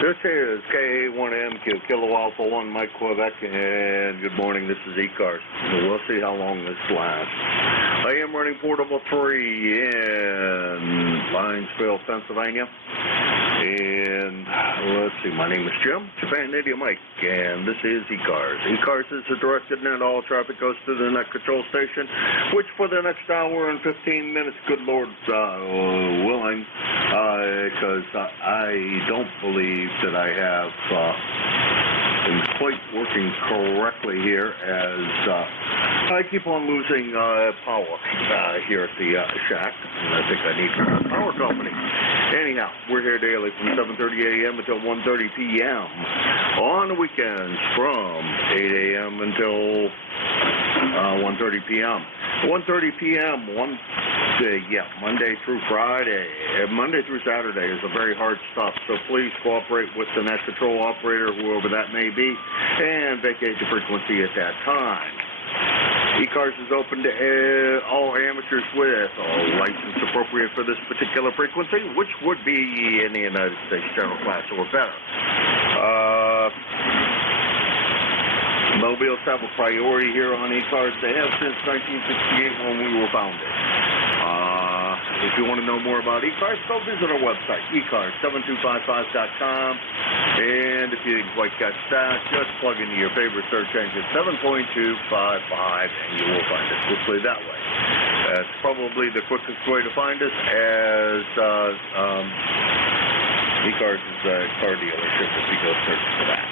This is KA1MQ, Kilo Alpha 1, Mike, Quebec, and good morning, this is ECARS. We'll see how long this lasts. I am running portable 3 in Linesville, Pennsylvania. And let's see, my name is Jim, Japan India Mike, and this is ECARS. ECARS is the directed net. All traffic goes to the net control station, which for the next hour and 15 minutes, good Lord willing, because I don't believe that I have been quite working correctly here, as I keep on losing power here at the shack, and I think I need a power company. Anyhow, we're here daily from 7:30 a.m. until 1:30 p.m. on the weekends from 8 a.m. until 1:30 p.m. 1:30 p.m. Monday through Friday. Monday through Saturday is a very hard stop, so please cooperate with the net control operator, whoever that may be, and vacate the frequency at that time. ECARS is open to all amateurs with a license appropriate for this particular frequency, which would be in the United States General Class or better. Mobiles have a priority here on ECARS. They have since 1968 when we were founded. If you want to know more about ECARS, go visit our website, ECARS7255.com. And if you didn't quite catch that, just plug into your favorite search engine, 7.255, and you will find us quickly that way. That's probably the quickest way to find us, as ECARS is a car dealership if you go search for that.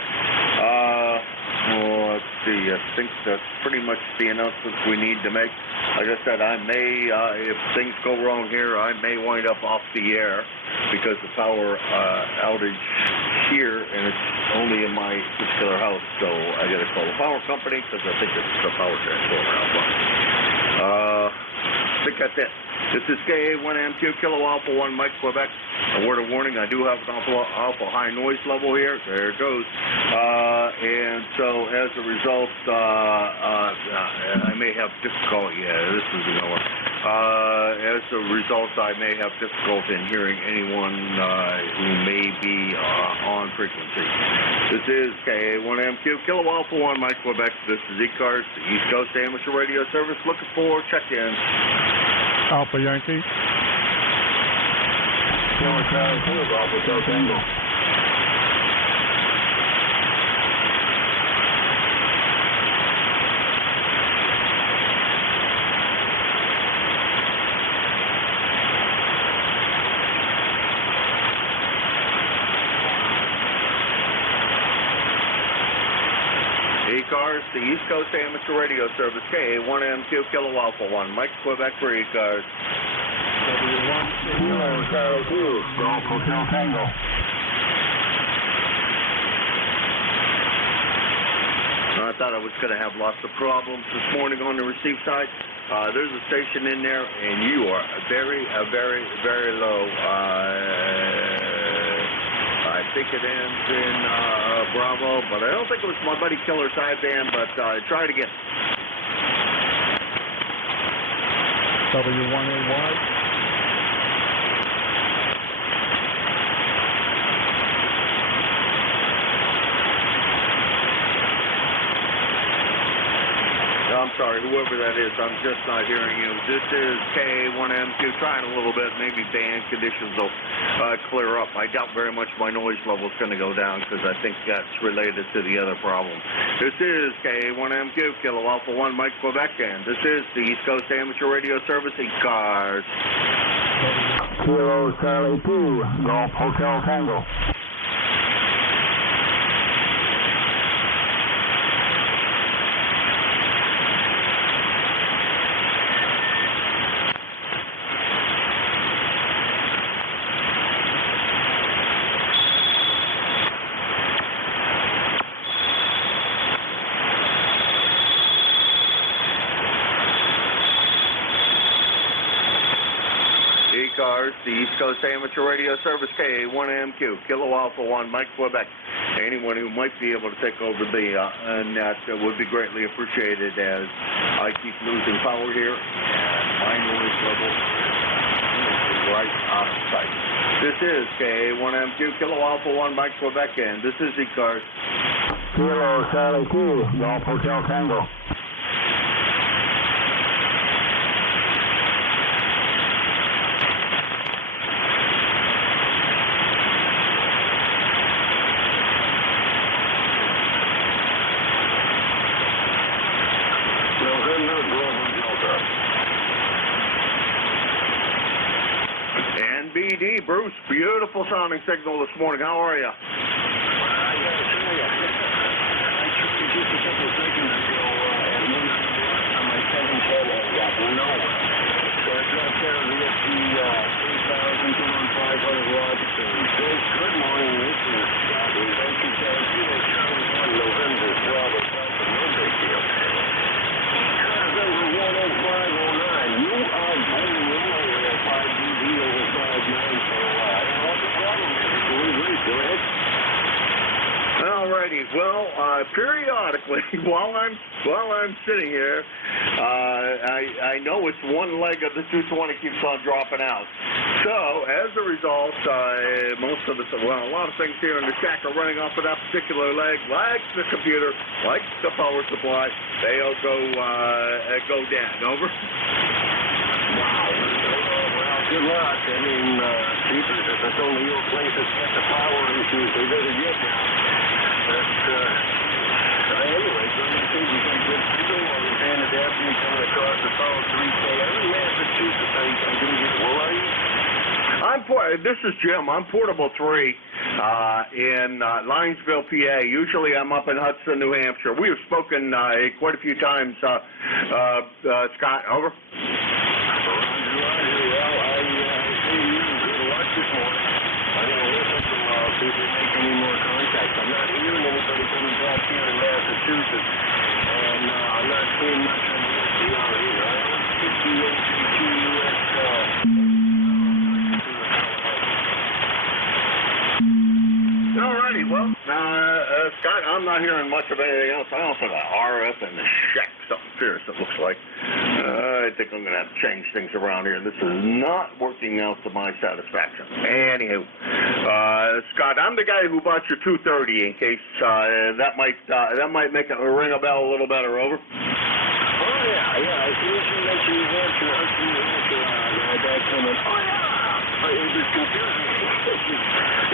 Let's see, I think that's pretty much the announcements we need to make. Like I said, I may, if things go wrong here, I may wind up off the air because the power outage here, and it's only in my particular house, so I got to call the power company because I think it's the power transformer out front. I think that's it. This is KA1MQ, Kilo Alpha 1, Mike, Quebec. A word of warning, I do have an awful high noise level here. There it goes. And so as a result, I may have difficulty. Yeah, this is the one. As a result, I may have difficulty in hearing anyone who may be on frequency. This is KA1MQ, Kilo Alpha 1, Mike, Quebec. This is ECARS, the East Coast Amateur Radio Service, looking for check-ins. Alpha Yankee. Alpha Tango. ECARS, the East Coast Amateur Radio Service, KA1MQ, Kilo Alpha 1, Mike, Quebec for ECARS. Golf Hotel Tango. I thought I was going to have lots of problems this morning on the receive side. There's a station in there, and you are very, very low. I think it ends in Bravo, but I don't think it was my buddy Killer's sideband, but try it again. W1AY. I'm sorry, whoever that is, I'm just not hearing you. This is KA1MQ, trying a little bit. Maybe band conditions will clear up. I doubt very much my noise level is going to go down because I think that's related to the other problem. This is KA1MQ, Kilo Alpha 1, Mike, Quebec, and this is the East Coast Amateur Radio Service, ECARS. Kilo Charlie 2, Golf Hotel Tango. ECARS, the East Coast Amateur Radio Service, KA1MQ, Kilo Alpha 1, Mike, Quebec. Anyone who might be able to take over the net would be greatly appreciated, as I keep losing power here, and my noise level right out of sight. This is K1MQ, Kilo Alpha 1 Mike Quebec, and this is ECARS. Kilo Charlie 2, Golf Hotel Tango. NBD, Bruce, beautiful sounding signal this morning. How are you? I gotta tell you, I took you just a couple of seconds ago, and then on my 710 and got nowhere. So I dropped down to get the 3,000 on 500 watts. And says, good morning, this is Scott. We thank you, Kilo Charlie 1, November, Bravo, Delta, no big deal. ECARS number 10509. You are going wrong with that 5DD over 59, so I don't know what the problem is. Go ahead. Alrighty, well, periodically, while I'm sitting here, I know it's one leg of the 220 keeps on dropping out. So, as a result, a lot of things here in the shack are running off of that particular leg, like the computer, like the power supply. They'll go down. Over. Wow. Well, good luck. I mean, Jesus, if it's only your place that's got the power issues, they better get now. But, anyway, so I think you got good signal on the band adapting coming across the solid 3K. I'm in Massachusetts. I'm going to get, where are you? This is Jim. I'm Portable 3 in Linesville, PA. Usually I'm up in Hudson, New Hampshire. We have spoken quite a few times. Scott, over. I'm not hearing anybody coming back here in Massachusetts, and I'm not seeing much on the SDR either. I don't think the NJ2US, Alrighty, well, Scott, I'm not hearing much of anything else. I also got RF in the shack, something fierce it looks like. I think I'm going to have to change things around here. This is not working out to my satisfaction. Anywho, Scott, I'm the guy who bought your 230 in case that might make it ring a bell a little better. Over. Oh, yeah. I see what you mentioned New Hampshire. That's coming. Oh, yeah. It was confusing.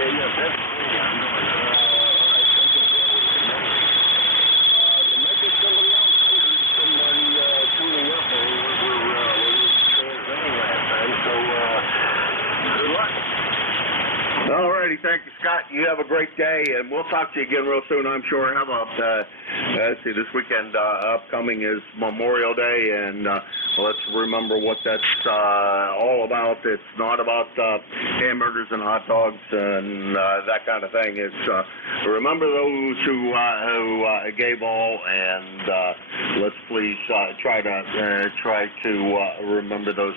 Yeah, that's I'm going. All right, something's wrong with my memory. There might be somebody else. I heard somebody tuning up when we were transmitting last time, so good luck. Alrighty, thank you, Scott. You have a great day, and we'll talk to you again real soon, I'm sure. How about, let's see, this weekend upcoming is Memorial Day, and let's remember what that's all about. It's not about hamburgers and hot dogs and that kind of thing. It's remember those who gave all, and let's please try to remember those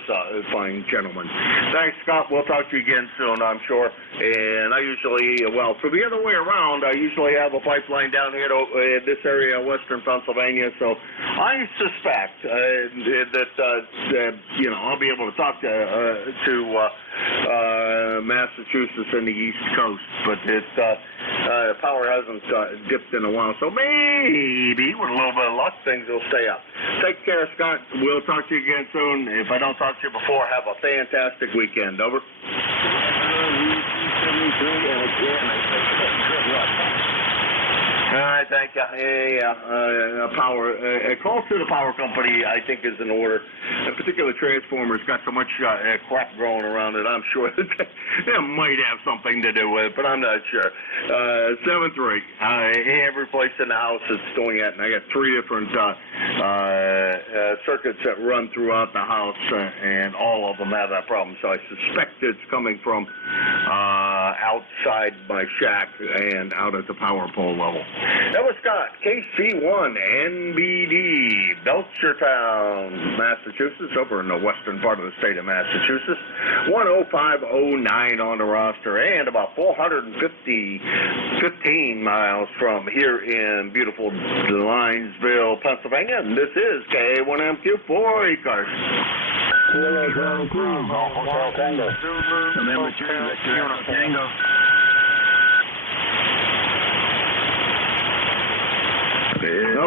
fine gentlemen. Thanks, Scott. We'll talk to you again soon, I'm sure. And I usually, for the other way around, I usually have a pipeline down here to this area, western Pennsylvania. So I suspect that I'll be able to talk to Massachusetts and the East Coast, but power hasn't dipped in a while. So maybe with a little bit of luck, things will stay up. Take care, Scott. We'll talk to you again soon. If I don't talk to you before, have a fantastic weekend. Over. All right, thank you. Call to the power company, I think, is in order. A particular transformer's got so much crap growing around it, I'm sure that it might have something to do with it, but I'm not sure. 7-3. Every place in the house is doing it, and I got 3 different circuits that run throughout the house, and all of them have that problem. So I suspect it's coming from outside my shack and out at the power pole level. That was Scott, KC1 NBD, Belchertown, Massachusetts, over in the western part of the state of Massachusetts. 10509 on the roster, and about 415 miles from here in beautiful Linesville, Pennsylvania. And this is K1MQ for ECARS. Kilo Zulu 2, Golf Hotel Tango. November 2, Victor Echo Tango.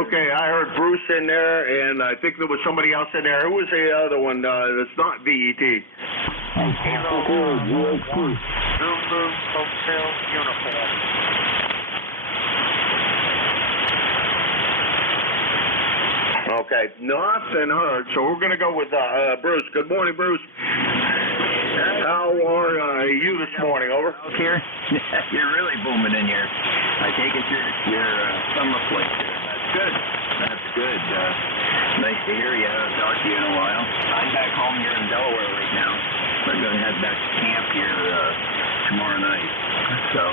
Okay, I heard Bruce in there, and I think there was somebody else in there. Who was the other one that's not VET? Kilo Zulu Hotel Uniform. Okay, nothing heard, so we're going to go with Bruce. Good morning, Bruce. How are you this morning? Over. Here? You're really booming in here. I take it your summer place here. That's good. That's good. Nice to hear you. I haven't talked to you in a while. I'm back home here in Delaware right now. I'm going to head back to camp here tomorrow night. So,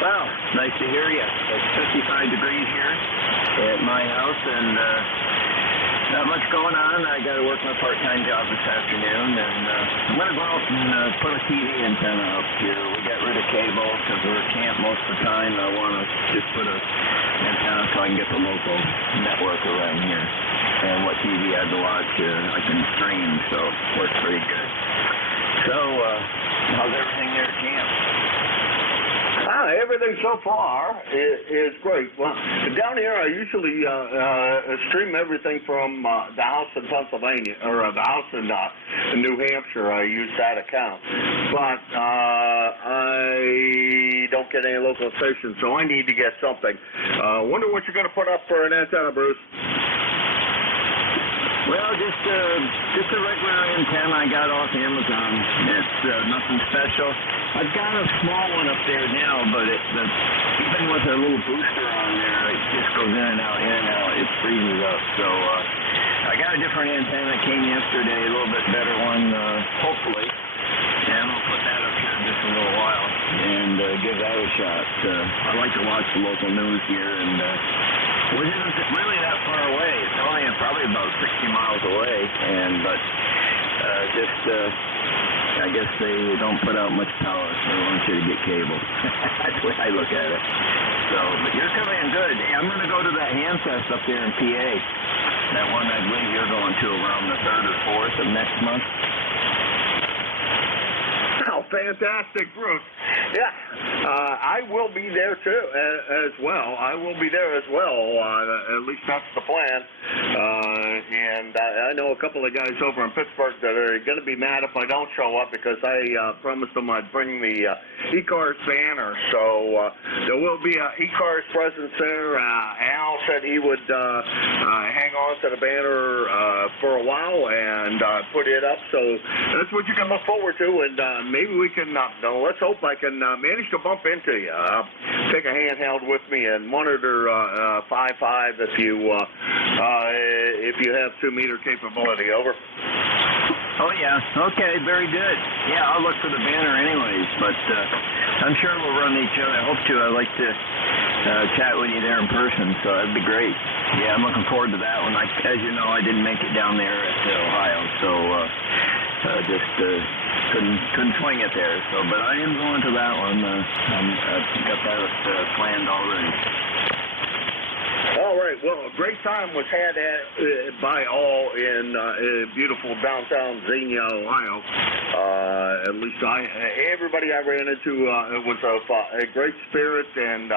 wow, nice to hear you. It's 55 degrees here at my house, and not much going on. I got to work my part-time job this afternoon, and I'm going to go out and put a TV antenna up here. We got rid of cable because we're at camp most of the time. I want to just put a antenna so I can get the local network around here. And what TV I watch, I can stream, so it works pretty good. So, how's everything there at camp? Everything so far is great. Well, down here I usually stream everything from the house in Pennsylvania, or the house in New Hampshire. I use that account. But I don't get any local stations, so I need to get something. Wonder what you're going to put up for an antenna, Bruce? Well, just a regular antenna I got off Amazon. It's nothing special. I've got a small one up there now, but even with a little booster on there, it just goes in and out, It freezes up. So I got a different antenna that came yesterday, a little bit better one, hopefully. And I'll put that up here in just a little while and give that a shot. I like to watch the local news here, and it isn't really that far away. It's only probably about 60 miles away, but I guess they don't put out much power, so they want you to get cable. That's the way I look at it. So, but you're coming in good. Hey, I'm going to go to that Handfest up there in PA. That one I believe you're going to around the 3rd or 4th of next month. Oh, fantastic, Bruce. Yeah, I will be there too, as well. I will be there as well. At least that's the plan. And I know a couple of guys over in Pittsburgh that are going to be mad if I don't show up because I promised them I'd bring the ECARS banner. So there will be an ECARS presence there. Al said he would hang on to the banner for a while and put it up. So that's what you can look forward to. And maybe we can, let's hope I can manage to bump into you. Take a handheld with me and monitor 5.5 if you have 2-meter capability. Over. Oh, yeah. Okay, very good. Yeah, I'll look for the banner anyways, but I'm sure we'll run each other. I hope to. I'd like to chat with you there in person, so that'd be great. Yeah, I'm looking forward to that one. As you know, I didn't make it down there at Ohio, so just couldn't swing it there. So, but I am going to that one. I've got that planned already. All right. Well, a great time was had by all in beautiful downtown Xenia, Ohio. At least everybody I ran into was a great spirit, and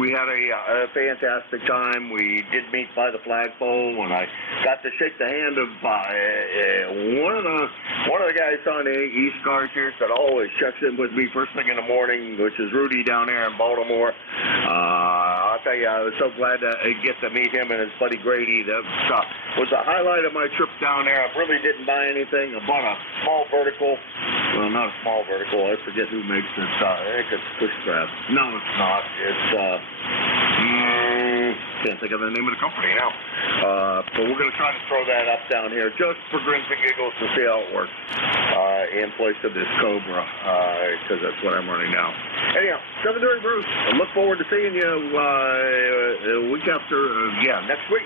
we had a fantastic time. We did meet by the flagpole, and I got to shake the hand of one of the guys on the ECARS here that always checks in with me first thing in the morning, which is Rudy down there in Baltimore. I'll tell you, I was so glad to get to meet him and his buddy Grady. That was the highlight of my trip down there. I really didn't buy anything. I bought a small vertical. Well, not a small vertical. I forget who makes it. I think it's Push Grab. No, it's not. It's can't think of the name of the company now. But we're going to try to throw that up down here just for grins and giggles to see how it works in place of this Cobra, because that's what I'm running now. Anyhow, 7:30 Bruce. I look forward to seeing you week after, next week.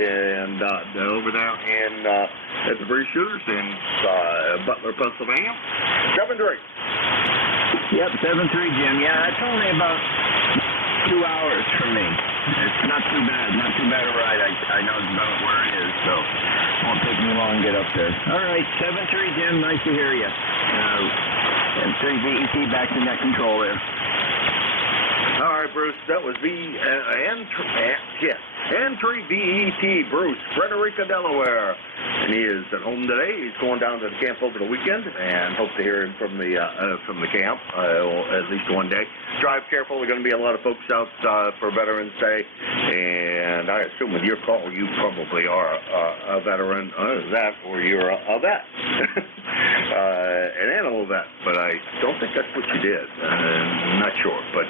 And over there at the Breeze Shooters in Butler, Pennsylvania. 7-3. Yep, 7-3, Jim. Yeah, it's only about 2 hours from me. It's not too bad. Not too bad a ride. I know about where it is, so won't take me long to get up there. All right, 7-3, Jim. Nice to hear you. And 3VET back to net control there. All right, Bruce, that was N3VET, Bruce, Frederica, Delaware. And he is at home today. He's going down to the camp over the weekend, and hope to hear him from the camp at least one day. Drive careful. There are going to be a lot of folks out for Veterans Day, and I assume with your call, you probably are a veteran, that, or you're a vet, an animal vet, but I don't think that's what you did. I'm not sure, but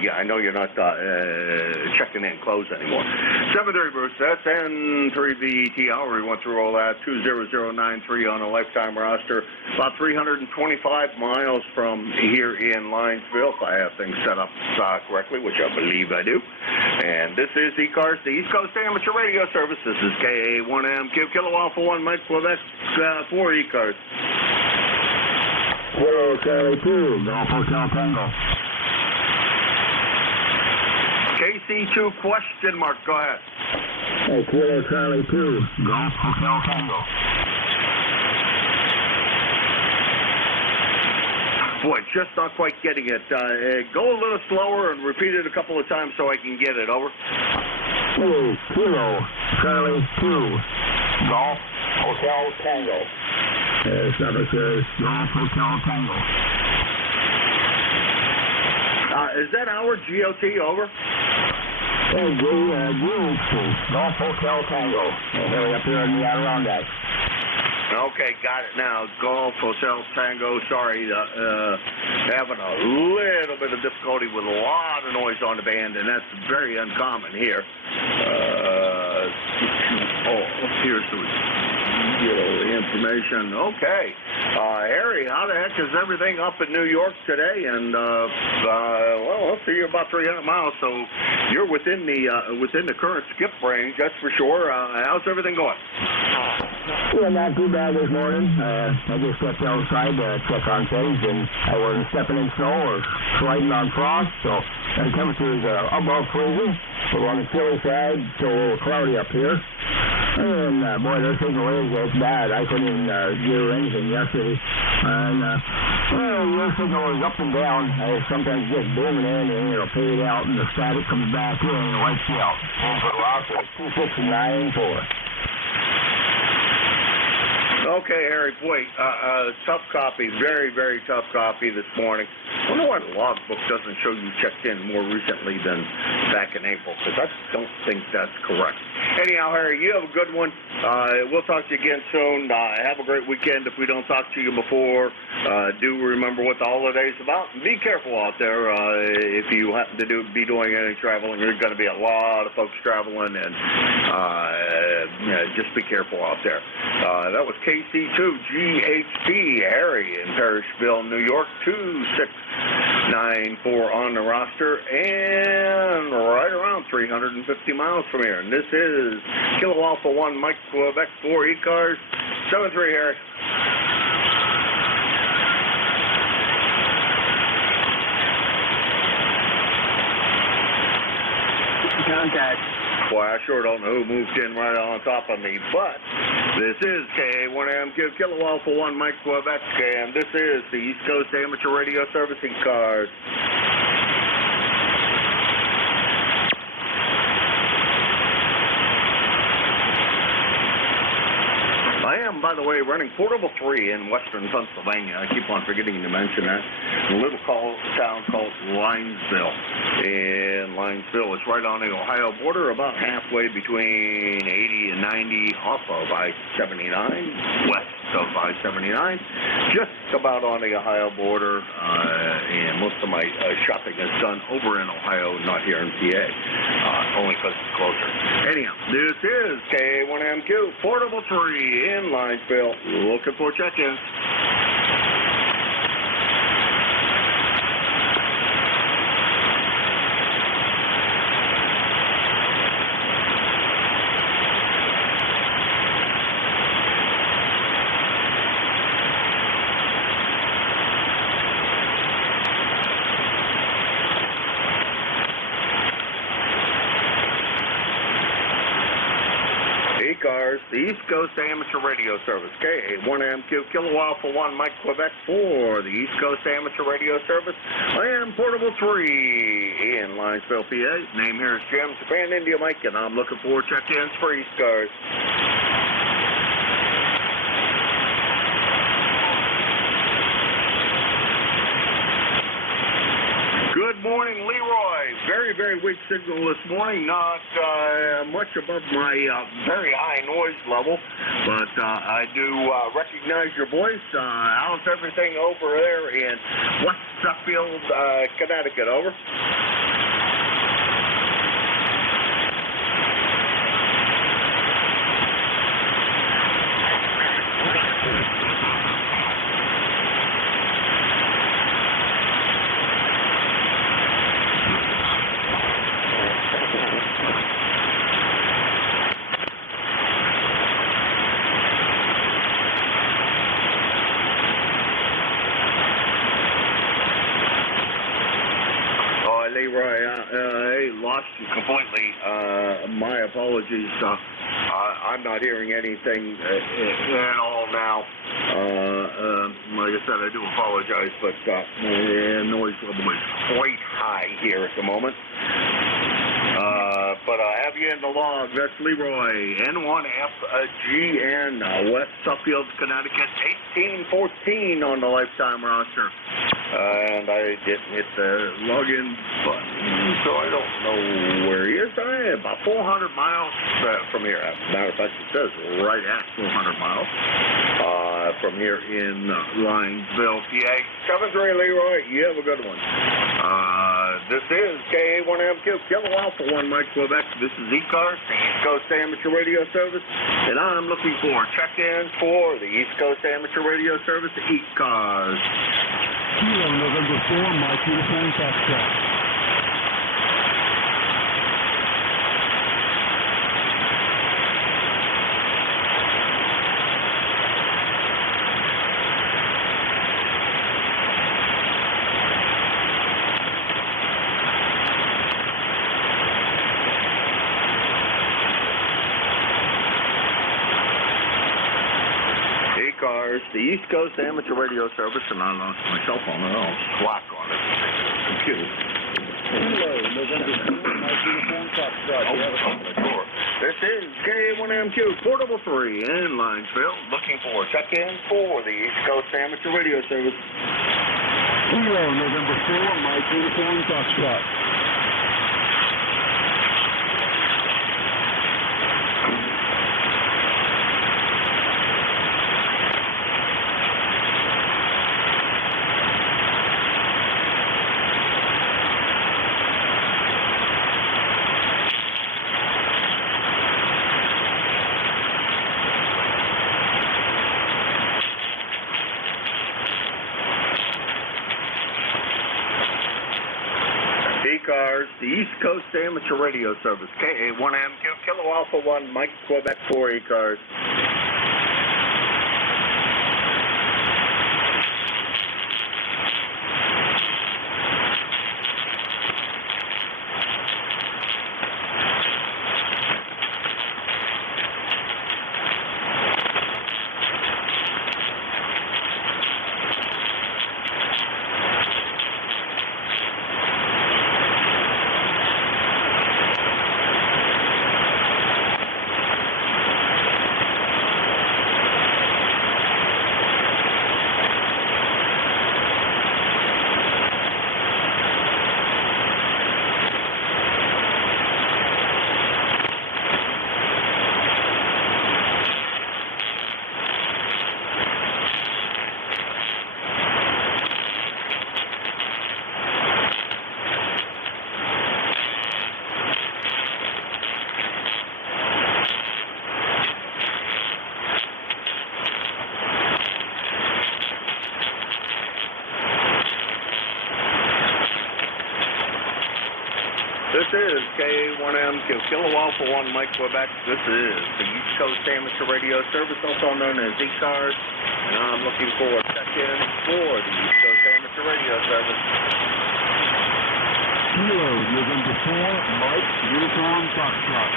yeah, I know you're not checking in clothes anymore. 7:30, Bruce. That's N3VET. I already went through all that. 20093 on a lifetime roster. About 325 miles from here in Linesville, if I have things set up correctly, which I believe I do. And this is ECARS, the East Coast Amateur Radio Service. This is KA1M, Kilo Alpha 1, Mike Quebec for ECARS. Hello, Charlie 2, Golf Hotel Tango. KC2 question mark, go ahead. Hey, Kilo Charlie 2, Golf Hotel Tango. Boy, just not quite getting it. Go a little slower and repeat it a couple of times so I can get it. Over. Hey, Kilo Charlie 2, Golf Hotel Tango. Service is Golf Hotel Tango. Is that our GOT? Over. Hey, GOT, Golf Hotel Tango. We're up here in the Adirondacks. Okay, got it now. Golf Hotel Tango. Sorry, having a little bit of difficulty with a lot of noise on the band, and that's very uncommon here. Here's the information. Okay. Harry, how the heck is everything up in New York today? And, well, let's see, you're about 300 miles, so you're within the current skip range, that's for sure. How's everything going? Yeah, not too bad this morning. I just stepped outside to check on things, and I wasn't stepping in snow or sliding on frost, so the temperature's above freezing. We're on the chilly side, so a little cloudy up here. And, boy, their signal is bad. I couldn't even hear anything yesterday. And, well, your signal is up and down. Sometimes just booming in, and it'll fade out, and the static comes back in, and it wipes you out. And for the loss of 269.4. Okay, Harry, boy, tough copy, very, very tough copy this morning. I wonder why the logbook doesn't show you checked in more recently than back in April, because I don't think that's correct. Anyhow, Harry, you have a good one. We'll talk to you again soon. Have a great weekend if we don't talk to you before. Do remember what the holiday's about. Be careful out there if you happen to be doing any traveling. There's going to be a lot of folks traveling, and just be careful out there. That was KC2 GHP, Harry in Parrishville, New York, 2694 on the roster, and right around 350 miles from here. And this is Kilo Alpha 1, Mike Quebec 4, ECARS, 7-3, Harry. Contact. Boy, I sure don't know who moved in right on top of me, but this is KA1M, Kilo Alpha 1, Mike Quebec, and this is the East Coast Amateur Radio Service, ECARS. I am, by the way, running Portable 3 in western Pennsylvania. I keep on forgetting to mention that. A little town called Linesville. And Linesville is right on the Ohio border, about halfway between 80 and 90 off of I-79, west of I-79. Just about on the Ohio border. And most of my shopping is done over in Ohio, not here in PA. Only because it's closer. Anyhow, this is K1MQ, Portable 3 in Linesville. Looking for check-ins. the East Coast Amateur Radio Service. KA1MQ, Kilo Alpha 1, Mike, Quebec 4, the East Coast Amateur Radio Service. I am Portable 3 in Linesville, PA. Name here is Jim, Japan, India, Mike, and I'm looking for check-ins for ECARS. Good morning, Leroy. Very, very weak signal this morning. Not much above my very high noise level, but I do recognize your voice. How's everything over there in West Suffield, Connecticut? Over. Leroy, I lost you completely. My apologies. I'm not hearing anything at all now. Like I said, I do apologize, but noise level is quite high here at the moment. But I have you in the log. That's Leroy, N1FGN, West Suffield, Connecticut, 1814 on the lifetime roster. And I didn't hit the login button, so I don't know where he is. I am about 400 miles from here. As a matter of fact, it says right at 400 miles from here in Linesville, PA. 7-3, Leroy. You have a good one. This is KA1MQ, Kilo Alpha 1, Mike, Quebec. This is ECARS, the East Coast Amateur Radio Service, and I'm looking for check-ins for the East Coast Amateur Radio Service, ECARS. Kilo, November 4, Mike, uniform Foxtrot. The East Coast Amateur Radio Service, and I lost my cell phone and I'll clock on it. Computer. Hello, November 4, Mike, uniform Foxtrot. This is KA1MQ, Portable 3 in Linesville, looking for a check-in for the East Coast Amateur Radio Service. Hello, November 4, Mike, uniform Foxtrot. ECARS, the East Coast Amateur Radio Service, KA1MQ, Kilo Alpha 1, Mike, Quebec 4, ECARS. This is KA1MQ, Kilo Alpha 1, Mike, Quebec. This is the East Coast Amateur Radio Service, also known as ECARS, and I'm looking for a check-in for the East Coast Amateur Radio Service. Kilo, November 4, Mike, uniform Foxtrot.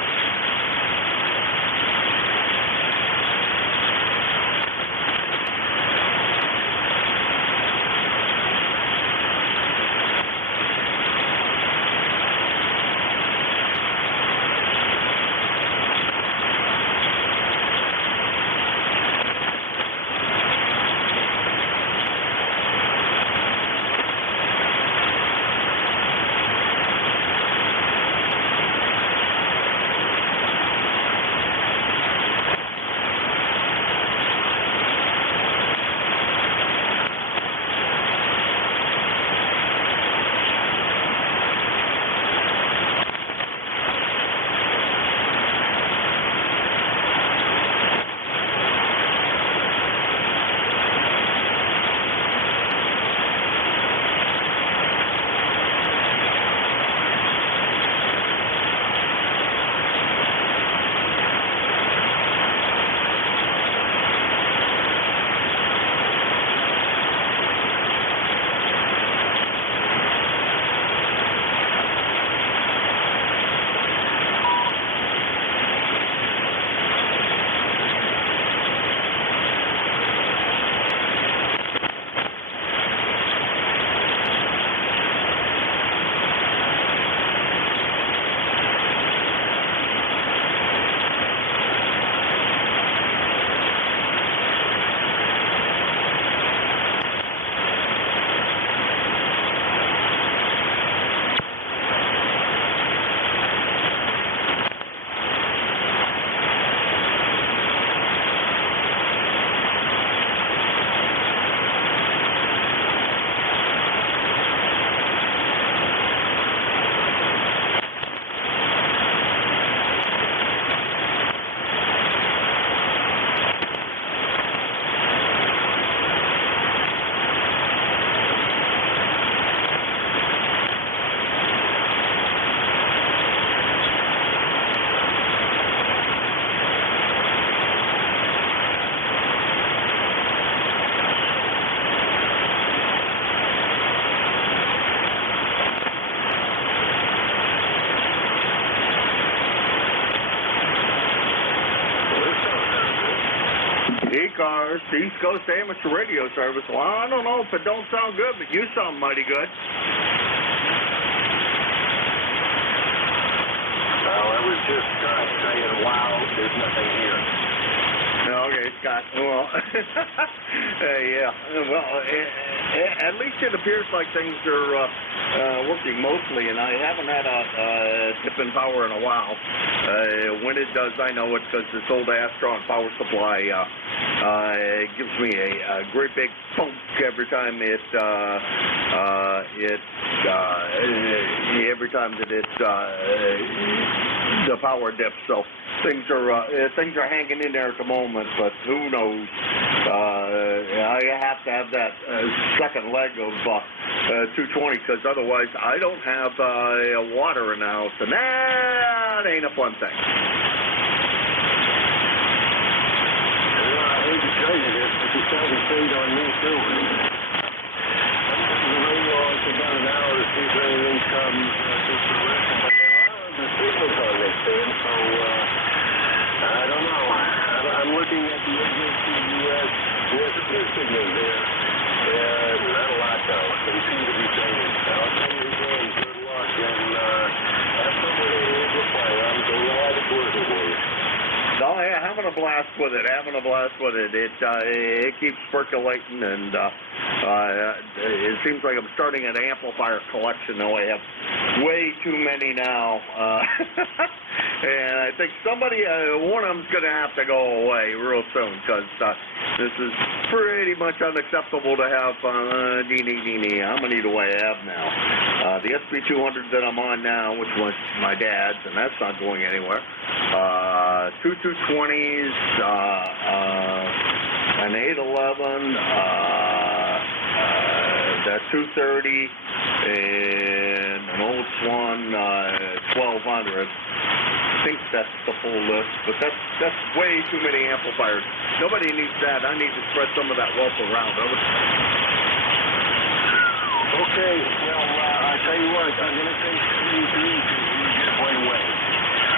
ECARS, the East Coast Amateur Radio Service. Well, I don't know if it don't sound good, but you sound mighty good. Well, it was just Scott saying, wow, there's nothing here. Okay, Scott. Well, yeah. Well, at least it appears like things are working mostly, and I haven't had a dip in power in a while. When it does, I know it because this old Astron power supply gives me a great big pump every time that the power dips. So things are hanging in there at the moment, but who knows? I have to have that second leg of 220 because otherwise I don't have water in the house, and that ain't a fun thing. I hate to tell you this, but you sound the same on me too. The radio on for about an hour to see if anything comes to fruition, but there are the signals on this thing, so I don't know. I'm looking at the NJ2US. There's a few signals there. Not a lot though. They seem to be fading. I'll tell you again, good luck, and have fun with it over play. I'm glad it's working for you. No, yeah, having a blast with it. It keeps percolating, and it seems like I'm starting an amplifier collection. Now I have way too many now, and I think one of them's going to have to go away real soon because this is pretty much unacceptable to have. I'm going to need a way I have now. The SP200 that I'm on now, which was my dad's, and that's not going anywhere. Two 220s, an 811, that 230, and an old Swan 1200. I think that's the full list, but that's way too many amplifiers. Nobody needs that. I need to spread some of that wealth around. Okay, well, I tell you what, I'm going to take 73 just went away.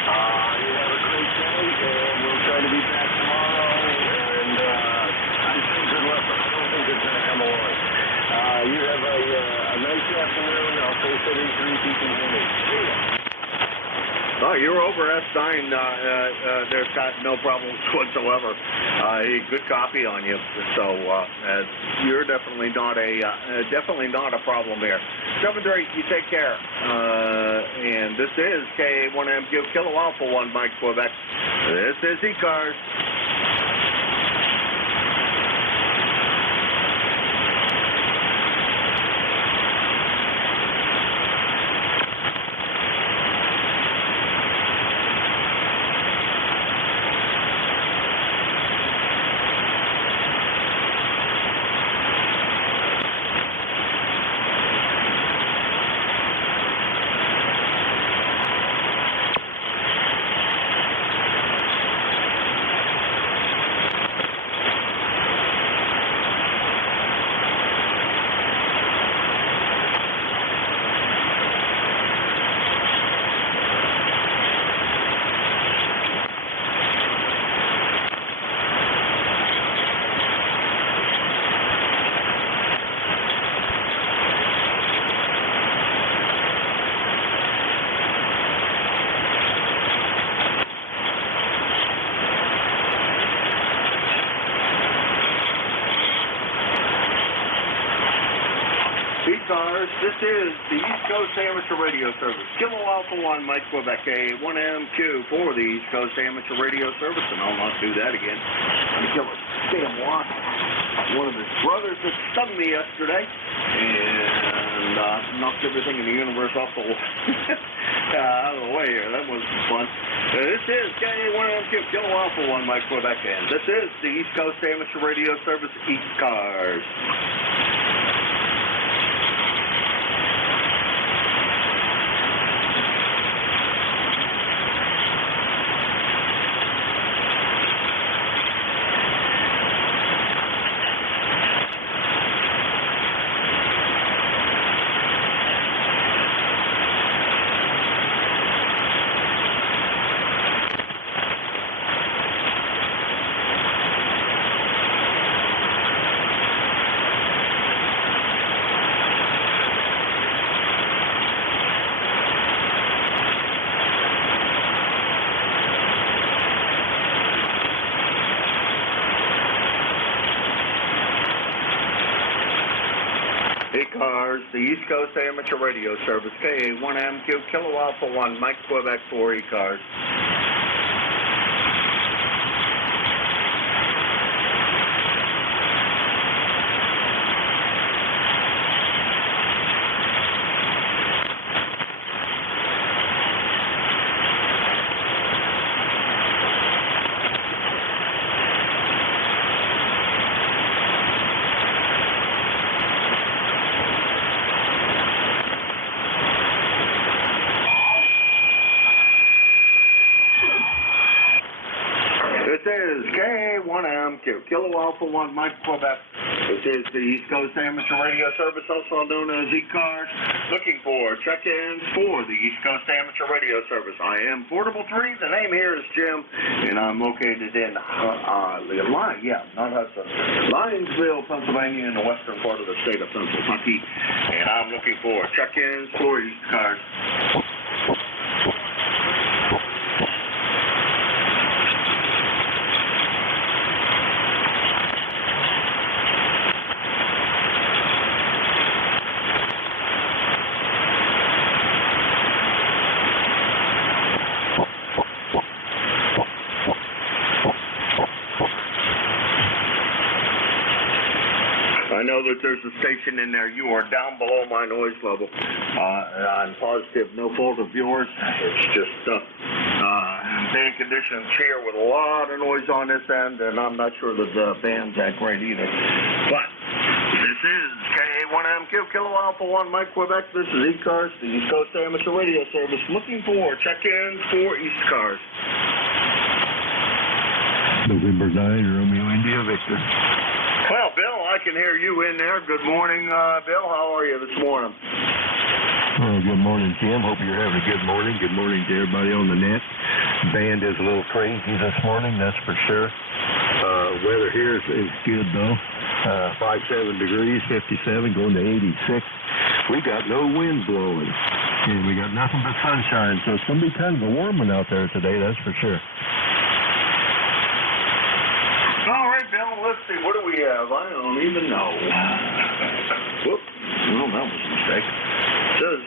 You have a great day, and we'll try to be back tomorrow, and I say good luck, but I don't think it's going to come along. You have a nice afternoon. I'll say 73 if you can hear me. See ya. Oh, you're over S9 there, Scott. No problems whatsoever. Good copy on you. So you're definitely not a problem here. 7-3, you take care. And this is K1M Kilo Alpha 1 Mike Quebec. This is ECARS. ECARS, this is the East Coast Amateur Radio Service. Kilo Alpha 1, Mike Quebec, A1MQ for the East Coast Amateur Radio Service, and I'll not do that again. I'm going to kill a damn wasp. One of his brothers that stung me yesterday, and knocked everything in the universe off the out of the way here. That was fun. This is K1MQ, Kilo Alpha 1, Mike Quebec, and this is the East Coast Amateur Radio Service, ECARS. ECARS, the East Coast Amateur Radio Service, KA1MQ, Kilo Alpha 1, Mike Quebec 4, ECARS. This is KA1MQ, Kilo Alpha 1, Mike Quebec. This is the East Coast Amateur Radio Service, also known as ECARS, looking for check-ins for the East Coast Amateur Radio Service. I am Portable 3. The name here is Jim, and I'm located in Lionsville, Pennsylvania, in the western part of the state of Pennsylvania, and I'm looking for check-ins for ECARS. I know that there's a station in there. You are down below my noise level. I'm positive, no fault of yours. It's just band conditions here with a lot of noise on this end, and I'm not sure that the band's that great either. But this is KA1MQ, Kilo Alpha 1, Mike Quebec. This is ECARS, the East Coast Amateur Radio Service, looking for check-ins for ECARS. November 9, Romeo India Victor. Well, Bill, I can hear you in there. Good morning, Bill. How are you this morning? Well, good morning, Tim. Hope you're having a good morning. Good morning to everybody on the net. Band is a little crazy this morning, that's for sure. Weather here is good, though. 57 degrees, 57, going to 86. We got no wind blowing, and we got nothing but sunshine, so it's going to be kind of a warm one out there today, that's for sure. All right, Bill, let's see. What do we have? I don't even know. Whoop. Well, that was a mistake. It says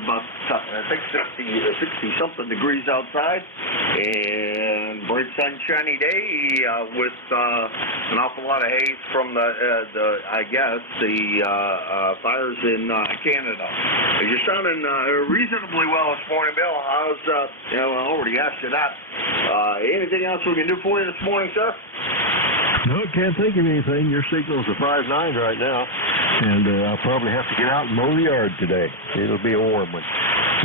about, I think, 60-something degrees outside, and bright sunshiny day with an awful lot of haze from the fires in Canada. You're sounding reasonably well this morning, Bill. How's, I already asked you that. Anything else we can do for you this morning, sir? No, can't think of anything. Your signal's a 5.9 right now, and I'll probably have to get out and mow the yard today. It'll be a warm one.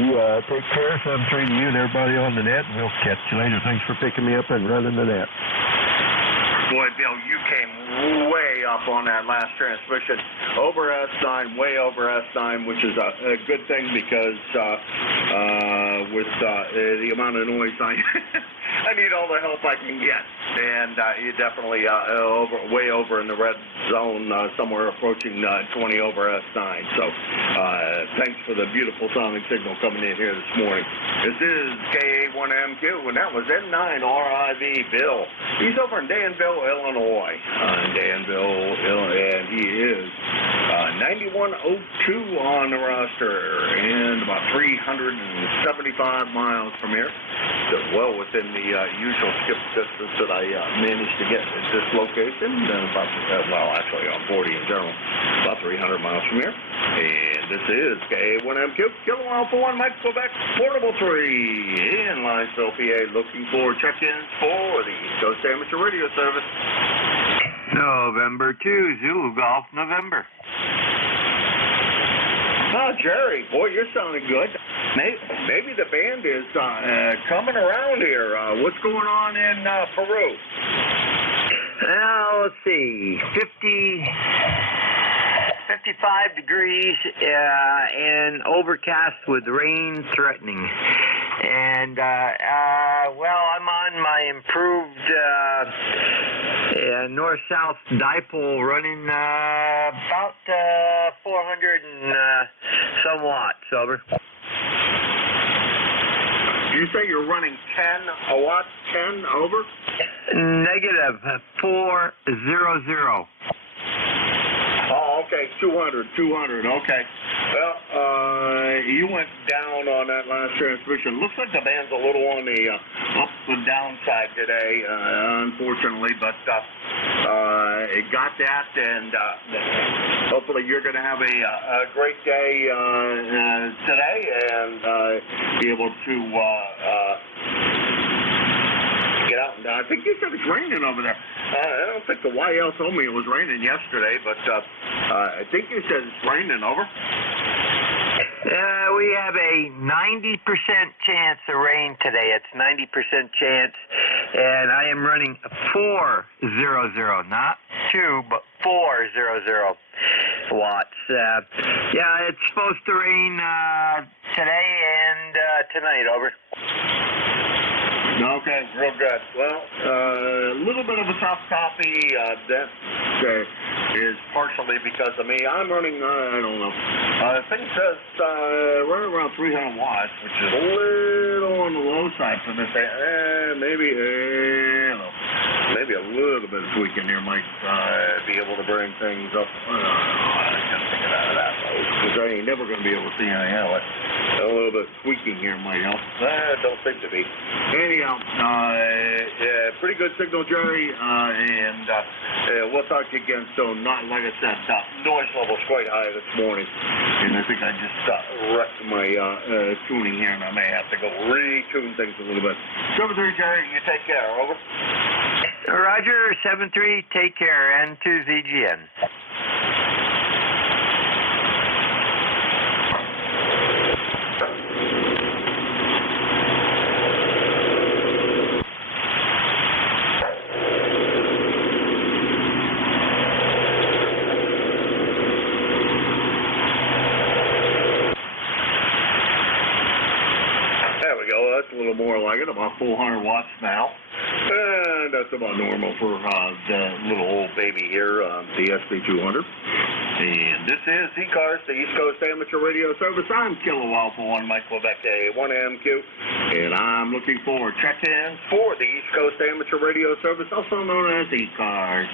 You take care, 7-3 to you and everybody on the net, and we'll catch you later. Thanks for picking me up and running the net. Boy, Bill, you came way up on that last transmission. Over S9, way over S9, which is a good thing because with the amount of noise I need all the help I can get. And you definitely way over in the red zone, somewhere approaching 20 over S9. So thanks for the beautiful sounding signal coming in here this morning. This is KA1MQ, and that was N9RIV Bill. He's over in Danville, Illinois. And he is 9102 on the roster and about 375 miles from here. So well within the usual skip distance that I managed to get at this location. Actually on 40 in general, about 300 miles from here. And this is KA1MQ, Kilo Alpha 1, Mike Quebec, Portable 3 in Linesville, PA, looking for check-ins for the East Coast Amateur Radio Service. November 2, Zulu Golf, November. Oh, Jerry, boy, you're sounding good. Maybe the band is coming around here. What's going on in Peru? Now, let's see, 55 degrees and overcast with rain threatening. And, I'm on my improved north-south dipole running about 400 and some watts, over. You say you're running 10 watts, 10 over? Negative 400. Oh, okay. 200. Okay. Well, you went down on that last transmission. Looks like the band's a little on the up and down side today, unfortunately, but it got that, and hopefully you're going to have a great day today and be able to get out. And I think you said it's raining over there. I don't think the YL told me it was raining yesterday, but I think you said it's raining over. We have a 90% chance of rain today. It's 90% chance, and I am running 400, not 2, but 400 watts. Yeah, it's supposed to rain today and tonight. Over. Okay, real good. Well, a little bit of a tough copy. That is partially because of me. I'm running, I don't know. The thing says right around 300 watts, which is a little on the low side for this. Maybe a little bit of tweaking here might be able to bring things up. I can't think of that because I ain't never going to be able to see anything else. A little bit of tweaking here might help. Don't seem to be. Anyhow, pretty good signal, Jerry, and we'll talk to you again soon. Not like I said, noise level's quite high this morning, and I think I just wrecked my tuning here, and I may have to go retune things a little bit. 7-3, Jerry, you take care. Over. Roger, 7-3, take care, and to ZGN. That's a little more like it, about 400 watts now. And that's about normal for the little old baby here, the SB200. And this is ECARS, the East Coast Amateur Radio Service. I'm Kilo Alpha 1 Mike Quebec A1MQ, and I'm looking for check-ins for the East Coast Amateur Radio Service, also known as ECARS.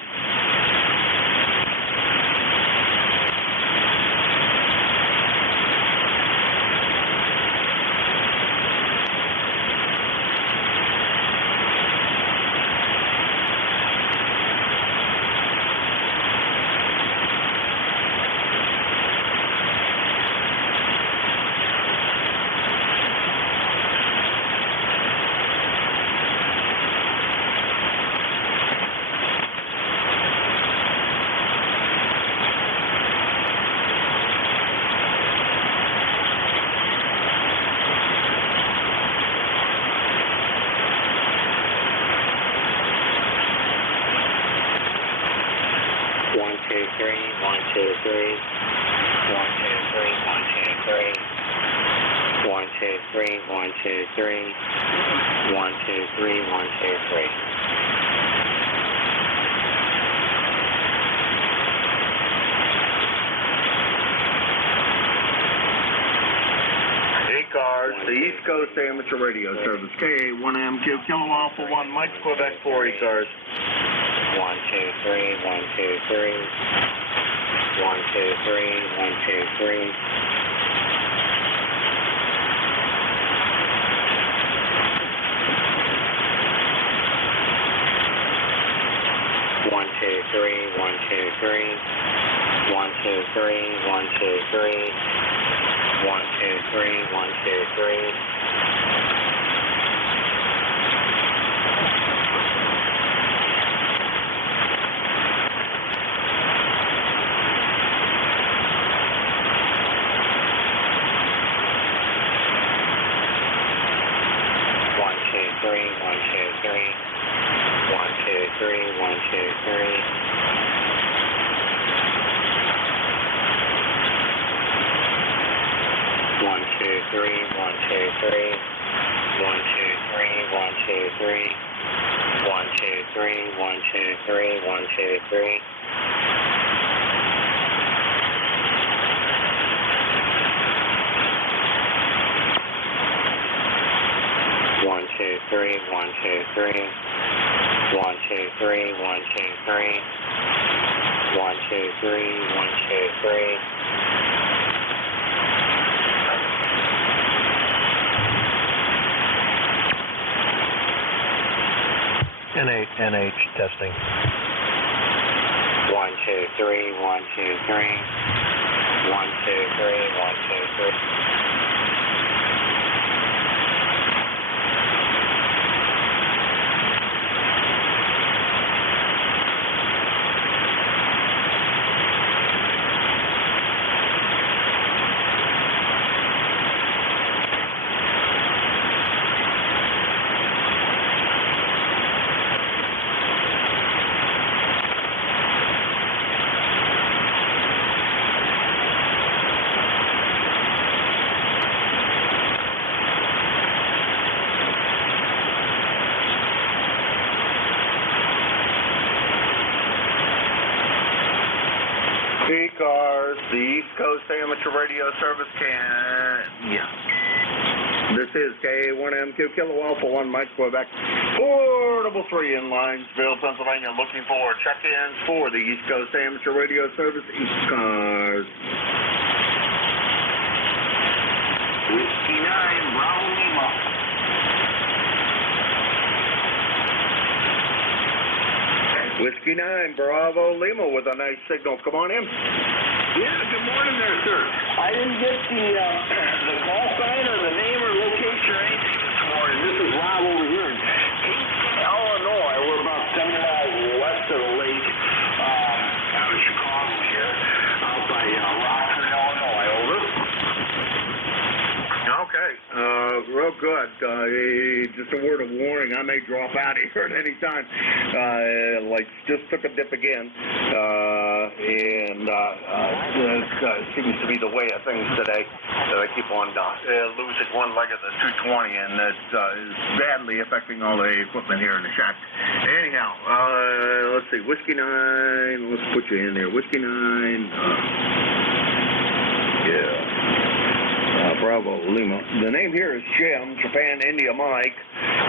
1, the East Coast Amateur Radio Service, KA1MQ, Kilo Alpha 1, Mike Quebec 4, ECARS. 1, 2, 3, 1, 2, 3. 1, 2, 3, 1, 2, 3. 1, 2, 3, 1, 2, 3. 1, 2, 3, 1, 2, 3. 1, 2, 3, 1, 2, 3. 1, 2, 3, 1, 2, 3. 1, 2, 3, 1, 2, 3. NH testing. 1, 2, 3, 1, 2, 3. 1, 2, 3, 1, 2, 3. ECARS, the East Coast Amateur Radio Service This is KA1MQ Kilo Alpha 1 Mike Quebec, Portable 3 in Linesville, Pennsylvania, looking for check-ins for the East Coast Amateur Radio Service ECARS. Whiskey 9, Bravo Lima. Whiskey 9, Bravo Lima with a nice signal. Come on in. Yeah, good morning there, sir. I didn't get the call sign or the name or location or anything this morning. This is Rob over here in Kingston, Illinois. We're about 70 miles west of the lake, out of Chicago here, out by Rockford, Illinois. Over. Okay, real good. Just a word of warning, I may drop out of here at any time. Like, just took a dip again, and it seems to be the way of things today. I keep on losing one leg of the 220, and it is badly affecting all the equipment here in the shack. Anyhow, let's see, Whiskey 9, let's put you in there. Whiskey 9, Bravo Lima. The name here is Jim, Japan India Mike,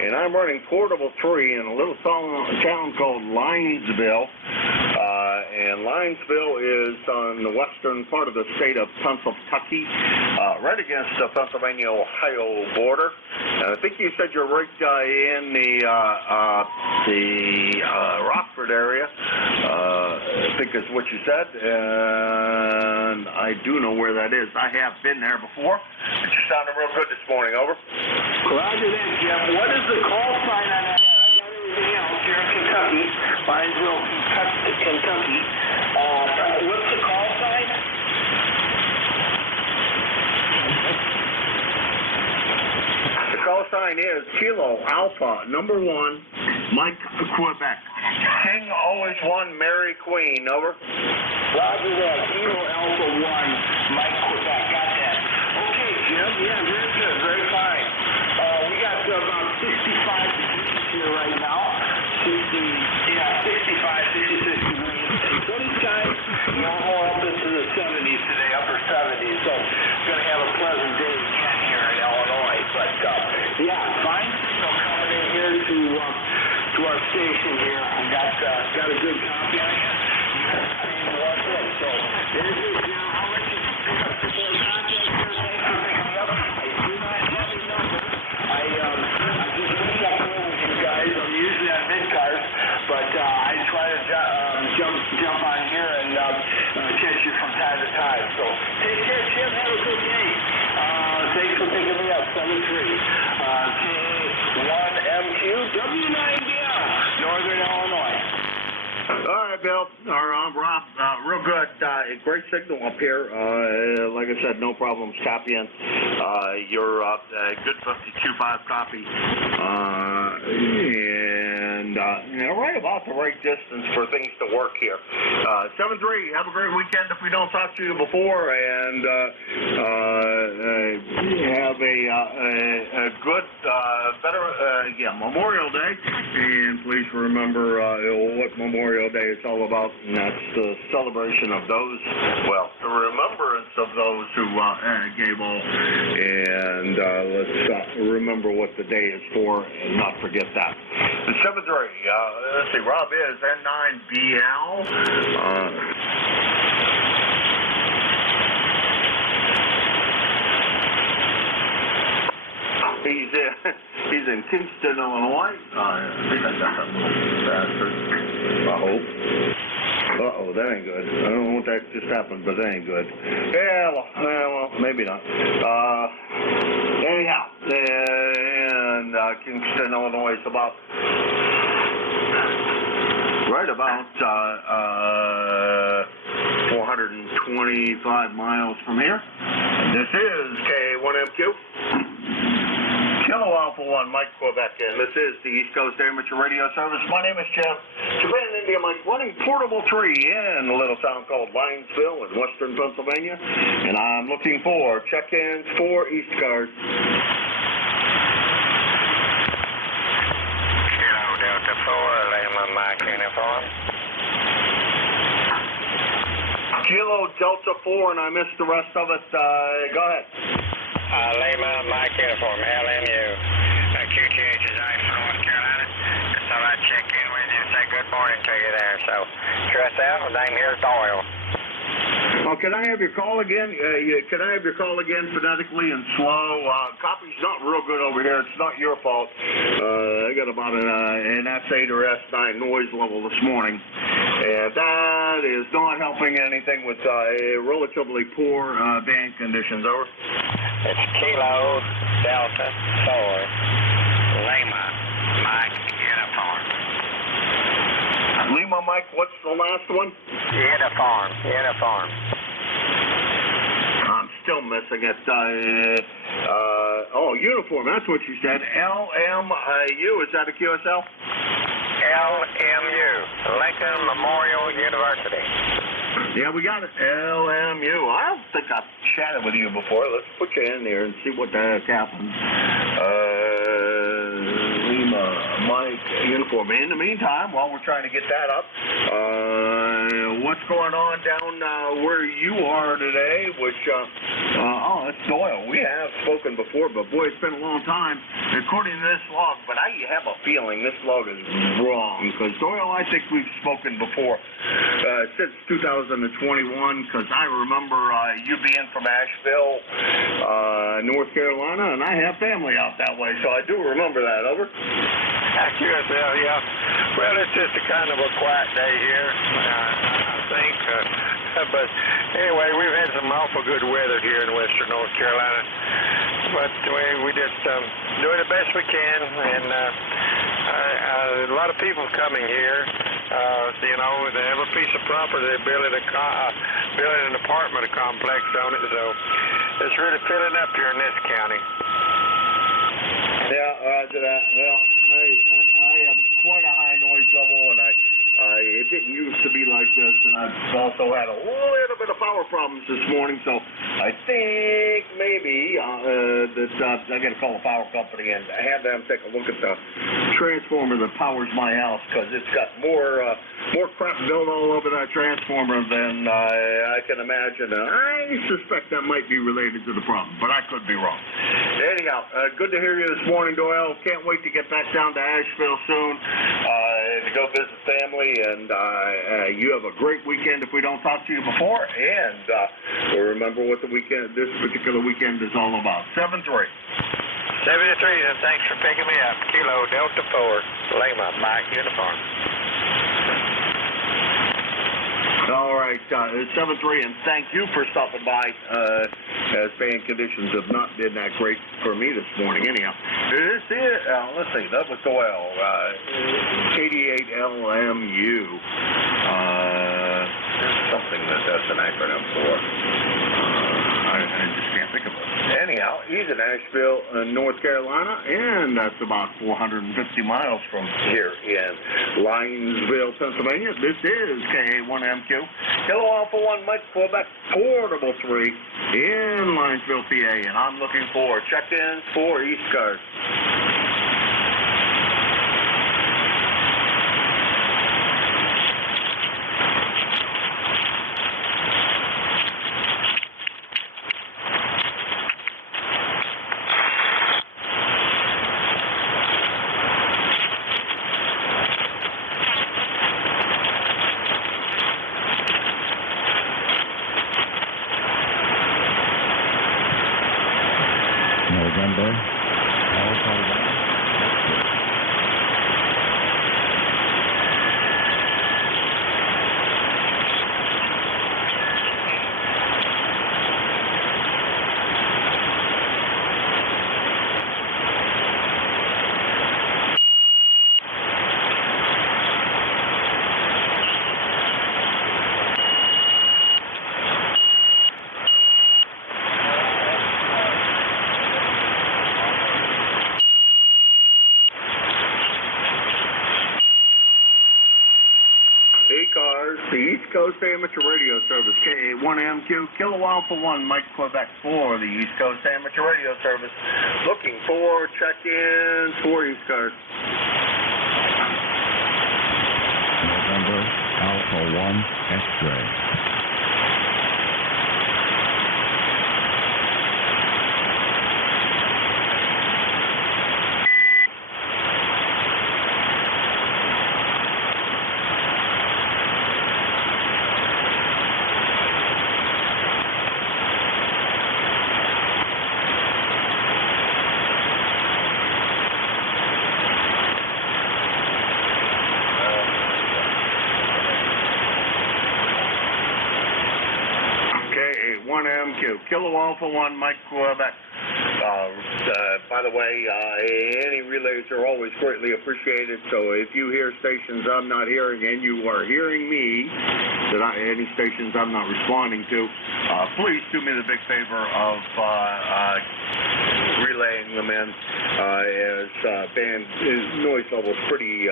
and I'm running Portable 3 in a little town called Linesville. And Linesville is on the western part of the state of Pennsylvania, right against the Pennsylvania-Ohio border. And I think you said you're right in the Rockford area, I think is what you said, and I do know where that is. I have been there before. But you sounded real good this morning, over. Roger that, Jim. What is the call sign on that? I got everything else here in Kentucky, Linesville, Kentucky. What's the call sign? The call sign is Kilo Alpha number 1, Mike Quebec. King always one, Mary Queen, over. Roger that, Kilo Alpha 1, Mike Quebec. Got that. Okay, Jim. Yeah, very good. Very fine. We got about 65 degrees here right now. 65, 66 degrees. Sunny skies, more up into the 70s today, upper 70s. So, going to have a pleasant day again here in Illinois. But, fine signal coming in here to our station here. I got a good copy on you. You got the same one thing. So, there's it, Jim. I'll let you pick up the full contact here. Thanks for picking me up. I do not have a number. I just wish I could with you guys. I'm usually on mid-cars, but I try to jump on here and catch you from time to time. So take care, Jim. Have a good day. Thanks for picking me up. 73 K1MQ W9BL, Northern Illinois. All right, Bill. I'm Rob. Real good. Great signal up here. Like I said, no problems copying. You're good 52.5 copy. And right about the right distance for things to work here. 7-3. Have a great weekend if we don't talk to you before. And have a good, Memorial Day. And please remember what Memorial Day is all about, and that's the celebration of those, the remembrance of those who gave all, and let's remember what the day is for and not forget that. The 7-3, let's see, Rob is N9BL, He's in Kingston, Illinois. I think I got that little bastard. I hope. Uh-oh, that ain't good. I don't know what that just happened, but that ain't good. Yeah, well, maybe not. Anyhow, and Kingston, Illinois is about right about 425 miles from here. This is K1MQ. Kilo Alpha 1, Mike Quebec, and this is the East Coast Amateur Radio Service. My name is Jim. Japan India Mike, running portable 3 in a little town called Linesville in western Pennsylvania, and I'm looking for check-ins for ECARS. Kilo Delta 4, Lima Mike uniform. Kilo Delta 4, and I missed the rest of it. Go ahead. Lima Mike uniform, LMU. QTH is I from North Carolina. Just thought I'd check in with you and say good morning to you there. So, stress out, name here's Doyle. Oh, can I have your call again? Can I have your call again phonetically and slow? Copy's not real good over here. It's not your fault. I got about an S8 or S9 noise level this morning, and that is not helping anything with relatively poor band conditions. Over. It's Kilo Delta 4, Lima Mike uniform. Lima Mike, what's the last one? Uniform. I'm still missing it. Uniform, that's what you said. LMU, is that a QSL? LMU, Lincoln Memorial University. Yeah, we got it. LMU. I don't think I've chatted with you before. Let's put you in there and see what the heck happens. Lima Mike uniform. In the meantime, while we're trying to get that up, what's going on down where you are today? Which, that's Doyle. We have spoken before, but boy, it's been a long time according to this log. But I have a feeling this log is wrong because Doyle, I think we've spoken before since 2021 because I remember you being from Asheville, North Carolina, and I have family out that way, so I do remember that. Over. QSL, yeah. Well, it's just a kind of a quiet day here, I think. But anyway, we've had some awful good weather here in western North Carolina. But we just doing the best we can, and a lot of people coming here. They have a piece of property, they're building an apartment complex on it, so it's really filling up here in this county. Yeah, roger that. Well, I have quite a high noise level, and it didn't used to be like this, and I've also had a little bit of power problems this morning, so I think maybe I got to call a power company and have them take a look at the transformer that powers my house, because it's got more crap built all over that transformer than I can imagine. I suspect that might be related to the problem, but I could be wrong. Anyhow, good to hear you this morning, Doyle. Can't wait to get back down to Asheville soon to go visit family. And you have a great weekend if we don't talk to you before. And remember what this particular weekend is all about. 7-3. 73, and thanks for picking me up. Kilo Delta 4, Lima Mike uniform. All right, 7-3, and thank you for stopping by, as band conditions have not been that great for me this morning. Anyhow, this is, let's see, that was Doyle, 88LMU. There's something that's an acronym for. I just can't think of it. Anyhow, he's in Asheville, North Carolina, and that's about 450 miles from here in Linesville, Pennsylvania. This is K1MQ. Kilo Alpha 1, Mike Quebec, portable 3 in Linesville, PA, and I'm looking for check-ins for ECARS. November Alpha 1 X-ray. ECARS, the East Coast Amateur Radio Service, K1MQ, Kilo Alpha 1, Mike Quebec for the East Coast Amateur Radio Service. Looking for check-ins for ECARS. November Alpha 1 X-ray. K1MQ, Kilo Alpha 1, Mike Quebec. By the way, any relays are always greatly appreciated, so if you hear stations I'm not hearing and you are hearing me, any stations I'm not responding to, please do me the big favor of relaying them in, as band noise level is pretty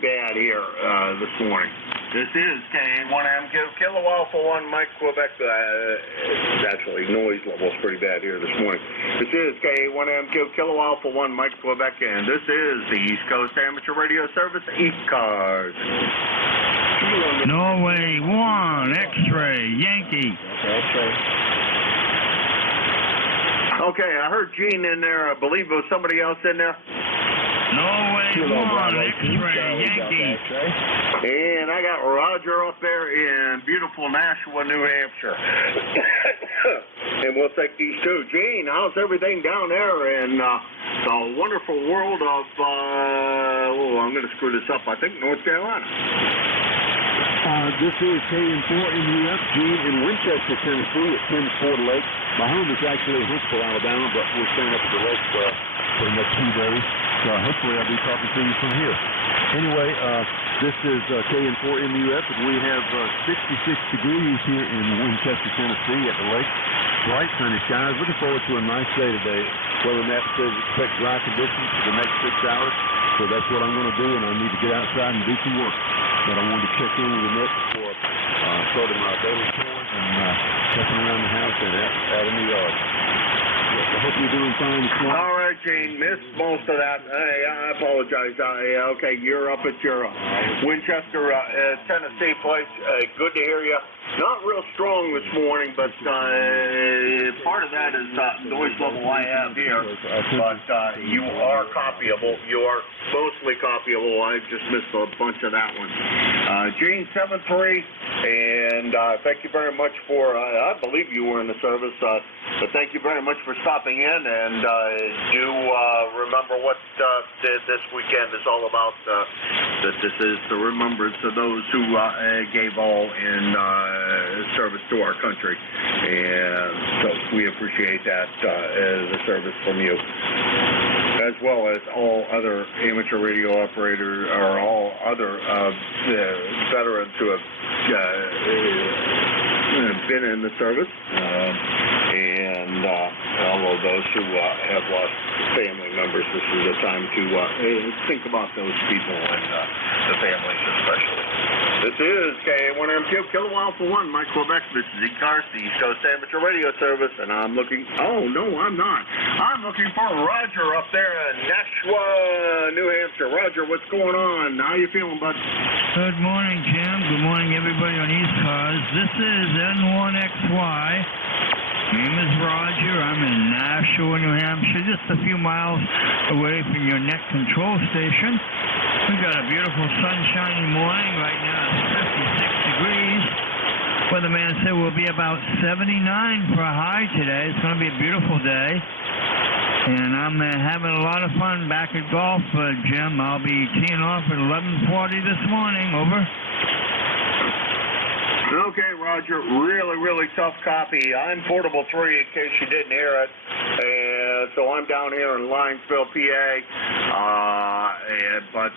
bad here this morning. This is K1MQ, Kilo Alpha 1, Mike Quebec. Actually, noise level is pretty bad here this morning. This is K1MQ, Kilo Alpha 1, Mike Quebec, and this is the East Coast Amateur Radio Service, ECARS. Norway 1, X-ray, Yankee. Okay, I heard Gene in there. I believe it was somebody else in there. Norway 1, X-ray, Yankee. And I got Roger up there in beautiful Nashua, New Hampshire. And we'll take these two. Gene, how's everything down there in the wonderful world of, I'm going to screw this up, I think North Carolina. This is KN4MUF, Gene in Winchester, Tennessee at 10 Lake. My home is actually in Huntsville, Alabama, but we're staying up at the lake for the next few days. So hopefully I'll be talking to you from here. Anyway, this is KN4MUF, and we have 66 degrees here in Winchester, Tennessee at the lake. Bright sunny skies. Looking forward to a nice day today. Weather map says expect dry conditions for the next 6 hours. So that's what I'm going to do, and I need to get outside and do some work. But I wanted to check in with the net before starting my daily chores and checking around the house and out in the yard. I hope you're doing fine this morning. All right, Gene, missed most of that. Hey, I apologize. Okay, you're up at your Winchester, Tennessee place. Good to hear you. Not real strong this morning, but part of that is noise level I have here. But you are copyable. You are mostly copyable. I just missed a bunch of that one. Gene 73, and thank you very much for, I believe you were in the service, but thank you very much for stopping in, and do remember what this weekend is all about, that this is the remembrance of those who gave all in service to our country, and so we appreciate that the service from you, as well as all other amateur radio operators or all other veterans who have been in the service, and all of those who have lost family members. This is a time to think about those people and the families especially. This is K1MQ, Kilo Alpha 1, Mike Quebec. This is ECARS, the East Coast Amateur Radio Service, and I'm looking, oh, no, I'm not. I'm looking for Roger up there in Nashua, New Hampshire. Roger, what's going on? How you feeling, bud? Good morning, Jim. Good morning, everybody on ECARS. This is N1XY. Name is Roger. I'm in Nashua, New Hampshire, just a few miles away from your net control station. We've got a beautiful sunshiny morning. Right now it's 56 degrees. weatherman said will be about 79 for a high today. It's going to be a beautiful day. And I'm having a lot of fun back at golf, Jim. I'll be teeing off at 11:40 this morning. Over. Okay, Roger. Really tough copy. I'm Portable 3 in case you didn't hear it. And so I'm down here in Linesville, PA. But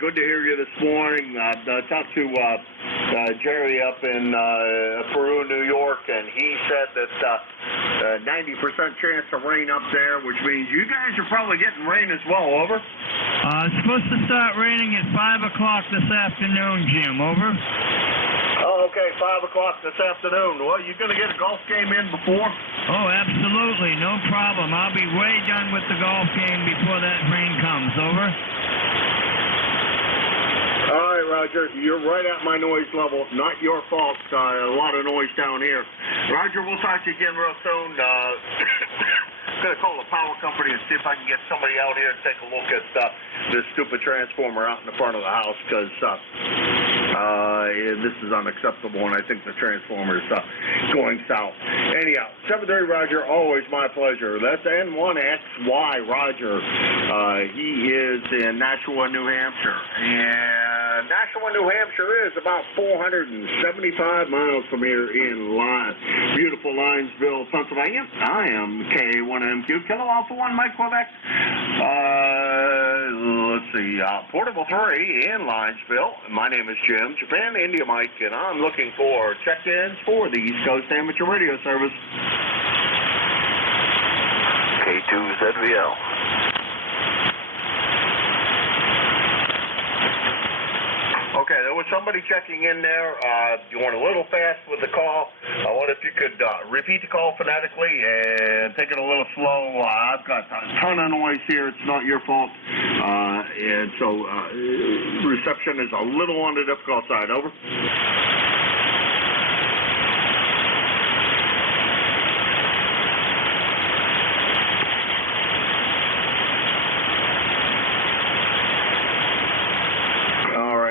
good to hear you this morning. I talked to Jerry up in Peru, New York, and he said that 90% chance of rain up there, which means you guys are probably getting rain as well. Over. It's supposed to start raining at 5 o'clock this afternoon, Jim. Over. Oh, okay, 5 o'clock this afternoon. Well, you going to get a golf game in before? Oh, absolutely. No problem. I'll be way done with the golf game before that rain comes. Over. All right, Roger. You're right at my noise level. Not your fault. A lot of noise down here. Roger, we'll talk to you again real soon. I'm going to call the power company and see if I can get somebody out here and take a look at this stupid transformer out in the front of the house, because this is unacceptable, and I think the transformer is going south. Anyhow, 7:30, Roger, always my pleasure. That's N1XY, Roger. He is in Nashua, New Hampshire. And Nashua, New Hampshire is about 475 miles from here in beautiful Linesville, Pennsylvania. I am K1MQ, Kilo Alpha 1, Mike Quebec. Let's see, Portable 3 in Linesville. My name is Jim, Japan India Mike, and I'm looking for check-ins for the East Coast Amateur Radio Service. K2ZVL. Okay, there was somebody checking in there. You went a little fast with the call. I wonder if you could repeat the call phonetically and take it a little slow. I've got a ton of noise here. It's not your fault. And so reception is a little on the difficult side. Over.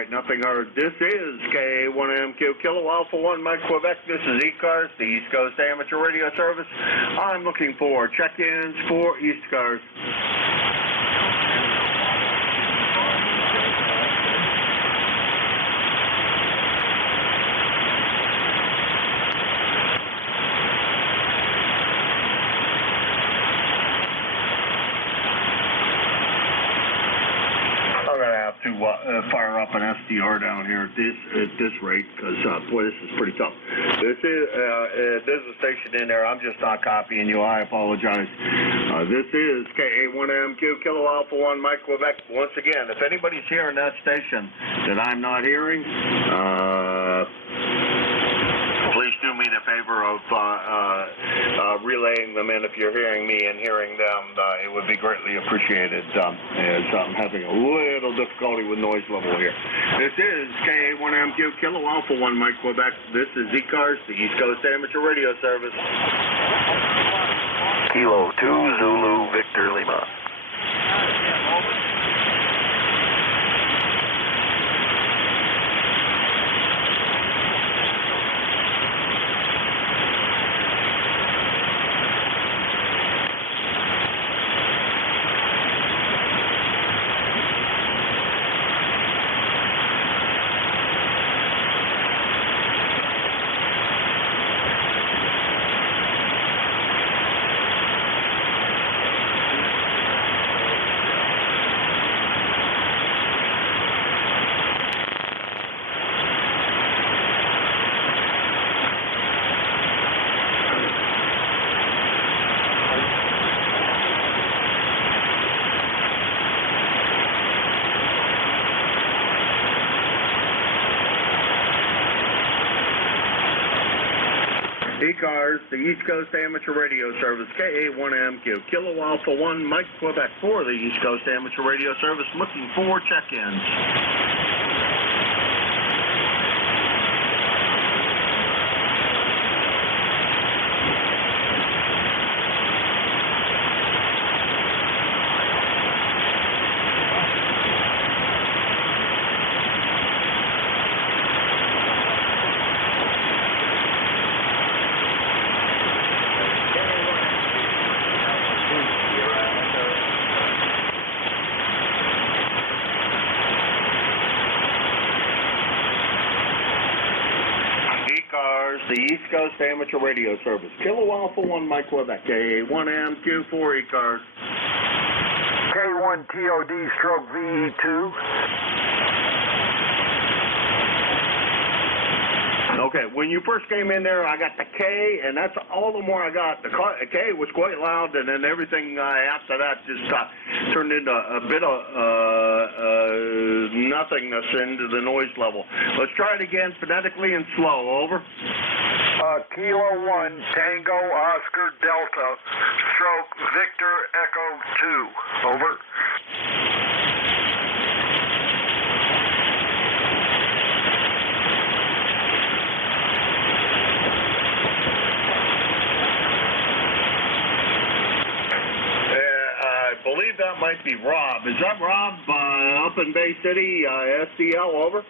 Nothing heard. This is K1MQ, Kilo Alpha 1, Mike Quebec. This is ECARS, the East Coast Amateur Radio Service. I'm looking for check-ins for ECARS. To fire up an SDR down here at this rate, because boy, this is pretty tough. This is there's a station in there. I'm just not copying you. I apologize. This is KA1MQ, Kilo Alpha 1, Mike Quebec. Once again, if anybody's hearing that station that I'm not hearing, please do me the favor of relaying them in. If you're hearing me and hearing them, it would be greatly appreciated, as I'm having a little difficulty with noise level here. This is KA1MQ, Kilo Alpha 1, Mike Quebec. This is ECARS, the East Coast Amateur Radio Service. Kilo 2 Zulu Victor Lima. ECARS, the East Coast Amateur Radio Service, KA1MQ, Kilo Alpha 1, Mike Quebec for the East Coast Amateur Radio Service, looking for check-ins. ECARS, the East Coast Amateur Radio Service. Kilo Alpha 1 Mike Quebec, K1MQ4 ECARS. K1TOD stroke VE2. Okay, when you first came in there, I got the K, and that's all the more I got. The K was quite loud, and then everything after that just turned into a bit of nothingness into the noise level. Let's try it again phonetically and slow. Over. Kilo 1 Tango Oscar Delta stroke Victor Echo 2. Over. I believe that might be Rob. Is that Rob up in Bay City, SDL? Over.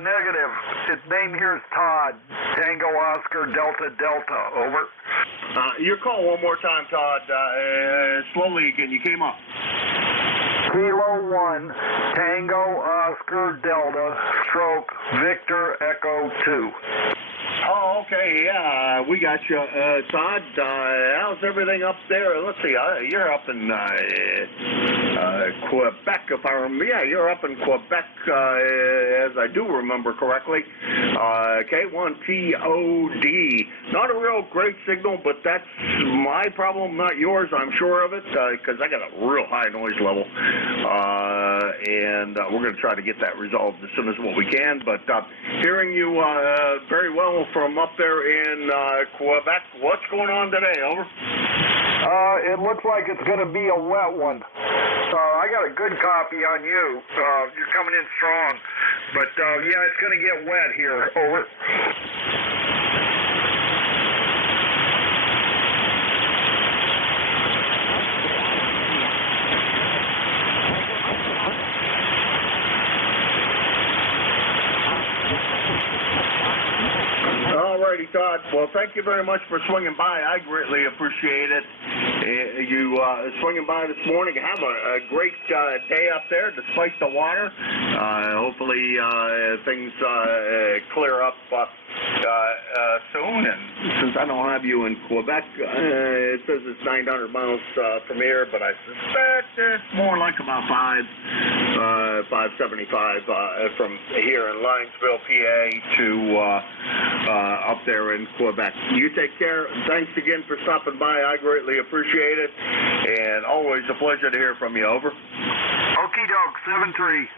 Negative. His name here is Todd. Tango Oscar Delta Delta. Over. Your call one more time, Todd. Slowly again. You came up. Kilo 1 Tango Oscar Delta stroke Victor Echo 2. Oh, okay, yeah, we got you, Todd. How's everything up there? Let's see, you're up in Quebec, if I remember. Yeah, you're up in Quebec, as I do remember correctly. K1TOD. Not a real great signal, but that's my problem, not yours. I'm sure of it, because I got a real high noise level. And we're going to try to get that resolved as soon as what we can. But hearing you very well from up there in Quebec. What's going on today? Over. It looks like it's going to be a wet one. I got a good copy on you. You're coming in strong. But, yeah, it's going to get wet here. Over. Alrighty, Todd. Well, thank you very much for swinging by. I greatly appreciate it. You swinging by this morning. Have a great day up there, despite the water. Hopefully, things clear up soon. And since I don't have you in Quebec, it says it's 900 miles from here, but I suspect it's more like about 575 from here in Linesville, PA, to up there in Quebec. You take care. Thanks again for stopping by. I greatly appreciate it, and always a pleasure to hear from you. Over. Okie doke, 7-3.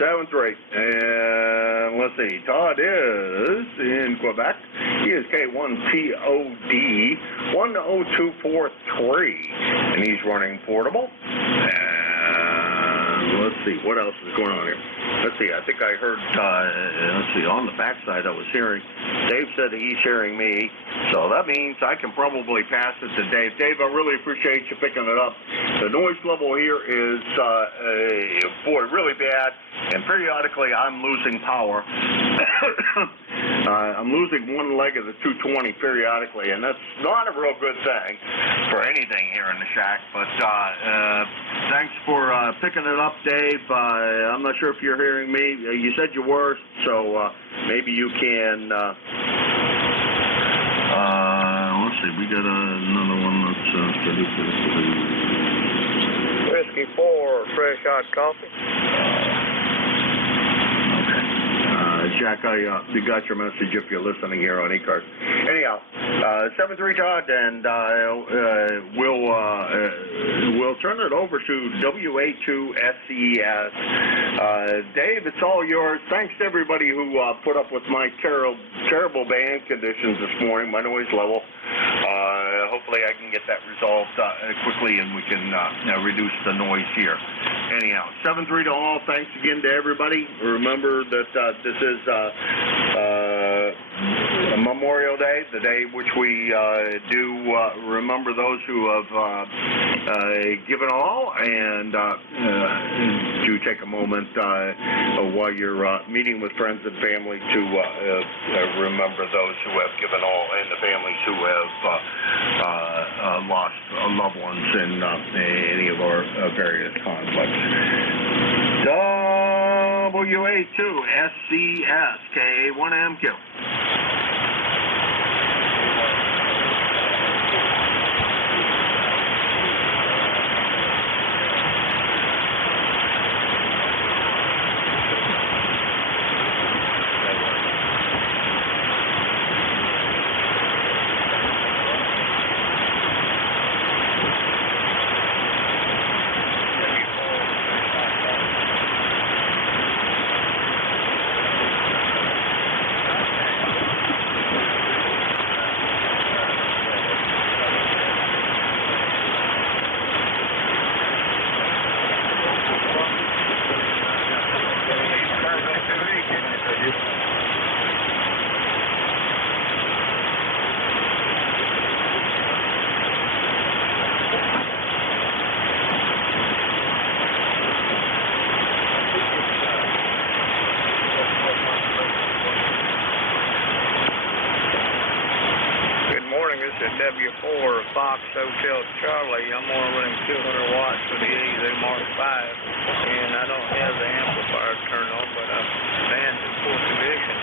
7-3. And let's see, Todd is in Quebec. He is K1TOD 10243, and he's running portable. And let's see, what else is going on here? Let's see, I think I heard, let's see, on the backside I was hearing, Dave said he's hearing me, so that means I can probably pass it to Dave. Dave, I really appreciate you picking it up. The noise level here is, boy, really bad, and periodically I'm losing power. I'm losing one leg of the 220 periodically, and that's not a real good thing for anything here in the shack, but thanks for picking it up, Dave. I'm not sure if you're hearing me. You said you were, so maybe you can, let's see, we got another one that's, Whiskey 4, fresh hot coffee. Jack, I got your message if you're listening here on ECARS. Anyhow, 7-3 Todd, and we'll turn it over to WA2SES. Dave, it's all yours. Thanks to everybody who put up with my terrible band conditions this morning, my noise level. Hopefully I can get that resolved quickly, and we can reduce the noise here. Anyhow, 7-3 to all. Thanks again to everybody. Remember that this is Memorial Day, the day which we do remember those who have given all, and to take a moment while you're meeting with friends and family to remember those who have given all and the families who have lost loved ones in any of our various conflicts. WA2SCS KA1MQ. W4 Fox Hotel Charlie. I'm only running 200 watts for the EZ Mark 5, and I don't have the amplifier turned on, but I'm band's in full condition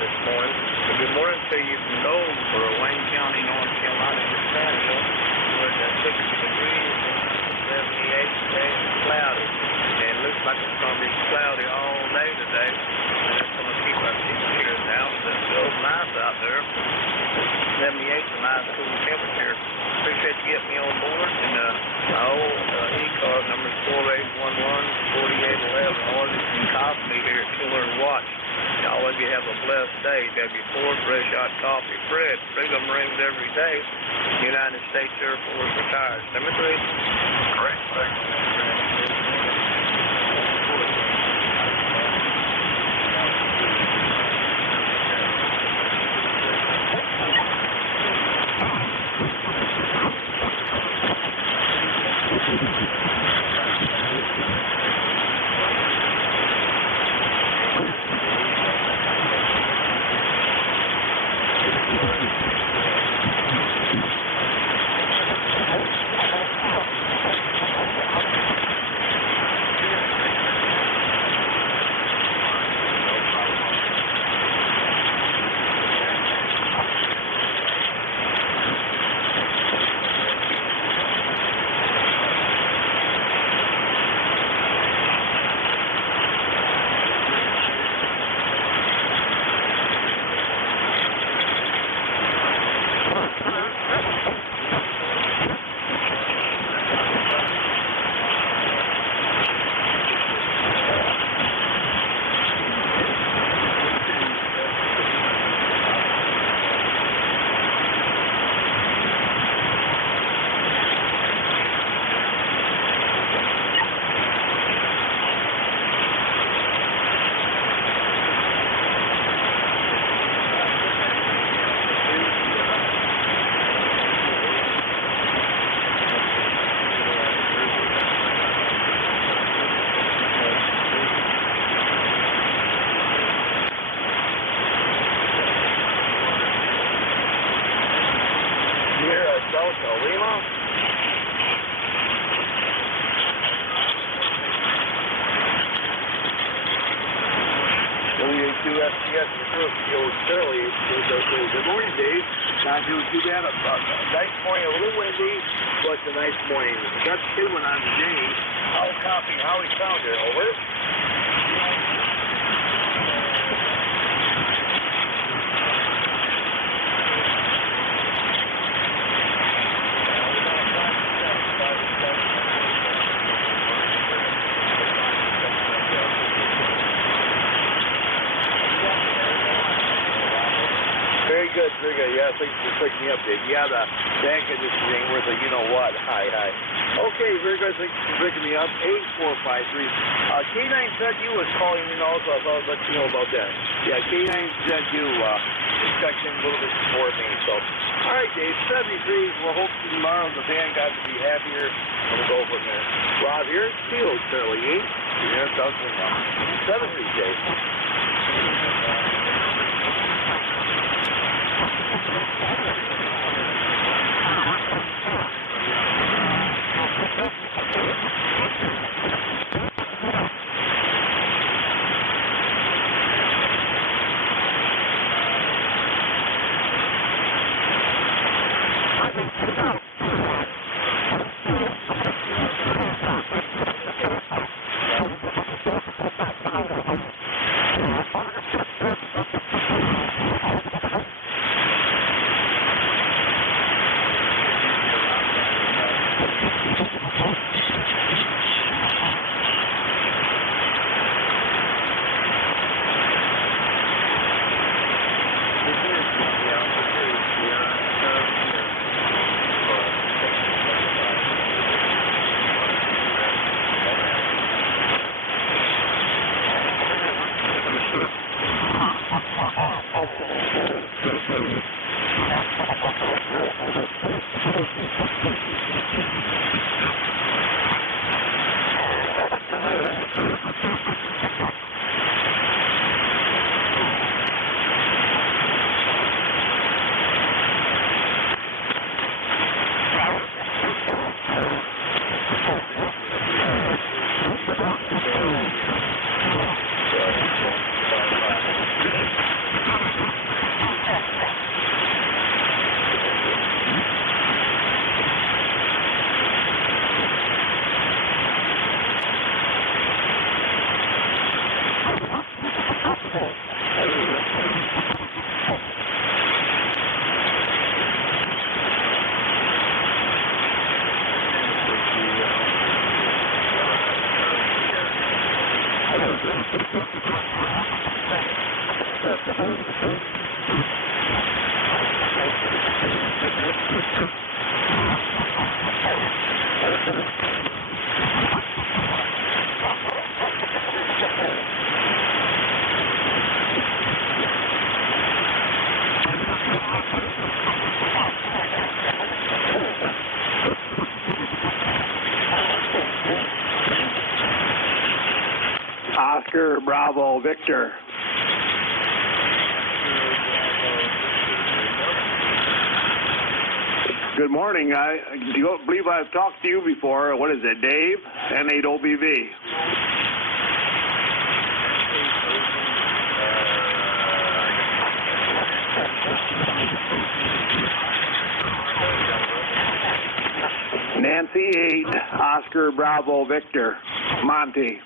this morning. So good morning to you from Gold for Wayne County, North Carolina, Central. We're at 60 degrees and 78 today, and cloudy. And it looks like it's going to be cloudy all day today, and that's going to keep our temperatures down. So it's still nice out there. 78 is a nice cool temperature. Appreciate you getting me on board. And my old ECARS number is 4811-4811. Or you can copy me here at 200 watts. Y'all hope you have a blessed day. W4 Fresh Hot Coffee. Fred. Freedom rings every day. United States Air Force retired. Number 3. Correct. NJ2US Good morning, Dave. Not doing too bad. A nice morning, a little windy, but it's a nice morning. Got the kid one on Jane. I'll copy how he found it. Over. Very good. Yeah, thanks for picking me up, Dave. Yeah, the air conditioning worth a you-know-what. Hi. Okay, very good. Thanks for picking me up. 8453. K9ZU was calling in also. I thought I'd let you know about that. Yeah, K9ZU. Just got in a little bit before me, so. All right, Dave, 73. We'll hope tomorrow the band got to be happier, and we'll go from there. Rob here, feels fairly 8. Yeah, it does look nice. 70, Dave. Oscar, Bravo, Victor. Good morning. I do believe I've talked to you before. What is it, Dave? N8OBV. Nancy 8, Oscar, Bravo, Victor, Monty.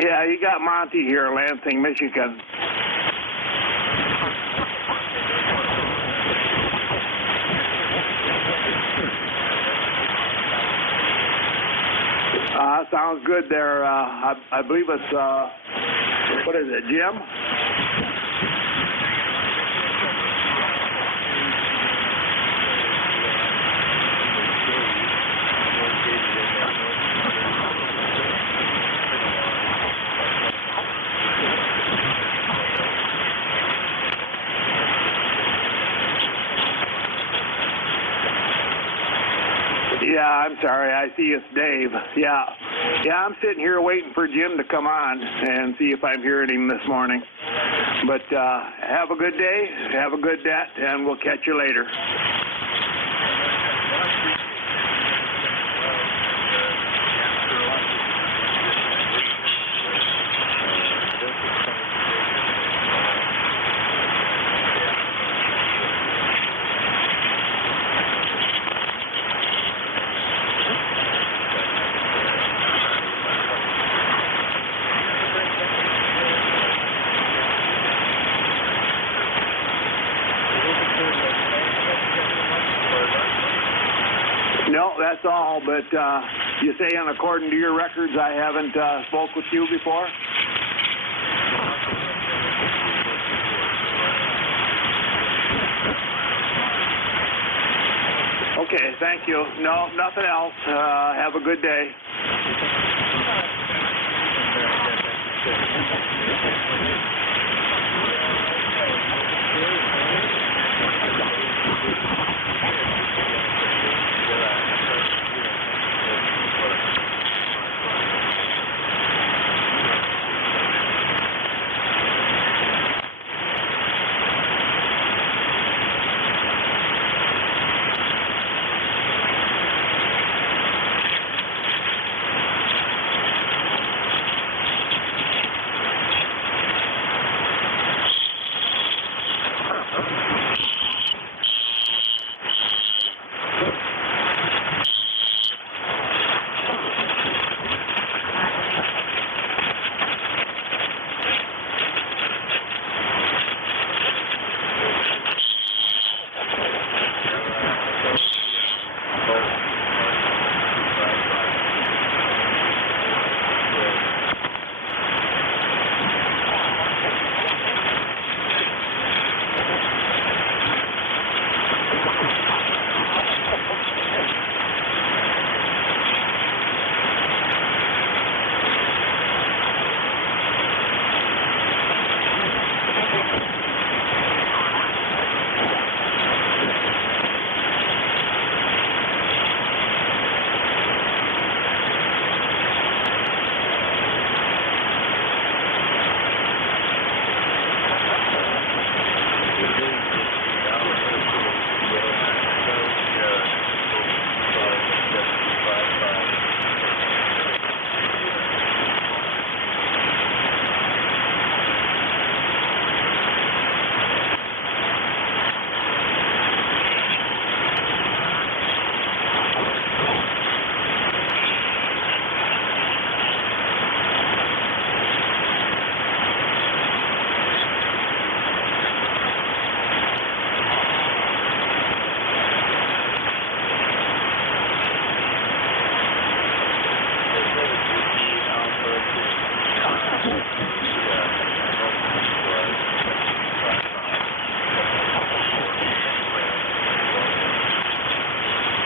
Yeah, you got Monty here, Lansing, Michigan. Sounds good there. I believe it's, what is it, Jim? Yeah, I'm sorry. I see it's Dave. Yeah, I'm sitting here waiting for Jim to come on and see if I'm hearing him this morning. But have a good day, have a good day, and we'll catch you later. No, that's all, but You say, and according to your records, I haven't spoke with you before? Okay, thank you. No, nothing else. Have a good day.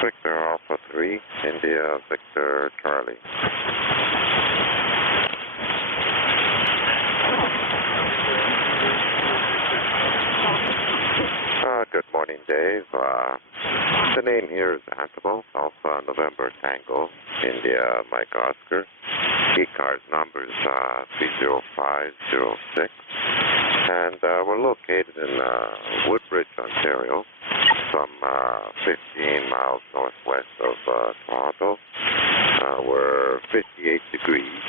Victor Alpha 3, India, Victor Charlie. Good morning, Dave. The name here is Ansible, Alpha November Tango, India, Mike Oscar. ECARS number is 30506. And we're located in Woodbridge, Ontario, some 15 miles northwest of Toronto. We're 58 degrees.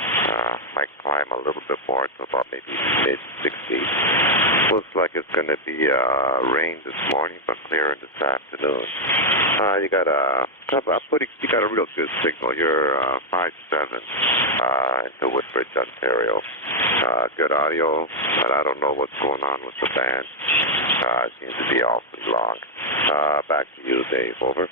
Might climb a little bit more to about maybe mid-60s. Looks like it's going to be rain this morning, but clearing this afternoon. You got a real good signal. You're 5'7" into Woodbridge, Ontario. Good audio, but I don't know what's going on with the band. It seems to be awfully long. Back to you, Dave. Over.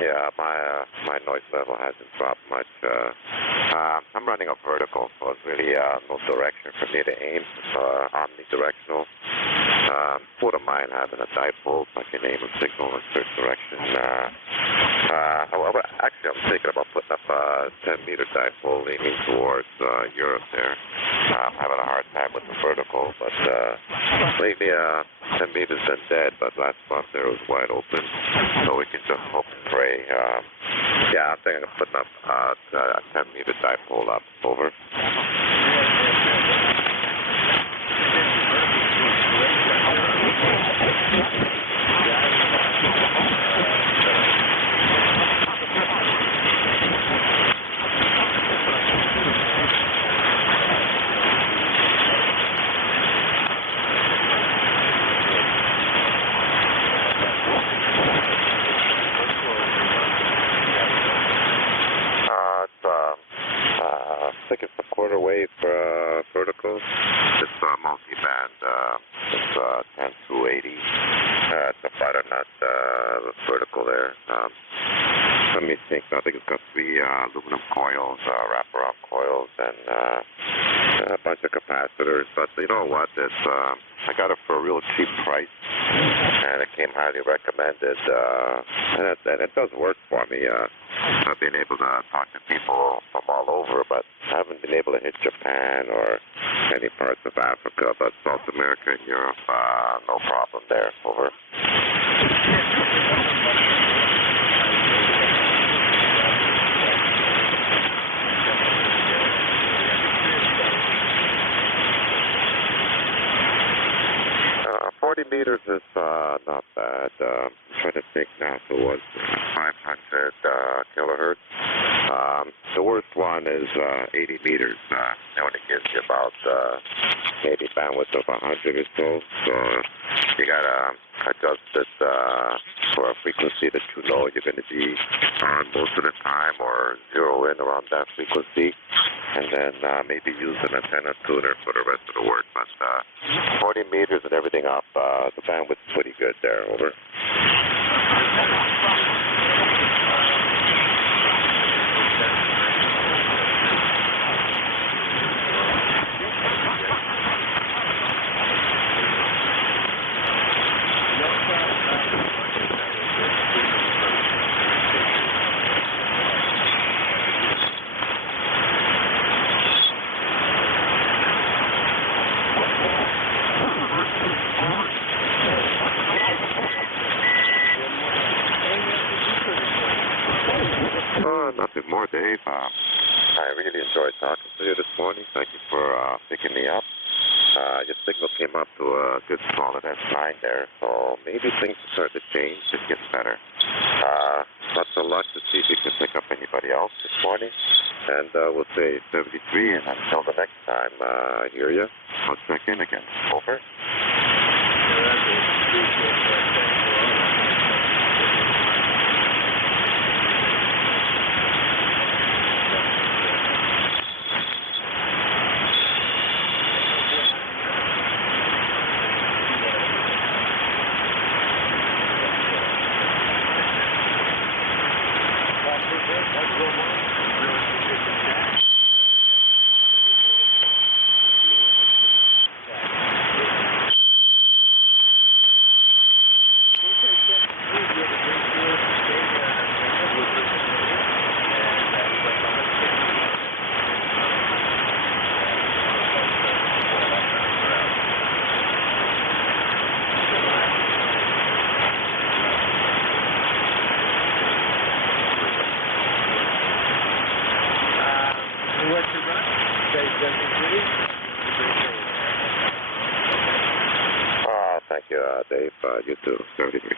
Yeah, my noise level hasn't dropped much. I'm running a vertical, so it's really no direction for me to aim. It's omnidirectional. Wouldn't mind having a dipole, so I can aim a signal in a certain direction. However, actually, I'm thinking about putting up a 10-meter dipole aiming towards Europe there. I'm having a hard time with the vertical, but lately 10 meters been dead, but last month there was wide open, so we can just hope and pray. Yeah, I'm thinking of putting up a 10-meter dipole up. Over. think it's a quarter wave vertical. It's multi-band. It's 10 to 80. It's a butternut vertical there. Let me think. I think it's got 3 aluminum coils, wraparound coils, and a bunch of capacitors. But you know what? It's I got it for a real cheap price, and it came highly recommended. And it does work for me. I've been able to talk to people from all over, but I haven't been able to hit Japan or any parts of Africa. But South America and Europe, no problem there. Over. 40 meters is not bad. I'm trying to think now. So it was 500 kilohertz. The worst one is 80 meters. It only gives you about maybe bandwidth of 100 or so. So you gotta adjust it for a frequency that you know you're going to be on most of the time, or zero in around that frequency, and then maybe use an antenna tuner for the rest of the work. But 40 meters and everything up, the bandwidth's pretty good there. Over. Nothing more, Dave. I really enjoyed talking to you this morning. Thank you for picking me up. Your signal came up to a good solid S9 there, so maybe things are starting to change. It gets better. Lots of luck to see if you can pick up anybody else this morning. And we'll say 73, and until the next time I hear you, I'll check in again. Over. Thank you, Dave. You too. 73.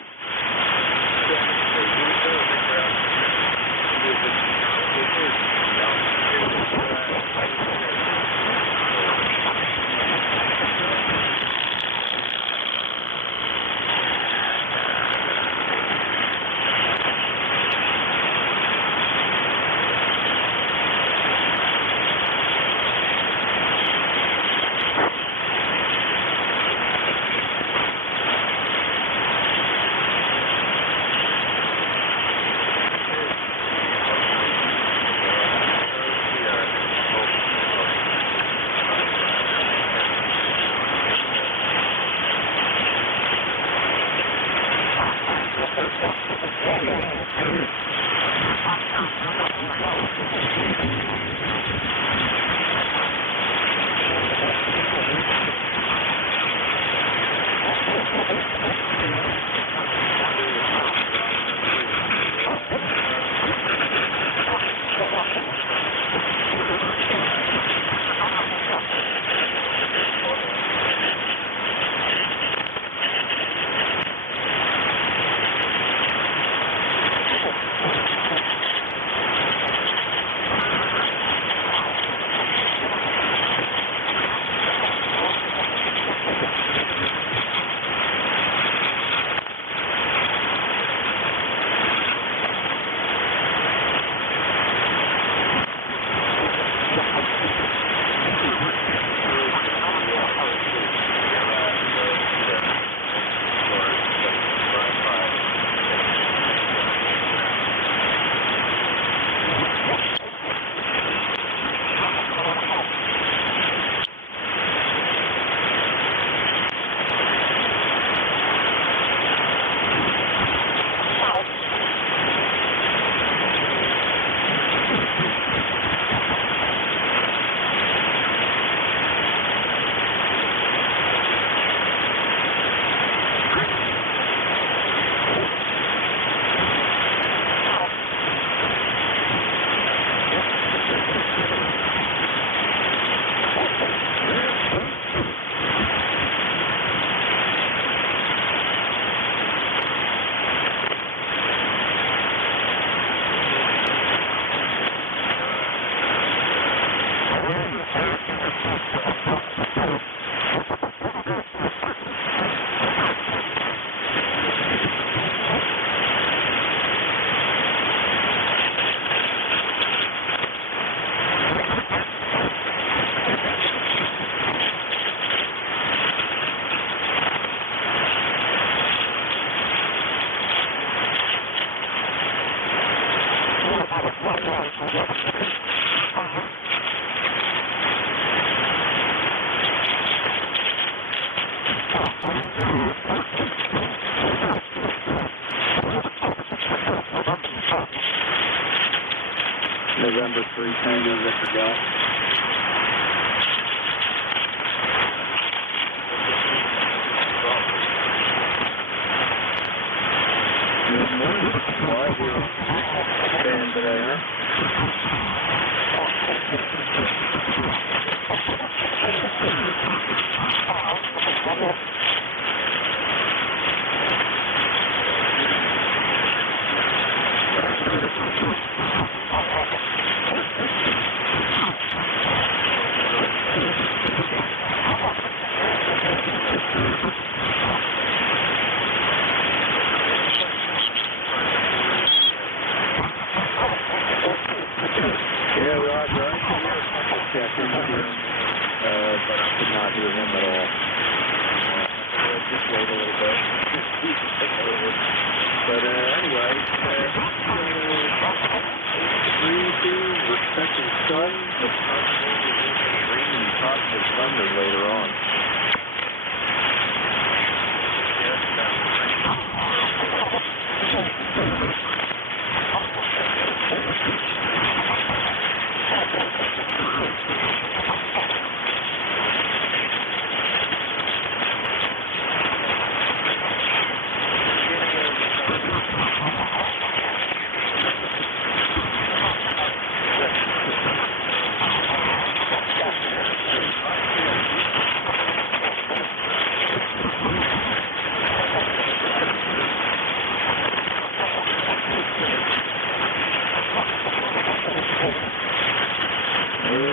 November 3, Tango, Victor Golf. Good morning. Why we're staying today, huh? Yeah, Roger. I can hear a couple check-ins here, but I could not hear him at all. Just wait a little bit. But anyway, 3-2, we're expecting sun, but rain and possible thunder later on.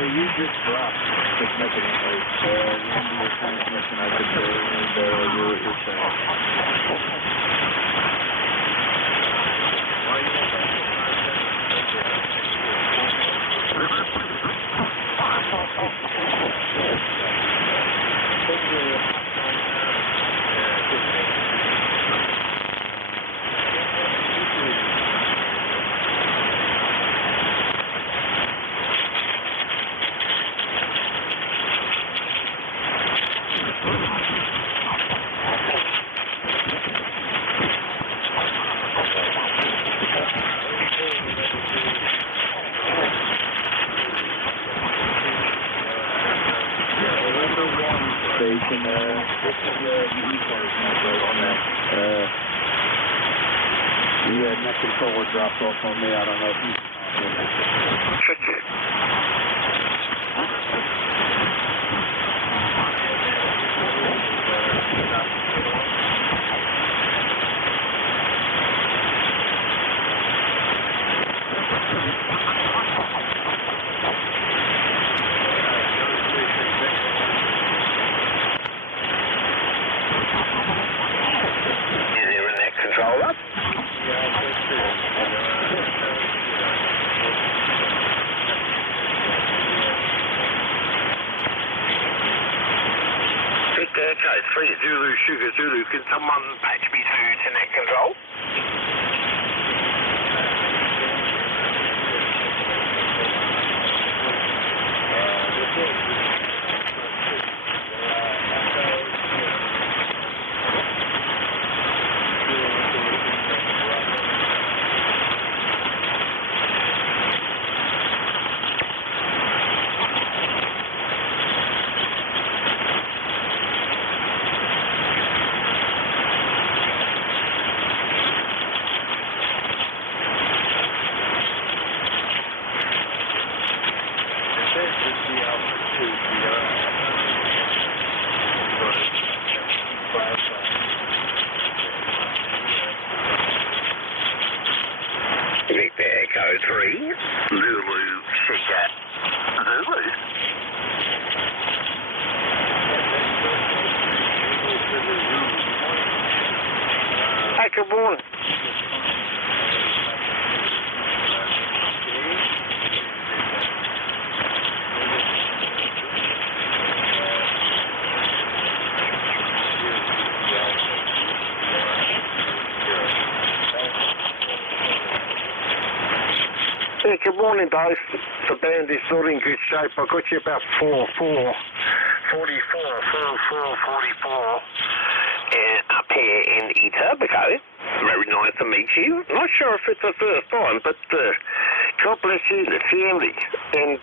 You just dropped significantly. The end of your transmission, I could barely hear what you're saying. Station, this is the ECARS network on that. You had net controller dropped off on me. I don't know if you controller? Victor Echo 3 Zulu Sugar Zulu, can someone patch me through to net control? Victor Echo 3, Zulu Sugar Zulu. Hey, good morning. Yeah, good morning, Dave. The band is not in good shape. I got you about 44. And up here in Etobicoke. Very nice to meet you. Not sure if it's the first time, but God bless you, the family, and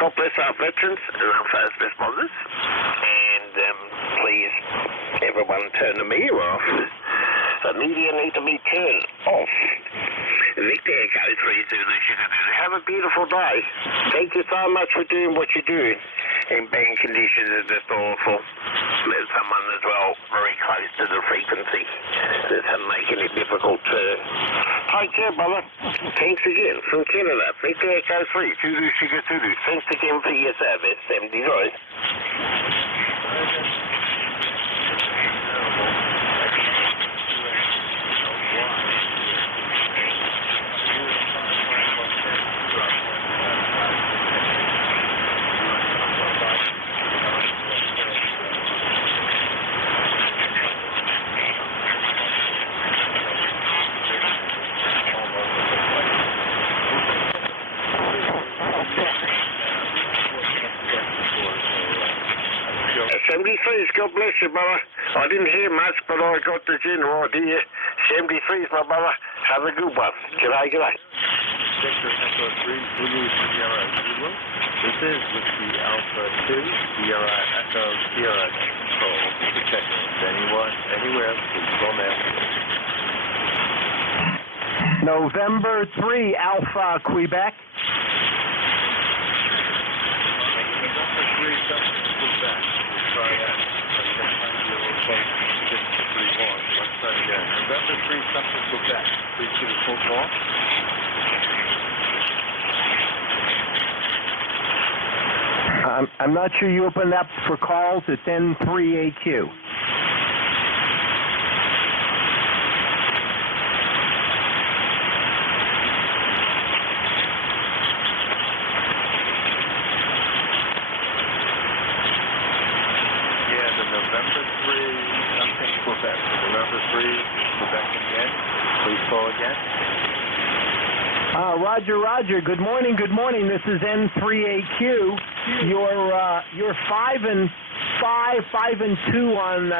God bless our veterans and our first responders. And please, everyone, turn the media off. The media need to be turned off. Victor Echo 3 Zulu Sugar Zulu. Have a beautiful day. Thank you so much for doing what you're doing. And band conditions are just awful. There's someone as well very close to the frequency that's making it difficult to... Take care, brother. Thanks again from Canada. Victor Echo 3 Zulu Sugar Zulu. Thanks again for your service. 73. God bless you, brother. I didn't hear much, but I got the general idea. 73's my brother. Have a good one. G'day, g'day. Victor Echo 3 Zulu Sierra Zulu. This is Whiskey Alpha 2 Sierra Echo Sierra Control. Protecting anyone, anywhere, please go now. November 3 Alpha Quebec. November 3 Quebec. Try that. Let's try it again. November 3 something Quebec. Please give a full call. I'm not sure you opened up for calls. It's N3AQ. November 3, something Quebec. November 3, Quebec again. Please call again. Roger. Good morning. This is N3AQ. You're 5 and 2 on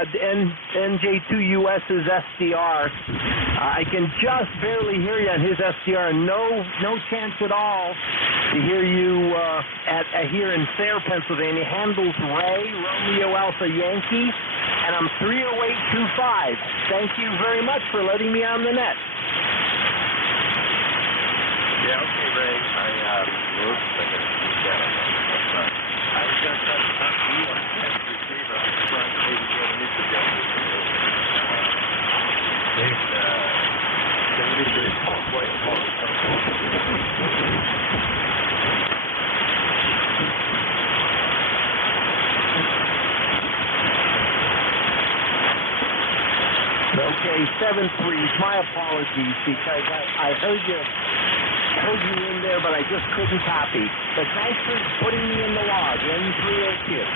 NJ2US's SDR. I can just barely hear you on his SDR. No chance at all to hear you here in Sayre, Pennsylvania. Handles Ray, Romeo Alpha Yankee, and I'm 30825. Thank you very much for letting me on the net. Yeah, okay, Ray. I was going to try to talk to you on the receiver. I'm trying to maybe get an interview. Okay, 7-3. My apologies because I heard you in there, but I just couldn't copy. But thanks for putting me in the log. N3AQ.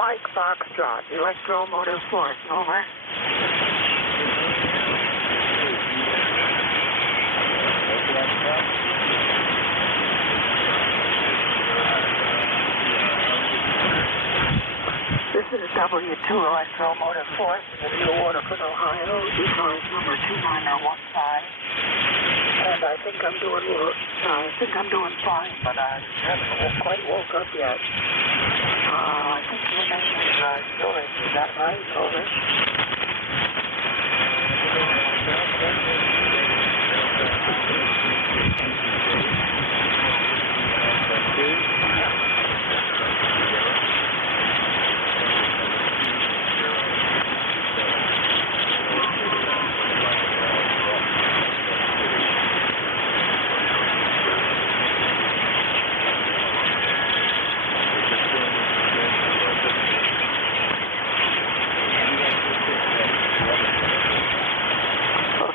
Mike Foxtrot, Electromotive Force, over. This is W2 Electromotive Force in New Waterford, Ohio, ECARS number 29015. And I think I'm doing fine, but I haven't quite woke up yet. I think your name is George, is that right? Over.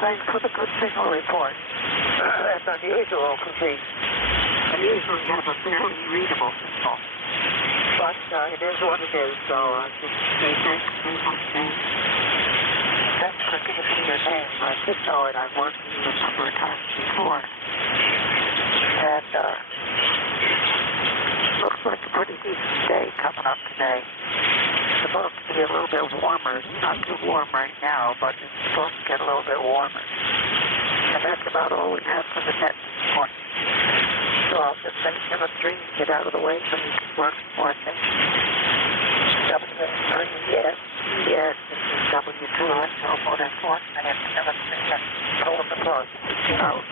Thanks for the good signal report. That's unusual for me. I usually have a fairly readable signal. But it is what it is, so I just say thanks very much, James. Thanks for giving me your name. I should know it. I've worked with you a number of times before. And looks like a pretty decent day coming up today. It's supposed to be a little bit warmer. It's not too warm right now, but it's supposed to get a little bit warmer. And that's about all we have for the net this morning. So I'll just finish number 3 and get out of the way so you can work more things. Yes, this is W2 Electromotive Force, and it's number 3 and hold the plug. Out.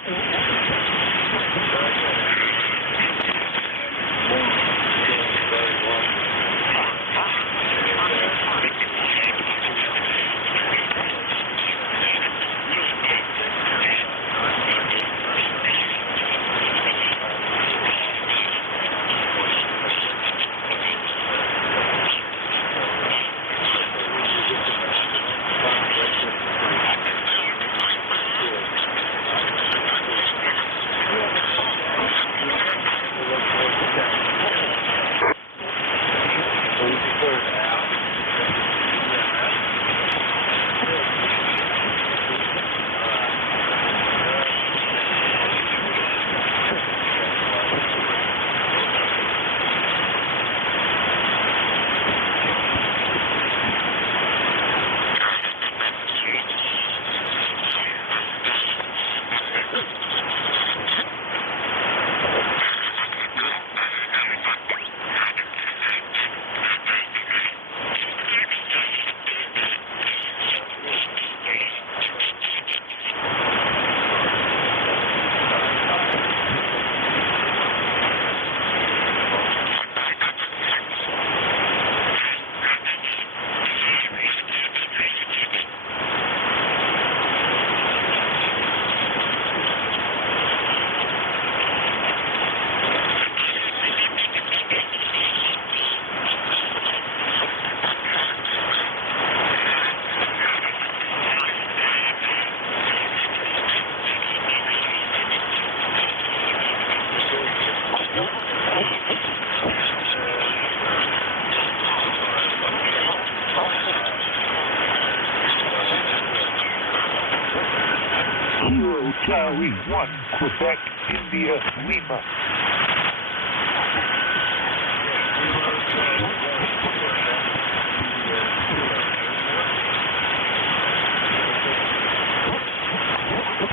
Charlie 1, Quebec, India, Lima.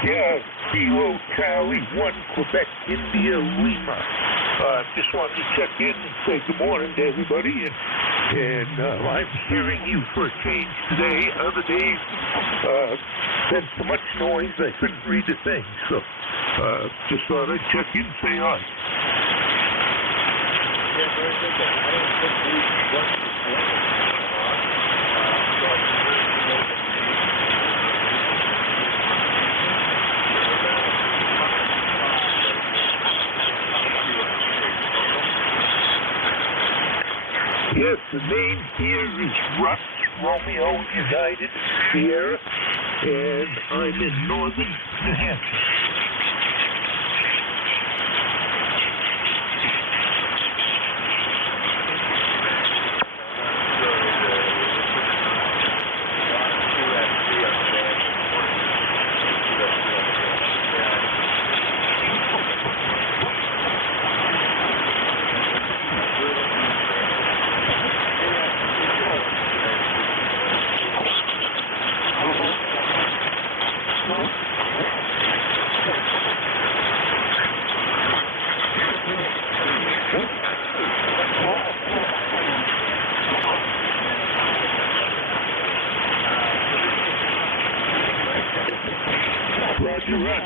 Yeah, Kilo Charlie 1, Quebec, India, Lima. Just wanted to check in and say good morning to everybody. And I'm hearing you for a change today. Other days, been so much noise I couldn't read a thing. So just thought I'd check in and say hi. Yeah, very good. I don't think we want Yes, the name here is Russ Romeo United Sierra, and I'm in northern New Hampshire.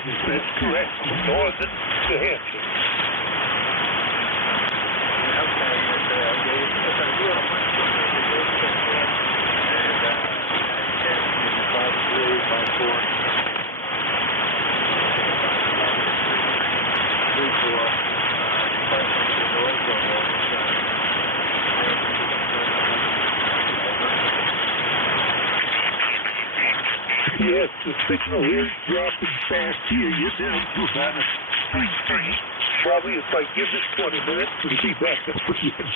That's correct. Northern New Hampshire. Yes, the signal is dropping fast here. You're down to about a 3-3. Probably if I give this 20 minutes, we'll be back up again.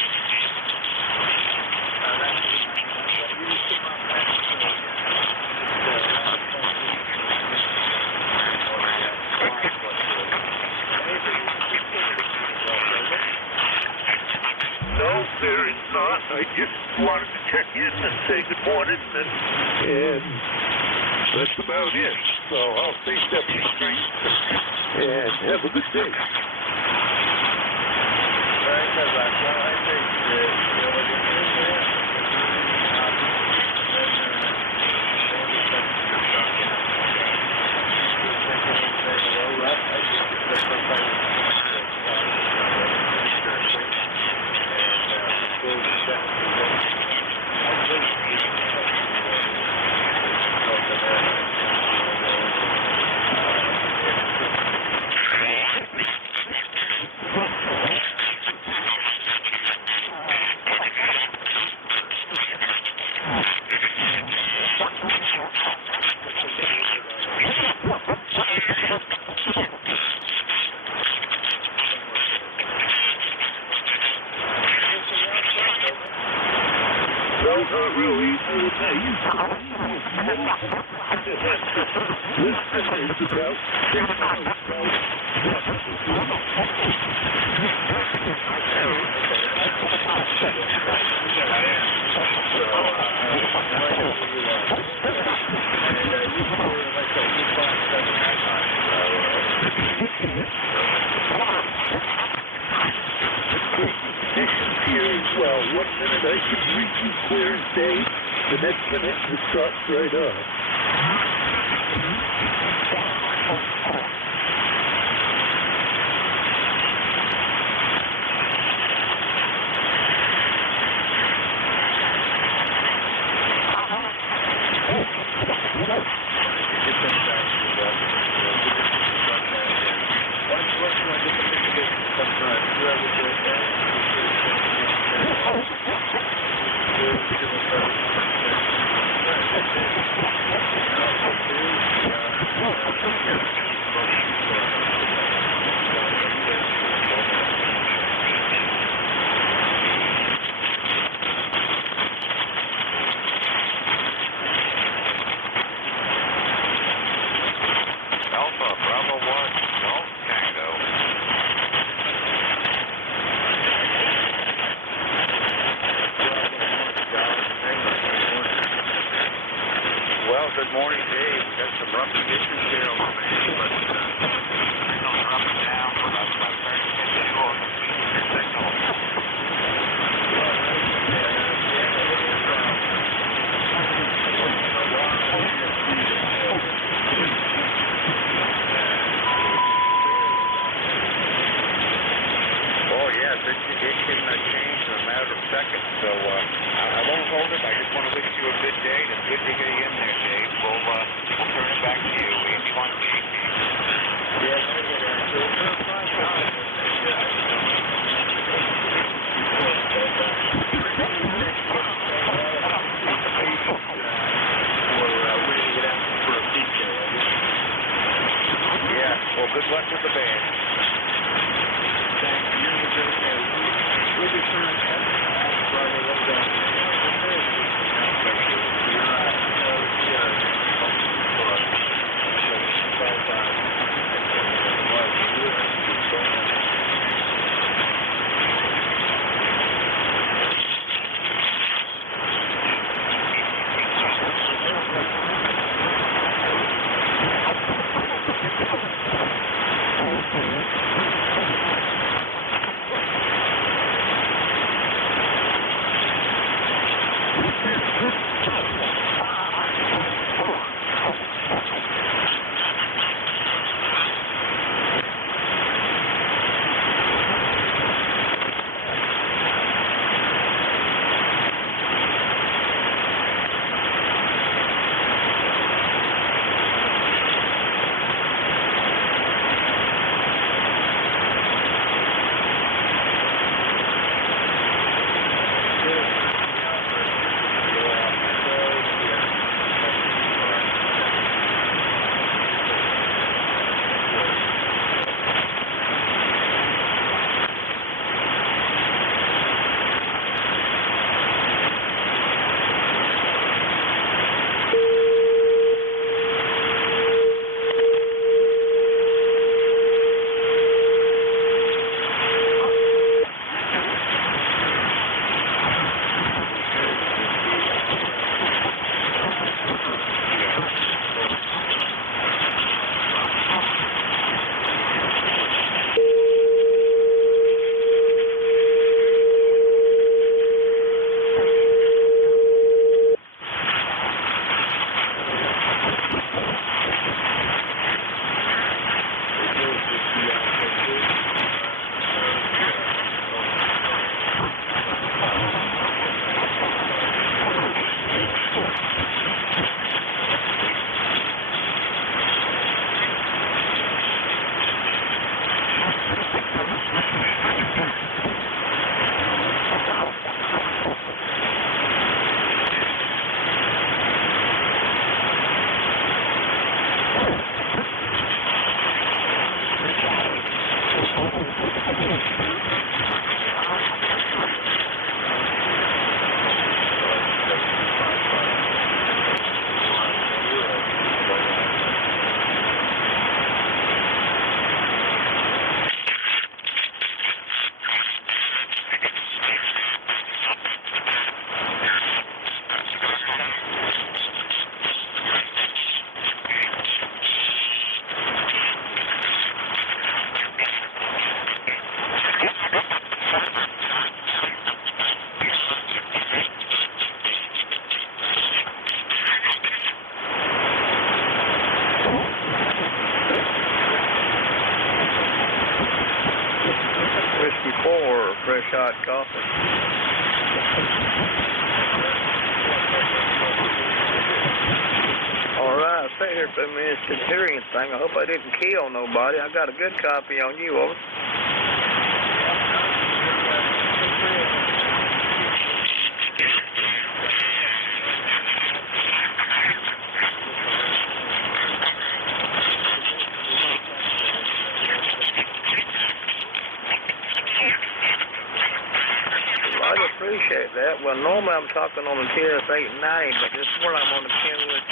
No, there is not. I just wanted to check in and say good morning, and that's about it. So I'll stay 73 and have a good day. Well, 1 minute I can read you clear as day. The next minute it starts right off. Good morning, Dave. We got some rough conditions here over there, but signal's up and down. We're about starting to get you on the signal. Oh, yes, it can change in a matter of seconds, so I won't hold it. I just want to wish you a good day, and it's good to hear you in there, Dave. We'll turn it back to you. Andy wants to eat you. Yes, yeah, well, good luck with the band. Thank you. We'll be sure All right, I sat here for a minute, didn't hear anything. I hope I didn't kill nobody. I got a good copy on you, over. I appreciate that. Well, normally I'm talking on the TS-890, but this morning I'm on the Kenwood,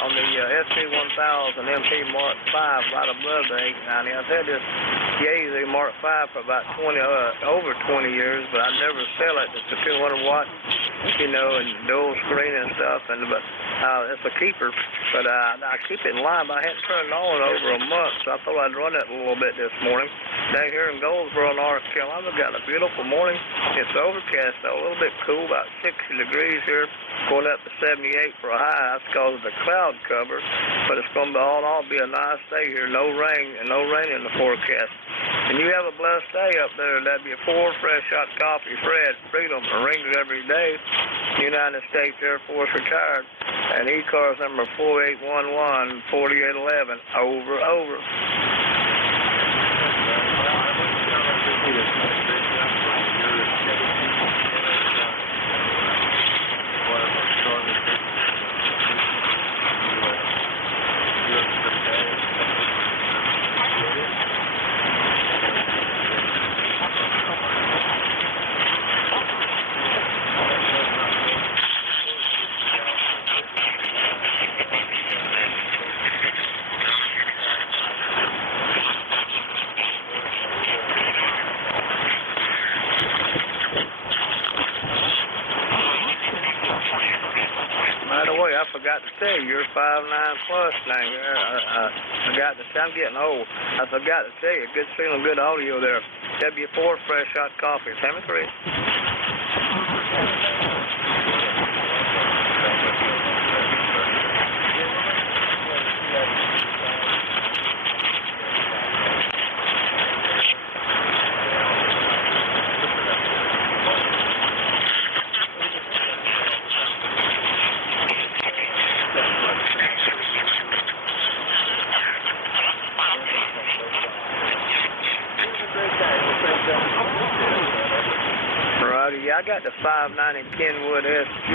on the SC-1000 MP Mark V, right above the 890. I've had this Yaesu Mark V for about over 20 years, but I never sell it. It's a 200 watt, you know, and dual screen and stuff, but it's a keeper. But I keep it in line, but I hadn't turned it on in over a month, so I thought I'd run it a little bit this morning. Down here in Goldsboro, North Carolina, got a beautiful morning. It's overcast, though, a little bit cool, about 60 degrees here, going up to 78 for a high. That's because of the cloud cover, but it's going to be all in all be a nice day here. No rain in the forecast. And you have a blessed day up there. W4 Fresh Hot Coffee, Fred, Freedom, rings every day. United States Air Force retired. And ECARS number 4811-4811. Over. By the way, I forgot to tell you, you're 5'9" plus now. I forgot to say, I'm getting old. I forgot to tell you, good feeling, good audio there. W4 Fresh Hot Coffee, 73. Yeah, I got the 590 Kenwood SG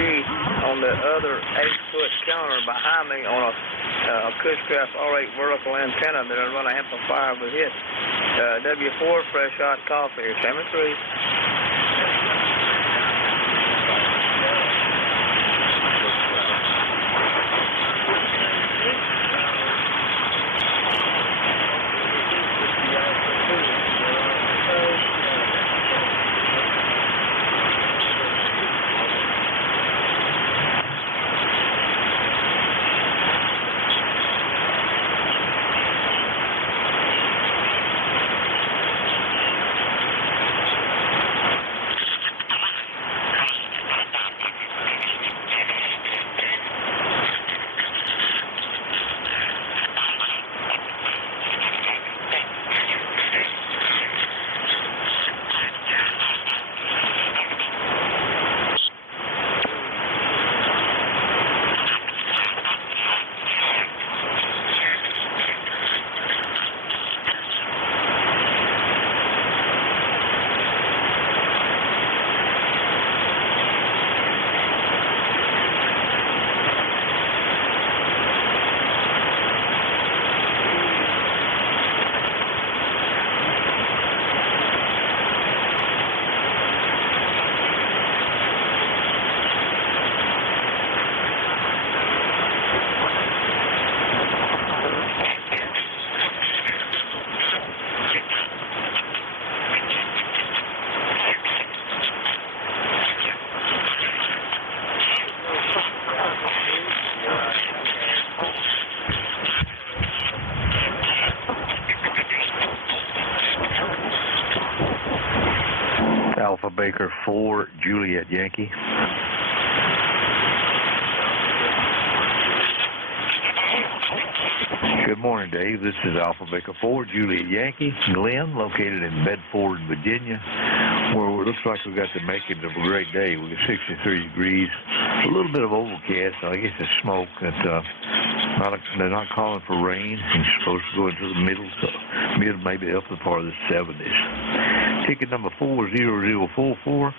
on the other 8-foot counter behind me on a Cushcraft R8 vertical antenna that I run an amplifier with it. W4 Fresh Hot Coffee, 73. Alpha Baker 4, Juliet Yankee. Good morning, Dave. This is Alpha Baker 4, Juliet Yankee. Glenn, located in Bedford, Virginia, where we're it looks like we got the makings of a great day. We got 63 degrees, a little bit of overcast. I guess it's smoke. They're not calling for rain. It's supposed to go into the mid, maybe up to part of the 70s. Ticket number 40044,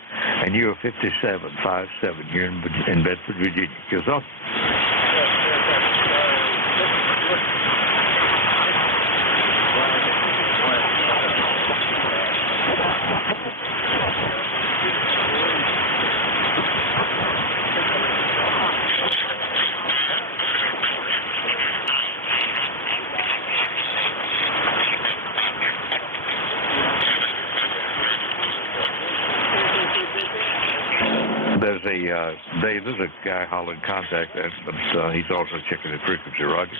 and you're 5757 here in Bedford, Virginia. Goes up. Dave, there's a guy hollering contact that, but he's also checking the frequency. Roger.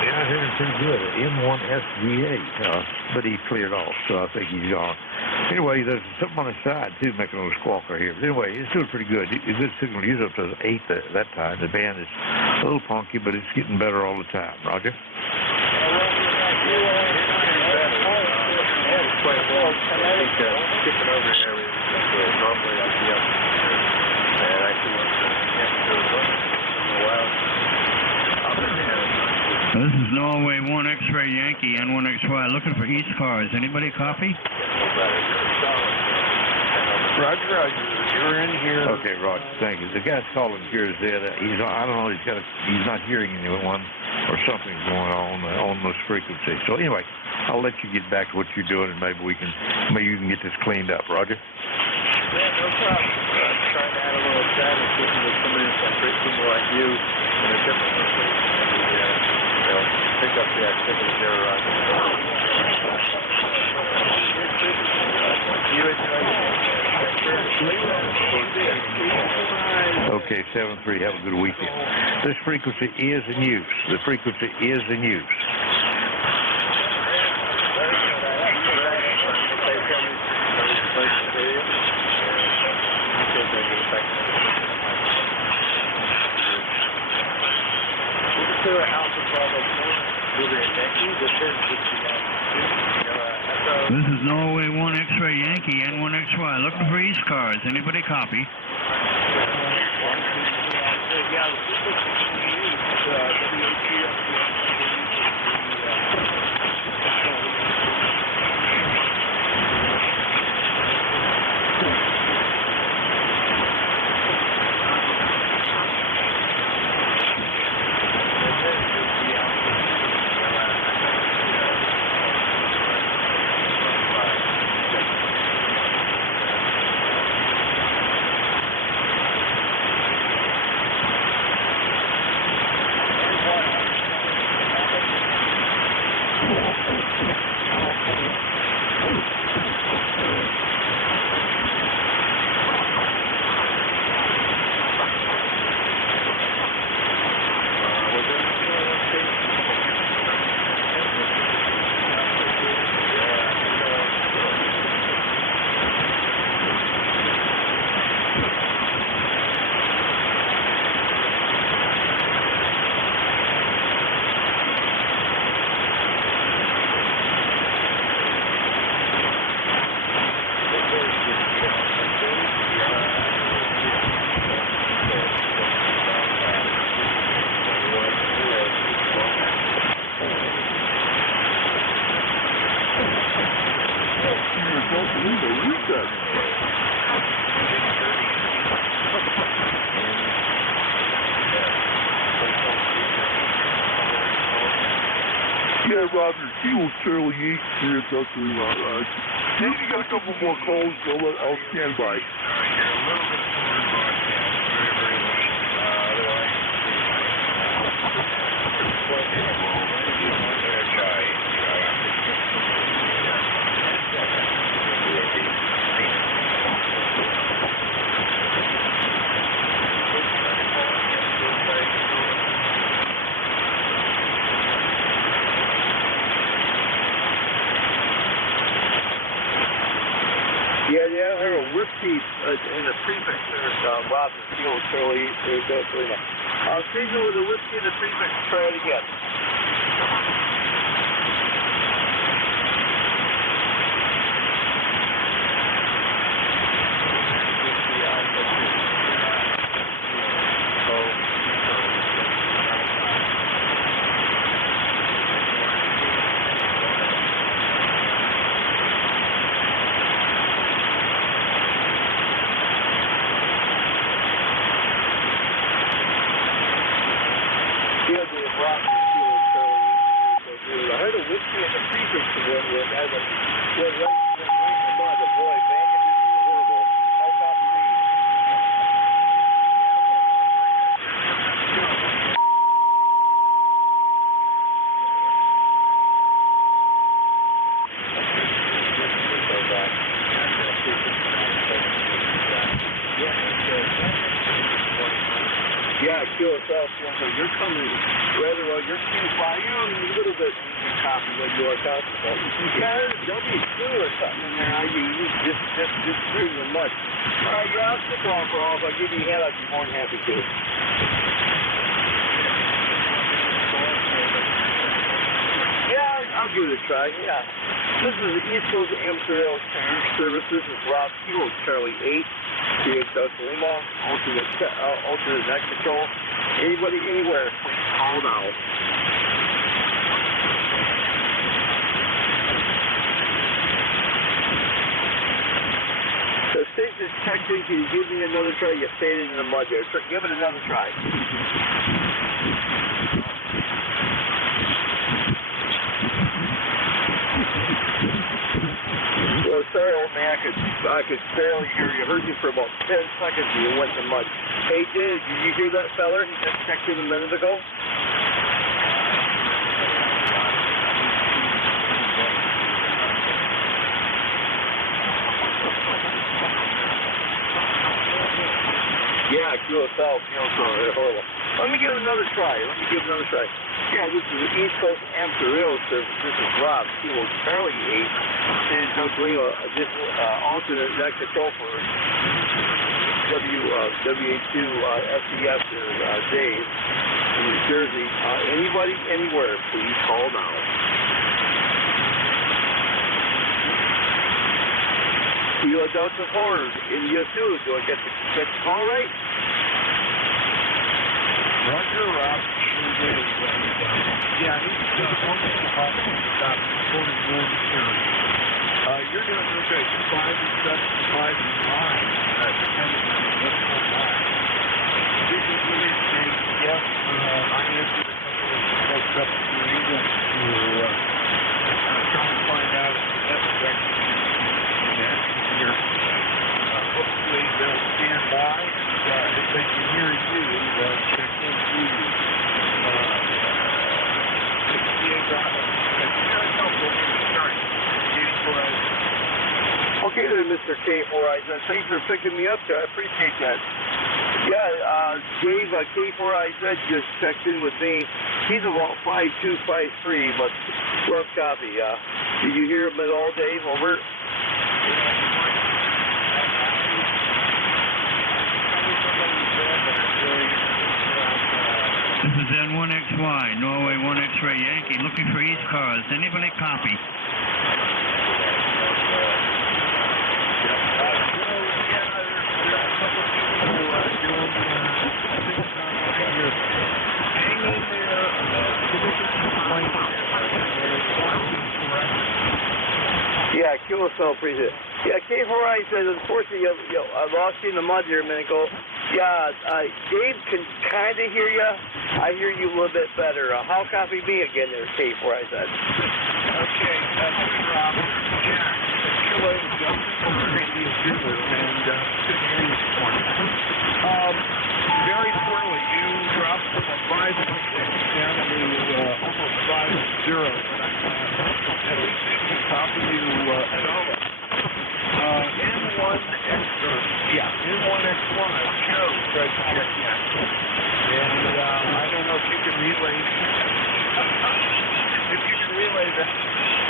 Yeah, I heard him pretty good. M1SGA, but he cleared off, so I think he's gone. Anyway, there's something on the side, too, making a little squawker here. But anyway, it's doing pretty good. A good signal. He was up to 8 that time. The band is a little funky, but it's getting better all the time. Roger? Skipping over areas normally I'd be up and actually went This is Norway 1 X-Ray Yankee, N1XY, looking for ECARS. Anybody copy? Roger, you're in here. Okay, Roger, thank you. The guy's calling here is that I don't know, he's not hearing anyone or something's going on this frequency. So anyway, I'll let you get back to what you're doing, and maybe you can get this cleaned up. Roger? Yeah, no problem. I'm trying to add a little status with somebody that's frequency like you in a different frequency. They'll pick up the activity there, Roger. You enjoy Okay, 7-3, have a good weekend. This frequency is in use. The frequency is in use. This is Norway 1 X-Ray Yankee, N1XY, looking for ECARS. Anybody copy? Yeah, Roger, Kilo Charlie 8 here, Dr. You got a couple more calls, I'll stand by. Yeah, I have a risk Chief, in the prefix there's Rob and Kilo Charlie, there's Delta. Signal with the whiskey in the prefix, try it again. Yeah, QSL, you're coming rather well. You're too far. You're a little bit copy what you are talking about. Yeah, there's W2 or something in there. You just pretty much. All right, you're out the call for all. If I give you a hand, I'd be more than happy to. Yeah, I'll give it a try. Yeah. This is the East Coast Amsterdam Service. This is Rob Kilo Charlie 8. Delta Lima, alternate neck control. Anybody, anywhere, please call now. The station's checked in. Can you give me another try? You faded in the mud there. So give it another try. Well, sorry, old man, I could barely hear you. Heard you for about 10 seconds and you went to mud. Hey, did you hear that feller? He just checked in a minute ago. Yeah, QSL feels horrible. Let me give it another try. Yeah, this is the East Coast Amsterdam Service. This is Rob, Kilo Charlie 8. And Delta Lima, this alternate neck control for WA2 SES is Dave in New Jersey. Anybody, anywhere, please call now. Kilo Delta Forward in U2. Do I get the call right? Roger, Rob. Yeah, he's almost about stop supporting Northern Syria. You're doing okay. 5 and 7, 5 and 9. Depending on what's going on. This is really saying, yes, I answered a couple of folks up in England who were trying to find out if that's correct. Here. Hopefully they'll stand by, and if they can hear you, they'll check in through you. Okay then, Mr. K4IZ. Thanks for picking me up there. I appreciate that. Yeah, Dave, K4IZ just checked in with me. He's about 5253, but rough copy. Did you hear him at all, Dave? Over. This is N1XY, Norway 1 X-ray Yankee, looking for ECARS. Anybody copy? Yeah, QSL appreciate it. Yeah, K4I says, unfortunately, I lost you in the mud here a minute ago. Yeah, Dave can kind of hear you. I hear you a little bit better. How copy me again there, K4I said. Okay, Rob. Yeah, Kilo and couldn't hear you this morning. Very poorly. You dropped from a 5 and 6 down to almost 5 and 0, but I'm at least able to copy you at all. N1XY, Joe tried to check in. And I don't know if you can relay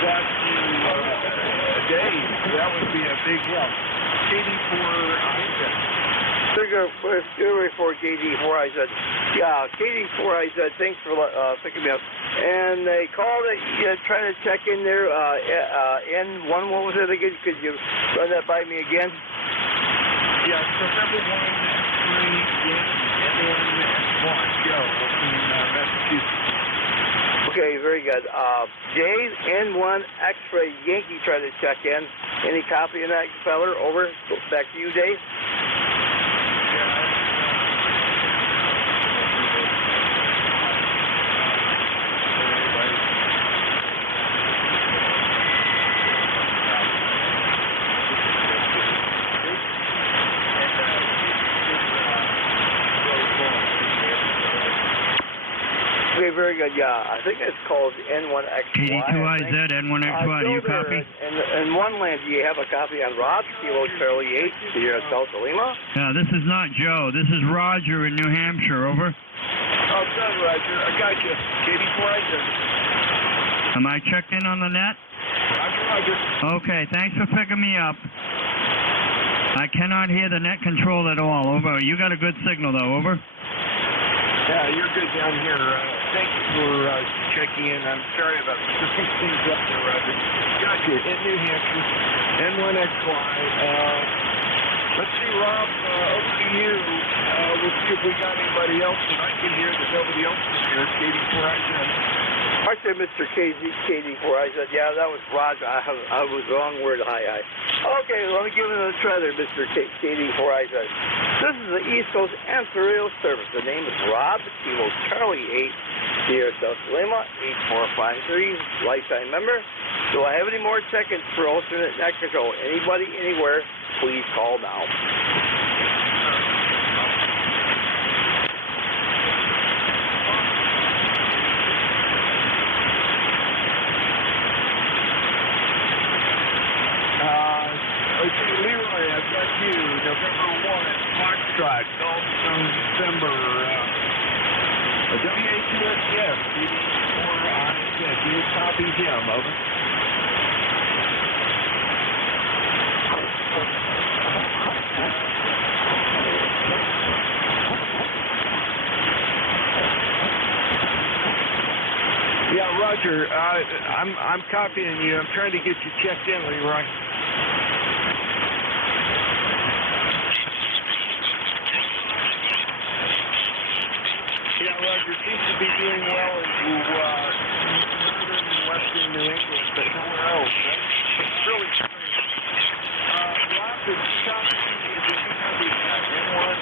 that to Dave. That would be a big help. KD4IZ. Studio 4 KD4IZ. Yeah, KD4IZ, thanks for picking me up. And they called it, trying to check in there, N1, what was it again? Could you run that by me again? Yeah, November 1, X-ray, N1, Joe, in Massachusetts. Okay, very good. Dave, N1, X-ray, Yankee trying to check in. Any copy of that, feller? Over. Back to you, Dave. Okay, very good. Yeah, I think it's called N1XY. KD2IZ, N1XY. Do you copy? And one land, do you have a copy on Rob, Kilo Charlie 8, here at Delta Lima? Yeah, this is not Joe. This is Roger in New Hampshire. Over. Oh, done, Roger. I got you. KD4IZ. Am I checked in on the net? Roger. Okay, thanks for picking me up. I cannot hear the net control at all. Over. You got a good signal, though. Over. Yeah, you're good down here. Thank you for checking in. I'm sorry about things up there, Roger. Gotcha. In New Hampshire, N1XY. Let's see, Rob, over to you. We'll see if we got anybody else that I can hear that nobody else can hear. KD4IZ. I said Mr. KD4IZ. Yeah, that was Roger. I was wrong word. Hi. Okay, let me give it another try there, Mr. KD4IZ. This is the East Coast Answer Radio Service. The name is Rob, Kilo Charlie 8, Sierra South Lima, 8453, lifetime member. Do I have any more seconds for alternate net control? Anybody, anywhere, please call now. Okay, Leroy, I've got you. November 1, Foxtrot, Golf November. WA2S, yes. KD4IZ. Do you copy him? Over. Yeah, Roger. I'm copying you. I'm trying to get you checked in, Leroy. Yeah, Roger seems to be doing well into northern and western New England, but nowhere else. It's really strange. Rob is copying N1.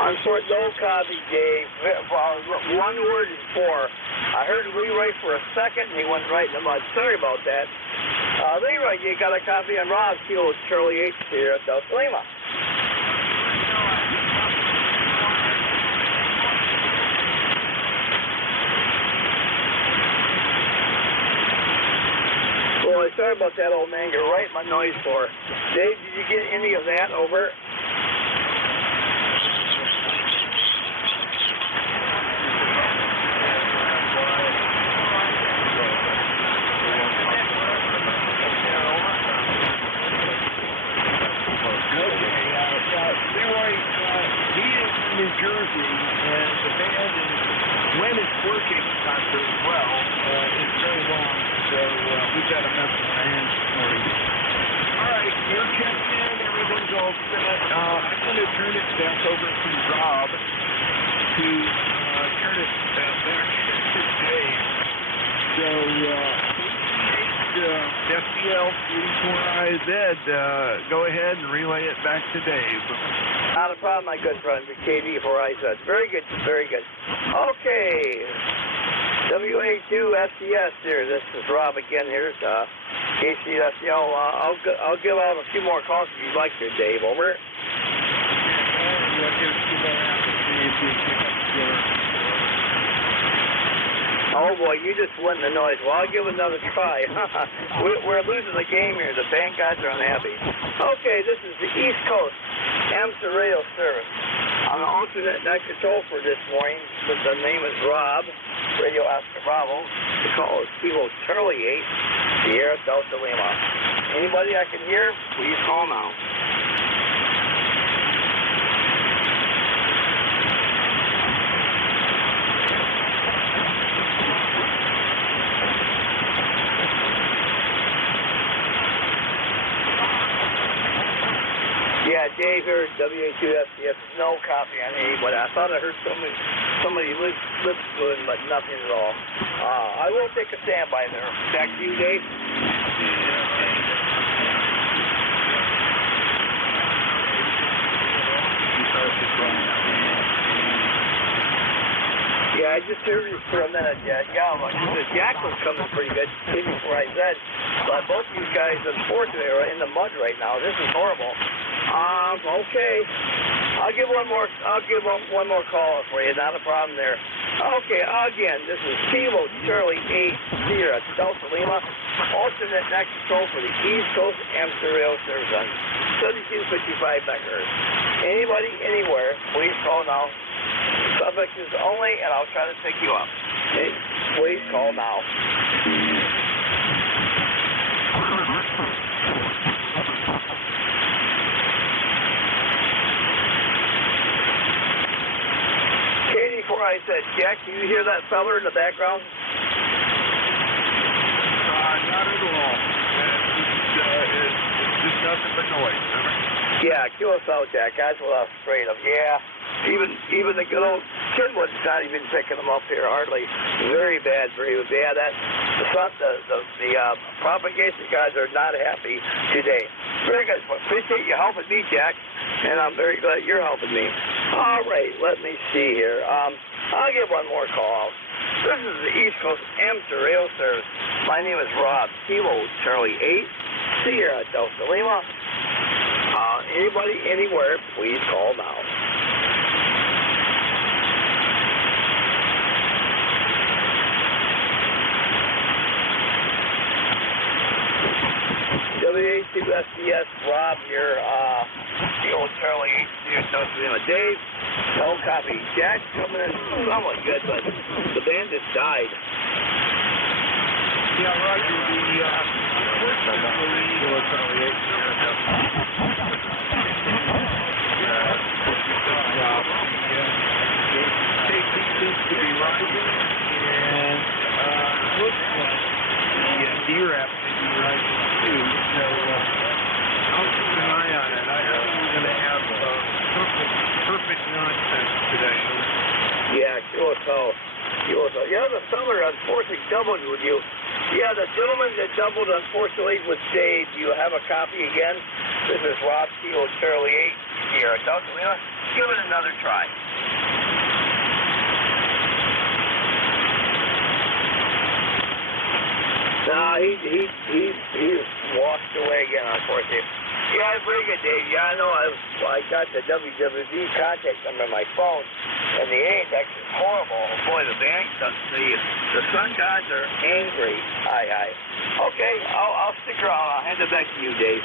I'm sorry, no copy, Dave. One word is four. I heard Leroy for a second, and he went right in the mud. Sorry about that. Leroy, you got a copy on Rob, Kilo Charlie 8 here at South Lima. Well, sorry about that, old man. You're right in my noise floor. Dave, did you get any of that? Over. Leroy, he is in New Jersey, and the band is, when it's working, it's not very well. It's very long, so we've got a mess on our hands this morning. All right, you're checked in, everything's all set. I'm going to turn it back over to Rob to turn it back to Dave. So, FDL 44IZ, go ahead and relay it back to Dave. Not a problem, my good friend, the KD4IZ. Very good, very good. Okay. WA2SCS here. This is Rob again here. KCSL. I'll give out a few more calls if you'd like to, Dave. Over. Oh boy, you just won the noise. Well, I'll give it another try. We're losing the game here. The band guys are unhappy. Okay, this is the East Coast Amateur Radio Service. I'm an alternate net control for this morning. The name is Rob, Radio Oscar Bravo. The call is Kilo Charlie 8, Sierra Delta Lima. Anybody I can hear, please call now. Yeah, Dave here at WA2S. Yes, no copy on anybody. I thought I heard somebody lips moving, but nothing at all. I will take a standby there. Back to you, Dave. Yeah, I just heard you for a minute, Jack. Yeah, like you said, Jack was coming pretty good, even before I said. But both of you guys, unfortunately, are in the mud right now. This is horrible. Okay. I'll give one more call for you. Not a problem there. Okay, again, this is Kilo Charlie 8 Sierra Delta Lima, alternate next control for the East Coast Amsterdam Rail Service on 7255 MHz. Anybody, anywhere, please call now. Subject is only, and I'll try to pick you up. Please call now. Katie, before I said, Jack, do you hear that feller in the background? Not at all. It's just nothing but noise. Remember? Yeah, QSL, Jack. That's what I was afraid of. Yeah. Even the good old Kenwood's not even picking them up here, hardly. Very bad, very bad. The propagation guys are not happy today. Very good. Appreciate you helping me, Jack, and I'm very glad you're helping me. All right, let me see here. I'll give one more call. This is the East Coast Amsterdam Rail Service. My name is Rob, Kilo Charlie 8, Sierra Delta Lima. Anybody, anywhere, please call now. WA2S, Rob here, Kilo Charlie 8, Sierra Delta Lima. Dave, no copy. Jack coming in somewhat good, but the band just died. Yeah, Roger, unfortunately, Kilo Charlie 8, Sierra Delta safety seems to be rising, and looks like the DRAP may be rising too, so I'll keep an eye on it. I heard we're going to have perfect nonsense today. Yeah, QSL. Yeah, the summer unfortunately doubled with you. Yeah, the gentleman that doubled unfortunately was Dave. Do you have a copy again? This is Rob, Kilo Charlie 8 here. Delta Lima, give it another try. No, he walked away again, unfortunately. Yeah, very good, Dave. Yeah, I know. I got the WWD contact number on my phone, and the AX is horrible. Boy, the sun gods are angry. Aye. Okay, I'll stick around. I'll hand it back to you, Dave.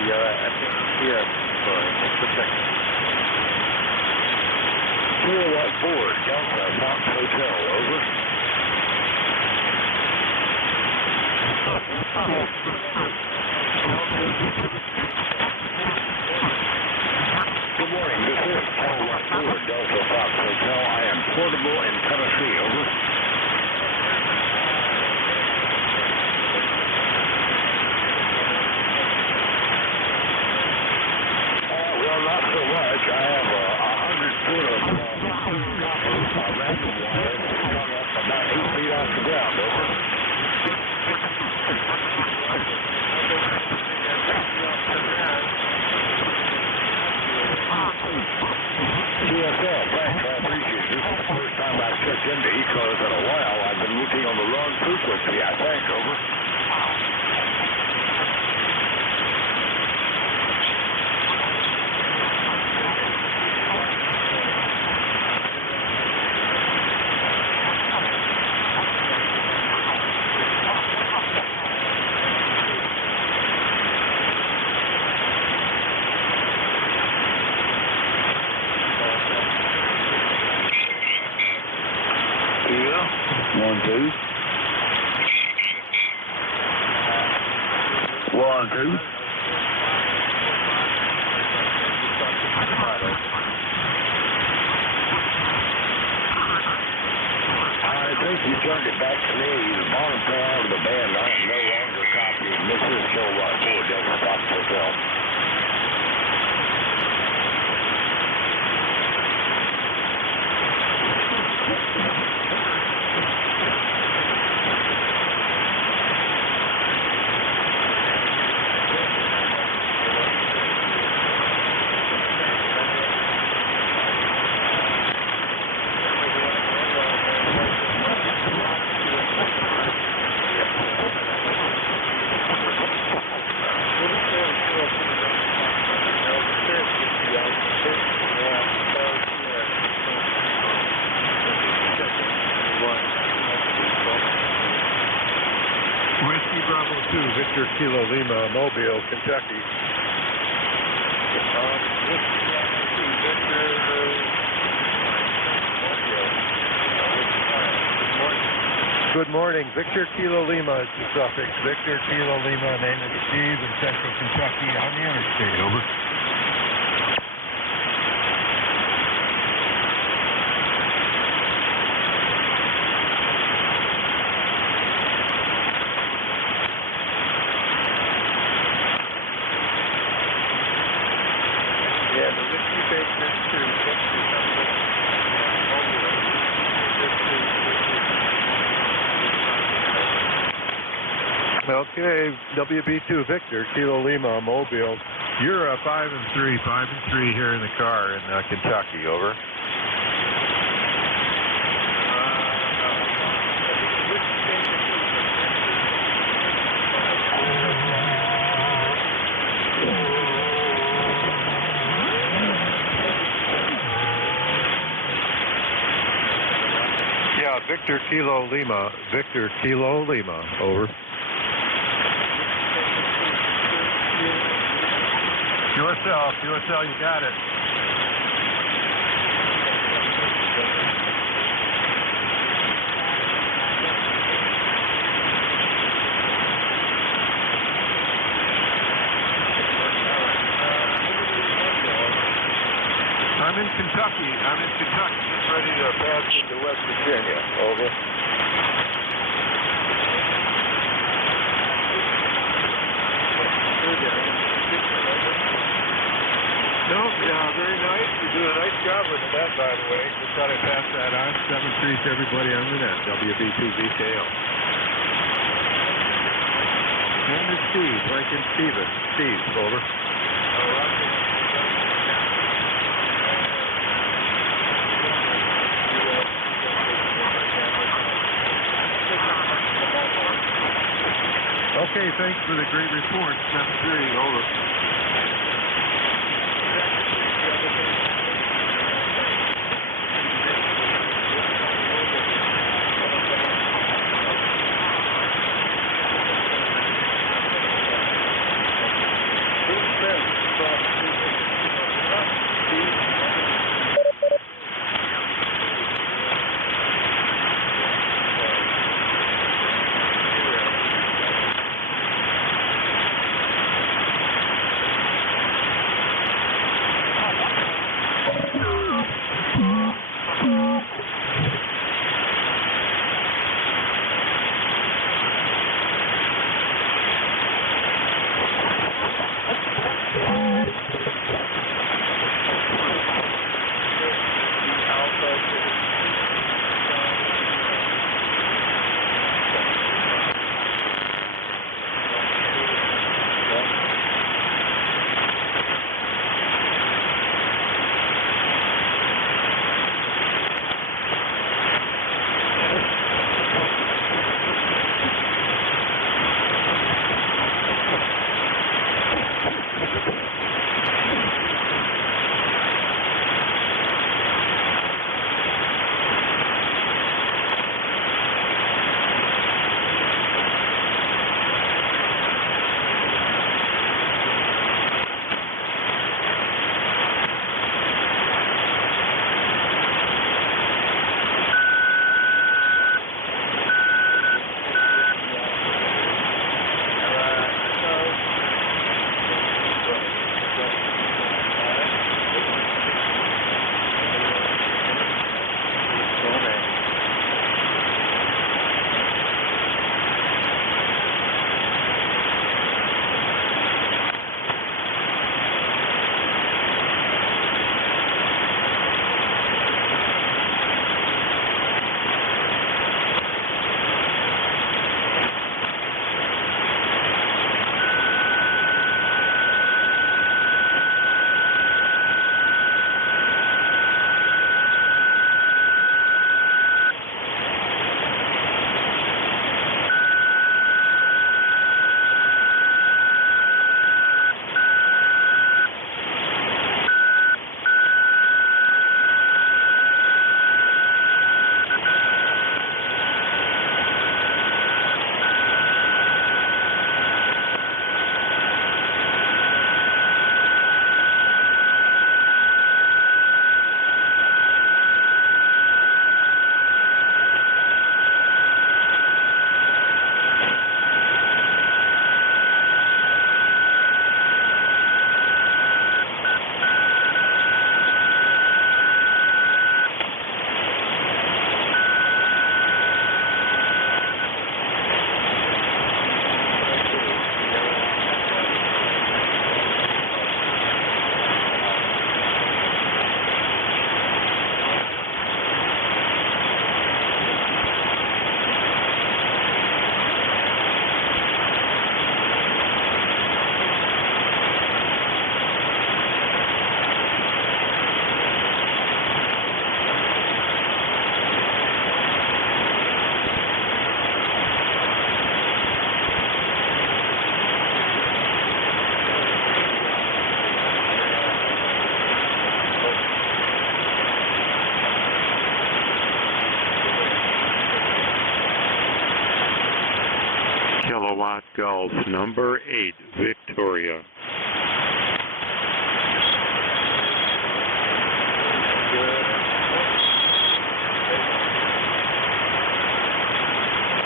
Sierra Echo Sierra Control. Protect. 214 Delta Fox Hotel, over. Good morning, this is 214 Delta Fox Hotel. I am portable in Tennessee, over. Well, not so much. I have 100 foot of copper random wire hung up about 8 feet off the ground, over. TSL, thanks, I appreciate it. This is the first time I've checked into ECARS in a while. I've been looking on the wrong frequency, I think, over. Yeah. 1, 2. 1, 2. I think you turned it back to me. The bottom fell out of the band. I am no longer copying. This is Kilowatt 4 Delta Fox Hotel. Whiskey Bravo 2, Victor Kilo Lima, Mobile, Kentucky. Whiskey Bravo 2, Victor Good morning. Victor Kilo Lima is the suffix. Victor Kilo Lima, name is Steve in Central Kentucky on the interstate, over. Yeah, the Whiskey Baker 2, Victor number Okay, WB2 Victor, Kilo Lima, Mobile. You're 5 and 3 here in the car in Kentucky, over. Yeah, Victor Kilo Lima, over. QSL, you got it. I'm in Kentucky. Getting ready to pass into West Virginia. Over. No, yeah, very nice. You do a nice job with that, by the way. Just thought I'd pass that on. 7-3 to everybody on the net. WB2VKO. Name is Steve, Lincoln Steven. Steve, over. Okay, thanks for the great report. 7-3, over. Golf, number 8, Victoria.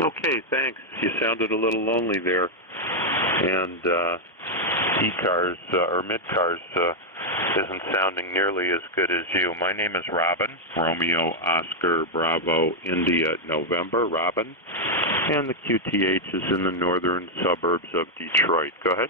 Okay, thanks. You sounded a little lonely there. And ECARS, or MidCars, isn't sounding nearly as good as you. My name is Robin, Romeo, Oscar, Bravo, India, November, Robin. And the QTH is in the northern suburbs of Detroit. Go ahead.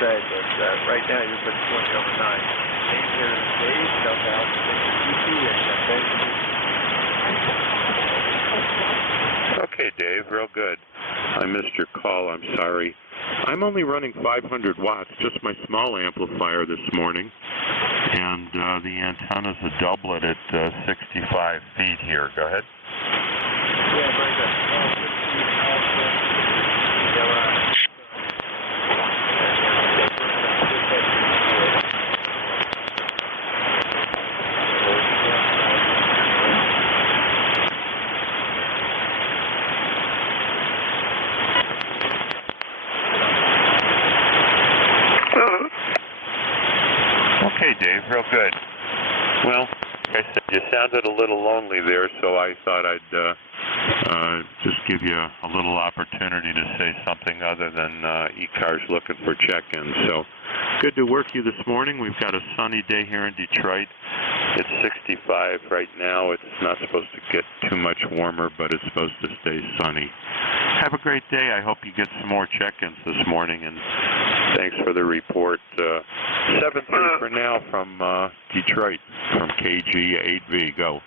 But right now you're putting 20 over 9. Name here is Dave, Delta Alpha 62, Okay, Dave, real good. I missed your call, I'm sorry. I'm only running 500 watts, just my small amplifier this morning. And the antenna's a doublet at 65 feet here. Go ahead. Yeah, very good. Okay, Dave, real good. Well, like I said, you sounded a little lonely there, so I thought I'd just give you a little opportunity to say something other than ECARS looking for check-ins. So good to work you this morning. We've got a sunny day here in Detroit. It's 65 right now. It's not supposed to get too much warmer, but it's supposed to stay sunny. Have a great day. I hope you get some more check-ins this morning, and thanks for the report. 7-3 for now from Detroit, from KG8V. Go.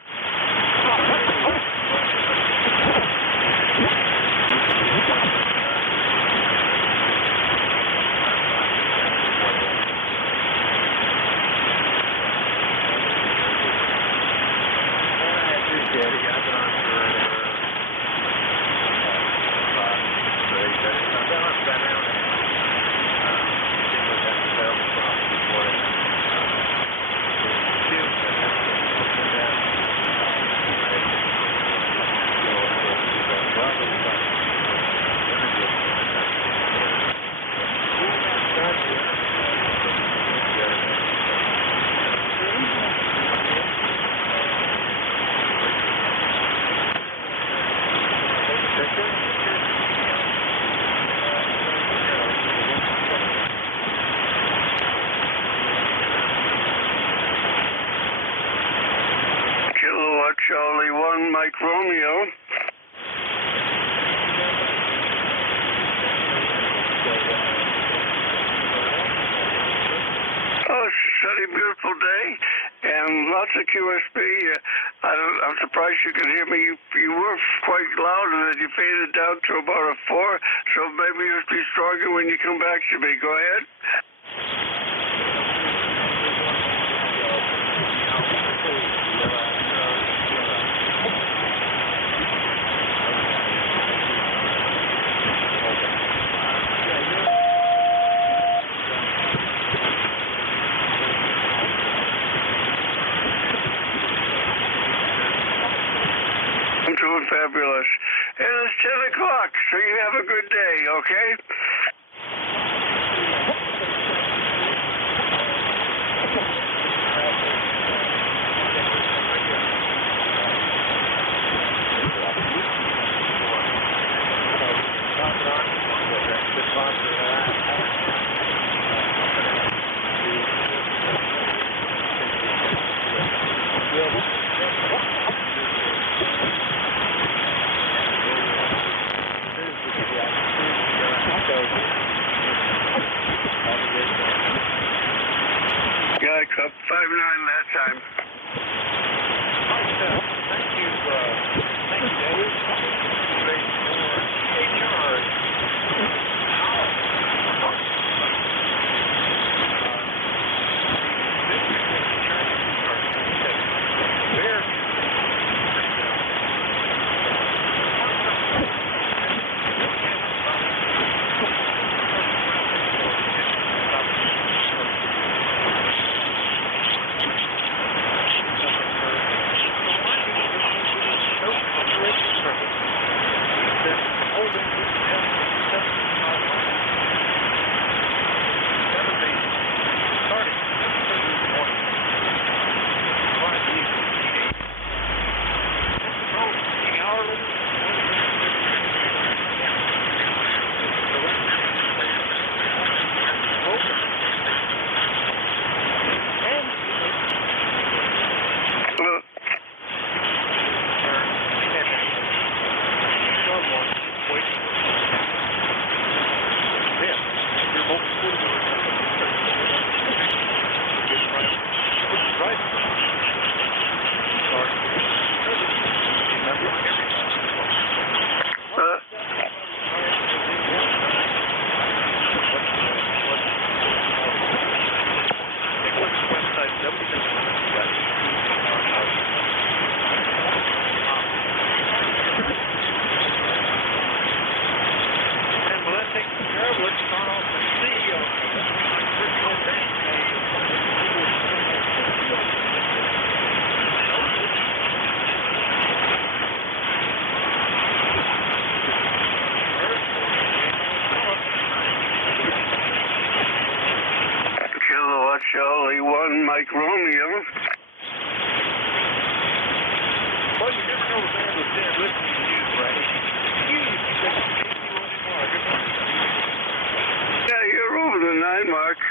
Charlie 1, Mike Romeo. Oh, sunny, beautiful day, and lots of QSB. I'm surprised you could hear me. You were quite loud, and then you faded down to about a 4, so maybe you'll be stronger when you come back to me. Go ahead. I'm doing fabulous. And it's 10 o'clock, so you have a good day, okay? Yeah, I cut 5-9 that time. Thank you, Dave. Great for like Romeo. Well, you never know if Van was there listening to you, Ray. Yeah, you're over the 9 mark,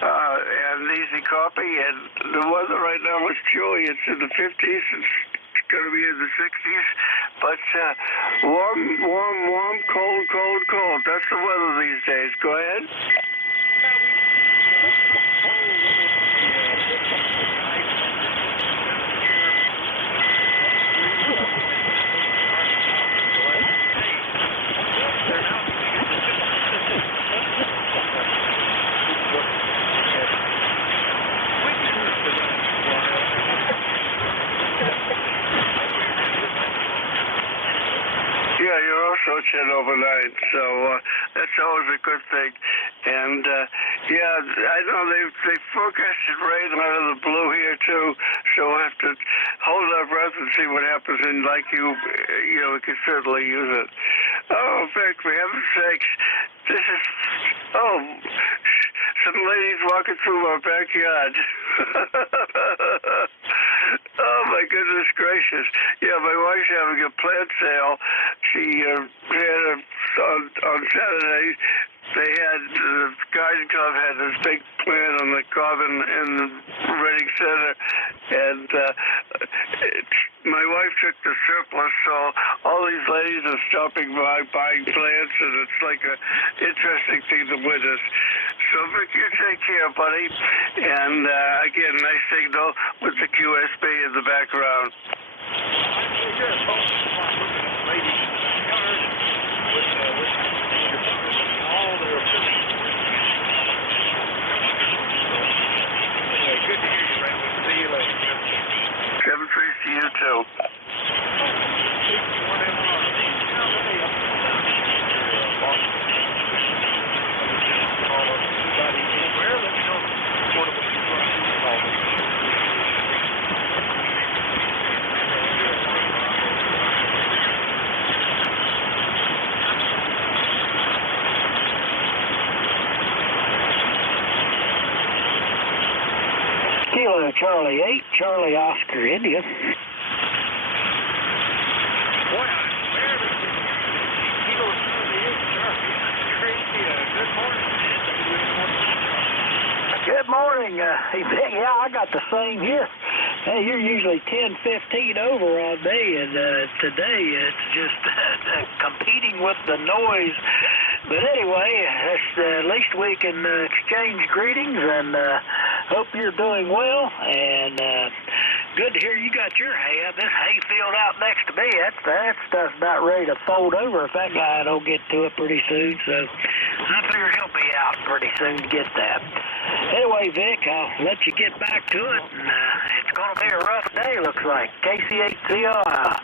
and easy copy, and the weather right now is chilly. It's in the 50s. It's going to be in the 60s, but warm, cold. That's the weather these days. Go ahead. Yeah, you're also 10 over 9, so that's always a good thing. And yeah, I know they forecasted rain out of the blue here too, so we'll have to hold our breath and see what happens. And like you know, we can certainly use it. Oh, Vic, for heaven's sakes, this is some ladies walking through our backyard. Oh my goodness gracious! Yeah, my wife's having a plant sale. She had on Saturday. They had the garden club had this big plant on the common in the Reading Center, and my wife took the surplus. So all these ladies are stopping by buying plants, and it's like a interesting thing to witness. So Vic, you take care, buddy. And again, nice signal with the QSB in the background. Good to hear you, Ray. We'll see you later. 7-3 to you too. Kilo Charlie 8, Charlie Oscar, India. Boy, I'm aware that Kilo Charlie 8, Charlie. Crazy. Good morning, man. Good morning. Yeah, I got the same here. Hey, you're usually 10, 15 over all day, and today it's just competing with the noise. But anyway, at least we can exchange greetings, and hope you're doing well. And good to hear you got your hay. This hay field out next to me, that stuff's about ready to fold over if that guy don't get to it pretty soon. So I figure he'll be out pretty soon to get that. Anyway, Vic, I'll let you get back to it. And, it's going to be a rough day, looks like. KC8COI.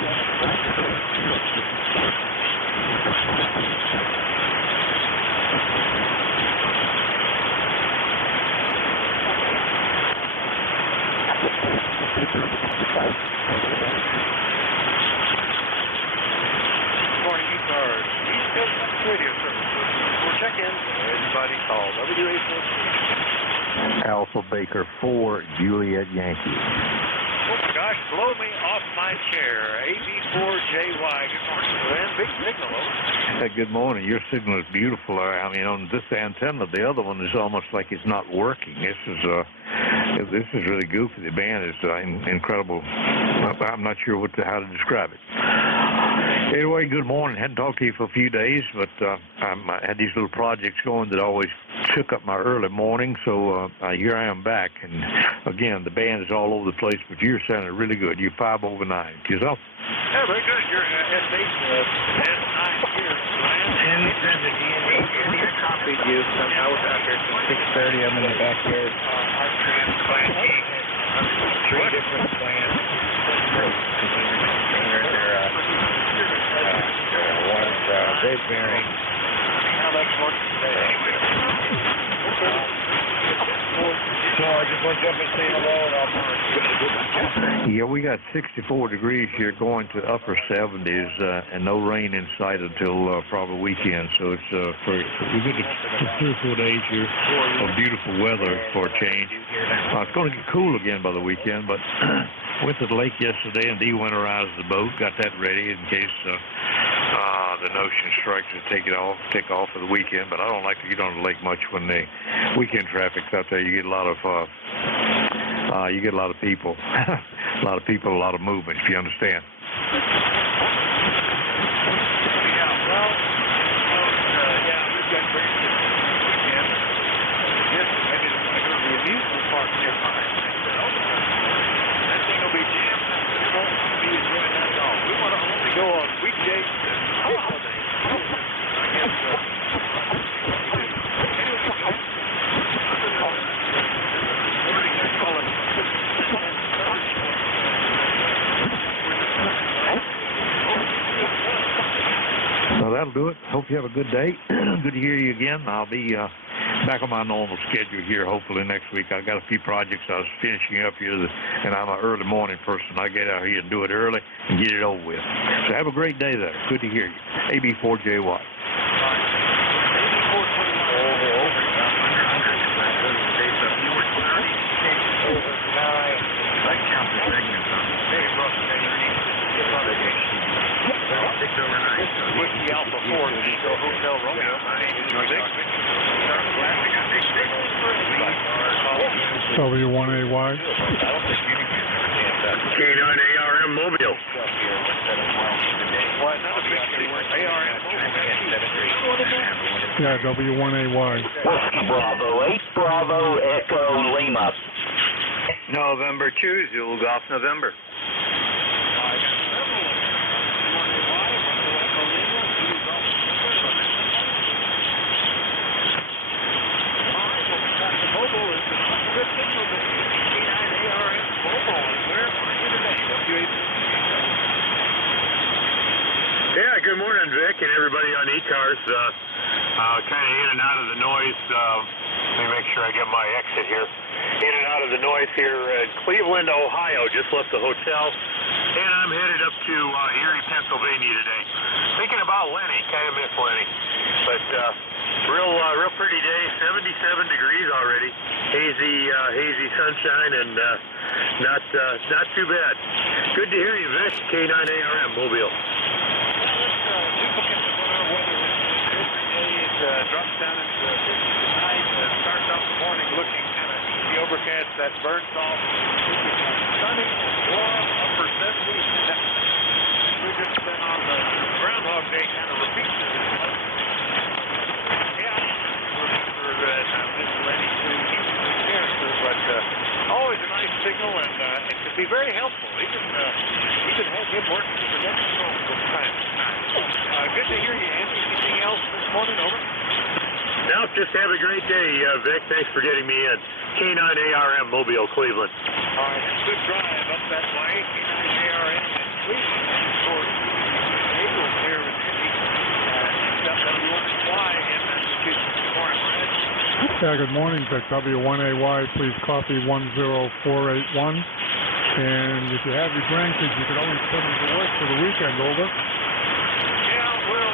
Morning, ECARS. East Coast Radio Service. We'll check in. Everybody call WA4. Alpha Baker 4, Juliet Yankee. Oh my gosh, blow me off my chair. AB4JY. Good morning, Glenn. Big signal, over. Hey, good morning. Your signal is beautiful. I mean, on this antenna, the other one is almost like it's not working. This is really goofy. The band is incredible. I'm not sure how to describe it. Anyway, good morning. Hadn't talked to you for a few days, but I had these little projects going that always took up my early morning, so here I am back. And again, the band is all over the place, but you're sounding really good. You're 5 over 9. Yourself? Yeah, very good. You're S8, S9 here. And I copied you. I was out there till 6:30. I'm in the backyard. Our transplanting 3 different plants. One's big bearing. How much more today? So I just want to jump and say hello, and I'll mark. Yeah, we got 64 degrees here, going to upper 70s, and no rain in sight until probably weekend. So it's we get 3 or 4 days here of beautiful weather for a change. It's going to get cool again by the weekend, but went to the lake yesterday and de-winterized the boat, got that ready in case the notion strikes to take off for the weekend. But I don't like to get on the lake much when the weekend traffic's out there. You get a lot of people, a lot of movement, if you understand. Yeah, well, we've got pretty good weekend. Yes, maybe it's going to go to the amusement park nearby. That thing will be jammed up. We won't be enjoying that at all. We want to only go on weekdays and holidays. I guess, Well, that'll do it. Hope you have a good day. Good to hear you again. I'll be back on my normal schedule here hopefully next week. I've got a few projects I was finishing up here, and I'm an early morning person. I get out here and do it early and get it over with. So have a great day there. Good to hear you. AB4JY. With the Alpha 4, the Eagle Hotel Romeo. W1AY. K9ARM Mobile. Yeah, W1AY. Bravo 8, Bravo Echo Lima. November 2, Zulu Golf November. Yeah, good morning, Vic, and everybody on ECARS. Kind of in and out of the noise. Let me make sure I get my exit here. In and out of the noise here in Cleveland, Ohio. Just left the hotel, and I'm headed up to Erie, Pennsylvania today. Thinking about Lenny. Kind of miss Lenny. But real pretty day. 77 degrees already. Hazy sunshine, and not too bad. Good to hear you, Vic. K9ARM Mobile. Drops down into 50 tonight. Starts off the morning looking kind of the overcast that burns off. Sunny, warm, upper 70s. We've just been on the Groundhog Day kind of repeats of this. Yeah, looking for miscellaneous characters, but always a nice signal, and it can be very helpful. Even have him working for next phone from time to time. Good to hear you, Andy. Anything else this morning? Over. No, just have a great day, Vic. Thanks for getting me in. K9ARM Mobile, Cleveland. All right, good drive up that way. K9ARM in Cleveland. Yeah, good morning, Vic. W1AY, please copy 10481. And if you have your grandkids, you could always put them to work for the weekend, over. Yeah, well,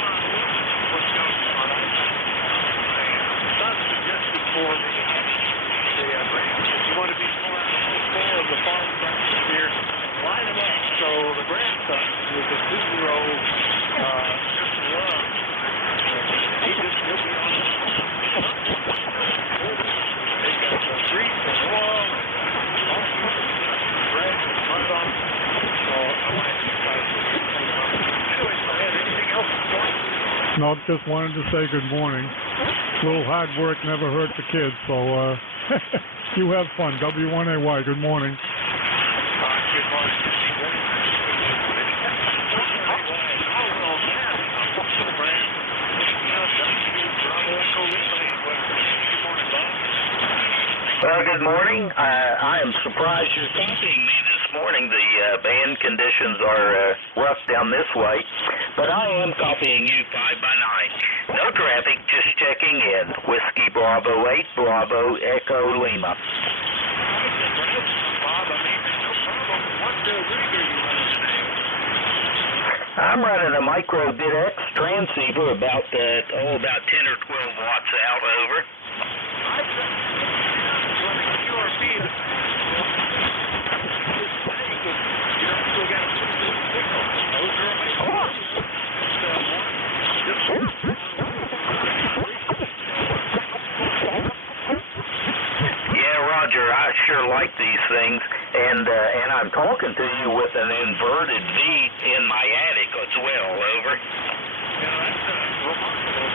what's going on? My son suggested for me the grandkids, you want to be more on the whole floor of the farm practice here, line them up. So the grandson, with the 2-year-old, just loves, he'll be on the they got the grease and oil and all sorts of bread and mud on them. So I want to exercise with them. Anyway, so anything else this morning? No, just wanted to say good morning. A little hard work never hurt the kids, so you have fun. W1AY, good morning. Good morning. Well, good morning. I am surprised you're copying me this morning. The band conditions are rough down this way, but I am copying you 5 by 9. No traffic, just checking in. Whiskey Bravo 8, Bravo Echo Lima. Bob, I mean, no problem. What rig are you running today? I'm running a Micro Bit X transceiver about 10 or 12 watts out, over. Yeah, Roger, I sure like these things, and I'm talking to you with an inverted V in my attic as well, over. Yeah, that's remarkable.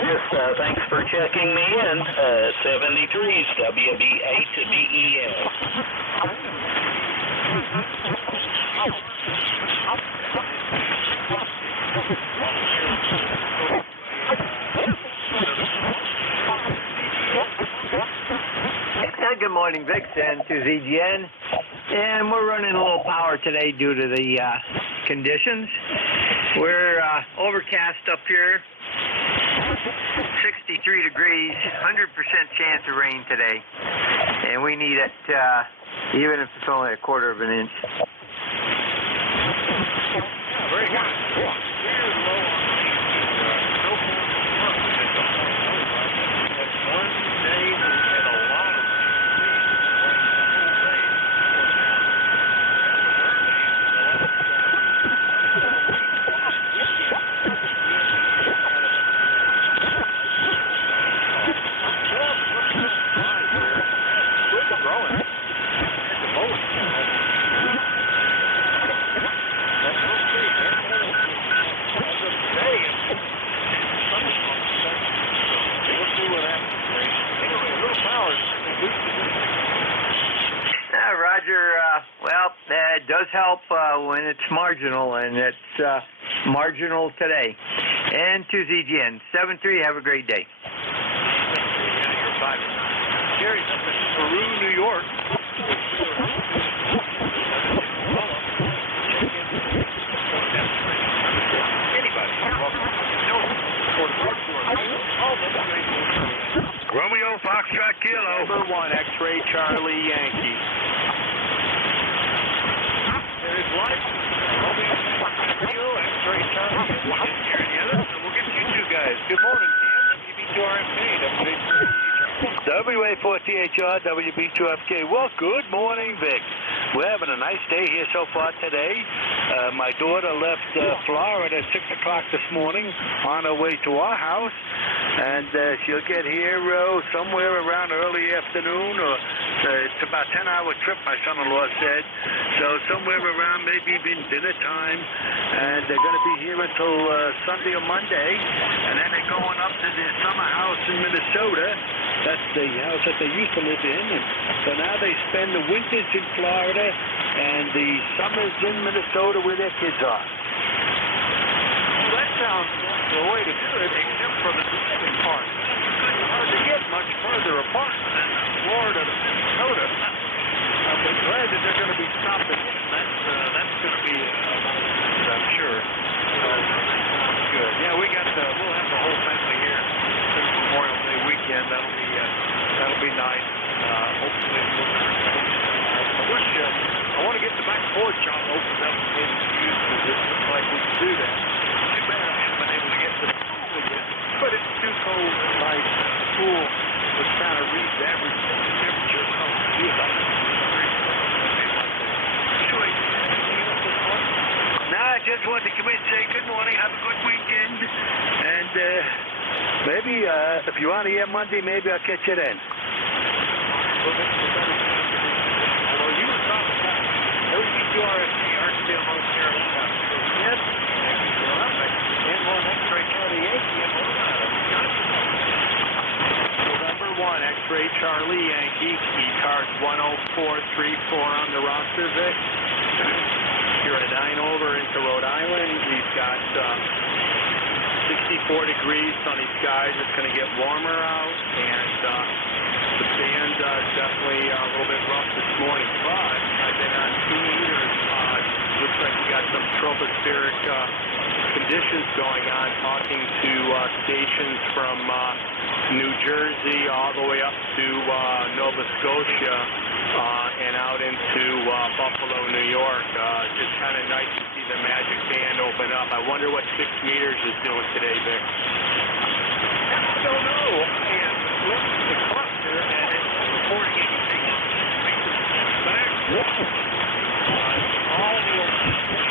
Just thanks for checking me in. 73's WB8 to BES. Good morning, Vix, and to ZGN. And we're running a little power today due to the conditions. We're overcast up here. 63 degrees, 100% chance of rain today, and we need it even if it's only a quarter of an inch. Very good. Here's low on that's one day we had a lot of it does help when it's marginal, and it's marginal today. And to ZGN, 7-3, have a great day. You're 5. Jerry's up in Peru, New York. Anybody. Romeo Foxtrot Kilo. Number 1, X-Ray Charlie Yankee. There's life. Romeo Foxtrot Kilo, X-Ray Charlie Yankee. Here in the other. We'll get you two guys. Good morning, Tim. WB2RFK. WA4THR, WB2FK. Well, good morning, Vic. We're having a nice day here so far today. My daughter left Florida at 6 o'clock this morning on her way to our house, and she'll get here somewhere around early afternoon, or it's about a 10-hour trip, my son-in-law said, so somewhere around maybe even dinner time, and they're going to be here until Sunday or Monday, and then they're going up to their summer house in Minnesota. That's the house that they used to live in, and so now they spend the winters in Florida and the summers in Minnesota where their kids are. Well, that sounds like the way to do it, except for the driving part. It's hard to get much further apart than Florida to Minnesota. But glad that they're going to be stopping in. That's going to be I'm sure. Good. Yeah, we'll have the whole family here since Memorial Day weekend. That'll be nice. Hopefully I want to get the back porch all opened up and maybe used because it looks like we can do that. Too bad I haven't been able to get to the pool again. But it's too cold and nice. The pool was kind of reads average temperature. So be about 6 degrees. Nah, I just wanted to come in and say good morning, have a good weekend, and maybe if you want to hear Monday, maybe I'll catch you then. Well, you were talking about NJ2US, Artsdale, North Carolina. Yes, and one X-ray Charlie Yankee in November 1, X-ray Charlie Yankee, ECARS 10434 on the roster, Vic. You're at 9 over into Rhode Island. We've got 64 degrees, sunny skies. It's going to get warmer out, and the band definitely a little bit rough this morning. But I've been on 2 meters. Looks like we got some tropospheric conditions going on. Talking to stations from New Jersey all the way up to Nova Scotia. And out into Buffalo, New York. Just kind of nice to see the magic band open up. I wonder what 6 meters is doing today, Vic. I don't know. And look at the cluster, and it's reporting anything back. All the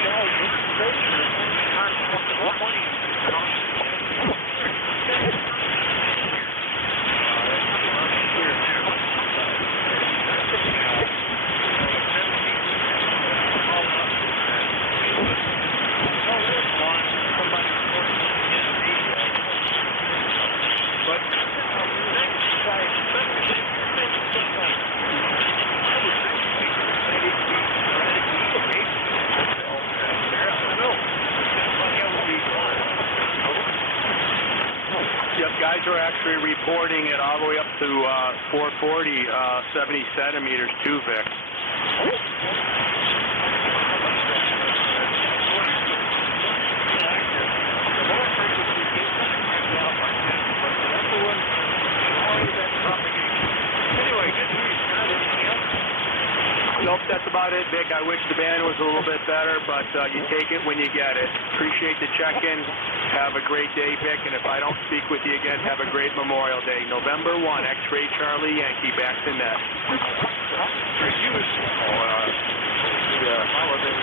shell information is constantly guys are actually reporting it all the way up to 440, 70 centimeters too, Vic. Anyway, good news. Nope, that's about it, Vic. I wish the band was a little bit better, but you take it when you get it. Appreciate the check-in. Have a great day, Vic, and if I don't speak with you again, have a great Memorial Day. November 1, X-ray Charlie Yankee, back to net. For you, the holiday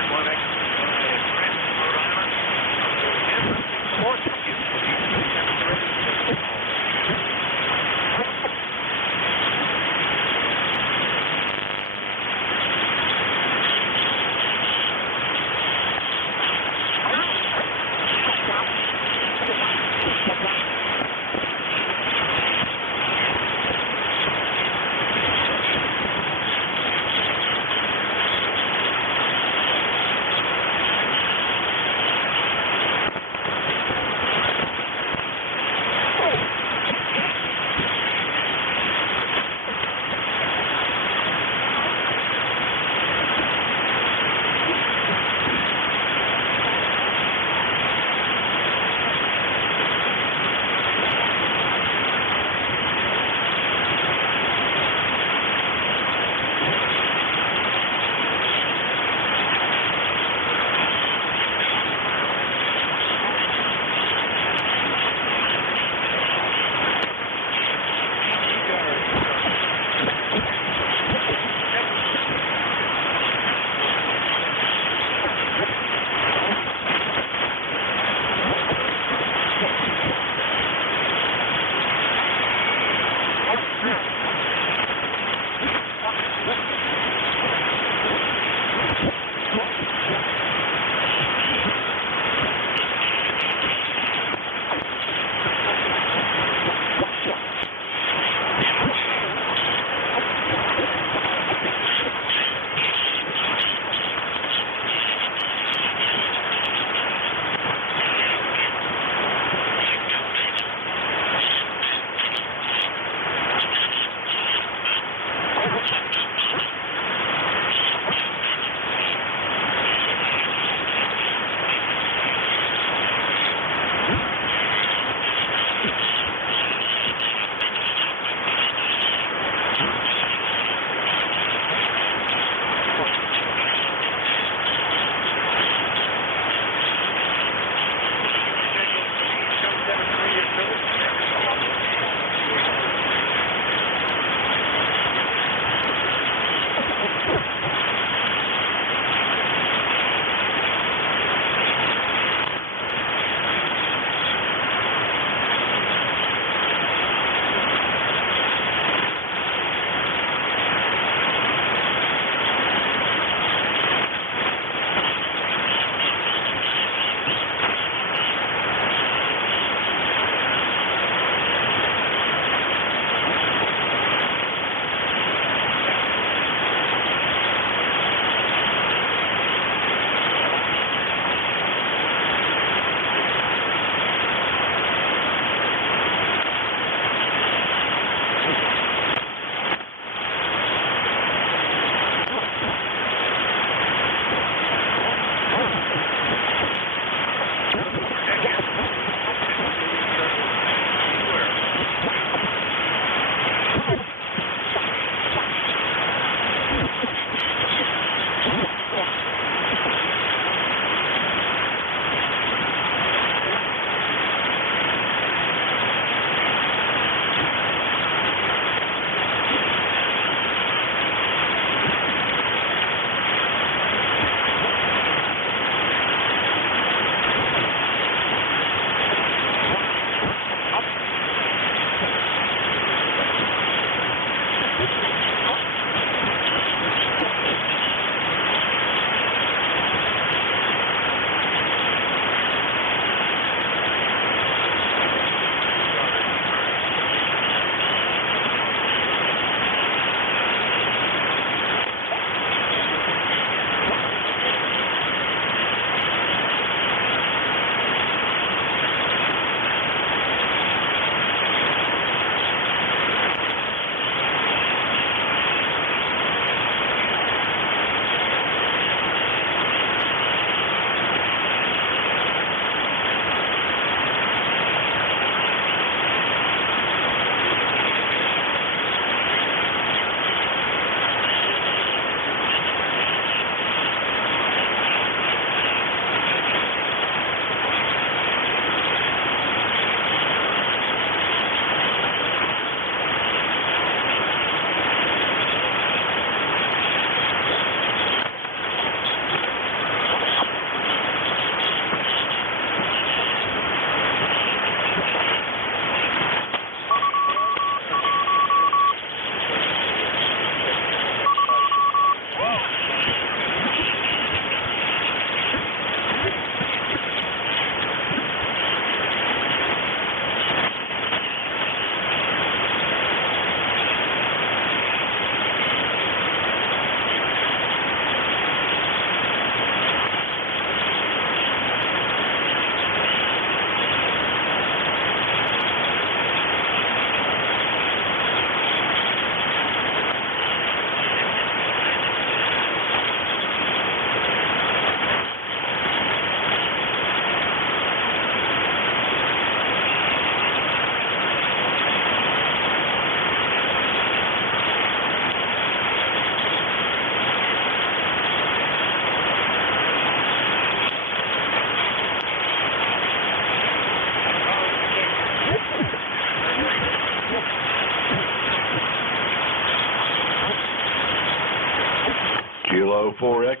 and one Rhode Island.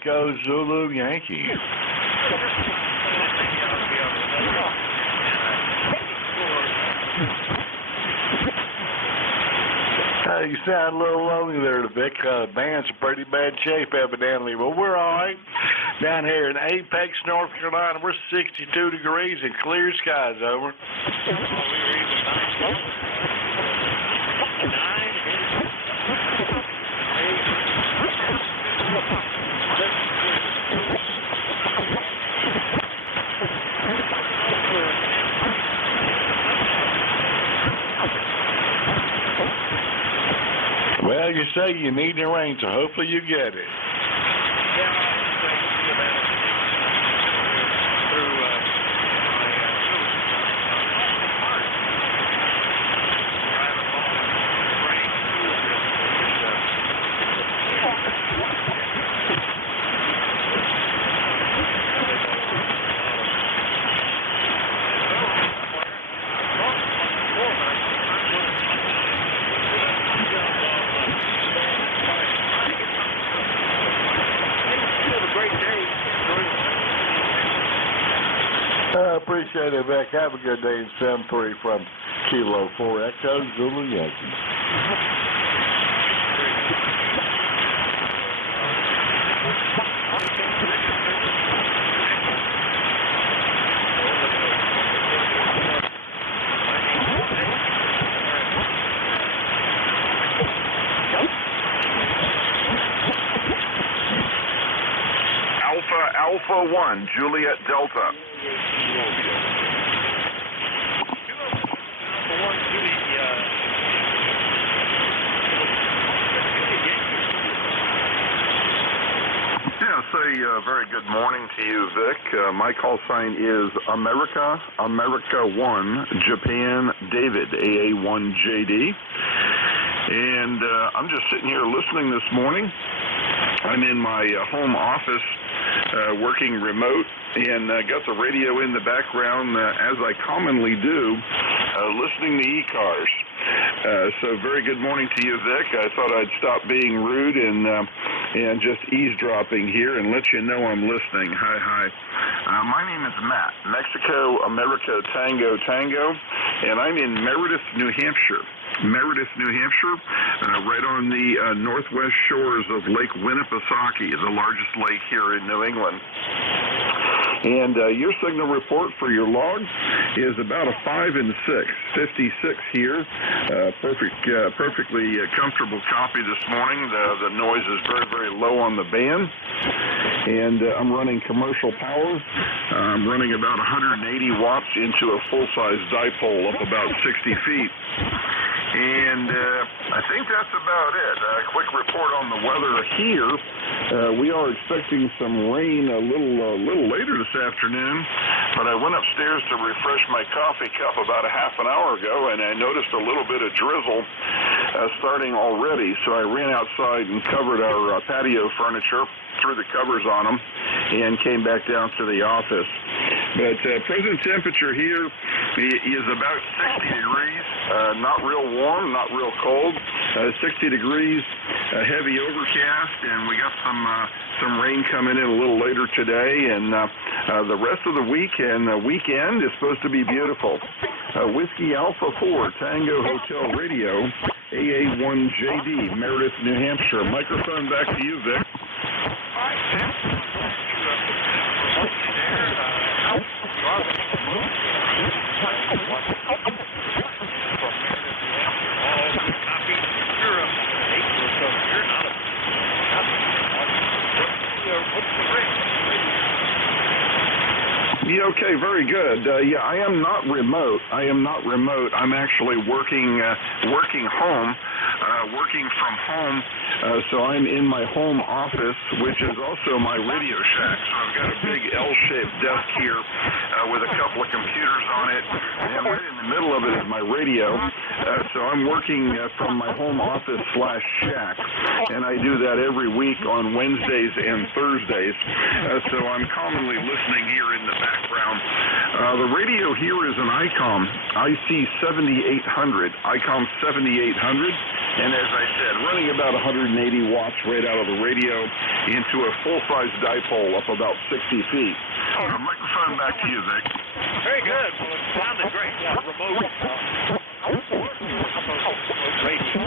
Echo Zulu Yankee. You sound a little lonely there, Vic. Band's in pretty bad shape, evidently. But we're all right. Down here in Apex, North Carolina, we're 62 degrees and clear skies, over. Well, you say you need the rain, so hopefully you get it. Appreciate it, Vic. Have a good day in 7-3 from Kilo 4 Echo Zulu Yankee. Alpha 1, Juliet Delta. Very good morning to you, Vic. My call sign is America 1, Japan David, AA1JD. And I'm just sitting here listening this morning. I'm in my home office working remote and got the radio in the background as I commonly do, listening to ECARS. So very good morning to you, Vic. I thought I'd stop being rude and just eavesdropping here and let you know I'm listening. Hi. My name is Matt, Mexico, America, Tango, and I'm in Meredith, New Hampshire. Right on the northwest shores of Lake Winnipesaukee, the largest lake here in New England. And your signal report for your log is about a 5 and 6, 56 here. Perfectly comfortable copy this morning. The noise is very, very low on the band. And I'm running commercial power. I'm running about 180 watts into a full-size dipole up about 60 feet. And I think that's about it. A quick report on the weather here. We are expecting some rain a little later this afternoon, but I went upstairs to refresh my coffee cup about a half an hour ago, and I noticed a little bit of drizzle starting already, so I ran outside and covered our patio furniture, threw the covers on them, and came back down to the office. But present temperature here is about 60 degrees, not real warm, not real cold, 60 degrees, heavy overcast, and we got some rain coming in a little later today, and the rest of the week and the weekend is supposed to be beautiful. Whiskey Alpha 4, Tango Hotel Radio, AA1JD, Meredith, New Hampshire. Microphone back to you, Vic. Yeah, okay, very good. Yeah, I am not remote. I'm actually working home, working from home. So I'm in my home office, which is also my radio shack. So I've got a big L-shaped desk here with a couple of computers on it, and right in the middle of it is my radio. So I'm working from my home office / shack, and I do that every week on Wednesdays and Thursdays. So I'm commonly listening here in the background. The radio here is an ICOM IC7800, ICOM 7800. And as I said, running about 180 watts right out of the radio into a full-size dipole up about 60 feet. Microphone back to you, Vic. Very good. Well, it sounded great. Remote radio.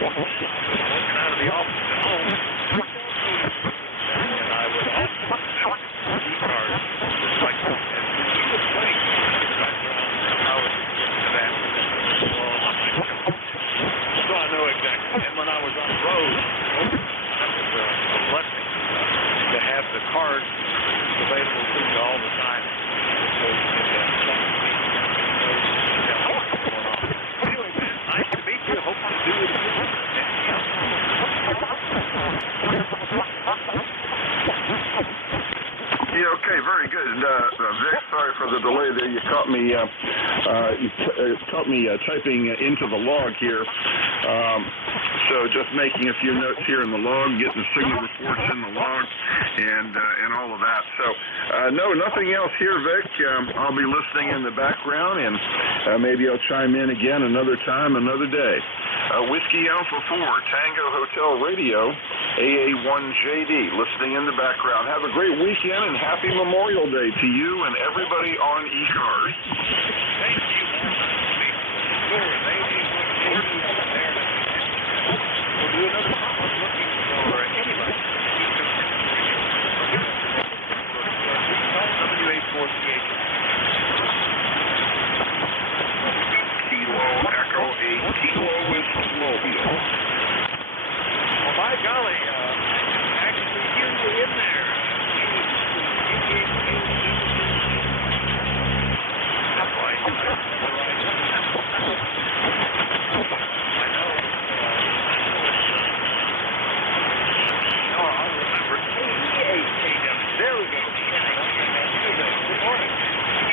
Working out of the office at home, and I would also ECARS, like, and he would play background how it to that. So I know exactly. And when I was on the road, that was a blessing to have the card available to you all the time. So you could anyway, man, nice to meet you. Hope to do it again. Yeah, okay, very good. Vic, sorry for the delay there. You caught me typing into the log here. So just making a few notes here in the log, getting the signal reports in the log, and all of that. So no, nothing else here, Vic. I'll be listening in the background, and maybe I'll chime in again another time, another day. Whiskey Alpha 4, Tango Hotel Radio, AA1JD, listening in the background. Have a great weekend and happy Memorial Day to you and everybody on ECARS. Thank you. We'll do another pop-up looking for anybody. WA4CH. Kilo Echo 8 Kilo Whiskey Mobile. Well, by golly, actually, you're in there.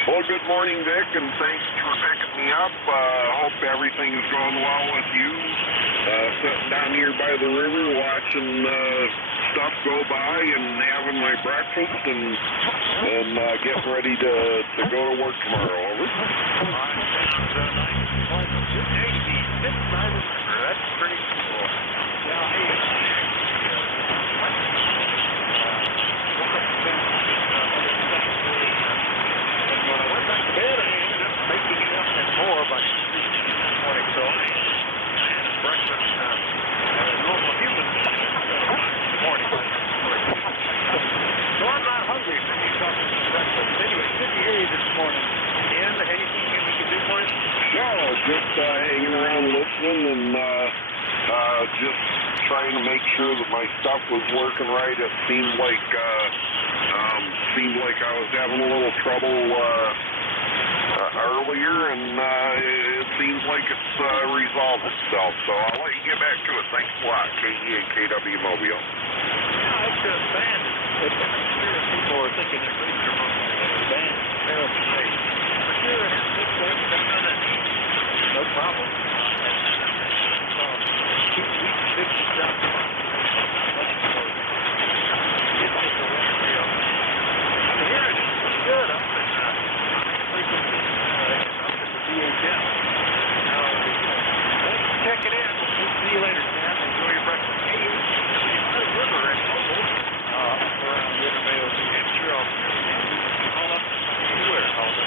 Well, good morning, Vic, and thanks for picking me up. Hope everything's going well with you. Sitting down here by the river watching stuff go by and having my breakfast and getting ready to go to work tomorrow. Over. That's pretty cool. When I went back to bed, I ended up making it up and more by 3 this morning. So I had a breakfast, normal human morning. So I'm not hungry for me talking about breakfast. Anyway, good to hear you this morning. Dan, anything we can do for you? No, just hanging around listening and just trying to make sure that my stuff was working right. It seemed like I was having a little trouble earlier, and it seems like it's resolved itself. So I'll let you get back to it. Thanks a lot, KE and KW Mobile. Yeah, it's a band. I'm sure people are thinking they're pretty drunk. The band is terrible shape. But sure, that's not that neat. No problem. We fix this up. I'm hearing it pretty good up in frequency up in the DHL. Now, let's check it in. We'll see you later, Sam. Enjoy your breakfast. Hey, there's a river in Mobile, up around Wintervale, New Hampshire. Call up anywhere. Call up.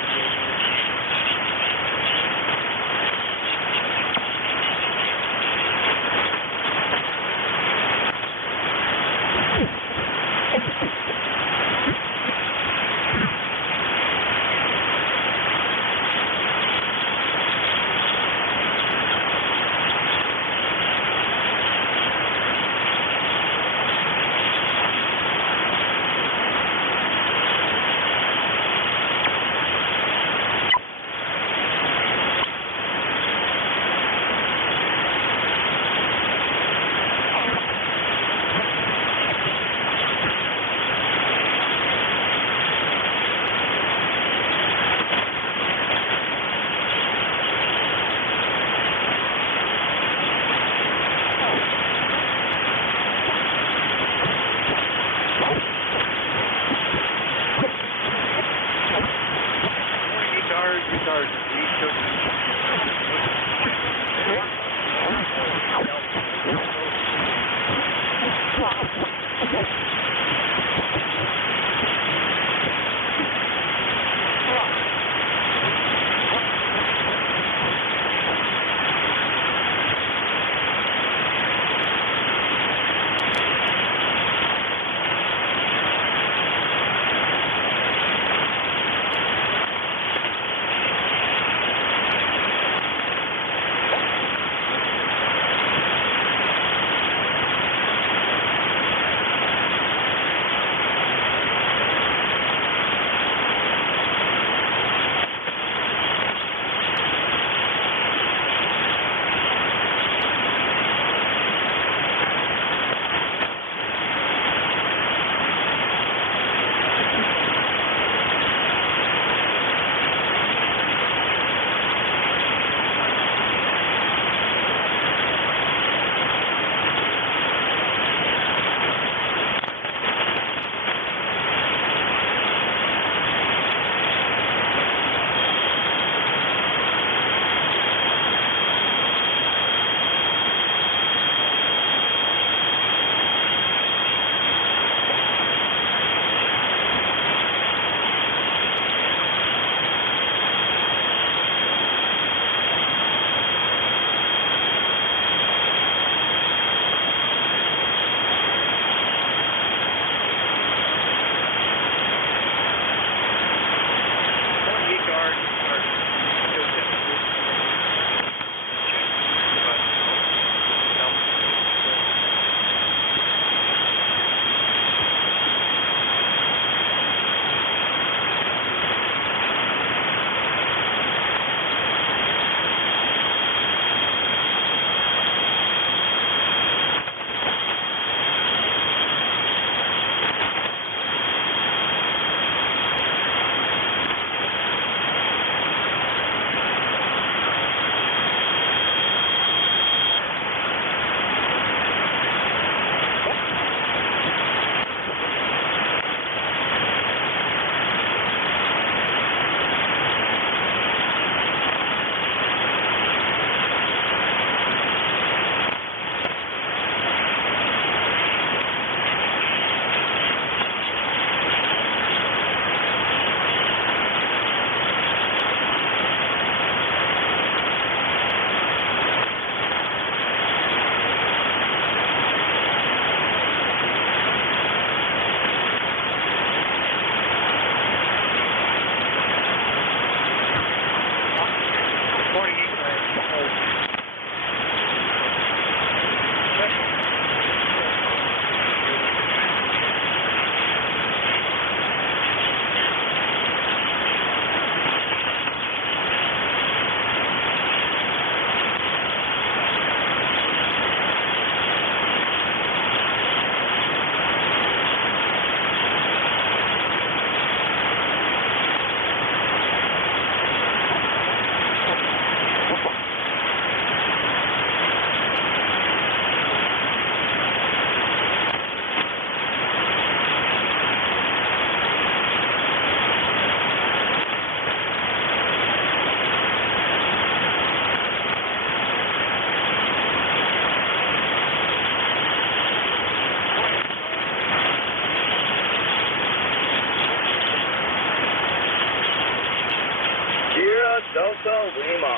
Lima.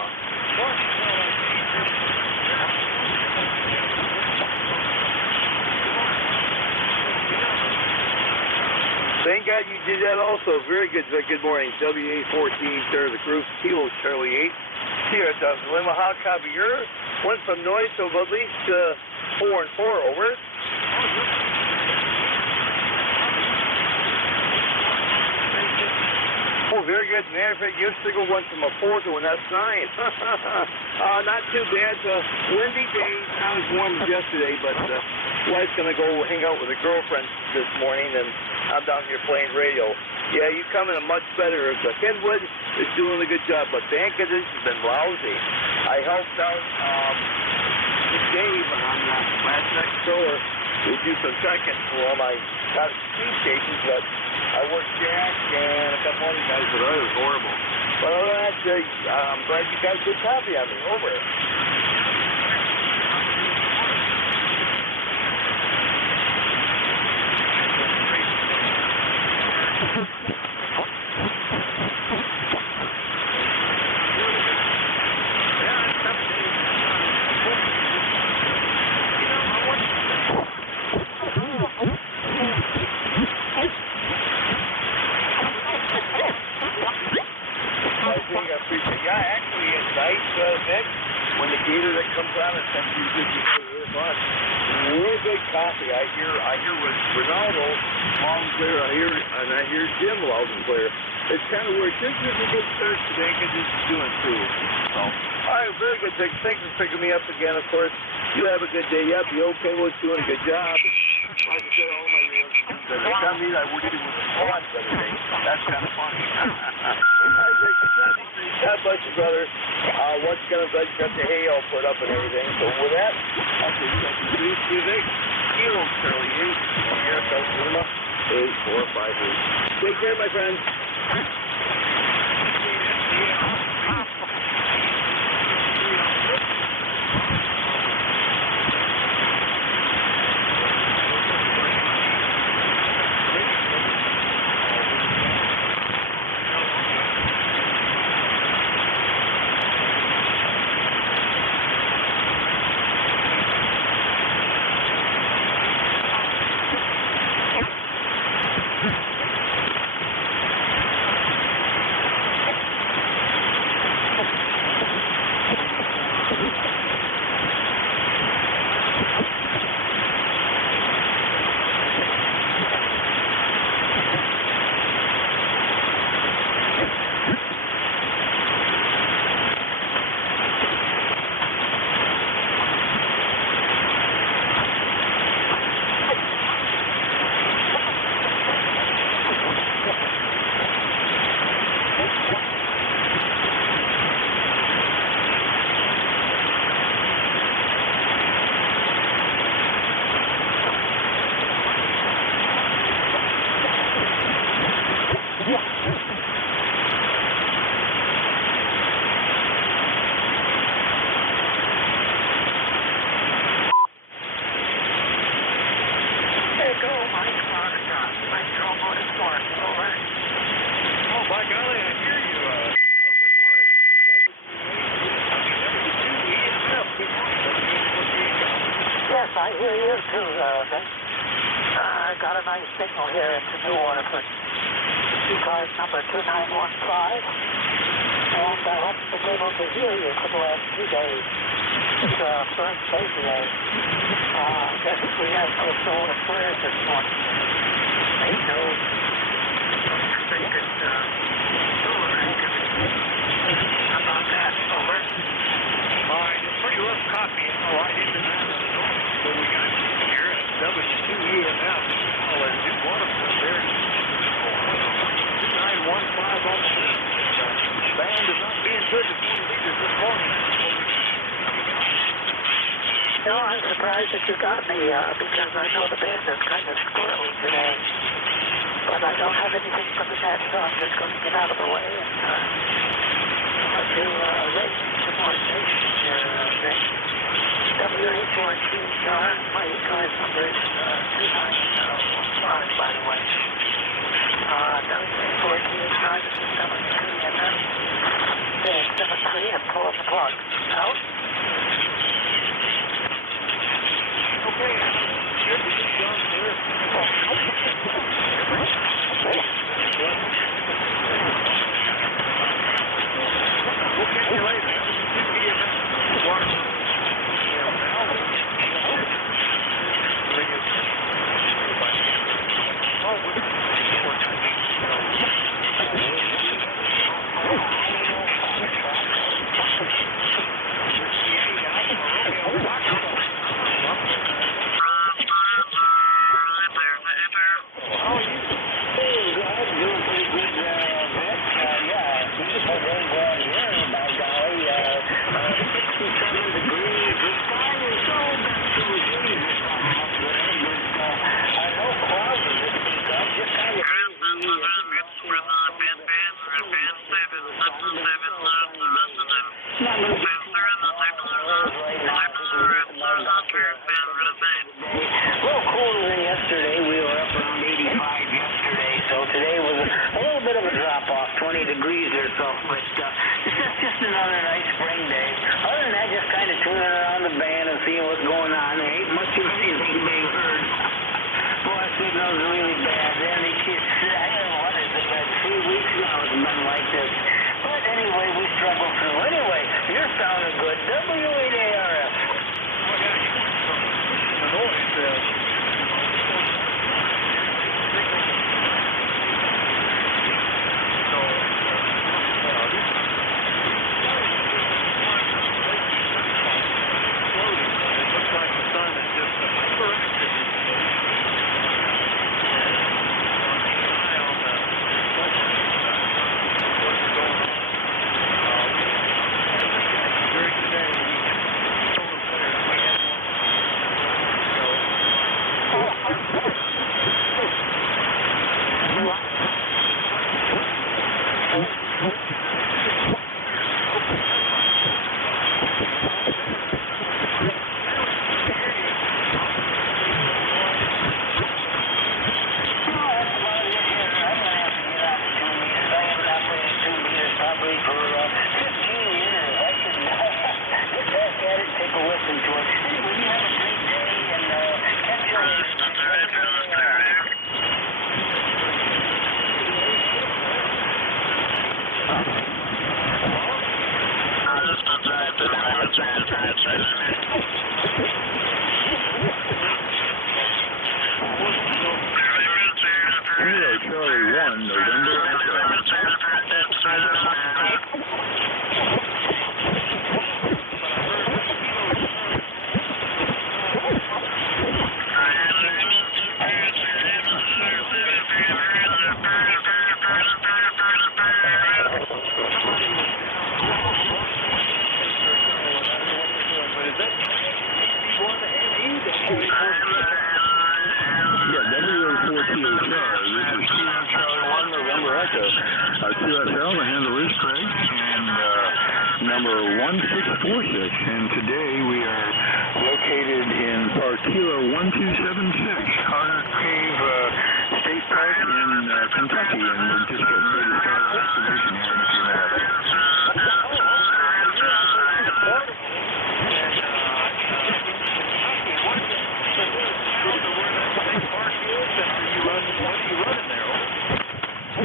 Thank God you did that also. Very good, Vic. Good morning. WA14, Sarah the Group, Kilo Charlie 8. Here at Lima. How copy yours? Went some noise, so at least 4 and 4, over. Oh, very good. Matter of fact, your signal went from a 4 to an S9. Not too bad. Windy day, not as warm as yesterday, but wife's going to go hang out with a girlfriend this morning, and I'm down here playing radio. Yeah, you come in a much better. Kenwood is doing a good job, but bank conditions has been lousy. I helped out Dave on last next door to do some checking for all my, not speed stations, but I worked Jack and a couple other guys, but it was horrible. But other than that, I'm glad you got good copy on me. Over. When the gator that comes on and sends you $50 bus, real good copy. I hear with Ronaldo loud and clear. I hear Jim loud and clear. It's kind of weird. This is a good start today because it's doing too. So, all right, very good. Thanks for picking me up again. Of course, you have a good day. Yep, the old Kenwood's doing a good job. Like I said, all my they tell me that I worked with a pond the other day. That's kind of funny. God bless you, brother. Once again, I'm glad you got the hay all put up and everything. So with that, I'll say thank you, Vic. Kilo Charlie 8, here at South Lima, 8458. Take care, my friend. I hear you too, Vic. I got a nice signal here into New Waterford. ECARS number 2915. And I haven't been able to hear you for the last 2 days. It's first safety day. I guess we have no solar flares this morning. They know they could solar activity. About that, over. All right, it's pretty rough copy. Right into that. What we got here at W2EMF, New Waterford there. 2915 on the band is not being good to 40 meters this morning. No, I'm surprised that you got me because I know the band is kind of squirrely today. But I don't have anything from the net, so I'm just going to get out of the way and let you rate some more stations here, Vic. WA14, my ECARS number is 2915, by the way. WA14, this is W2EMF. There's 73 pull up the clock. Out. Okay, good to get done here. We'll catch you later. Water.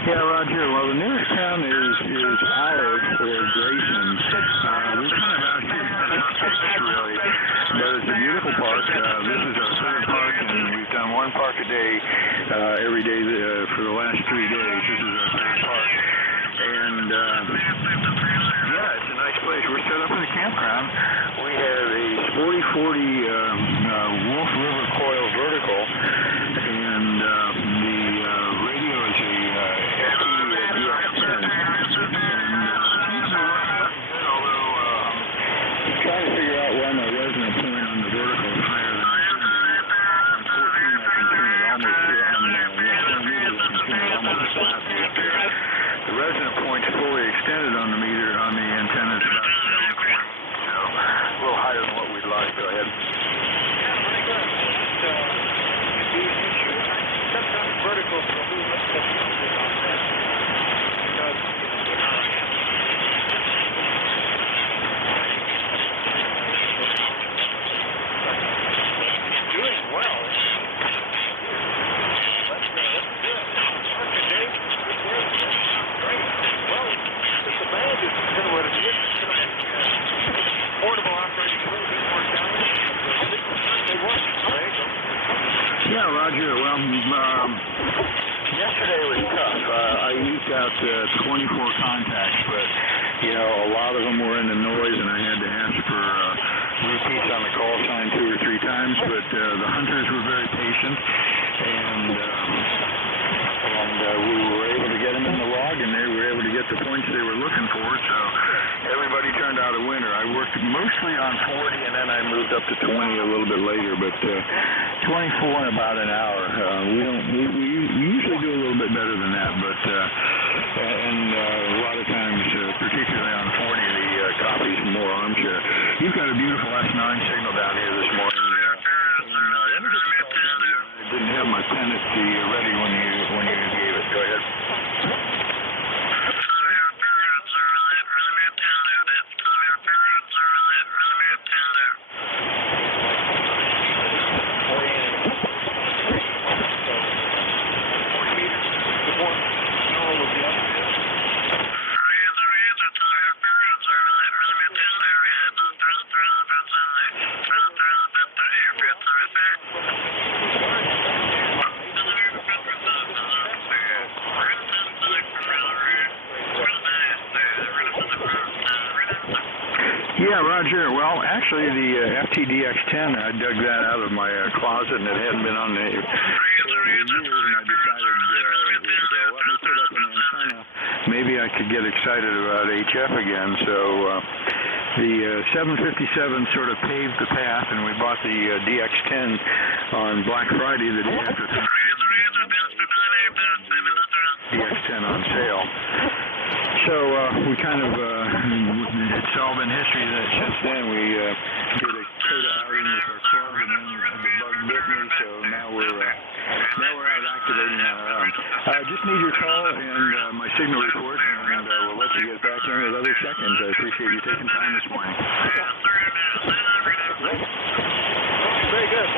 Yeah, Roger. Well, the nearest town is Olive or Grayson. We're kind of out here really, but it's a beautiful park. This is our third park, and we've done one park a day every day for the last 3 days. This is our third park, and yeah, it's a nice place. We're set up in a campground. We have a 4040 Wolf River coil vertical, and the radio is a trying to figure out why my resonant point on the vertical is higher than it should be. On 14, I can turn it almost on 20 meters, I can turn it almost flat. The resonant point's fully extended on the meter, on the antenna. It's about 7 points, so a little higher than what we'd like. Go ahead. eked out 24 contacts, but, you know, a lot of them were in the noise, and I had to ask for repeats on the call sign 2 or 3 times, but the hunters were very patient, and we were able to get them in the log, and they were able to get the points they were looking for, so everybody turned out a winner. I worked mostly on 40, and then I moved up to 20 a little bit later, but 24 in about an hour. We usually do a little bit better than that, but a lot of times, particularly on 40, the coffee's more armchair. You've got a beautiful S9 signal down here this morning. Let me get the call down here. I didn't have my pen at the ready when you gave it. Go ahead. Yeah, Roger. Well, actually, the FTDX10, I dug that out of my closet, and it hadn't been on the years, and I decided if they'll let me put up an antenna, maybe I could get excited about HF again. So the 757 sort of paved the path, and we bought the DX10 on Black Friday, the day after DX10 on sale. So we kind of, it's all been history that since then we did a COTA outing with our club, and then the bug bit me, so now we're out activating on our own. Just need your call and my signal report, and we'll let you get back in with other seconds. I appreciate you taking time this morning. Very good.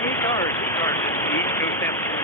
ECARS, ECARS, the East Coast San Francisco.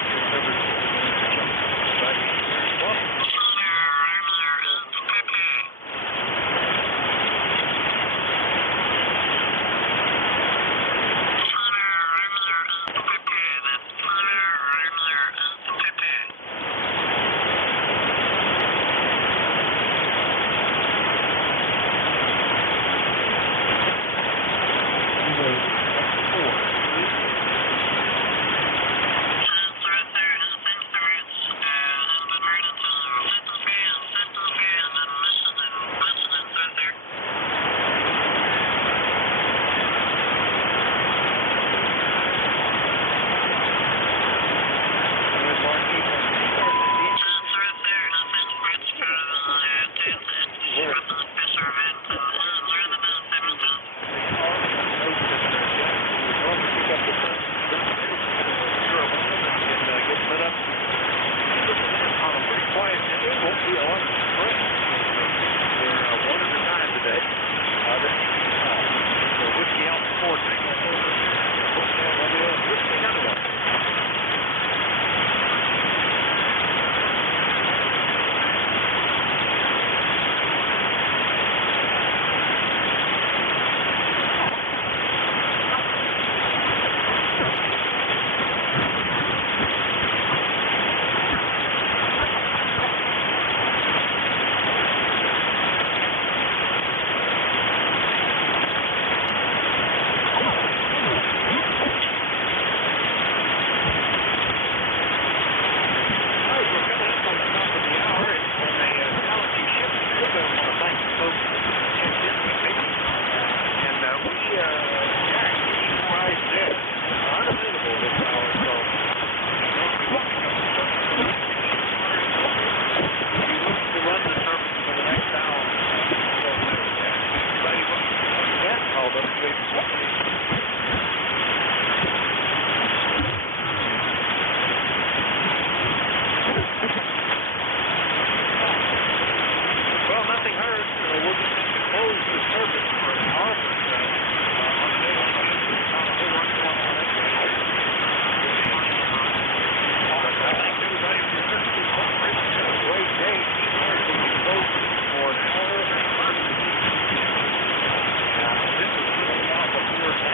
Well, nothing heard. We'll just have to close the service for an hour, but on the day one, not a whole lot going on that way. Thanks everybody for listening. Have a great day. ECARS will be closed for an hour and 30 minutes. This is really off of 4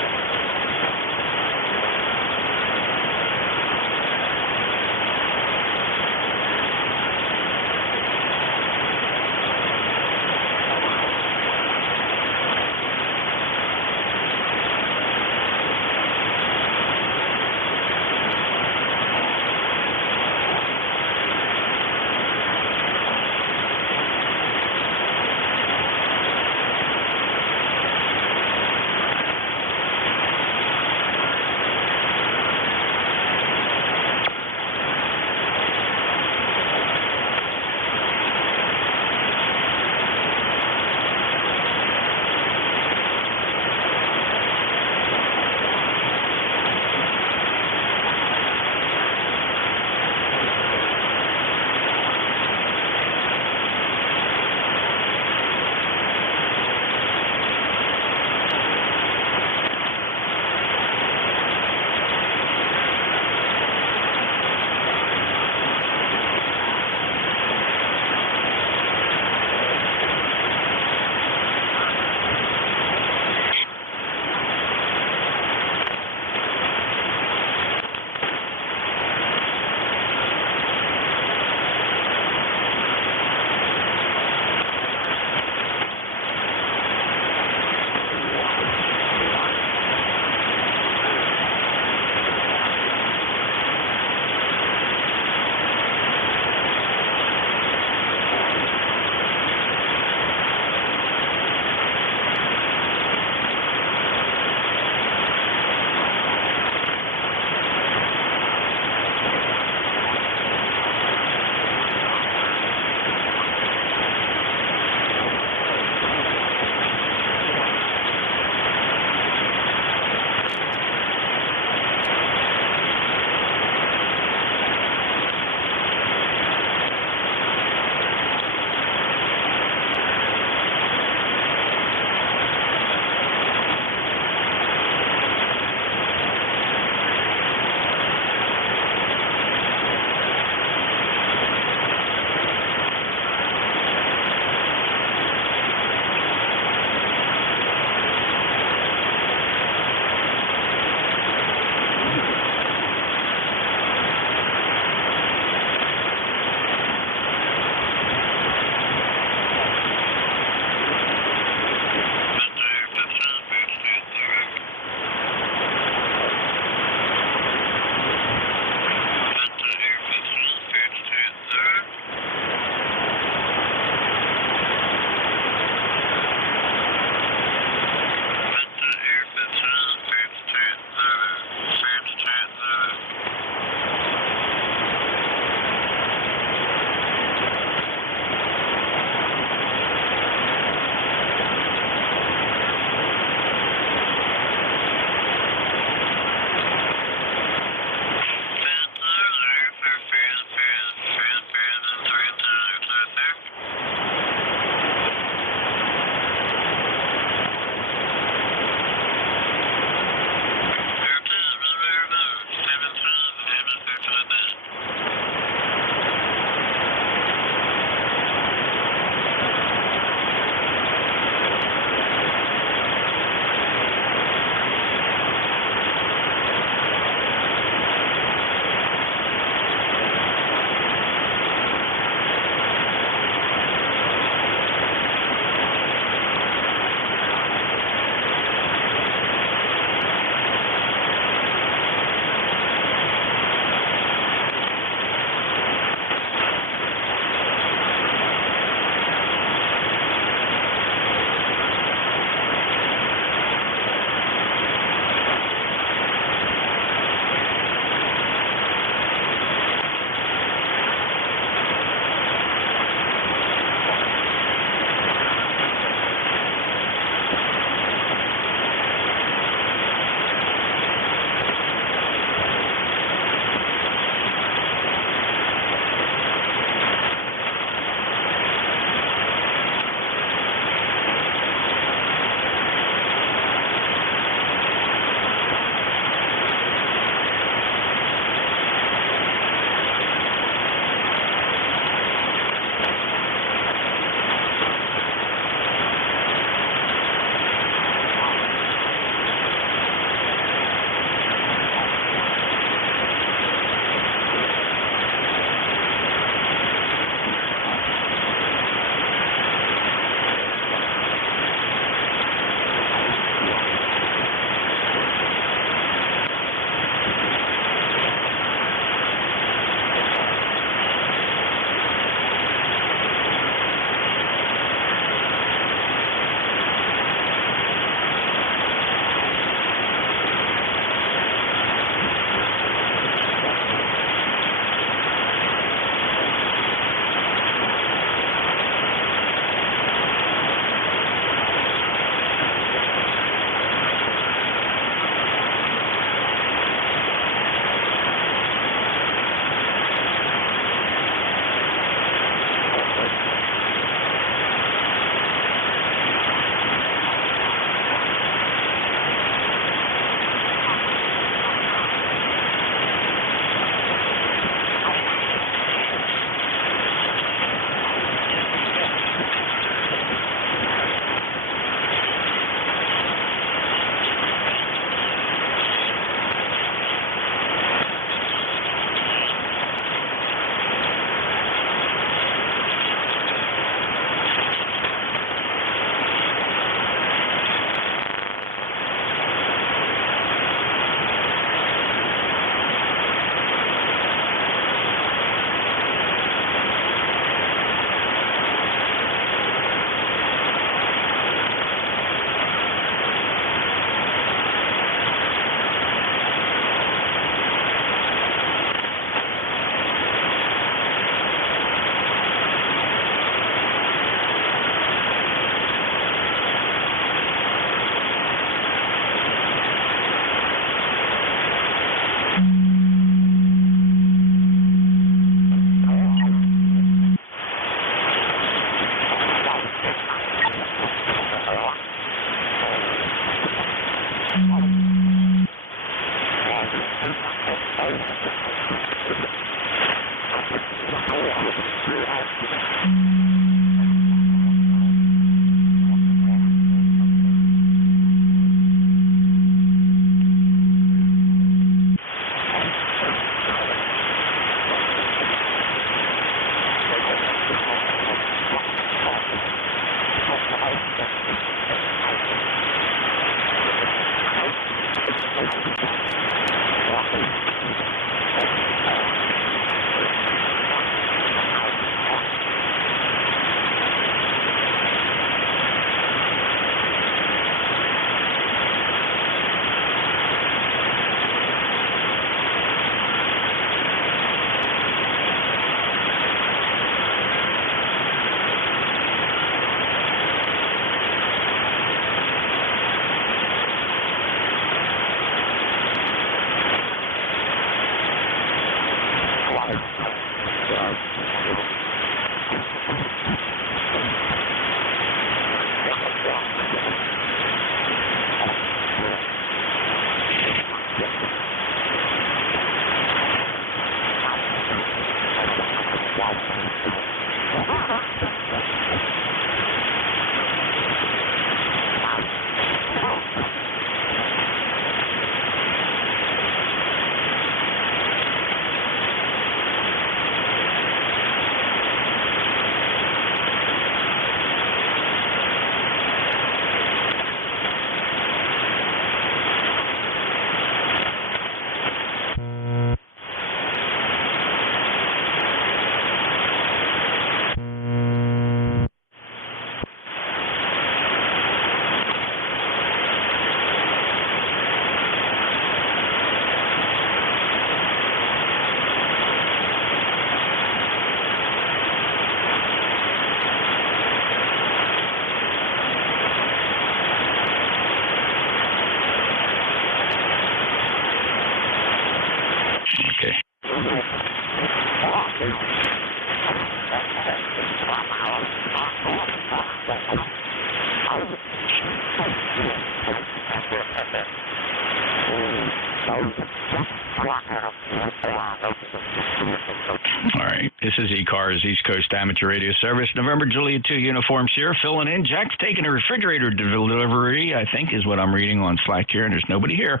All right, this is ECARS, East Coast Amateur Radio Service, November Juliet 2 Uniform Sierra, filling in. Jack's taking a refrigerator delivery, I think is what I'm reading on Slack here, and there's nobody here.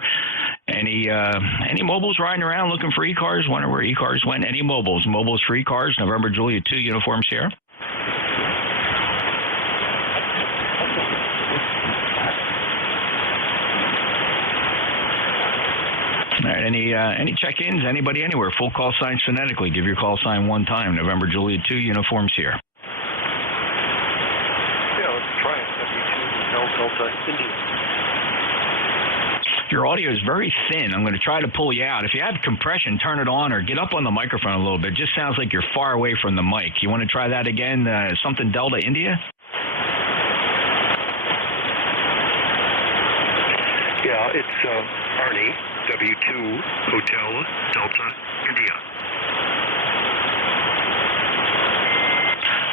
Any mobiles riding around looking for ECARS? Wonder where ECARS went? Any mobiles? Mobiles for ECARS, November Juliet 2 Uniform Sierra? All right, any check-ins? Anybody anywhere? Full call signs phonetically. Give your call sign one time. November Juliet 2 Uniform Sierra. Yeah, let's try it. W2 Delta India. Your audio is very thin. I'm going to try to pull you out. If you have compression, turn it on or get up on the microphone a little bit. It just sounds like you're far away from the mic. You want to try that again? Something Delta India? Yeah, it's Arnie, W2 Hotel Delta India.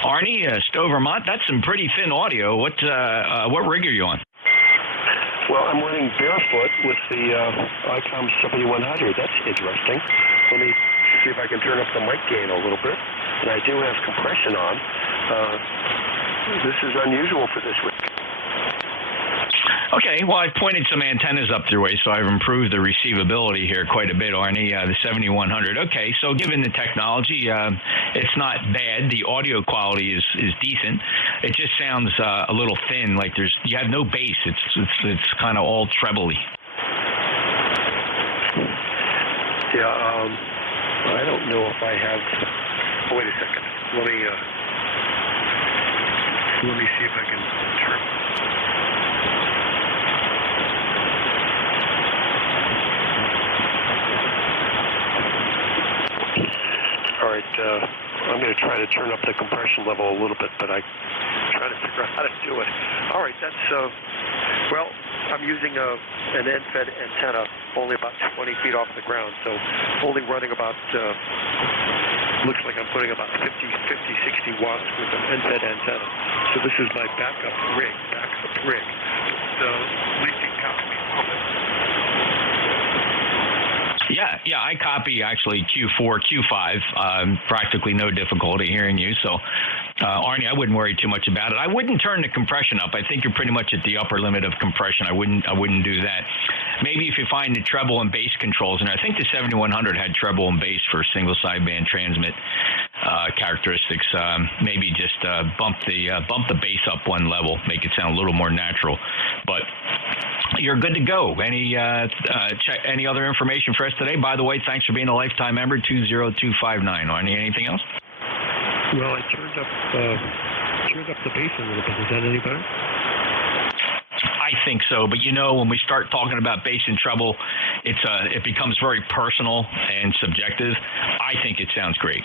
Arnie, Stowe, Vermont. That's some pretty thin audio. What rig are you on? Well, I'm running barefoot with the ICOM 7100. That's interesting. Let me see if I can turn up the mic gain a little bit. And I do have compression on. This is unusual for this rig. Okay, well, I've pointed some antennas up your way, so I've improved the receivability here quite a bit, Arnie, the 7100. Okay, so given the technology, it's not bad. The audio quality is decent. It just sounds a little thin, like you have no bass. It's kind of all trebly. Yeah, I don't know if I have... Oh, wait a second. Let me see if I can turn... All right, I'm going to try to turn up the compression level a little bit, but I'm trying to figure out how to do it. All right, that's, well, I'm using an end-fed antenna only about 20 feet off the ground, so only running about, looks like I'm putting about 50, 60 watts with an end-fed antenna. So this is my backup rig. It's leasing company. Yeah, I copy actually Q4, Q5. Practically no difficulty hearing you. So, Arnie, I wouldn't worry too much about it. I wouldn't turn the compression up. I think you're pretty much at the upper limit of compression. I wouldn't do that. Maybe if you find the treble and bass controls, and I think the 7100 had treble and bass for single sideband transmit characteristics. Maybe just bump the bass up one level, make it sound a little more natural. But you're good to go. Any other information for us today? By the way, thanks for being a lifetime member. 20259. Arnie, anything else? Well, I turned up the bass a little bit. Is that any better? I think so, but when we start talking about bass and treble, it becomes very personal and subjective. I think it sounds great.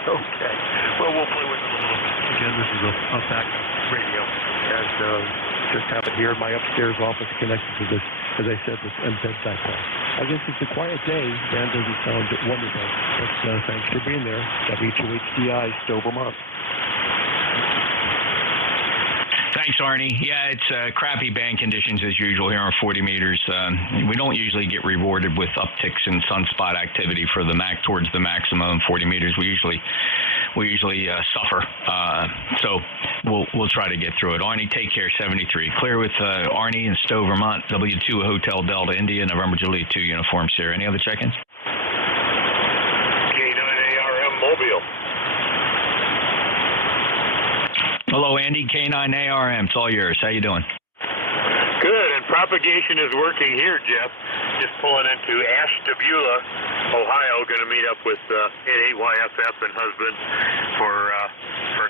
Okay. Well, we'll play with it a little bit. Again, this is a backup radio, and just have it here in my upstairs office connected to this, as I said, this MZ backpack. I guess it's a quiet day. Band doesn't sound wonderful, but thanks for being there. W2HDI, Stowe, Vermont. Thanks, Arnie. Yeah, it's crappy band conditions as usual here on 40 meters. We don't usually get rewarded with upticks in sunspot activity for the towards the maximum 40 meters. We usually suffer. So we'll try to get through it. Arnie, take care. 73. Clear with Arnie in Stowe, Vermont. W2 Hotel Delta India, November Juliet 2 Uniform Sierra. Any other check-ins? K9ARM Mobile. Hello, Andy. K9ARM. It's all yours. How you doing? Good, and propagation is working here, Jeff. Just pulling into Ashtabula, Ohio. Going to meet up with N8YFF and husband for a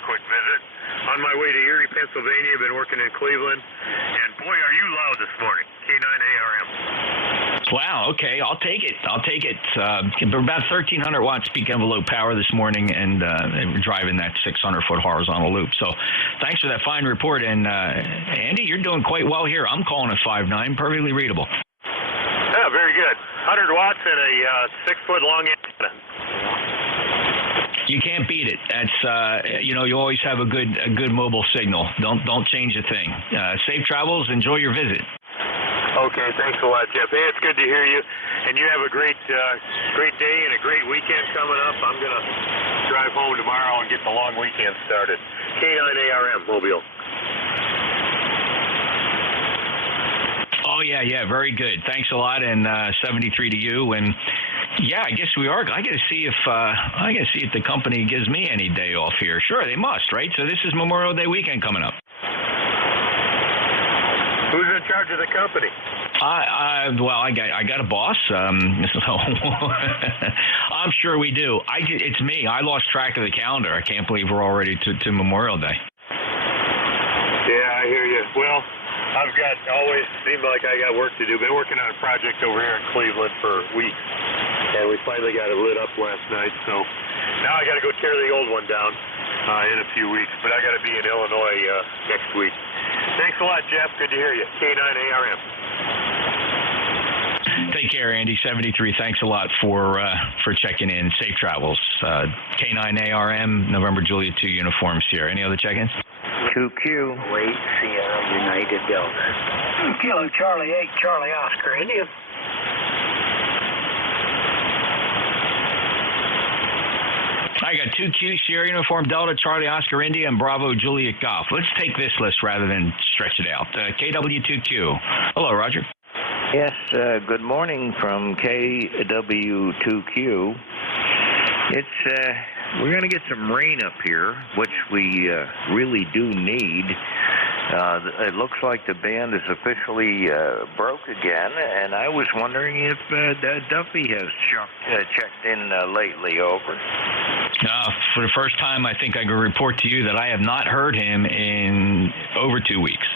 quick visit. On my way to Erie, Pennsylvania. Been working in Cleveland, and boy, are you loud this morning. K9ARM. Wow, okay, I'll take it. About 1,300 watts peak envelope power this morning, and driving that 600-foot horizontal loop. So thanks for that fine report. And Andy, you're doing quite well here. I'm calling it 5.9, perfectly readable. Yeah, very good. 100 watts and a 6-foot long antenna. You can't beat it. That's you always have a good mobile signal. Don't change a thing. Safe travels. Enjoy your visit. Okay, thanks a lot, Jeff. Hey, it's good to hear you, and you have a great day and a great weekend coming up. I'm going to drive home tomorrow and get the long weekend started. K9ARM, Mobile. Oh, yeah, very good. Thanks a lot, and 73 to you. And yeah, I guess we are. I got to see if the company gives me any day off here. Sure, they must, right? So this is Memorial Day weekend coming up. Who's in charge of the company? Well, I got a boss, so I'm sure we do. It's me. I lost track of the calendar. I can't believe we're already to Memorial Day. Yeah, I hear you. Well, I've always seemed like I got work to do. Been working on a project over here in Cleveland for weeks, and we finally got it lit up last night. So now I got to go tear the old one down in a few weeks. But I got to be in Illinois next week. Thanks a lot, Jeff. Good to hear you. K9ARM. Take care, Andy. 73. Thanks a lot for checking in. Safe travels. K9ARM, November Juliet 2 Uniform Sierra. Any other check-ins? 2Q. Wait, Sierra United Delta. Kilo Charlie 8, Charlie Oscar, India. I got 2Q, Sierra Uniform Delta, Charlie Oscar India, and Bravo Juliet Golf. Let's take this list rather than stretch it out. KW2Q. Hello, Roger. Yes, good morning from KW2Q. We're going to get some rain up here, which we really do need. It looks like the band is officially broke again, and I was wondering if Duffy has checked in lately. Over. For the first time, I think I can report to you that I have not heard him in over 2 weeks.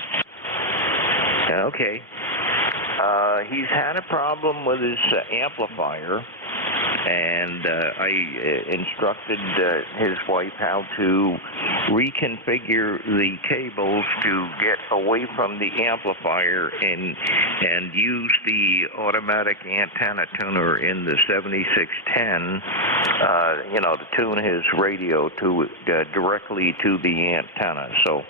Okay. He's had a problem with his amplifier, and I instructed his wife how to reconfigure the cables to get away from the amplifier and use the automatic antenna tuner in the 7610, to tune his radio to directly to the antenna. So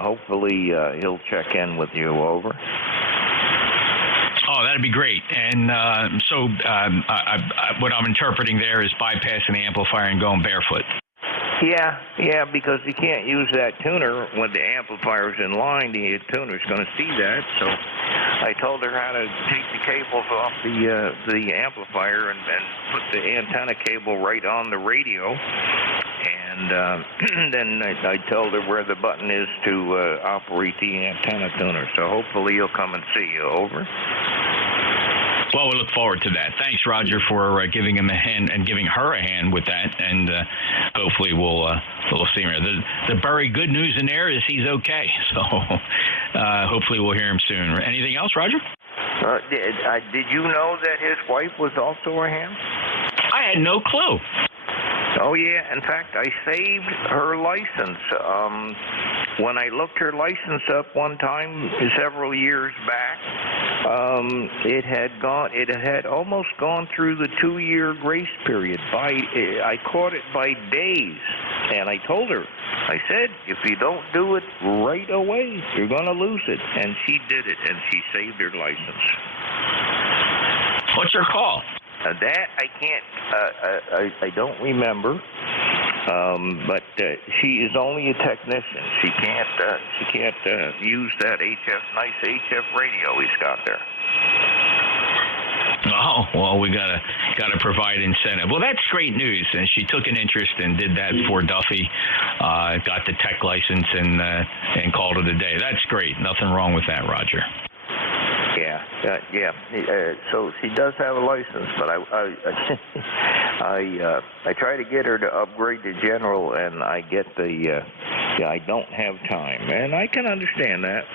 hopefully he'll check in with you. Over. Oh, that'd to be great. And so what I'm interpreting there is bypassing the amplifier and going barefoot. Yeah, because you can't use that tuner when the amplifier's in line. The tuner's going to see that. So I told her how to take the cables off the amplifier and put the antenna cable right on the radio. And then I told her where the button is to operate the antenna tuner. So hopefully you'll come and see you. Over. Well, we look forward to that. Thanks, Roger, for giving him a hand and giving her a hand with that. And hopefully we'll see him. The very good news in there is he's okay. So hopefully we'll hear him soon. Anything else, Roger? Did you know that his wife was also a ham? I had no clue. Oh, yeah. In fact, I saved her license. When I looked her license up one time several years back, it had almost gone through the 2-year grace period. I caught it by days, and I told her, I said, if you don't do it right away, you're going to lose it. And she did it, and she saved her license. What's her call? That I can't. I don't remember. But she is only a technician. She can't use that nice HF radio he's got there. Oh, well, we gotta provide incentive. Well, that's great news. And she took an interest and did that for Duffy. Got the tech license and called it a day. That's great. Nothing wrong with that, Roger. Yeah. So she does have a license, but I try to get her to upgrade to general, and I get I don't have time, and I can understand that.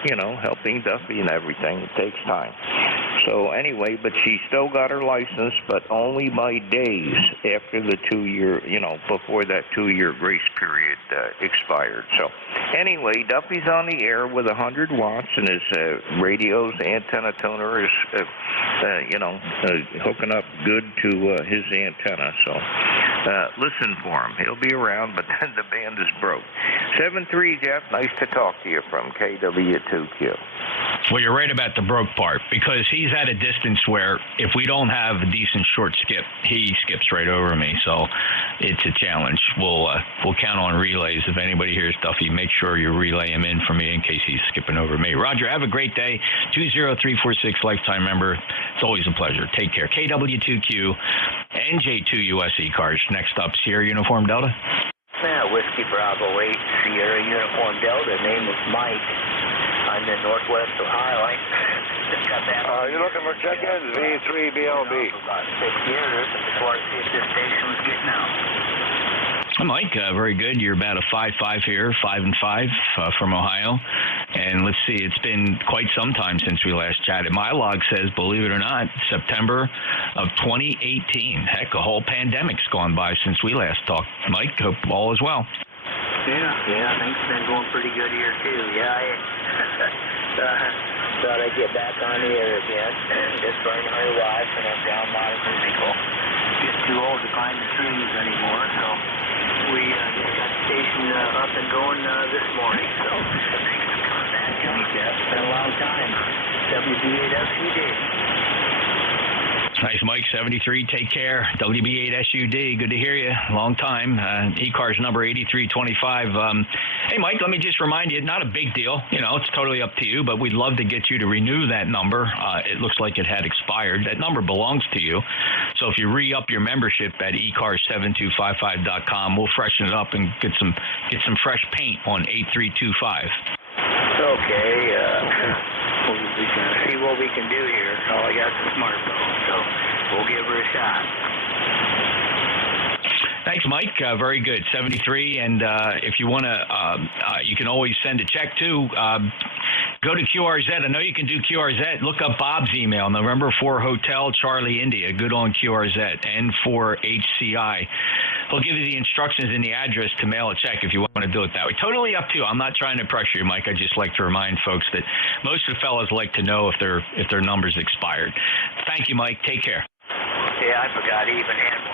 Helping Duffy and everything, it takes time. So anyway, but she still got her license, but only by days after the 2-year, before that 2-year grace period expired. So anyway, Duffy's on the air with 100 watts, and his radio's antenna tuner is, hooking up good to his antenna. So listen for him. He'll be around, but then the band is broke. 7-3, Jeff. Nice to talk to you from KW2Q. Well, you're right about the broke part, because he's at a distance where if we don't have a decent short skip, he skips right over me. So it's a challenge. We'll count on relays. If anybody hears Duffy, make sure you relay him in for me in case he's skipping over me. Roger, have a great day. 20346 lifetime member. It's always a pleasure. Take care. KW2Q, NJ2US ECARS. Next up, Sierra Uniform Delta. Whiskey Bravo 8, Sierra Uniform Delta. Name is Mike. I'm in Northwest Ohio. I just got that. You're looking for check-ins? V3BLB. About 6 years. I just wanted to see if this station was getting out. Hi, Mike. Very good. You're about a 5.5 here, 5-5 from Ohio. And let's see, it's been quite some time since we last chatted. My log says, believe it or not, September of 2018. Heck, a whole pandemic's gone by since we last talked. Mike, hope all is well. Yeah, things have been going pretty good here, too. Yeah, I thought I'd get back on the air again. Just burning my wife, and I'm down my vehicle. Just too old to climb the trees anymore, so we got the station up and going this morning. So thanks for coming back to me, Jeff. It's been a long time. WB8FCD. Nice, Mike. 73. Take care. WB8SUD. Good to hear you. Long time. ECARS number 8325. Hey, Mike, let me just remind you, not a big deal. It's totally up to you, but we'd love to get you to renew that number. It looks like it had expired. That number belongs to you. So if you re-up your membership at ECARS7255.com, we'll freshen it up and get some fresh paint on 8325. Okay. We can see what we can do here. All I got is a smartphone, so we'll give her a shot. Thanks, Mike. Very good. 73. And if you want to, you can always send a check too. Go to QRZ. I know you can do QRZ. Look up Bob's email. November 4 Hotel Charlie India. Good on QRZ. N4HCI. He'll give you the instructions and the address to mail a check if you want to do it that way. Totally up to you. I'm not trying to pressure you, Mike. I just like to remind folks that most of the fellas like to know if their number's expired. Thank you, Mike. Take care. Yeah, I forgot even handle.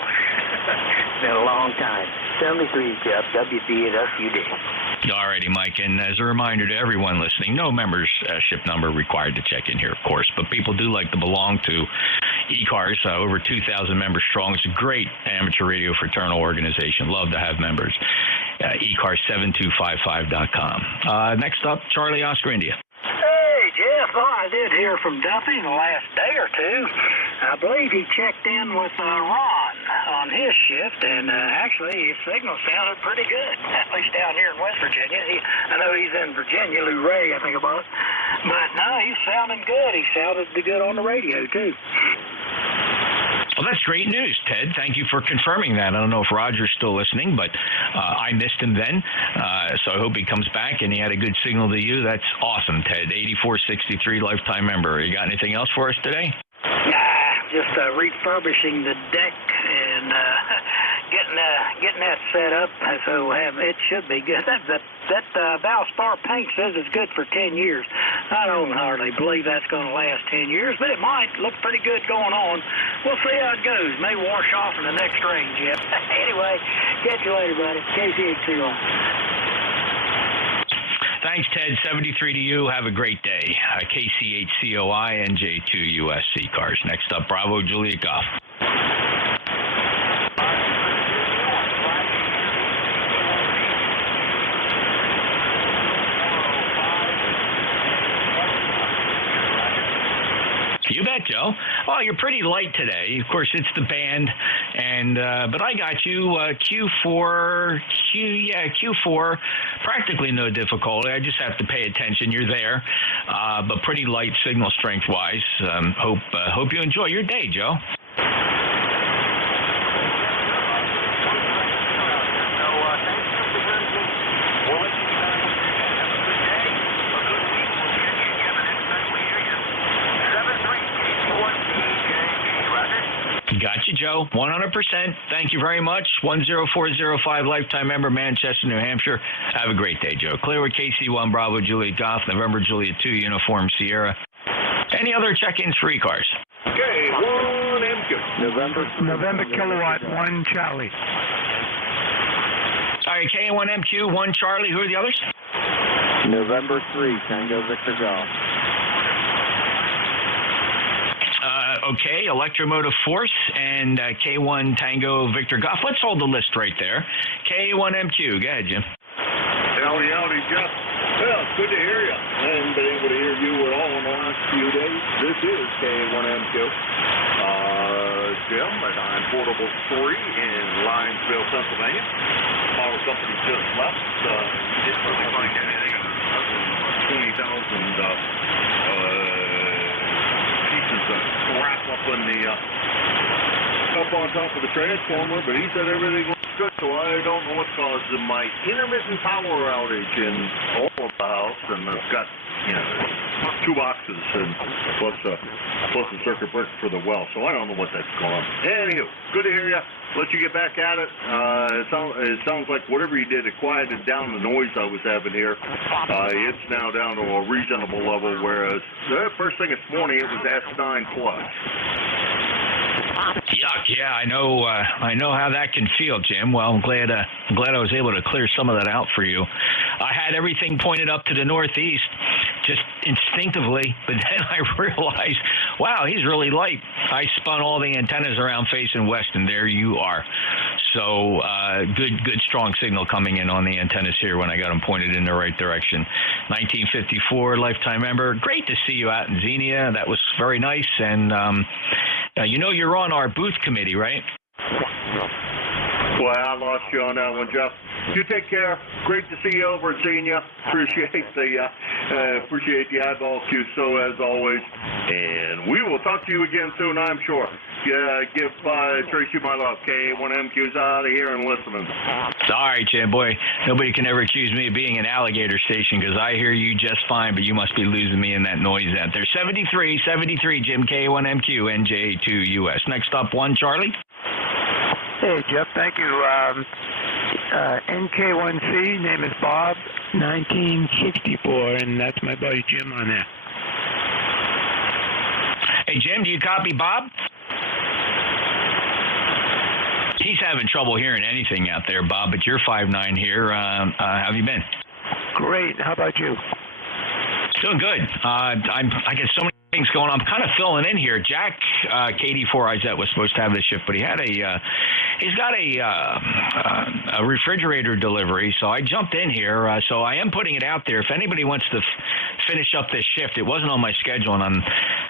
It's been a long time. 73, Jeff. WB8FUD. Alrighty, Mike, and as a reminder to everyone listening, no membership number required to check in here, of course, but people do like to belong to ECARS, over 2,000 members strong. It's a great amateur radio fraternal organization. Love to have members. ECARS7255.com. Next up, Charlie Oscar India. Hey, Jeff, I did hear from Duffy in the last day or two. I believe he checked in with Ron on his shift, and actually his signal sounded pretty good, at least down here in West Virginia. I know he's in Virginia, Lou Ray, I think about. But no, he's sounding good. He sounded good on the radio, too. Well, that's great news, Ted. Thank you for confirming that. I don't know if Roger's still listening, but I missed him then, so I hope he comes back and he had a good signal to you. That's awesome, Ted. 8463 lifetime member. You got anything else for us today? Just refurbishing the deck and getting that set up, so it should be good. That Valspar paint says it's good for 10 years. I don't hardly believe that's going to last 10 years, but it might look pretty good going on. We'll see how it goes. May wash off in the next rain, Jeff. Anyway, catch you later, buddy. KCHCOI. Thanks, Ted. 73 to you. Have a great day. KCHCOI, NJ2US, ECARS. Next up, Bravo, Juliet Golf. You bet, Joe. Well, you're pretty light today. Of course, it's the band, but I got you. Q4. Practically no difficulty. I just have to pay attention. You're there, but pretty light signal strength-wise. Hope you enjoy your day, Joe. Got you, Joe. 100%. Thank you very much. 10405 lifetime member, Manchester, New Hampshire. Have a great day, Joe. Clearwood, KC1 Bravo Juliet Golf, November Juliet 2 Uniform Sierra. Any other check-ins for ECARS? K1MQ. November Kilowatt 1 Charlie. All right, K1MQ 1 Charlie. Who are the others? November 3 Tango Victor Golf. Okay, Electromotive Force and K1 Tango Victor Golf. Let's hold the list right there. K1MQ. Go ahead, Jim. Howdy, Jeff. Well, it's good to hear you. I haven't been able to hear you at all in the last few days. This is K1MQ. Jim at I'm Portable Story in Linesville, Pennsylvania. Power company just left. You didn't really find anything other than 20,000 pieces of crap up on top of the transformer, but he said everything was good, so I don't know what caused my intermittent power outage in all of the house, and I've got 2 boxes and plus a circuit breaker for the well, so I don't know what that's caused. Anywho, good to hear you. Let you get back at it. It sounds like whatever you did, it quieted down the noise I was having here. It's now down to a reasonable level, whereas the first thing this morning it was S9 plus. Yuck! Yeah, I know how that can feel, Jim. Well, I'm glad I was able to clear some of that out for you. I had everything pointed up to the northeast, just instinctively, but then I realized, wow, he's really light. I spun all the antennas around facing west, and there you are. So good, strong signal coming in on the antennas here when I got them pointed in the right direction. 1954 lifetime member. Great to see you out in Xenia. That was very nice, and you're on our booth committee, right? Well, I lost you on that one, Jeff. You take care. Great to see you over at Xenia. Appreciate the eyeball QSO as always. And we will talk to you again soon, I'm sure. Give Tracy my love. K1MQ's out of here and listening. All right, Jim. Boy, nobody can ever accuse me of being an alligator station because I hear you just fine, but you must be losing me in that noise out there. 73, Jim, K1MQ, NJ2US. Next up, 1 Charlie. Hey, Jeff, thank you. NK1C, name is Bob, 1964, and that's my buddy Jim on there. Hey, Jim, do you copy Bob? He's having trouble hearing anything out there, Bob, but you're 5'9" here. How have you been? Great. How about you? Doing good. I get so many things going on. I'm kind of filling in here. Jack, KD4IZ was supposed to have this shift, but he's got a refrigerator delivery, so I jumped in here. So I am putting it out there. If anybody wants to finish up this shift, it wasn't on my schedule, and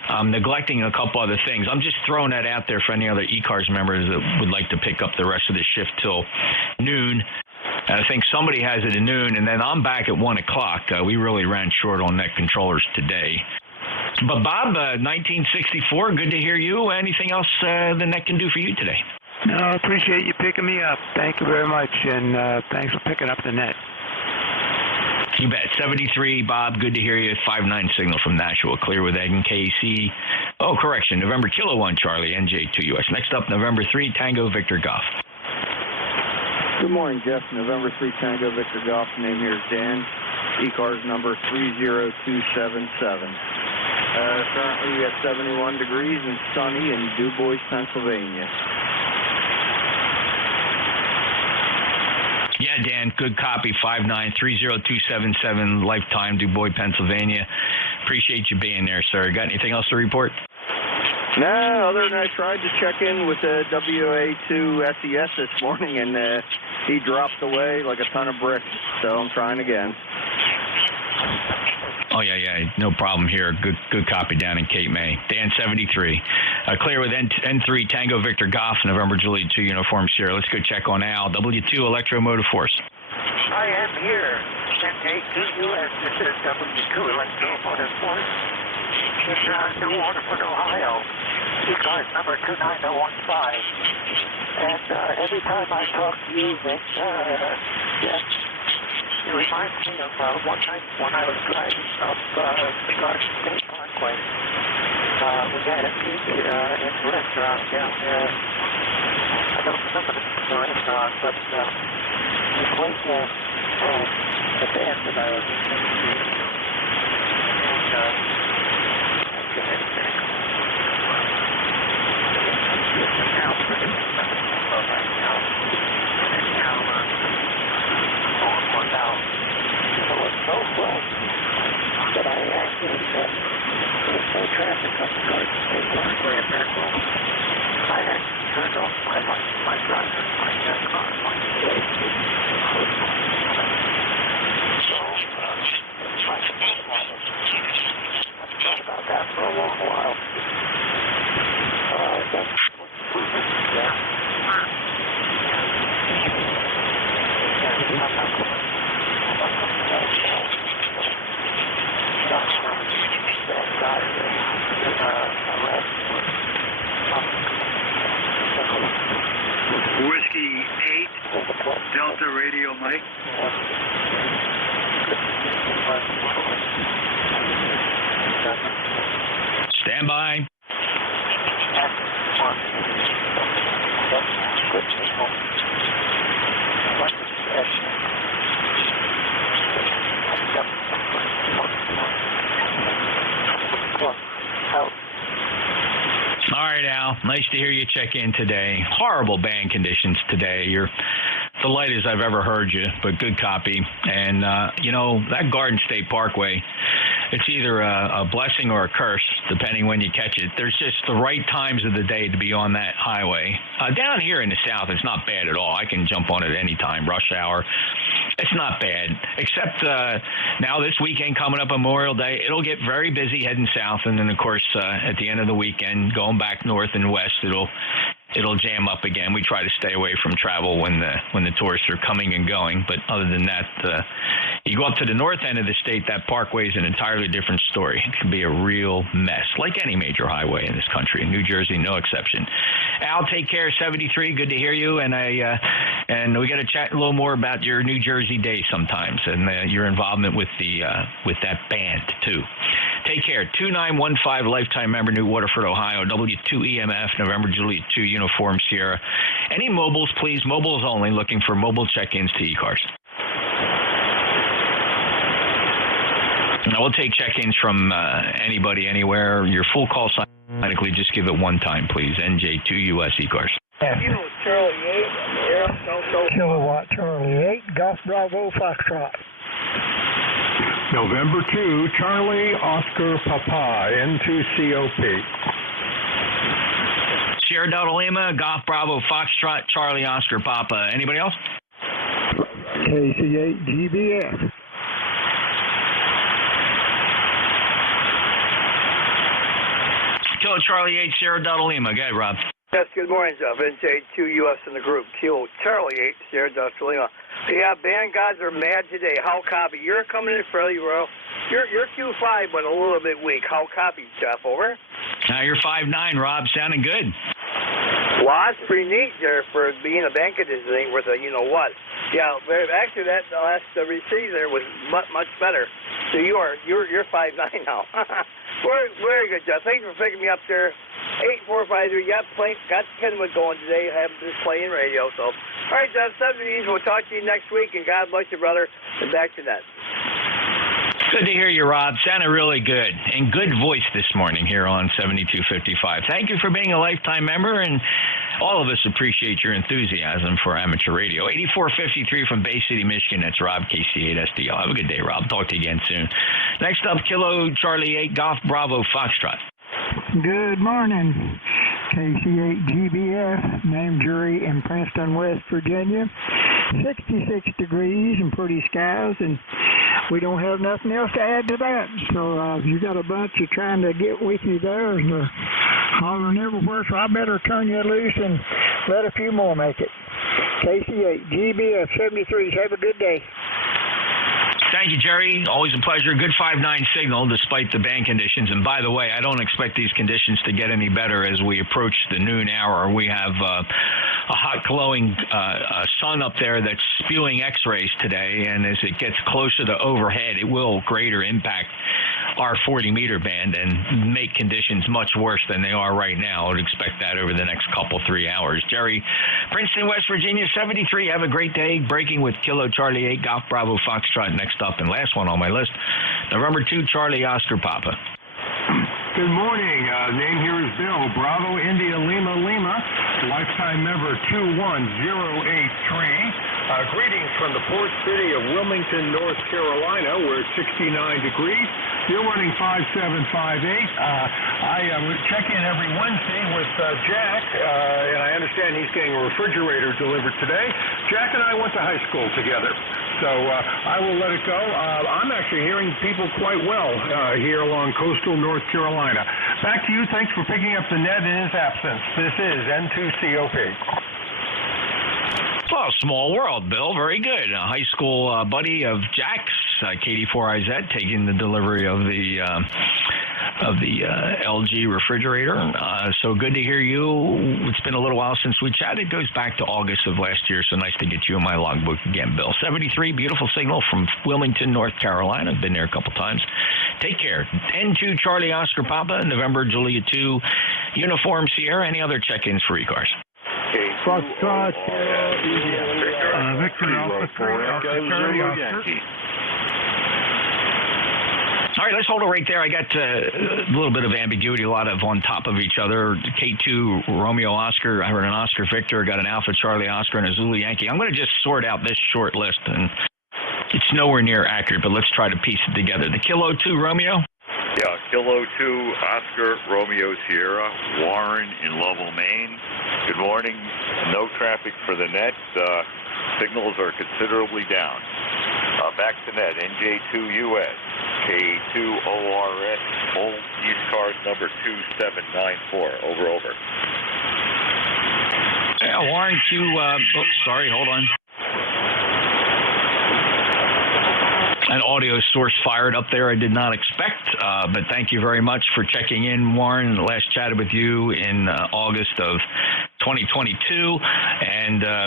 I'm neglecting a couple other things. I'm just throwing that out there for any other ECARS members that would like to pick up the rest of the shift till noon. I think somebody has it at noon, and then I'm back at 1 o'clock. We really ran short on net controllers today. But Bob, 1964, good to hear you. Anything else the net can do for you today? No, I appreciate you picking me up. Thank you very much, and thanks for picking up the net. You bet. 73, Bob, good to hear you. 5-9 signal from Nashua, clear with Ed and KC. Oh, correction, November Kilo 1 Charlie, NJ2US. Next up, November 3 Tango Victor Golf. Good morning, Jeff. November 3 Tango Victor Golf. Name here is Dan. ECARS number 30277. Currently at 71 degrees and sunny in Du Bois, Pennsylvania. Yeah, Dan, good copy. 5930277, lifetime, Du Bois, Pennsylvania. Appreciate you being there, sir. Got anything else to report? No, other than I tried to check in with the WA2SES this morning, and he dropped away like a ton of bricks, so I'm trying again. Oh, yeah, no problem here. Good copy down in Cape May. Dan 73. Clear with N3 Tango Victor Golf, November Juliet 2 Uniform Sierra. Let's go check on Al. W2 Electromotive Force. I am here. NJ2US. This is W2 Electromotive Force. It's New Waterford, Ohio. ECARS number 29015. And every time I talk to you, Vic, yes, it reminds me of one night when I was driving up the Garden State Parkway. We had a meeting in a restaurant down there. I don't remember the restaurant, but it was the band that I was listening to. So close that I actually said there was no traffic on the Garden State Parkway at that moment. I actually turned off my lights, my driver, my car, my safety. So, it's like a problem. I've thought about that for a long while. That's what's proven. Yeah. Whiskey 8, Delta Radio Mike. Stand by. All right, Al. Nice to hear you check in today. Horrible band conditions today. You're the lightest I've ever heard you, but good copy. And, that Garden State Parkway, it's either a blessing or a curse, depending when you catch it. There's just the right times of the day to be on that highway. Down here in the south, it's not bad at all. I can jump on it any time, rush hour. It's not bad, except now this weekend coming up, Memorial Day, it'll get very busy heading south, and then, of course, at the end of the weekend, going back north and west, it'll jam up again. We try to stay away from travel when the tourists are coming and going, but other than that, you go up to the north end of the state, that parkway is an entirely different story. It can be a real mess, like any major highway in this country. New Jersey, no exception. Al, take care. 73, good to hear you, and we got to chat a little more about your New Jersey day sometimes, and your involvement with that band too. Take care. 2915, lifetime member, New Waterford, Ohio. W2EMF, November Juliet 2 Uniform Sierra. Any mobiles, please? Mobiles only. Looking for mobile check-ins to ECARS. Now, we'll take check-ins from anybody, anywhere. Your full call sign, automatically just give it one time, please. NJ2US ECARS. Kilo Charlie 8, Kilowatt Charlie 8, Golf Bravo Foxtrot. November 2, Charlie Oscar Papa, N2COP. Sierra Delta Lima, Golf Bravo, Foxtrot, Charlie Oscar Papa. Anybody else? KC8GBF. Kilo Charlie 8, Sierra Delta Lima. Go ahead, Rob. Yes, good morning, Jeff. NJ2US in the group. Kilo Charlie 8, Sierra Delta Lima. Yeah, band gods are mad today. How copy? You're coming in fairly well. Your Q5 went a little bit weak. How copy, Jeff? Over? You're 5'9", Rob. Sounding good. Well, that's pretty neat there for being a bank conditioning with a you-know-what. Yeah, actually, that last receive there was much better. So you're 5'9" now. Very good, Jeff. Thanks for picking me up there. 8453. Got Kenwood going today. Have this playing radio. So, all right, Jeff. 70s. We'll talk to you next week. And God bless you, brother. And back to that. Good to hear you, Rob. Sounded really good. And good voice this morning here on 7255. Thank you for being a lifetime member, and all of us appreciate your enthusiasm for amateur radio. 8453 from Bay City, Michigan. That's Rob, KC8SDL. Have a good day, Rob. Talk to you again soon. Next up, Kilo Charlie 8, Golf Bravo, Foxtrot. Good morning. KC8GBF, named jury in Princeton, West Virginia. 66 degrees and pretty skies, and we don't have nothing else to add to that. So you got a bunch you're trying to get with you there and hollering everywhere, so I better turn you loose and let a few more make it. KC8GBF 73s. Have a good day. Thank you, Jerry. Always a pleasure. Good 5'9" signal despite the band conditions. And by the way, I don't expect these conditions to get any better as we approach the noon hour. We have a hot, glowing sun up there that's spewing X-rays today. And as it gets closer to overhead, it will greater impact our 40-meter band and make conditions much worse than they are right now. I would expect that over the next 3 hours. Jerry, Princeton, West Virginia, 73. Have a great day. Breaking with Kilo Charlie 8, Golf Bravo, Foxtrot next up. And last one on my list, November 2, Charlie Oscar Papa. Good morning. Name here is Bill. Bravo, India, Lima, Lima. Lifetime member 21083. Greetings from the port city of Wilmington, North Carolina, where it's 69 degrees. You're running 5758. I check in every Wednesday with Jack, and I understand he's getting a refrigerator delivered today. Jack and I went to high school together, so I will let it go. I'm actually hearing people quite well here along coastal North Carolina. Back to you. Thanks for picking up the net in his absence. This is N2COP. Well, small world, Bill. Very good. A high school buddy of Jack's, KD4IZ, taking the delivery of the LG refrigerator. So good to hear you. It's been a little while since we chatted. It goes back to August of last year, so nice to get you in my logbook again, Bill. 73, beautiful signal from Wilmington, North Carolina. I've been there a couple times. Take care. N2 Charlie Oscar Papa, November Julia 2, Uniform Sierra. Any other check-ins for ECARS? Foxtrot, Victor Alpha 3, Charlie Oscar. All right, let's hold it right there. I got a little bit of ambiguity, a lot of on top of each other. K2 Romeo Oscar, I heard an Oscar Victor, got an Alpha Charlie Oscar, and a Zulu Yankee. I'm going to just sort out this short list, and it's nowhere near accurate, but let's try to piece it together. The Kilo 2 Romeo? Yeah, Kilo 2 Oscar Romeo Sierra, Warren in Lovell, Maine. Good morning. No traffic for the net. Signals are considerably down. Back to net, NJ2US, K2ORS, old ECARS number 2794. Over. Yeah, Warren Q, sorry, hold on. An audio source fired up there I did not expect, but thank you very much for checking in, Warren. Last chatted with you in August of 2022,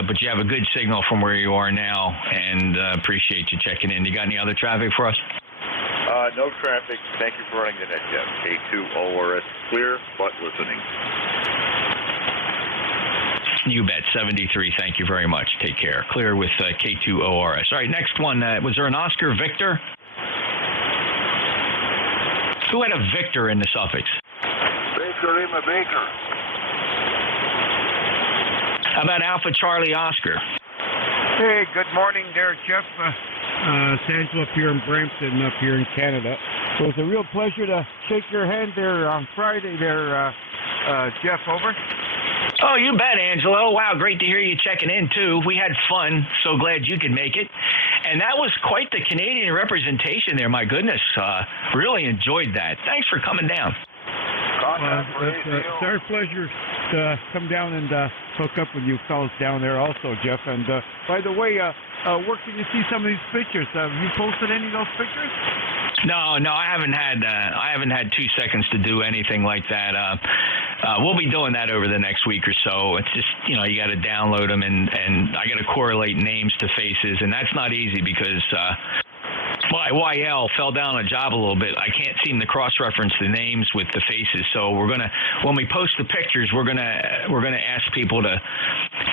but you have a good signal from where you are now, and appreciate you checking in. You got any other traffic for us? No traffic. Thank you for running the net, Jeff. K2ORS clear, but listening. You bet. 73. Thank you very much. Take care. Clear with K2ORS. All right, next one. Was there an Oscar Victor? Who had a Victor in the suffix? Baker, Lima Baker. How about Alpha Charlie Oscar? Hey, good morning there, Jeff. Angelo up here in Brampton, up here in Canada. It was a real pleasure to shake your hand there on Friday there, Jeff, over. Oh, you bet, Angelo. Wow, great to hear you checking in, too. We had fun. So glad you could make it. And that was quite the Canadian representation there, my goodness. Really enjoyed that. Thanks for coming down. It's our pleasure to come down and hook up with you fellas down there also, Jeff. And by the way, where can you see some of these pictures? Have you posted any of those pictures? No, I haven't had 2 seconds to do anything like that. We'll be doing that over the next week or so. It's just, you got to download them and I got to correlate names to faces, and that's not easy because my YL fell down a job a little bit. I can't seem to cross-reference the names with the faces. So when we post the pictures, we're gonna ask people to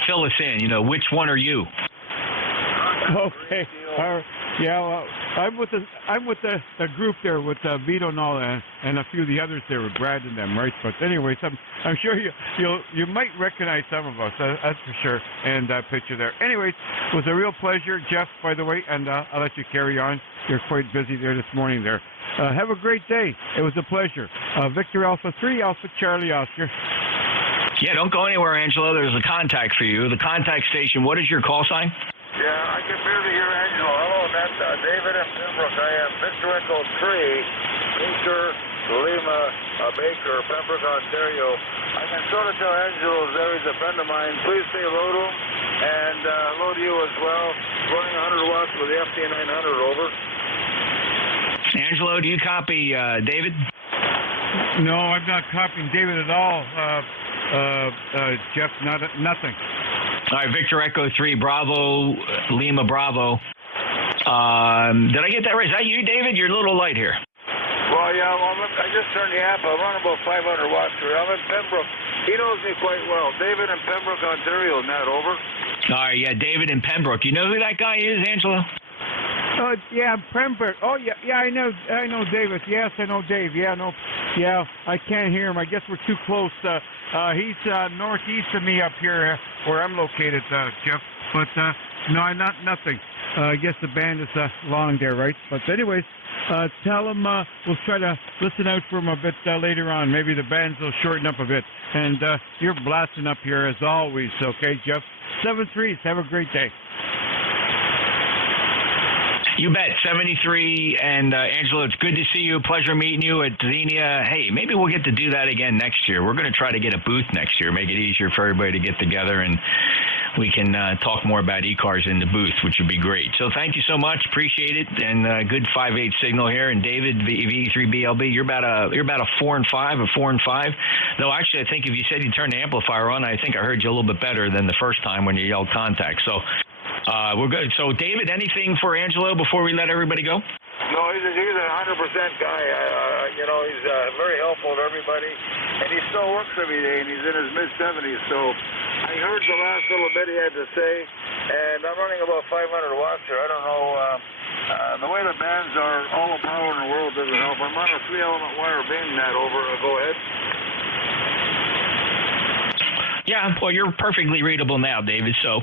fill us in. Which one are you? Okay. Yeah, well, I'm with the group there with Vito and all that, and a few of the others there with Brad and them, right? But anyways, I'm sure you might recognize some of us, that's for sure. And that picture there. Anyways, it was a real pleasure, Jeff. By the way, and I'll let you carry on. You're quite busy there this morning there. Have a great day. It was a pleasure. Victor Alpha 3 Alpha Charlie Oscar. Yeah, don't go anywhere, Angelo. There's a contact for you. The contact station. What is your call sign? Yeah, I can barely hear Angelo. Hello, that's David and Pembroke. I am Victor Echo 3, Baker, Lima, Baker, Pembroke, Ontario. I can sort of tell Angelo there is a friend of mine. Please say hello to him, and hello to you as well. Running 100 watts with the FT900, over. Angelo, do you copy David? No, I'm not copying David at all. Jeff, nothing. All right, Victor Echo 3, Bravo, Lima, Bravo. Did I get that right? Is that you, David? You're a little light here. Well, yeah, I just turned the app. I run about 500 watts here. I'm in Pembroke. He knows me quite well. David in Pembroke, Ontario, Nat, over. All right, yeah, David in Pembroke. You know who that guy is, Angelo? Yeah, Pembroke. Oh, yeah, I know David. Yes, I know Dave. Yeah, I can't hear him. I guess we're too close. He's northeast of me up here where I'm located, Jeff. But no, nothing. I guess the band is long there, right? But anyways, tell him we'll try to listen out for him a bit later on. Maybe the bands will shorten up a bit. And you're blasting up here as always, okay, Jeff? 7-3. Have a great day. You bet. 73. And Angelo, it's good to see you. Pleasure meeting you at Xenia. Hey, maybe we'll get to do that again next year. We're going to try to get a booth next year, make it easier for everybody to get together, and we can talk more about ECARS in the booth, which would be great. So thank you so much. Appreciate it. And good 5-8 signal here. And David, V3BLB, you're about a 4 and 5, a 4 and 5. Though actually, I think if you said you turned the amplifier on, I think I heard you a little bit better than the first time when you yelled contact. So we're good. So David, anything for Angelo before we let everybody go? No, he's a 100% guy. He's very helpful to everybody, and he still works every day, and he's in his mid-70s. So I heard the last little bit he had to say, and I'm running about 500 watts here. I don't know. The way the bands are, all the power in the world doesn't help. I'm on a 3-element wire beam, Nat, over. Go ahead. Yeah, well, you're perfectly readable now, David. So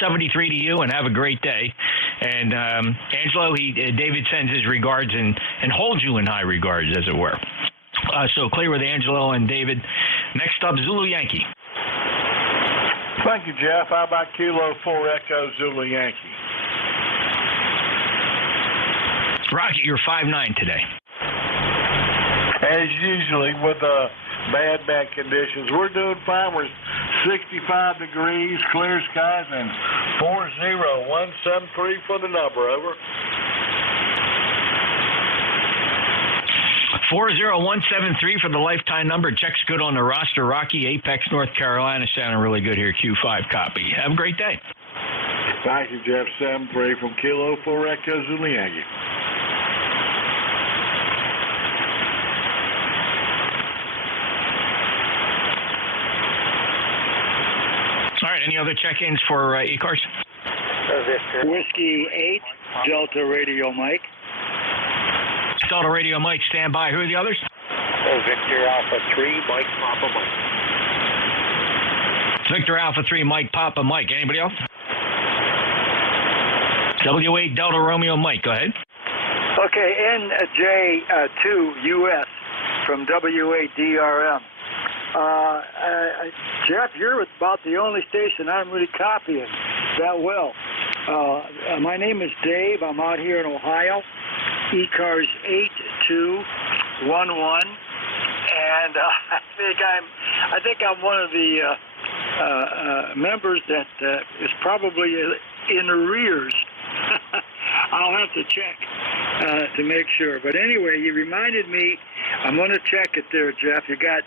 73 to you, and have a great day. And Angelo, David sends his regards and holds you in high regards, as it were. So clear with Angelo and David. Next up, Zulu Yankee. Thank you, Jeff. How about Kilo 4 Echo Zulu Yankee? Rocket, you're 5'9" today. As usually with bad conditions, we're doing fine. We're 65 degrees, clear skies, and 40173 for the number, over. 40173 for the lifetime number. Checks good on the roster. Rocky, Apex, North Carolina, sounding really good here. Q5 copy. Have a great day. Thank you, Jeff. 73 from Kilo 4 Echo Zulu Yankee. All right, any other check-ins for ECARS? Whiskey 8, Delta Radio Mike. Delta Radio Mike, stand by. Who are the others? Victor Alpha 3, Mike Papa Mike. Victor Alpha 3, Mike Papa Mike. Anybody else? W8 Delta Romeo Mike, go ahead. Okay, NJ2US from W8DRM. Jeff, you're about the only station I'm really copying that well. My name is Dave. I'm out here in Ohio. ECARS 8211, and I think I'm one of the members that is probably in arrears. I'll have to check to make sure. But anyway, you reminded me. I'm going to check it there, Jeff. You got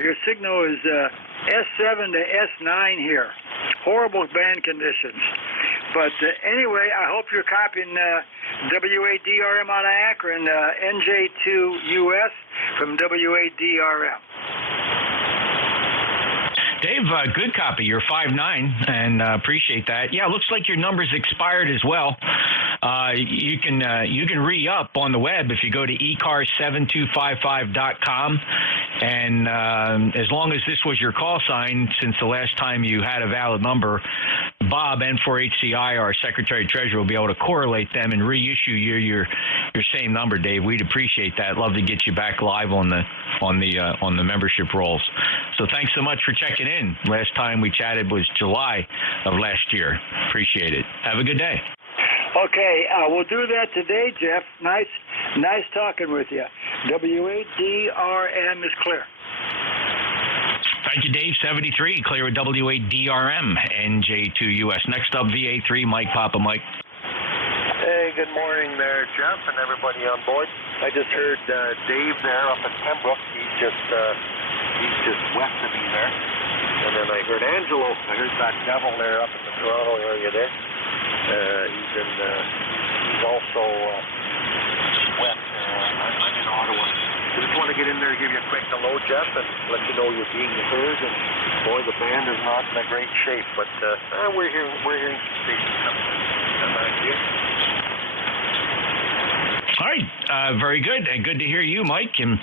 your signal is S7 to S9 here. Horrible band conditions. But anyway, I hope you're copying W8DRM out of Akron, NJ2US from W8DRM. Dave, good copy. You're 5'9", and appreciate that. Yeah, looks like your number's expired as well. You can re-up on the web if you go to ECARS7255.com, and as long as this was your call sign since the last time you had a valid number, Bob, N4HCI, our Secretary Treasurer, will be able to correlate them and reissue you your same number, Dave. We'd appreciate that. Love to get you back live on the membership rolls. So thanks so much for checking in. Last time we chatted was July of last year. Appreciate it. Have a good day. Okay, we'll do that today, Jeff. Nice talking with you. W8DRM is clear. Thank you, Dave. 73, clear with W8DRM, NJ2US. Next up, VA3, Mike, Papa Mike. Hey, good morning there, Jeff, and everybody on board. I just heard Dave there up in Pembroke. He's just west of me there. And then I heard Angelo. I heard that devil there up in the Toronto area there. He's also west. I'm in Ottawa. I just want to get in there and give you a quick hello, Jeff, and let you know you're being heard. And boy, the band is not in a great shape, but we're hearing some stations coming. Thank you. All right, very good, and good to hear you, Mike. And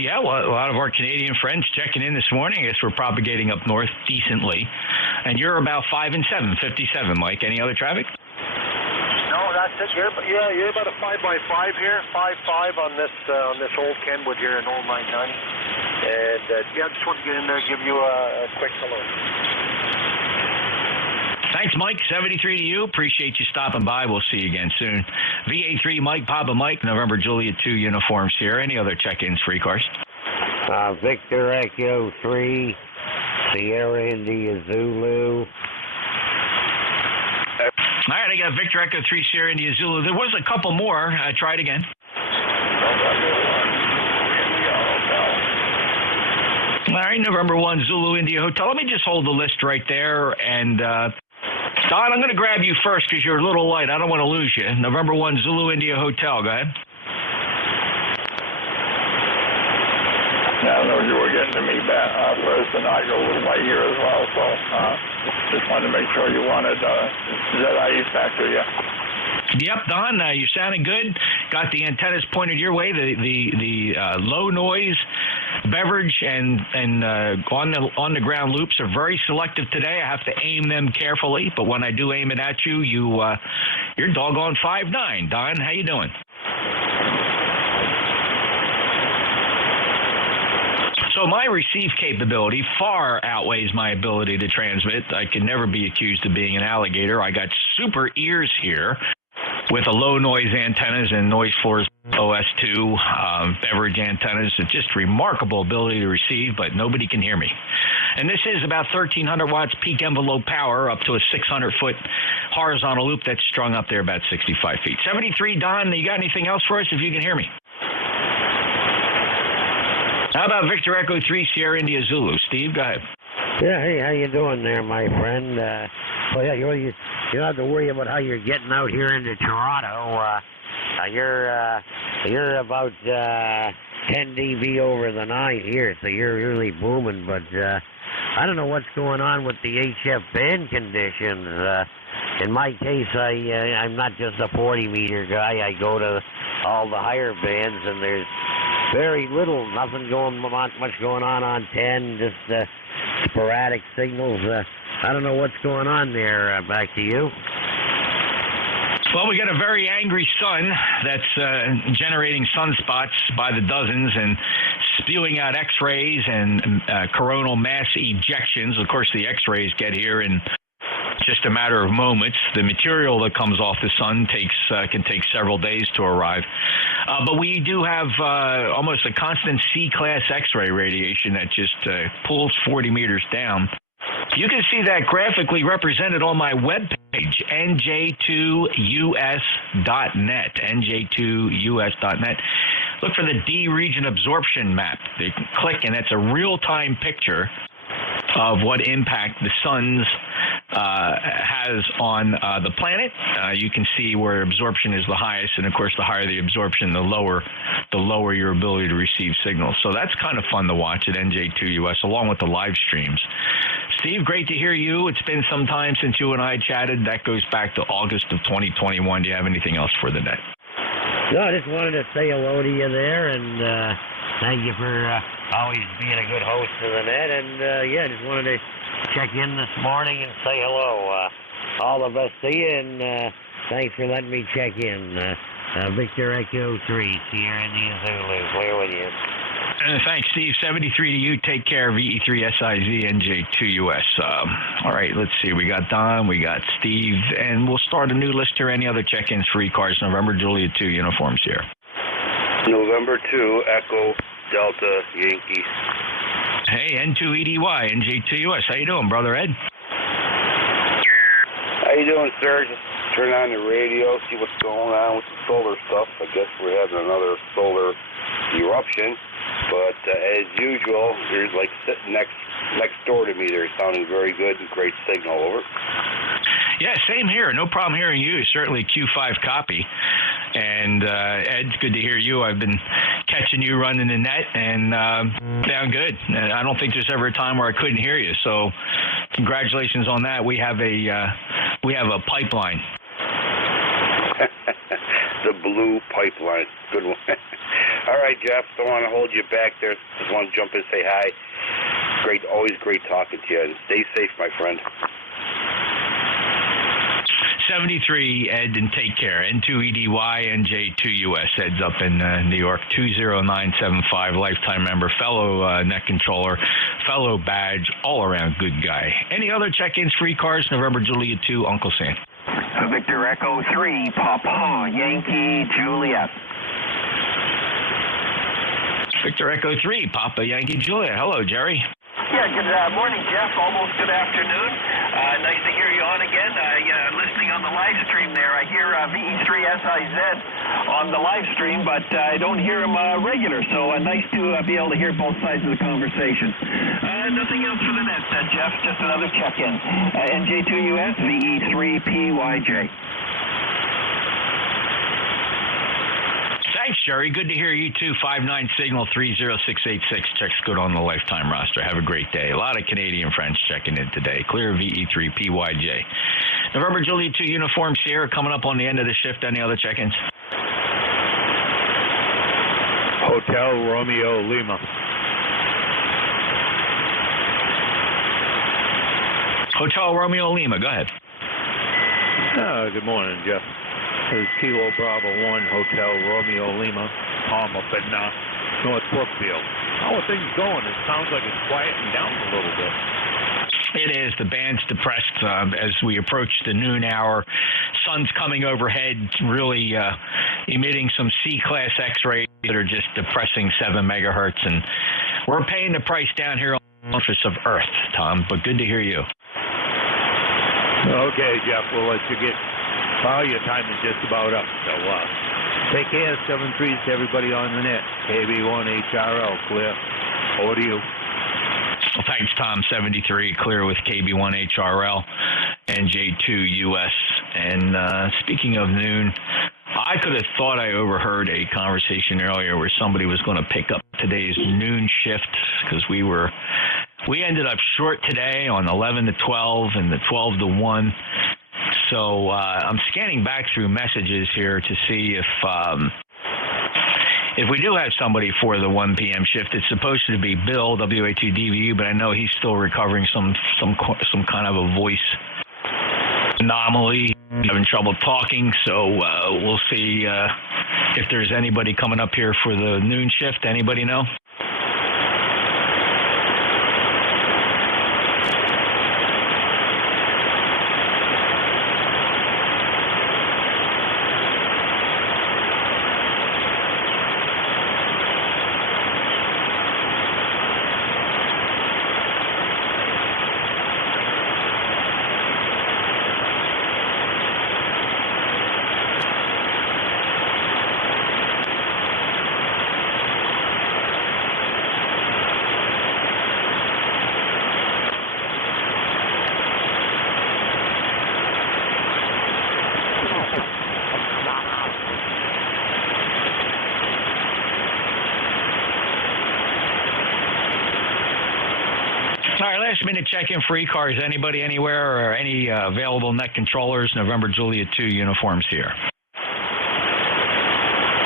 yeah, well, a lot of our Canadian friends checking in this morning. I guess we're propagating up north decently, and you're about 5 and 7, 57, Mike. Any other traffic? No, that's it. You're about a 5x5 here, 5.5 on this old Kenwood here in old 990. And yeah, I just want to get in there and give you a quick hello. Thanks, Mike. 73 to you. Appreciate you stopping by. We'll see you again soon. VA3 Mike, Papa Mike, November Juliet 2 uniforms here. Any other check-ins for ECARS? Victor Echo 3, Sierra India Zulu. All right, I got Victor Echo 3, Sierra India Zulu. There was a couple more. Try it again. All right, November 1, Zulu India Hotel. Let me just hold the list right there. And, Don, I'm going to grab you first because you're a little light. I don't want to lose you. November 1, Zulu India Hotel. Go ahead. Yeah, I know you were getting to me first, and I go a little light here as well. So just wanted to make sure you wanted ZIE back to you. Yep, Don, you're sounding good. Got the antennas pointed your way. The low noise beverage and on the ground loops are very selective today. I have to aim them carefully, but when I do aim it at you, you're doggone 5'9". Don, how you doing? So my receive capability far outweighs my ability to transmit. I can never be accused of being an alligator. I got super ears here with a low noise antennas and Noise Floors OS2 beverage antennas. It's just remarkable ability to receive, but nobody can hear me. And this is about 1,300 watts peak envelope power up to a 600-foot horizontal loop that's strung up there about 65 feet. 73, Don, you got anything else for us if you can hear me? How about Victor Echo 3, Sierra India Zulu? Steve, go ahead. Yeah, hey, how you doing there, my friend? Well, yeah, you don't have to worry about how you're getting out here into Toronto. You're about 10 dB over the 9 here, so you're really booming. But I don't know what's going on with the HF band conditions. In my case, I'm not just a 40-meter guy. I go to all the higher bands, and there's very little, much going on 10, just sporadic signals. I don't know what's going on there. Back to you. Well, we got a very angry sun that's generating sunspots by the dozens and spewing out X-rays and coronal mass ejections. Of course, the X-rays get here in just a matter of moments. The material that comes off the sun can take several days to arrive. But we do have almost a constant C-class X-ray radiation that just pulls 40 meters down. You can see that graphically represented on my webpage, NJ2US.net, NJ2US.net. Look for the D region absorption map. You can click, and that's a real-time picture of what impact the sun's has on the planet. You can see where absorption is the highest, and of course, the higher the absorption, the lower your ability to receive signals. So that's kind of fun to watch at NJ2US, along with the live streams. Steve, great to hear you. It's been some time since you and I chatted. That goes back to August of 2021. Do you have anything else for the net? No, I just wanted to say hello to you there, and thank you for always being a good host of the net. And yeah, just wanted to check in this morning and say hello. All the best to you, and thanks for letting me check in. Victor Echo 3, Sierra India Zulu, clear with you. Thanks, Steve. 73 to you. Take care. VE3SIZ NJ2US. All right, let's see. We got Don, we got Steve, and we'll start a new list here. Any other check-ins for ECARS? November Juliet 2 uniforms here. November 2, Echo Delta Yankee. Hey, N2EDY NJ2US. How you doing, brother Ed? How you doing, sir? Just turn on the radio, see what's going on with the solar stuff. I guess we're having another solar eruption. But as usual, you're like sitting next door to me. They're sounding very good and great signal. Over. Yeah, same here. No problem hearing you. Certainly Q5 copy. And Ed, it's good to hear you. I've been catching you running the net and sound good. And I don't think there's ever a time where I couldn't hear you. So congratulations on that. We have a pipeline. The blue pipeline. Good one. All right, Jeff. Don't want to hold you back there. Just want to jump in and say hi. Great, always great talking to you. And stay safe, my friend. 73, Ed, and take care. N2EDY, NJ2US. Ed's up in New York. 20975, lifetime member, fellow net controller, fellow badge, all-around good guy. Any other check-ins for ECARS? November Juliet 2, Uncle Sam. Victor Echo 3, Papa Yankee Juliet. Victor Echo 3, Papa Yankee Juliet. Hello, Jerry. Yeah, good morning, Jeff. Almost good afternoon. Nice to hear you on again. Listening on the live stream there, I hear VE3SIZ on the live stream, but I don't hear him regular, so nice to be able to hear both sides of the conversation. Nothing else for the net, Jeff. Just another check-in. NJ2US, VE3PYJ. Thanks, Jerry. Good to hear you, too. 59 signal 30686. Checks good on the lifetime roster. Have a great day. A lot of Canadian friends checking in today. Clear VE3PYJ. November Juliet 2 uniform Sierra coming up on the end of the shift. Any other check-ins? Hotel Romeo Lima. Hotel Romeo Lima. Go ahead. Good morning, Jeff. This is Kilo Bravo 1, Hotel Romeo Lima. I'm up in North Brookfield. How are things going? It sounds like it's quieting down a little bit. It is. The band's depressed as we approach the noon hour. Sun's coming overhead, really emitting some C-class X-rays that are just depressing 7 megahertz. And we're paying the price down here on the surface of Earth, Tom, but good to hear you. Okay, Jeff, we'll let you get... Well, your time is just about up, so take care. 7-3 to everybody on the net. KB1HRL, clear. Over to you. Well, thanks, Tom. 73, clear with KB1HRL, NJ2US. And speaking of noon, I could have thought I overheard a conversation earlier where somebody was going to pick up today's noon shift because we ended up short today on 11 to 12 and the 12 to 1. So I'm scanning back through messages here to see if we do have somebody for the 1 p.m. shift. It's supposed to be Bill, WA2DVU, but I know he's still recovering some kind of a voice anomaly, having trouble talking, so we'll see if there's anybody coming up here for the noon shift. Anybody know? All right, last minute check-in for ECARS. Anybody, anywhere, or any available net controllers? November Juliet 2 uniforms here.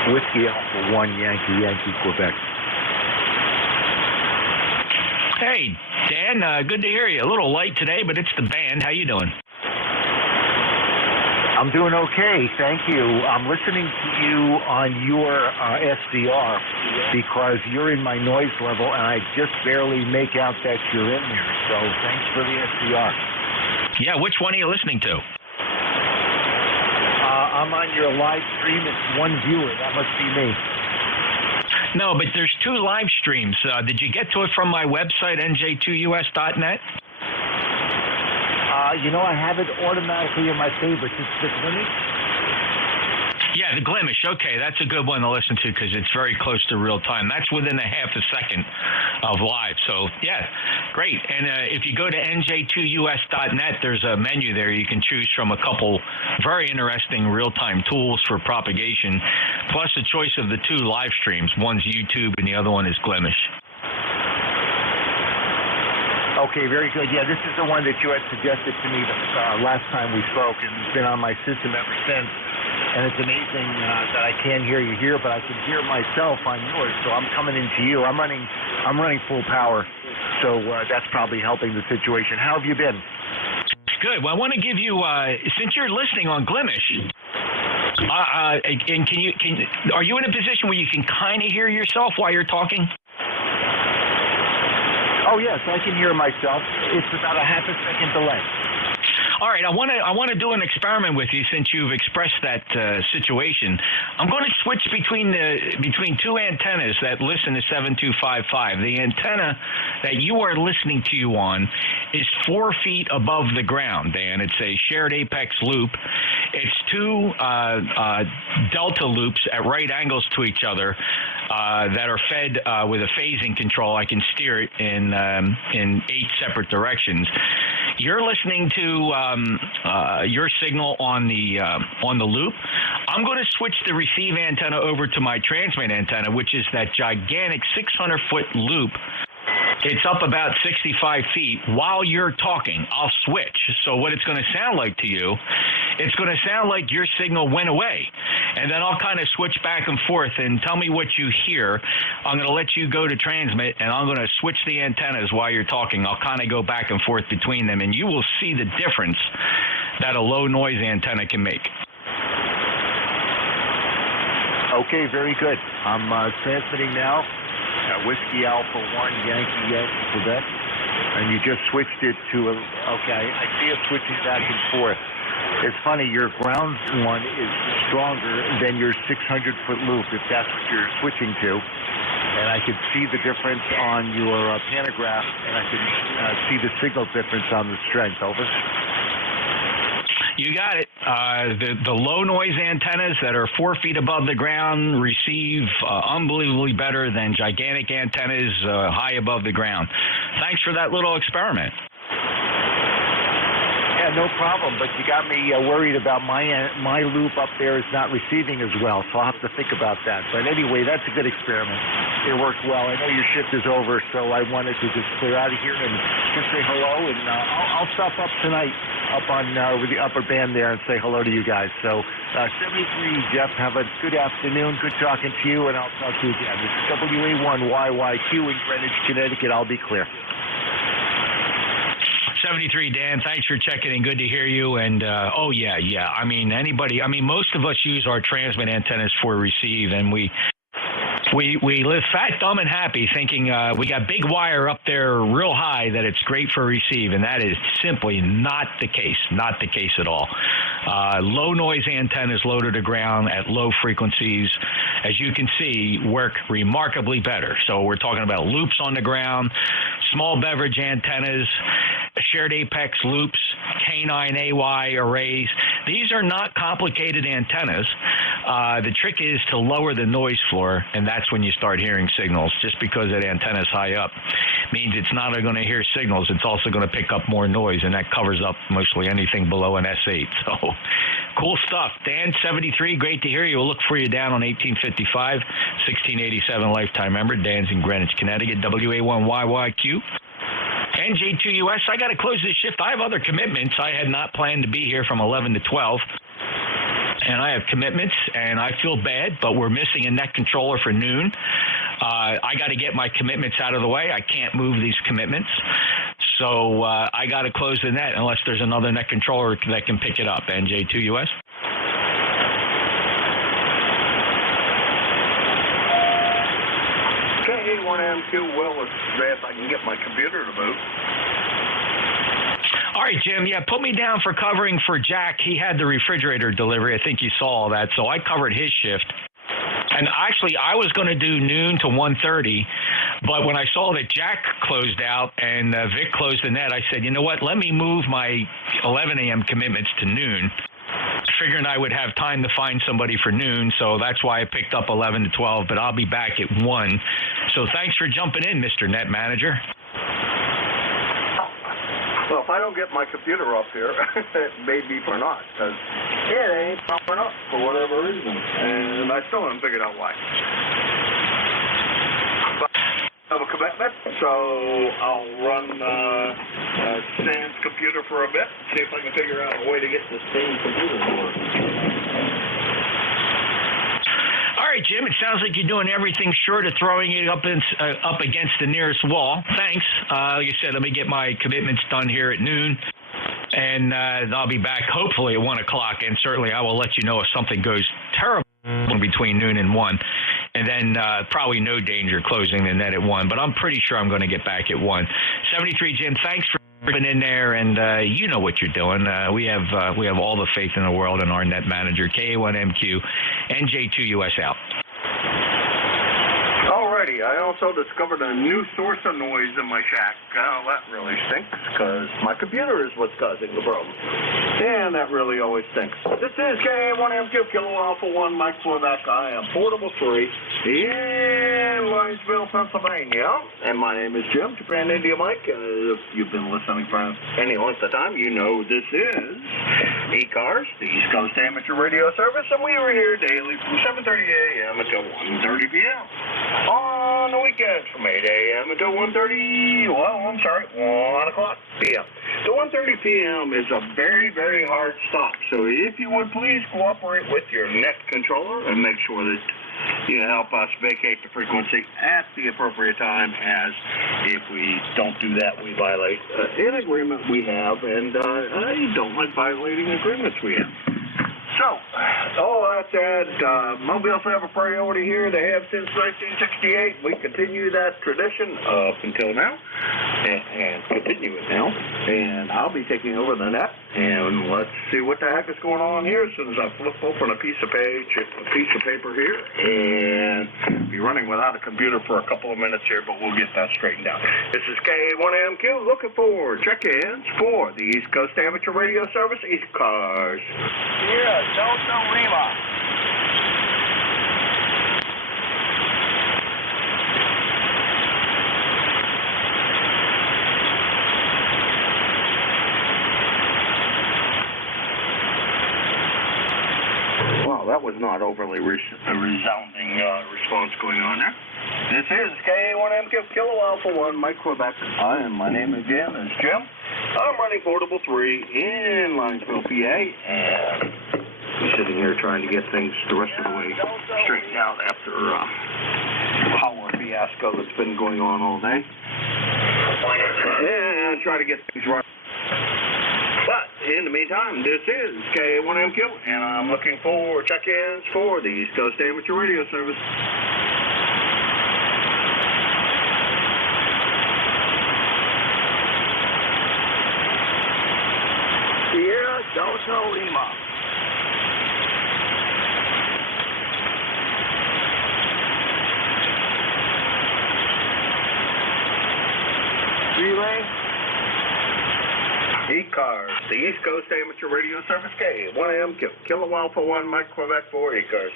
Whiskey Alpha 1, Yankee, Quebec. Hey, Dan, good to hear you. A little light today, but it's the band. How you doing? I'm doing okay, thank you. I'm listening to you on your SDR because you're in my noise level, and I just barely make out that you're in there. So thanks for the SDR. Yeah, which one are you listening to? I'm on your live stream. It's one viewer. That must be me. No, but there's two live streams. Did you get to it from my website, NJ2US.net? I have it automatically in my favorites. It's the Glimish? Yeah, the Glimish. Okay, that's a good one to listen to because it's very close to real time. That's within a half a second of live. So, yeah, great. And if you go to NJ2US.net, there's a menu there. You can choose from a couple very interesting real-time tools for propagation, plus a choice of the two live streams. One's YouTube and the other one is Glimish. Okay, very good. Yeah, this is the one that you had suggested to me the last time we spoke, and it's been on my system ever since. And it's amazing that I can't hear you here, but I can hear myself on yours. So I'm coming into you. I'm running full power. So that's probably helping the situation. How have you been? Good. Well, I want to give you, since you're listening on Glimish, and are you in a position where you can kind of hear yourself while you're talking? Oh, yes, I can hear myself. It's about a half a second delay. All right, I want to do an experiment with you since you've expressed that situation. I'm going to switch between two antennas that listen to 7255. The antenna that you are listening to you on is 4 feet above the ground, Dan. It's a shared apex loop. It's two delta loops at right angles to each other that are fed with a phasing control. I can steer it in 8 separate directions. You're listening to your signal on the loop. I'm going to switch the receive antenna over to my transmit antenna, which is that gigantic 600-foot loop. It's up about 65 feet. While you're talking, I'll switch. So what it's going to sound like to you, it's going to sound like your signal went away. And then I'll kind of switch back and forth and tell me what you hear. I'm going to let you go to transmit, and I'm going to switch the antennas while you're talking. I'll kind of go back and forth between them, and you will see the difference that a low noise antenna can make. Okay, very good. I'm transmitting now. Whiskey Alpha 1, Yankee, Quebec. And you just switched it to I see it switching back and forth. It's funny, your ground one is stronger than your 600-foot loop, if that's what you're switching to. And I can see the difference on your pantograph, and I can see the signal difference on the strength. Over. You got it. The low noise antennas that are 4 feet above the ground receive unbelievably better than gigantic antennas high above the ground. Thanks for that little experiment. Yeah, no problem, but you got me worried about my loop up there is not receiving as well, so I'll have to think about that. But anyway, that's a good experiment. It worked well. I know your shift is over, so I wanted to just clear out of here and just say hello, and I'll stop up tonight up on with the upper band there and say hello to you guys. So 73, Jeff, have a good afternoon. Good talking to you, and I'll talk to you again. This is WA1YYQ in Greenwich, Connecticut. I'll be clear. 73, Dan, thanks for checking in. Good to hear you. And, oh, yeah. Most of us use our transmit antennas for receive, and we live fat, dumb, and happy thinking we got big wire up there real high that it's great for receive, and that is simply not the case. Not the case at all. Low noise antennas low to the ground at low frequencies, as you can see, work remarkably better. So we're talking about loops on the ground, small beverage antennas, shared apex loops, canine AY arrays. These are not complicated antennas. The trick is to lower the noise floor, and that's when you start hearing signals. Just because that antenna is high up means it's not only going to hear signals, it's also going to pick up more noise, and that covers up mostly anything below an S8. So cool stuff. Dan, 73, great to hear you. We'll look for you down on 1855, 1687 lifetime member. Dan's in Greenwich, Connecticut, WA1YYQ. NJ2US, I got to close this shift. I have other commitments. I had not planned to be here from 11 to 12. And I have commitments, and I feel bad, but we're missing a net controller for noon. I got to get my commitments out of the way. I can't move these commitments. So I got to close the net unless there's another net controller that can pick it up. NJ2US. K1M2 Willis, if I can get my computer to move. All right, Jim. Yeah, put me down for covering for Jack. He had the refrigerator delivery. I think you saw all that. So I covered his shift. And actually, I was going to do noon to 1:30, but when I saw that Jack closed out and Vic closed the net, I said, you know what? Let me move my 11 a.m. commitments to noon, figuring I would have time to find somebody for noon. So that's why I picked up 11 to 12, but I'll be back at 1. So thanks for jumping in, Mr. Net Manager. Well, if I don't get my computer up here, it may be for naught, because it ain't popping up for whatever reason, and I still haven't figured out why. But I have a commitment, so I'll run Sam's computer for a bit, see if I can figure out a way to get the same computer to work. All right, Jim, it sounds like you're doing everything short of throwing it up against the nearest wall. Thanks. Like I said, let me get my commitments done here at noon, and I'll be back hopefully at 1 o'clock, and certainly I will let you know if something goes terrible between noon and 1, and then probably no danger closing the net at 1, but I'm pretty sure I'm going to get back at 1. 73, Jim, thanks for been in there, and you know what you're doing. We have all the faith in the world in our net manager. KA1MQ, NJ2US out. Alrighty, I also discovered a new source of noise in my shack. Oh, that really stinks, because my computer is what's causing the problem. And that really always stinks. This is KA1MQ, Kilo Alpha 1, Mike Quebec. I am Portable 3 in Linesville, Pennsylvania. And my name is Jim, Japan India Mike. If you've been listening for any length of time, you know this is ECARS, the East Coast Amateur Radio Service, and we are here daily from 7:30 a.m. until 1:30 p.m. On the weekends from 8 a.m. until 1 o'clock p.m. The 1:30 p.m. is a very, very hard stop, so if you would please cooperate with your net controller and make sure that you help us vacate the frequency at the appropriate time, as if we don't do that, we violate an agreement we have, and I don't like violating agreements we have. So, all that said, Mobiles have a priority here. They have since 1968. We continue that tradition up until now, and continue it now. And I'll be taking over the net, and let's see what the heck is going on here as soon as I flip open a piece of paper here, and be running without a computer for a couple of minutes here, but we'll get that straightened out. This is KA1MQ looking for check-ins for the East Coast Amateur Radio Service, ECARS. Yeah. Delta Lima. Wow, that was not overly resounding response going on there. This is KA1MQ Kilo Alpha 1, Mike Quebec. My name again is Jim. I'm running Portable 3 in Linesville, PA, and I'm sitting here trying to get things the rest of the way straightened out after power fiasco that's been going on all day. And try to get things right. in the meantime, this is K1MQ, and I'm looking for check-ins for the East Coast Amateur Radio Service. Sierra Delta Lima. Relay. ECARS, the East Coast Amateur Radio Service, K1M, Kilo Alpha 1, Mike Quebec 4, ECARS.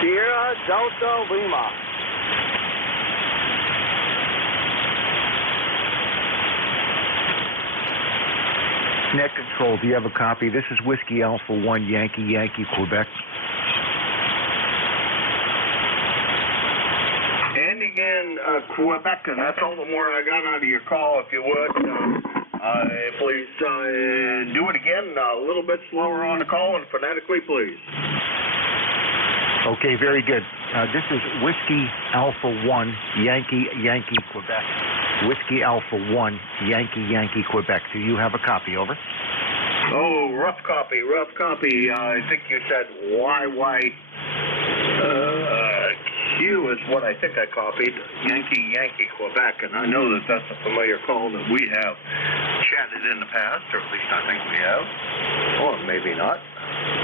Sierra Delta Lima. Net control, do you have a copy? This is Whiskey Alpha 1, Yankee, Quebec. And again, Quebec, and that's all the more I got out of your call, if you would. Please do it again, a little bit slower on the call and phonetically, please. Okay, very good. This is Whiskey Alpha 1, Yankee, Quebec. Whiskey Alpha 1, Yankee, Quebec. Do you have a copy? Over. Oh, rough copy. I think you said YYQ is what I think I copied. Yankee, Quebec, and I know that that's a familiar call that we have chatted in the past, or at least I think we have. Or maybe not.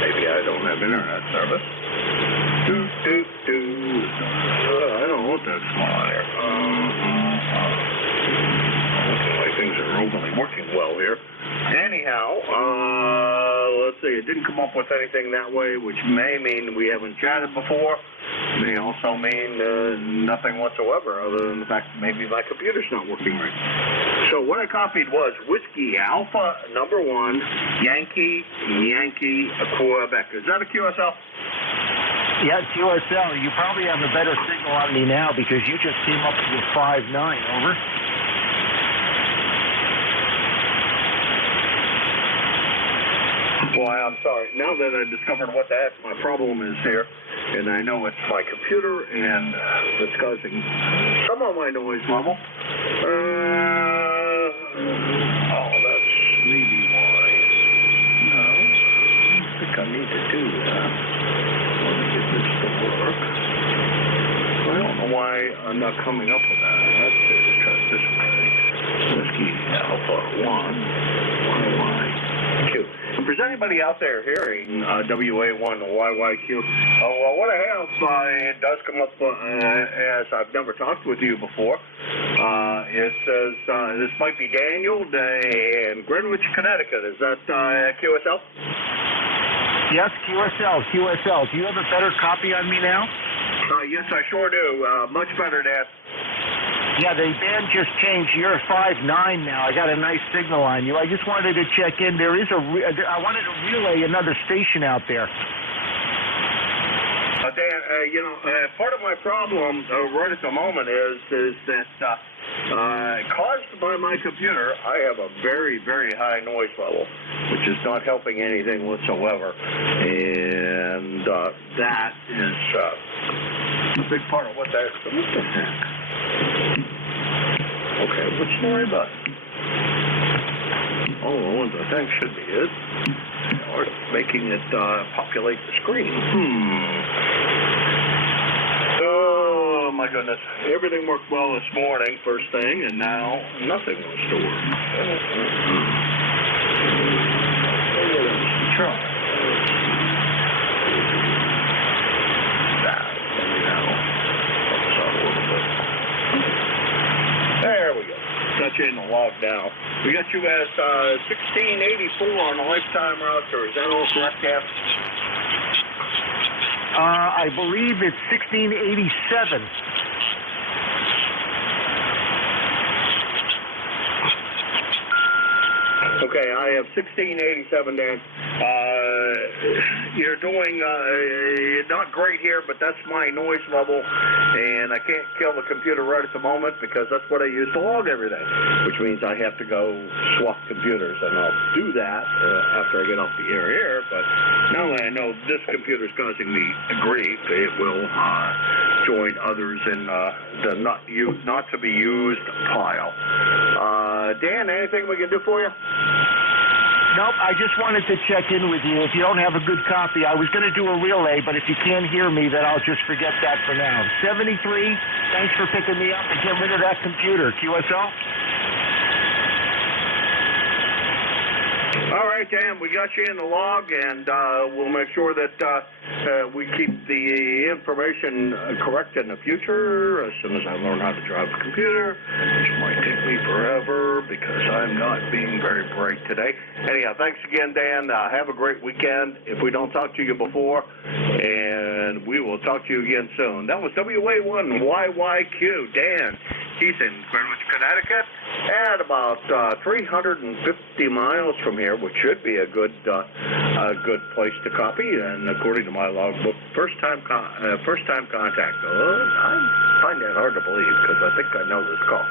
Maybe I don't have internet service. I don't know what that's on here. Looking like things are overly working well here. Anyhow, let's see. It didn't come up with anything that way, which may mean we haven't chatted before. May also mean nothing whatsoever, other than the fact that maybe my computer's not working right. So what I copied was Whiskey Alpha number 1, Yankee, Quebec. Is that a QSL? Yeah, QSL. You probably have a better signal on me now because you just came up with 5.9. Over. Boy, I'm sorry. Now that I discovered what the heck my problem is here, and I know it's my computer, and it's causing some of my noise level. That's maybe why. No, I don't think I need to do that. Let me get this to work. I don't know why I'm not coming up with that. Let's try it this way. Whiskey Alpha 1, YYQ. If there's anybody out there hearing WA1 YYQ, well, what I have, it does come up as I've never talked with you before. It says this might be Daniel in Greenwich, Connecticut. Is that QSL? Yes, QSL. Do you have a better copy on me now? Yes, I sure do. Much better, Dad. Yeah, the band just changed. You're 5.9 now. I got a nice signal on you. I just wanted to check in. I wanted to relay another station out there. Dan, part of my problem right at the moment is that caused by my computer, I have a very, very high noise level, which is not helping anything whatsoever. And that is a big part of what the heck? Okay, which story button? Oh, the ones I think should be it. Or making it populate the screen. Oh, my goodness. Everything worked well this morning, first thing, and now nothing wants to work. Try. There we go. Got you in the log now. We got you as 1684 on the lifetime router. Is that all correct, Cap? I believe it's 1687. Okay, I have 1687, Dan. You're doing not great here, but that's my noise level, and I can't kill the computer right at the moment because that's what I use to log everything, which means I have to go swap computers, and I'll do that after I get off the air here, but now that I know this computer's causing me grief, it will join others in the not to be used pile. Dan, anything we can do for you? Nope, I just wanted to check in with you. If you don't have a good copy, I was going to do a relay, but if you can't hear me, then I'll just forget that for now. 73, thanks for picking me up and get rid of that computer. QSL? All right, Dan, we got you in the log, and we'll make sure that we keep the information correct in the future as soon as I learn how to drive a computer, which might take me forever because I'm not being very bright today. Anyhow, thanks again, Dan. Have a great weekend if we don't talk to you before, and we will talk to you again soon. That was WA1YYQ, Dan. He's in Greenwich, Connecticut, at about 350 miles from here, which should be a good place to copy. And according to my logbook, first time contact. I find that hard to believe because I think I know this call.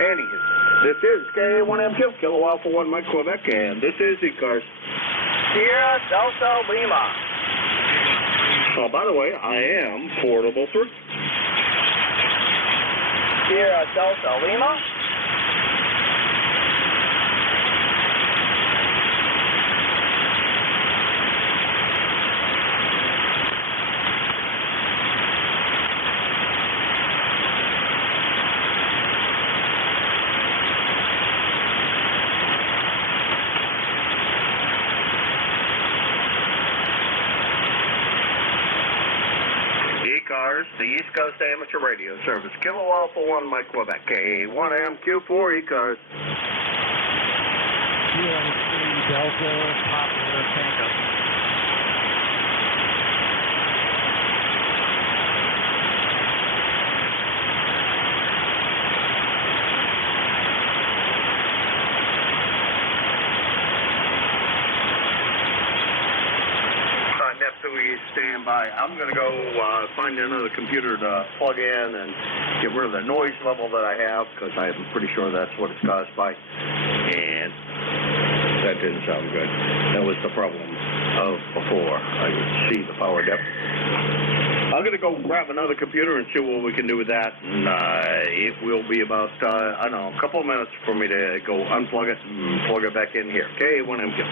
Anywho, this is K1MQ, Kilo Alpha 1 Mike Quebec, and this is ECARS. Sierra Delta Lima. Oh, by the way, I am portable through. Sierra Delta Lima. ECARS, the East Coast Amateur Radio Service. Kilo Alpha 1 Mike Quebec, K1MQ4 ECARS. Delta Papa Tango. Stand by. I'm going to go find another computer to plug in and get rid of the noise level that I have because I'm pretty sure that's what it's caused by. And that didn't sound good. That was the problem of before I could see the power depth. I'm going to go grab another computer and see what we can do with that. And it will be about, I don't know, a couple of minutes for me to go unplug it and plug it back in here. K1MQ.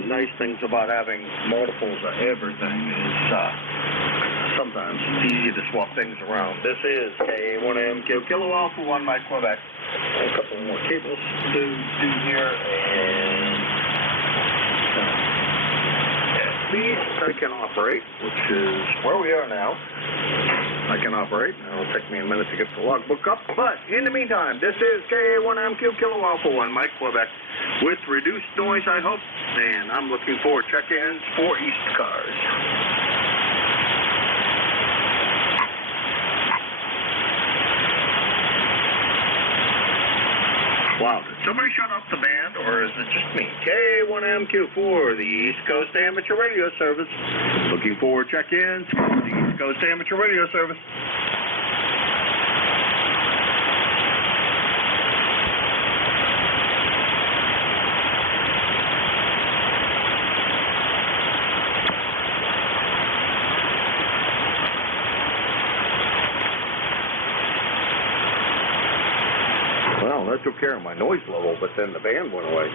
Nice things about having multiples of everything is sometimes it's easy to swap things around. This is K1MQ, Kilo Alpha 1 Mike Quebec. A couple more cables to do here, and at least I can operate, which is where we are now. I can operate. It'll take me a minute to get the logbook up, but in the meantime, this is K1MQ, Kilo Alpha 1 Mike Quebec. with reduced noise, I hope. And I'm looking for check-ins for ECARS. Wow, did somebody shut off the band, or is it just me? K1MQ4, the East Coast Amateur Radio Service. Looking for check-ins for the East Coast Amateur Radio Service. That took care of my noise level, but then the band went away.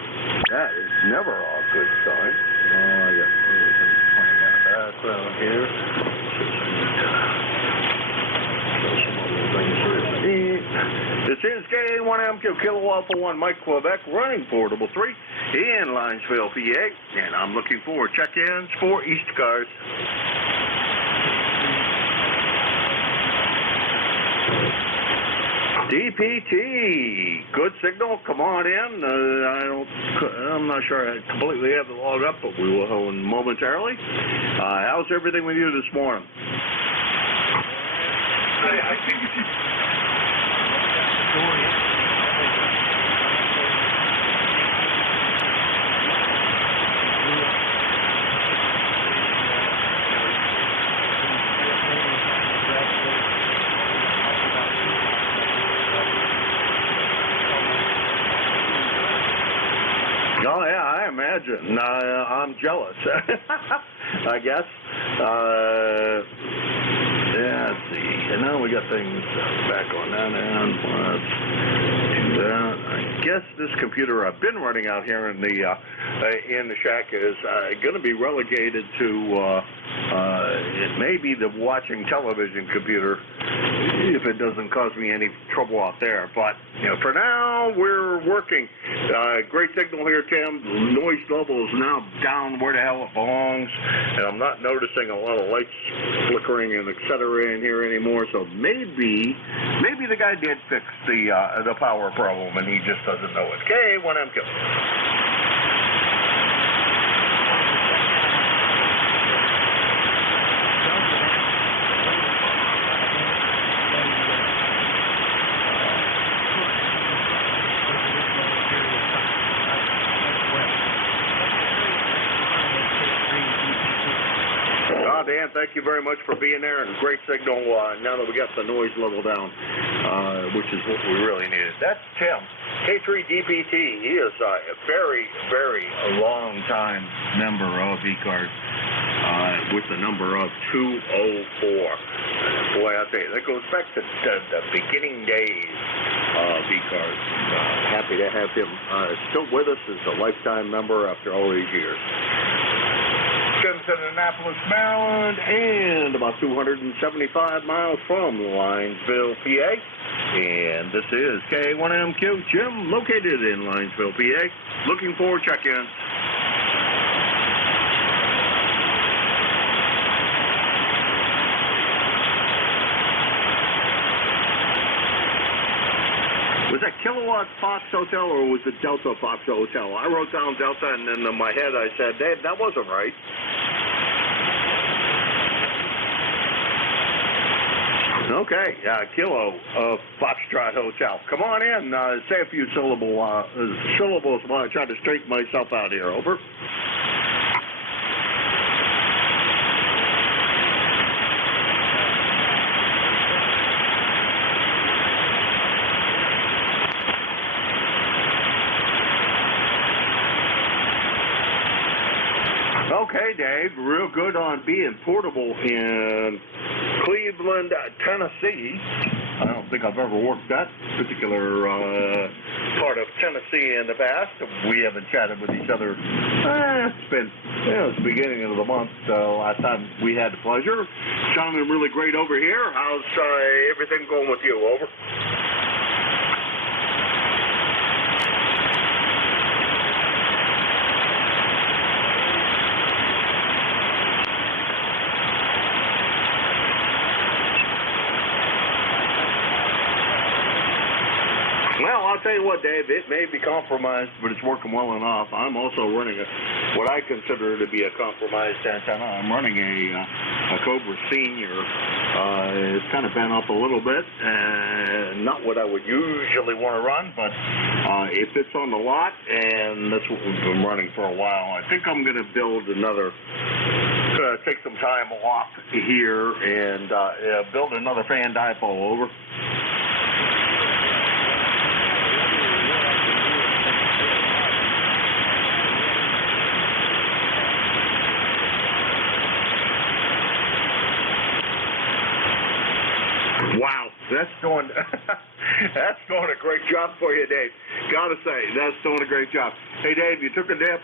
That is never a good sign. Oh, I got playing that background here. This is K1MQ Kilo Alpha 1 Mike Quebec running portable 3 in Linesville, PA, and I'm looking for check-ins for ECARS. DPT, good signal. Come on in. I'm not sure I completely have the log up, but we will momentarily. How's everything with you this morning? I think it's Oh, yeah, I imagine. I'm jealous, I guess. Yeah, let's see. And now we got things back on that end. Let's do that. I guess this computer I've been running out here in the shack is going to be relegated to it may be the watching television computer if it doesn't cause me any trouble out there. But for now, we're working. Great signal here, Tim. The noise level is now down where the hell it belongs, and I'm not noticing a lot of lights flickering and et cetera in here anymore. So maybe the guy did fix the power problem, and he just doesn't know it. K1MQ. Dan, thank you very much for being there, and great signal now that we got the noise level down, which is what we really needed. That's Tim, K3DPT. He is a very, very long-time member of ECARS with the number of 204. Boy, I tell you, that goes back to the beginning days of ECARS. Happy to have him still with us as a lifetime member after all these years. Annapolis, Maryland, and about 275 miles from Linesville, PA. And this is K1MQ Jim, located in Linesville, PA. Looking for check-in. Was that Kilowatt Fox Hotel or was it Delta Fox Hotel? I wrote down Delta, and then in my head I said, Dave, that wasn't right. Okay, Kilo Foxtrot Hotel. Come on in. Say a few syllables while I try to straighten myself out here. Over. Okay, Dave, real good on being portable in Cleveland, Tennessee. I don't think I've ever worked that particular part of Tennessee in the past. We haven't chatted with each other. It's been, it's the beginning of the month. Last time we had the pleasure. Sounding really great over here. How's everything going with you? Over. tell you what, Dave, it may be compromised, but it's working well enough. I'm also running what I consider to be a compromised antenna. I'm running a Cobra Senior. It's kind of bent up a little bit, and not what I would usually want to run, but it fits on the lot, and that's what we've been running for a while. I think I'm going to build another, take some time off here and build another fan dipole. Over. Wow, that's doing a great job for you, Dave. Gotta say, that's doing a great job. Hey, Dave, you took a dip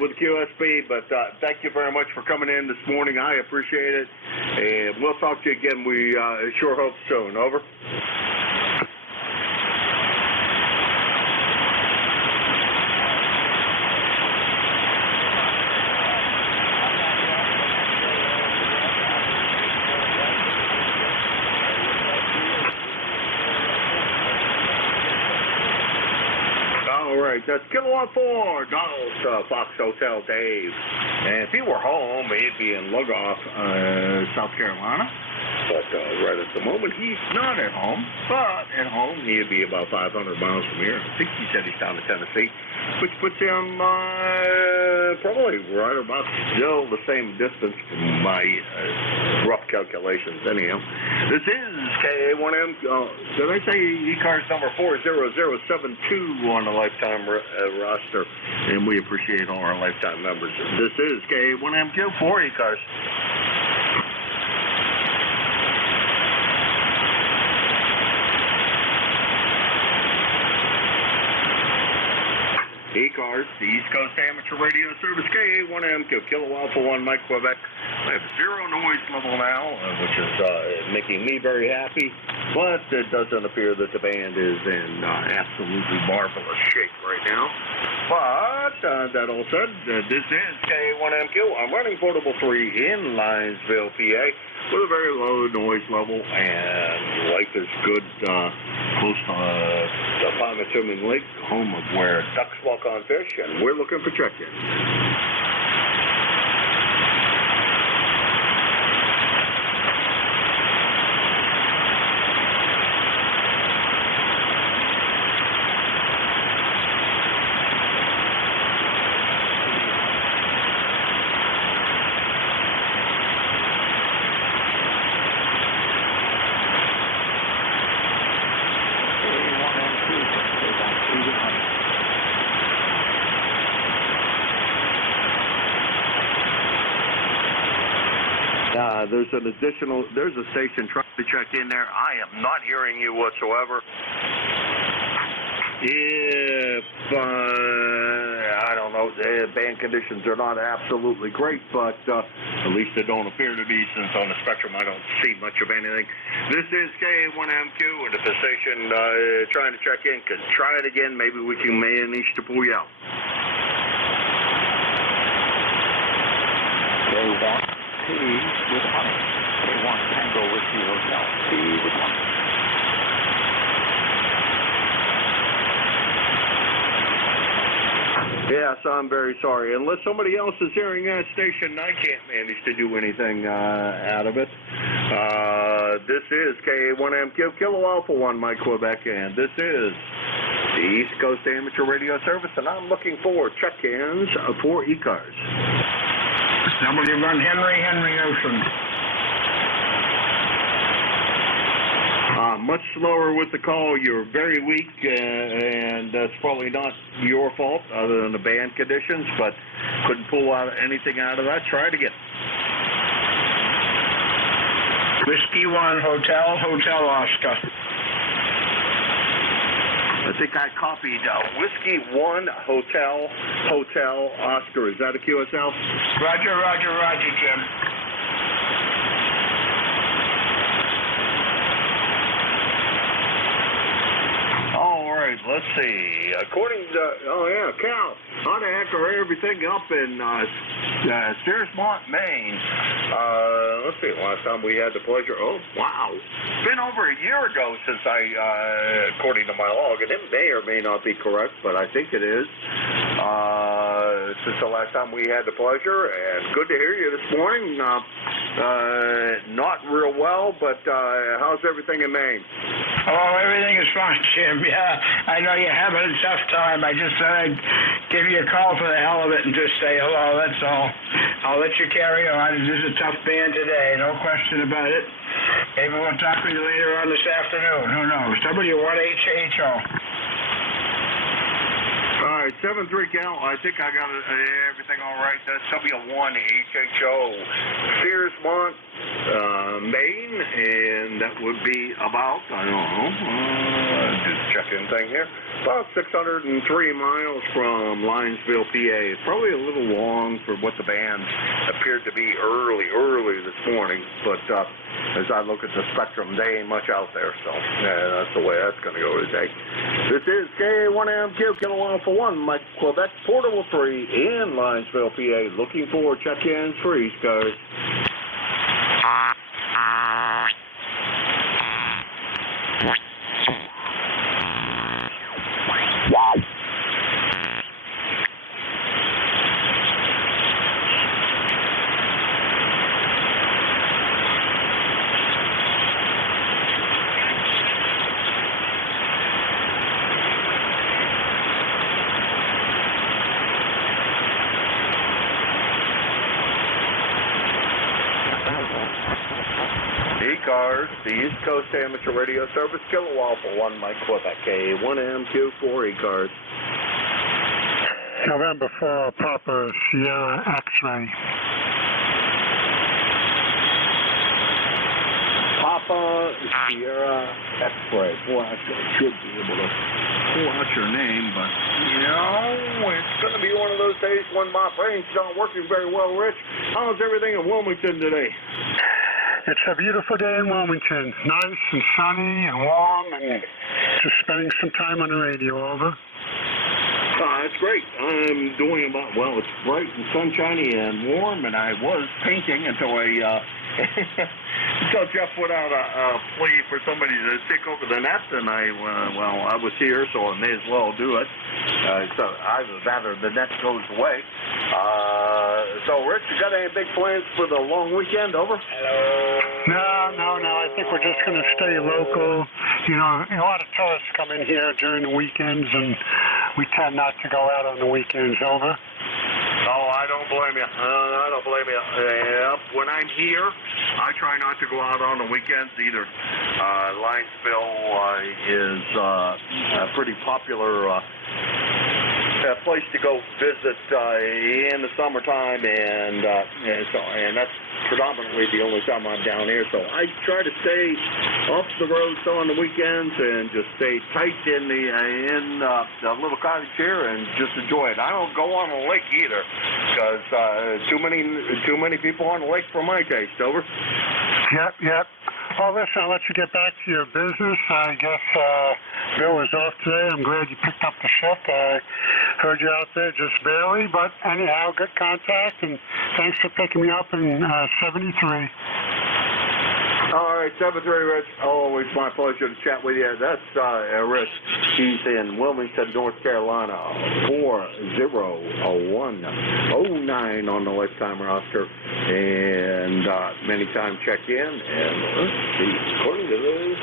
with QSB, but thank you very much for coming in this morning. I appreciate it, and we'll talk to you again. We sure hope soon. Over. That's Kilowatt 4, Donald, Fox Hotel, Dave. And if he were home, he'd be in Lugoff, South Carolina. But right at the moment, he's not at home. But at home, he'd be about 500 miles from here. I think he said he's down in Tennessee, which puts him probably right about still the same distance from my rough calculations. Anyhow, this is KA1M. Did I say ECARS number 40072 on the lifetime roster? And we appreciate all our lifetime members. This is KA1MQ for ECARS. ECARS, the East Coast Amateur Radio Service, KA1M, Kilowatt for 1, Mike, Quebec. I have zero noise level now, which is making me very happy, but it doesn't appear that the band is in absolutely marvelous shape right now. But that all said, this is KA1MQ. I'm running portable 3 in Linesville, PA, with a very low noise level, and life is good close to the Pontoon Lake, home of where ducks walk on fish, and we're looking for check-ins. There's a station trying to check in there. I am not hearing you whatsoever. If, I don't know, the band conditions are not absolutely great, but at least they don't appear to be, since on the spectrum I don't see much of anything. This is KA1MQ, and if the station trying to check in could try it again, maybe we can manage to pull you out. K1, T with honey. K1 Tango Whiskey Hotel, T with honey. Yes, I'm very sorry. Unless somebody else is hearing that station, I can't manage to do anything out of it. This is KA1MQ, Kilo Alpha 1, Mike, Quebec, and this is the East Coast Amateur Radio Service, and I'm looking for check-ins for ECARS. W1 Henry Ocean. Much slower with the call. You're very weak, and that's probably not your fault other than the band conditions, but couldn't pull out anything out of that. Try it again. Whiskey 1 Hotel Oscar. I think I copied Whiskey 1 Hotel Oscar. Is that a QSL? Roger, Jim. right, let's see. According to, Cal, how the heck are everything up in Searsmont, Maine? Let's see, last time we had the pleasure, it's been over a year ago since according to my log, and it may or may not be correct, but I think it is, since the last time we had the pleasure, and good to hear you this morning. Not real well, but how's everything in Maine? Oh, everything is fine, Jim. Yeah, I know you're having a tough time. I just thought I'd give you a call for the hell of it and just say hello, that's all. I'll let you carry on. This is a tough band today, no question about it. Maybe we'll talk with you later on this afternoon. Who knows? W1HHO. All right, 7-3 Cal. I think I got everything all right. That's W1HHO, Searsmont, Maine, and that would be about, I don't know, just checking thing here, about 603 miles from Linesville, PA. It's probably a little long for what the band appeared to be early this morning, but as I look at the spectrum, they ain't much out there, so that's the way that's going to go today. This is K1MQ, Kilo Alpha 1, Mike Quebec, Portable 3 in Linesville, PA, looking for check-ins for ECARS. ECARS, the East Coast Amateur Radio Service, Kilo Alpha 1, Mike Quebec, K1MQ4 ECARS. November 4, Papa Sierra X-ray. Papa Sierra X-ray. Boy, I should be able to pull out your name, but, it's going to be one of those days when my brain's not working very well, Rich. How's everything in Wilmington today? It's a beautiful day in Wilmington. Nice and sunny and warm, and just spending some time on the radio. Over. That's great. I'm doing it's bright and sunshiny and warm, and I was painting until until Jeff put out a plea for somebody to take over the net, and I was here, so I may as well do it. So either that or the net goes away. So, Rich, you got any big plans for the long weekend? Over? No. I think we're just going to stay local. A lot of tourists come in here during the weekends, and we tend not to go out on the weekends. Over. Oh, I don't blame you. When I'm here, I try not to go out on the weekends either. Linesville is a pretty popular place to go visit in the summertime, and that's predominantly the only time I'm down here. So I try to stay off the road on the weekends and just stay tight in the little cottage here and just enjoy it. I don't go on a lake either because too many people on the lake for my taste. Over. Yep. Well, listen, I'll let you get back to your business. I guess Bill is off today. I'm glad you picked up the shift. I heard you out there just barely, but anyhow, good contact, and thanks for picking me up in 73. All right, 7-3, Rich. Always my pleasure to chat with you. That's Rich. He's in Wilmington, North Carolina, 40109 on the lifetime roster, and many time check in. And let's see, according to this,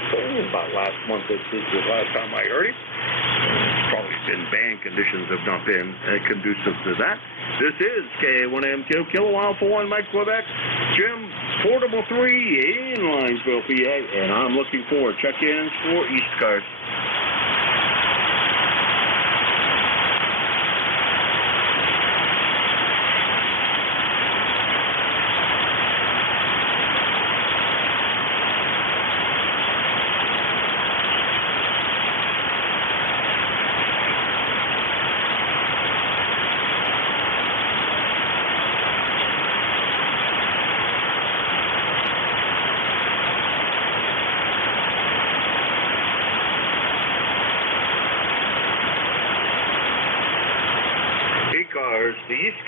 about last month, this is the last time I heard him. Probably been band conditions have not been conducive to that. This is K1MQ, Kilo Alpha 1, Mike Quebec, Jim, Portable 3 in Linesville, PA, and I'm looking for check-ins for ECARS.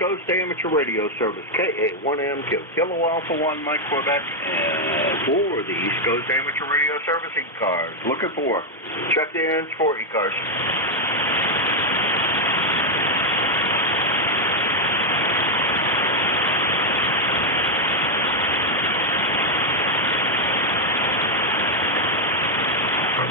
Coast Amateur Radio Service, KA1MQ, Kilo Alpha 1, Mike, Quebec, and for the East Coast Amateur Radio Service, ECARS. Looking for check-ins for ECARS.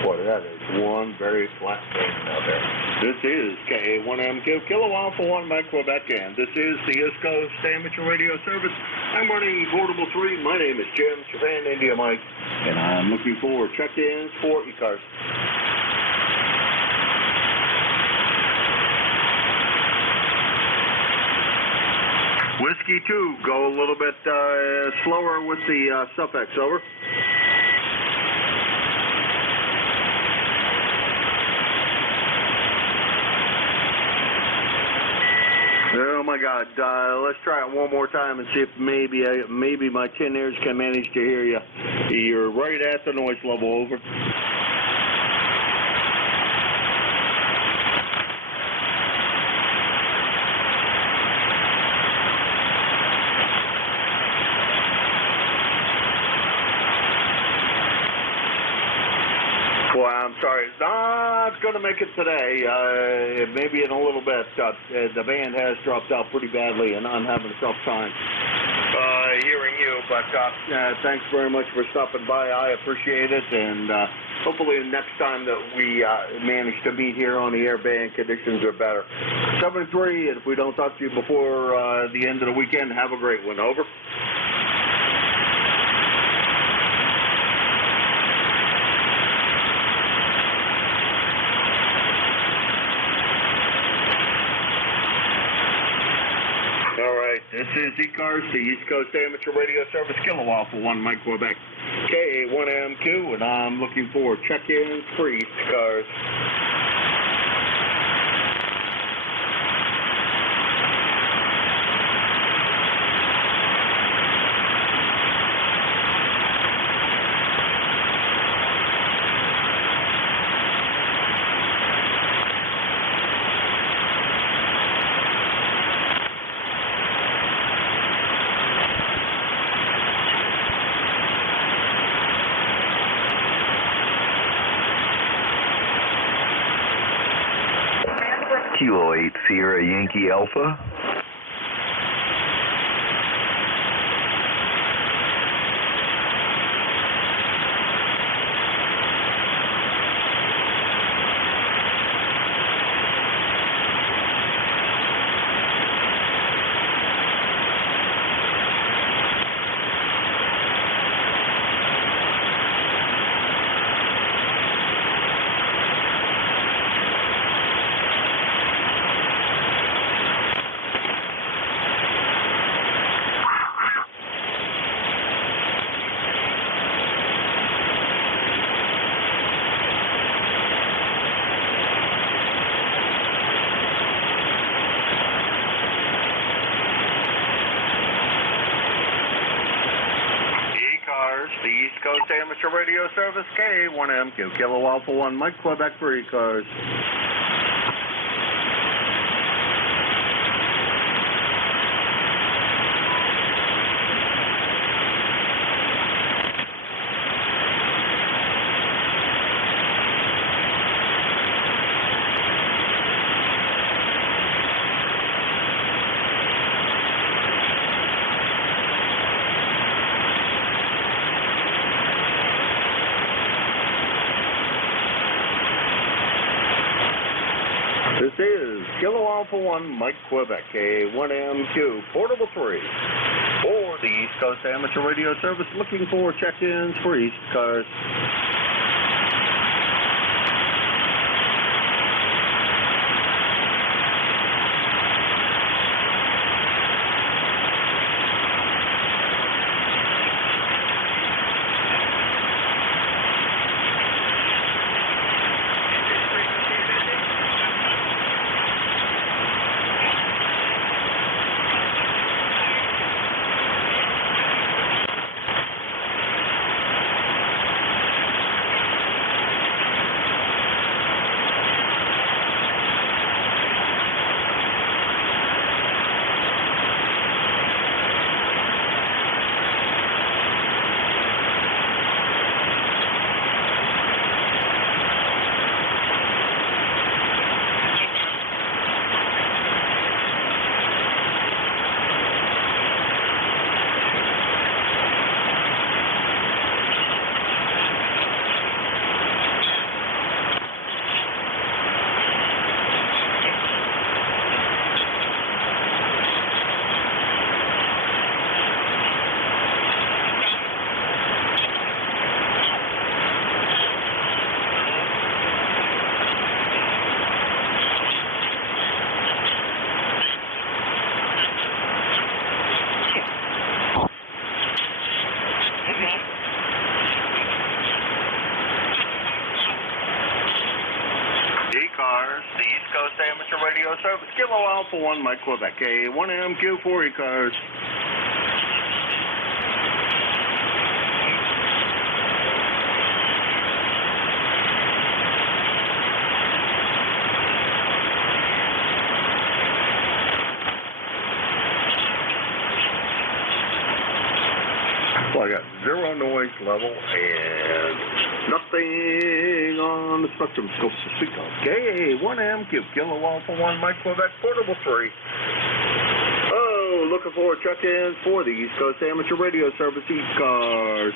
Boy, that is one very flat band out there. This is KA1MQ, Kilo Alpha 1, Mike, Quebec, and this is the East Coast Amateur Radio Service. I'm running Portable 3. My name is Jim, Japan, India, Mike, and I'm looking for check-ins for ECARS. Whiskey 2, go a little bit slower with the suffix, over. Oh my God! Let's try it one more time and see if maybe my 10 ears can manage to hear you. You're right at the noise level. Over. Well, I'm sorry. Not going to make it today. Maybe in a little bit. The band has dropped out pretty badly, and I'm having a tough time hearing you. But thanks very much for stopping by. I appreciate it, and hopefully next time that we manage to meet here on the air, band conditions are better. 7-3, and if we don't talk to you before the end of the weekend, have a great one. Over. This is ECARS, the East Coast Amateur Radio Service, Kilo Alpha 1, Mike, Quebec, KA1MQ, and I'm looking for check-ins for ECARS. Kilo 8 Sierra Yankee Alpha. The East Coast Amateur Radio Service, KA1MQ, Kilo Alpha 1, Mike, Quebec for ECARS. This is Kilo Alpha 1, Mike, Quebec, KA1MQ, Portable 3. For the East Coast Amateur Radio Service, looking for check-ins for ECARS. Kilo Alpha 1, Mike Quebec, K1MQ, 4 ECARS. Well, I got zero noise level and nothing on the spectrum scope to speak of. K1MQ, Kilo Alpha 1, Mike Quebec, Portable 3. Oh, looking for check-ins for the East Coast Amateur Radio Service, ECARS.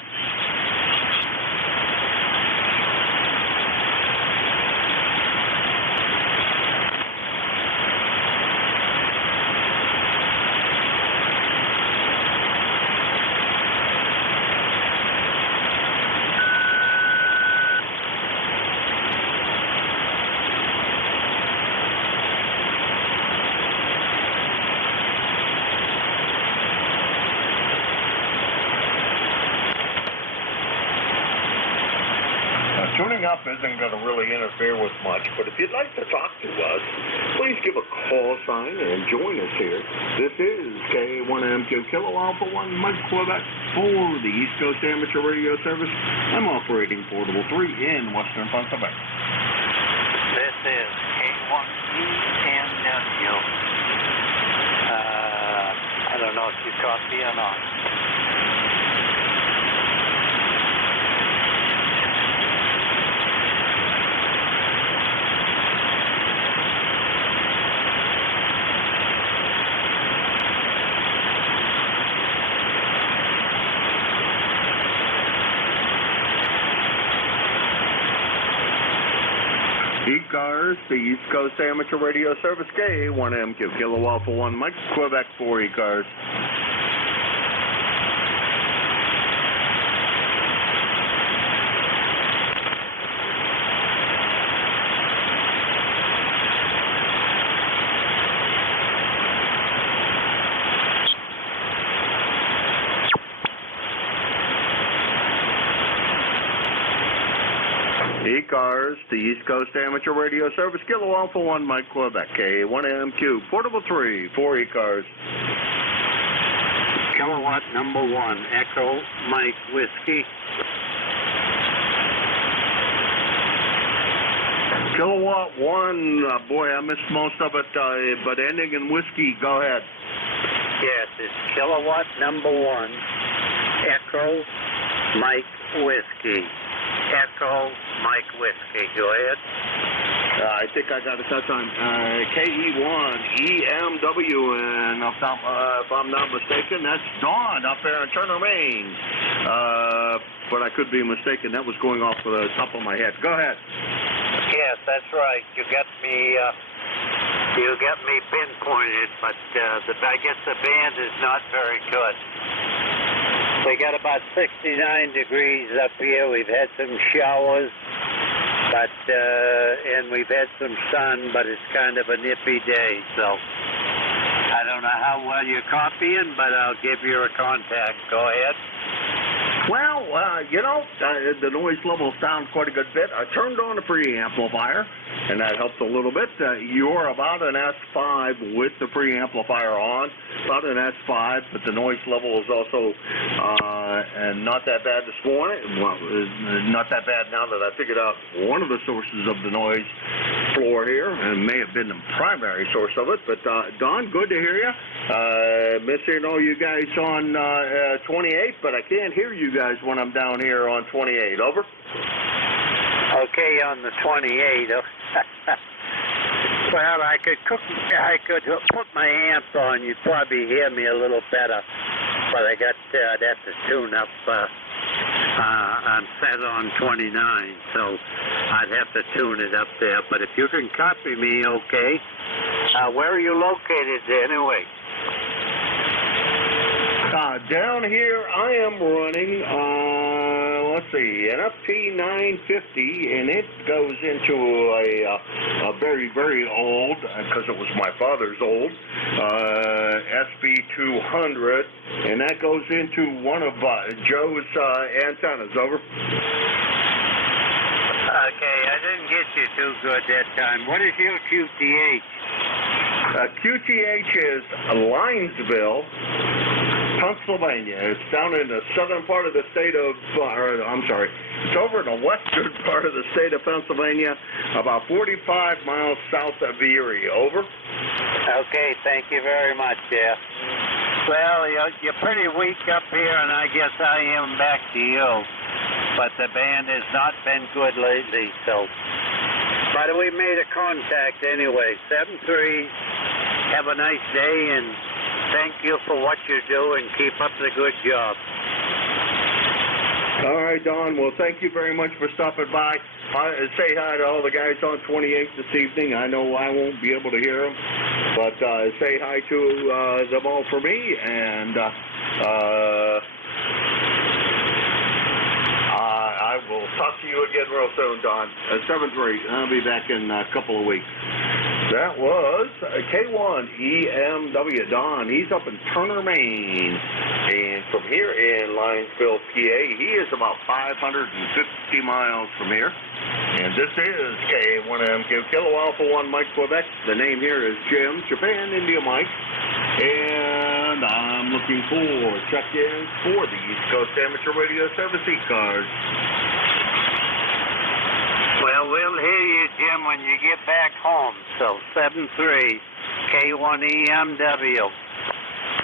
Tuning up isn't going to really interfere with much, but if you'd like to talk to us, please give a call sign and join us here. This is K1MQ, Kilo Alpha 1, Mike Quebec for the East Coast Amateur Radio Service. I'm operating Portable 3 in Western Pennsylvania. This is K1ENW. I don't know if you copy or not. ECARS, the East Coast Amateur Radio Service, K1MQ, Kilo Alpha 1, Mike Quebec 4 ECARS. ECARS, the East Coast Amateur Radio Service, Kilo Alpha 1, Mike Quebec, K1MQ, Portable 3, 4 ECARS. Kilowatt number 1, Echo, Mike, Whiskey. Kilowatt 1, boy, I missed most of it, but ending in whiskey, go ahead. Yes, it's Kilowatt number 1, Echo, Mike, Whiskey. Echo, Mike, Whiskey. Go ahead. I think I got it that time. KE1EMW, and if I'm not mistaken, that's Dawn up there in Turner, Maine. But I could be mistaken. That was going off the top of my head. Go ahead. Yes, that's right. You got me pinpointed, but I guess the band is not very good. We got about 69 degrees up here. We've had some showers, and we've had some sun, but it's kind of a nippy day. So I don't know how well you're copying, but I'll give you a contact. Go ahead. Well, the noise level sounds quite a good bit. I turned on the preamplifier, and that helps a little bit. You're about an S5 with the preamplifier on, about an S5, but the noise level is also not that bad this morning. Well, not that bad now that I figured out one of the sources of the noise floor here, and may have been the primary source of it. But Don, good to hear you. Missing all you guys on 28, but I can't hear you guys when I'm down here on 28. Over. Okay, on the 28. Well, I could put my amp on. You'd probably hear me a little better. But I'd have to tune up. I'm set on 29, so I'd have to tune it up there. But if you can copy me, okay. Where are you located anyway? Down here, I am running, let's see, an FT950, and it goes into a very, very old, because it was my father's old, SB200, and that goes into one of Joe's antennas. Over. Okay, I didn't get you too good that time. What is your QTH? QTH is Linesville, Pennsylvania. It's down in the southern part of the state of, it's over in the western part of the state of Pennsylvania, about 45 miles south of Erie. Over. Okay, thank you very much, Jeff. Well, you're pretty weak up here, and I guess I am back to you. But the band has not been good lately, so. But we made a contact anyway. 7-3. Have a nice day, and thank you for what you do, and keep up the good job. All right, Don. Well, thank you very much for stopping by. Say hi to all the guys on 28 this evening. I know I won't be able to hear them, but say hi to them all for me, and I will talk to you again real soon, Don. 7-3. I'll be back in a couple of weeks. That was K1EMW Don. He's up in Turner, Maine. And from here in Linesville, PA, he is about 550 miles from here. And this is K1MQ, Kilo Alpha 1 Mike, Quebec. The name here is Jim, Japan, India Mike. And I'm looking for check-ins for the East Coast Amateur Radio Service ECARS. Well, we'll hear you, Jim, when you get back home. So 7-3, K1EMW.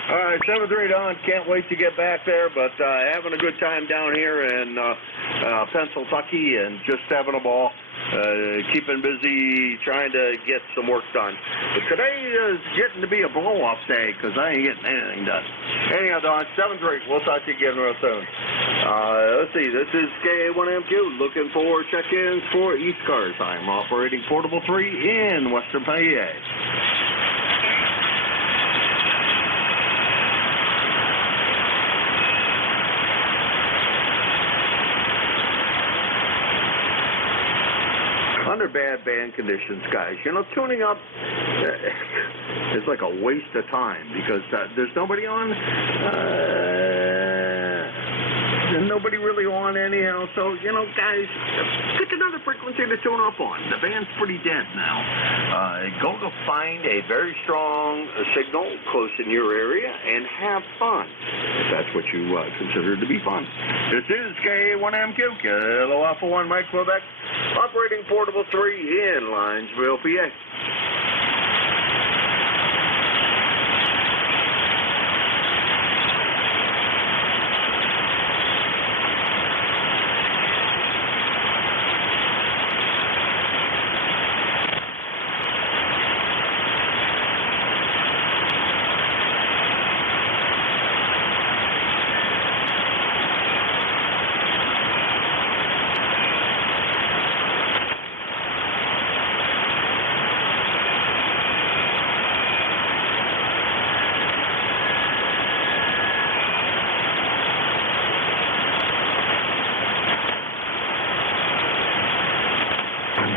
All right, 7-3, Don. Can't wait to get back there, but having a good time down here in Pennsylvania and just having a ball. Keeping busy, trying to get some work done. But today is getting to be a blow-off day because I ain't getting anything done. Anyhow, Don, 7-3. We'll talk to you again real soon. Let's see. This is K1MQ looking for check-ins for ECARS. I'm operating Portable 3 in Western PA. Under bad band conditions, guys, tuning up is like a waste of time because there's nobody on, nobody really on anyhow. So, guys, pick another frequency to tune up on. The band's pretty dead now. Go to find a very strong signal close in your area and have fun, if that's what you consider to be fun. This is K1MQ, Kilo Alpha 1 Mike, Quebec, operating Portable 3 in Linesville, PA.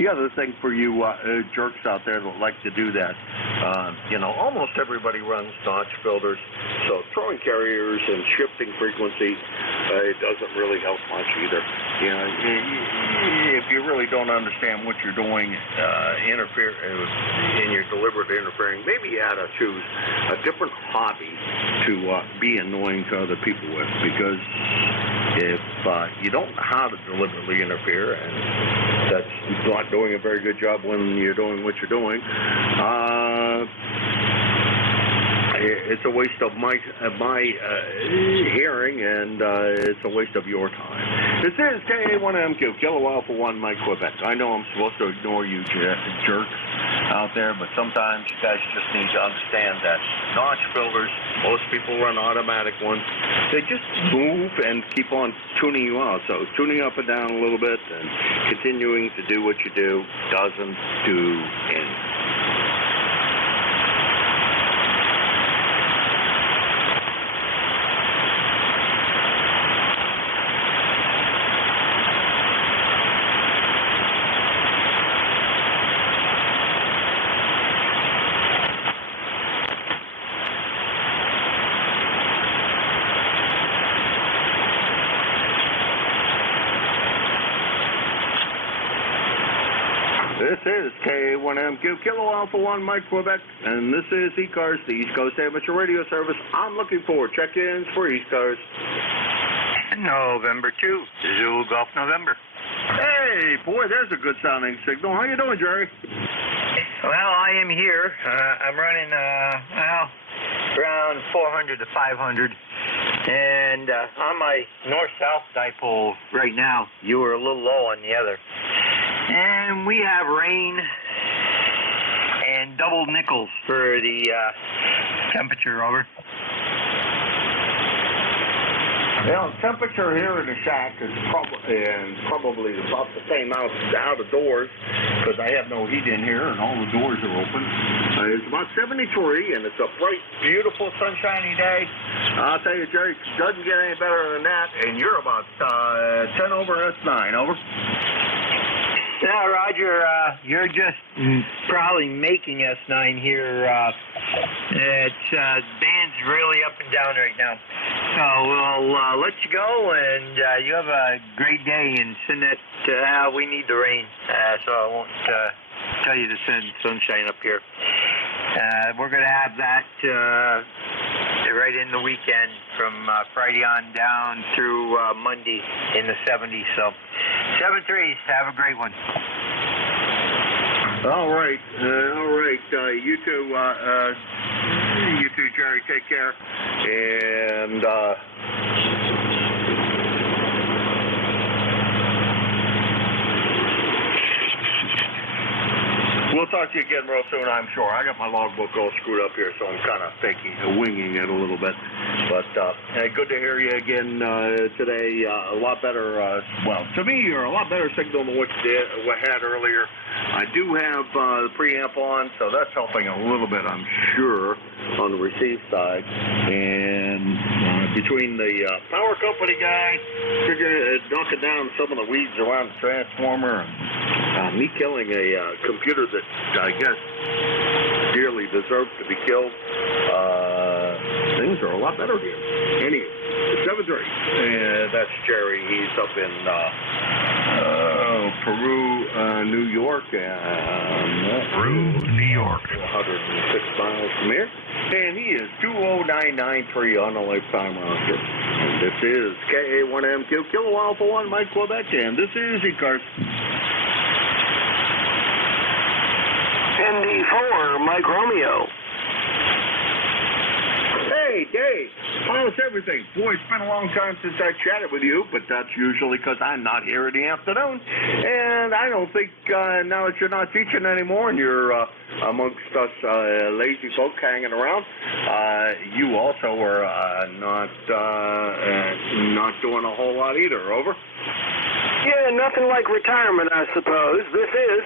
The other thing for you jerks out there that like to do that, almost everybody runs notch filters, so throwing carriers and shifting frequency, it doesn't really help much either. If you really don't understand what you're doing, and you're deliberately interfering, maybe you ought to choose a different hobby to be annoying to other people with, because if you don't know how to deliberately interfere, and that's not doing a very good job when you're doing what you're doing, it's a waste of my hearing, and it's a waste of your time. This is K1MQ, Kilo Alpha 1 Mike, Quebec. I know I'm supposed to ignore you jerks out there, but sometimes you guys just need to understand that notch filters, most people run automatic ones, they just move and keep on tuning you out. So tuning up and down a little bit and continuing to do what you do doesn't do anything. This is K1MQ, Kilo Alpha 1, Mike, Quebec, and this is ECARS, the East Coast Amateur Radio Service. I'm looking for check-ins for ECARS. November 2, Zulu Golf November. Hey, boy, there's a good sounding signal. How you doing, Jerry? Well, I am here. I'm running, around 400 to 500. And on my north-south dipole right now, you were a little low on the other. And we have rain and double nickels for the temperature, over. Well, temperature here in the shack is probably about the same out of doors, because I have no heat in here and all the doors are open. It's about 73, and it's a bright, beautiful, sunshiny day. I'll tell you, Jerry, it doesn't get any better than that, and you're about 10 over S9, over. Yeah, Roger, you're just probably making S9 here. It's band's really up and down right now. So we'll let you go, and you have a great day, and send that, we need the rain, so I won't tell you to send sunshine up here. We're going to have that right in the weekend from Friday on down through Monday in the 70s. So 7-3s, have a great one. All right. You too, Jerry. Take care. And we'll talk to you again real soon, I'm sure. I got my logbook all screwed up here, so I'm kind of winging it a little bit. But good to hear you again today. A lot better, to me, you're a lot better signal than what you had earlier. I do have the preamp on, so that's helping a little bit, I'm sure, on the receive side. And between the power company guy knocking down some of the weeds around the transformer, and me killing a computer that I guess dearly deserved to be killed, things are a lot better here. Anyway, 7-3. That's Jerry. He's up in Peru, New York. Peru, New York. 106 miles from here. And he is 20993 on the lifetime roster. And this is KA1MQ, Kilo Alpha 1, Mike, Quebec, and this is ECARS. ND4, Mike Romeo. Hey, Dave, how's everything? Boy, it's been a long time since I chatted with you, but that's usually because I'm not here in the afternoon. And I don't think now that you're not teaching anymore and you're amongst us lazy folk hanging around, you also are not doing a whole lot either, over? Yeah, nothing like retirement, I suppose. This is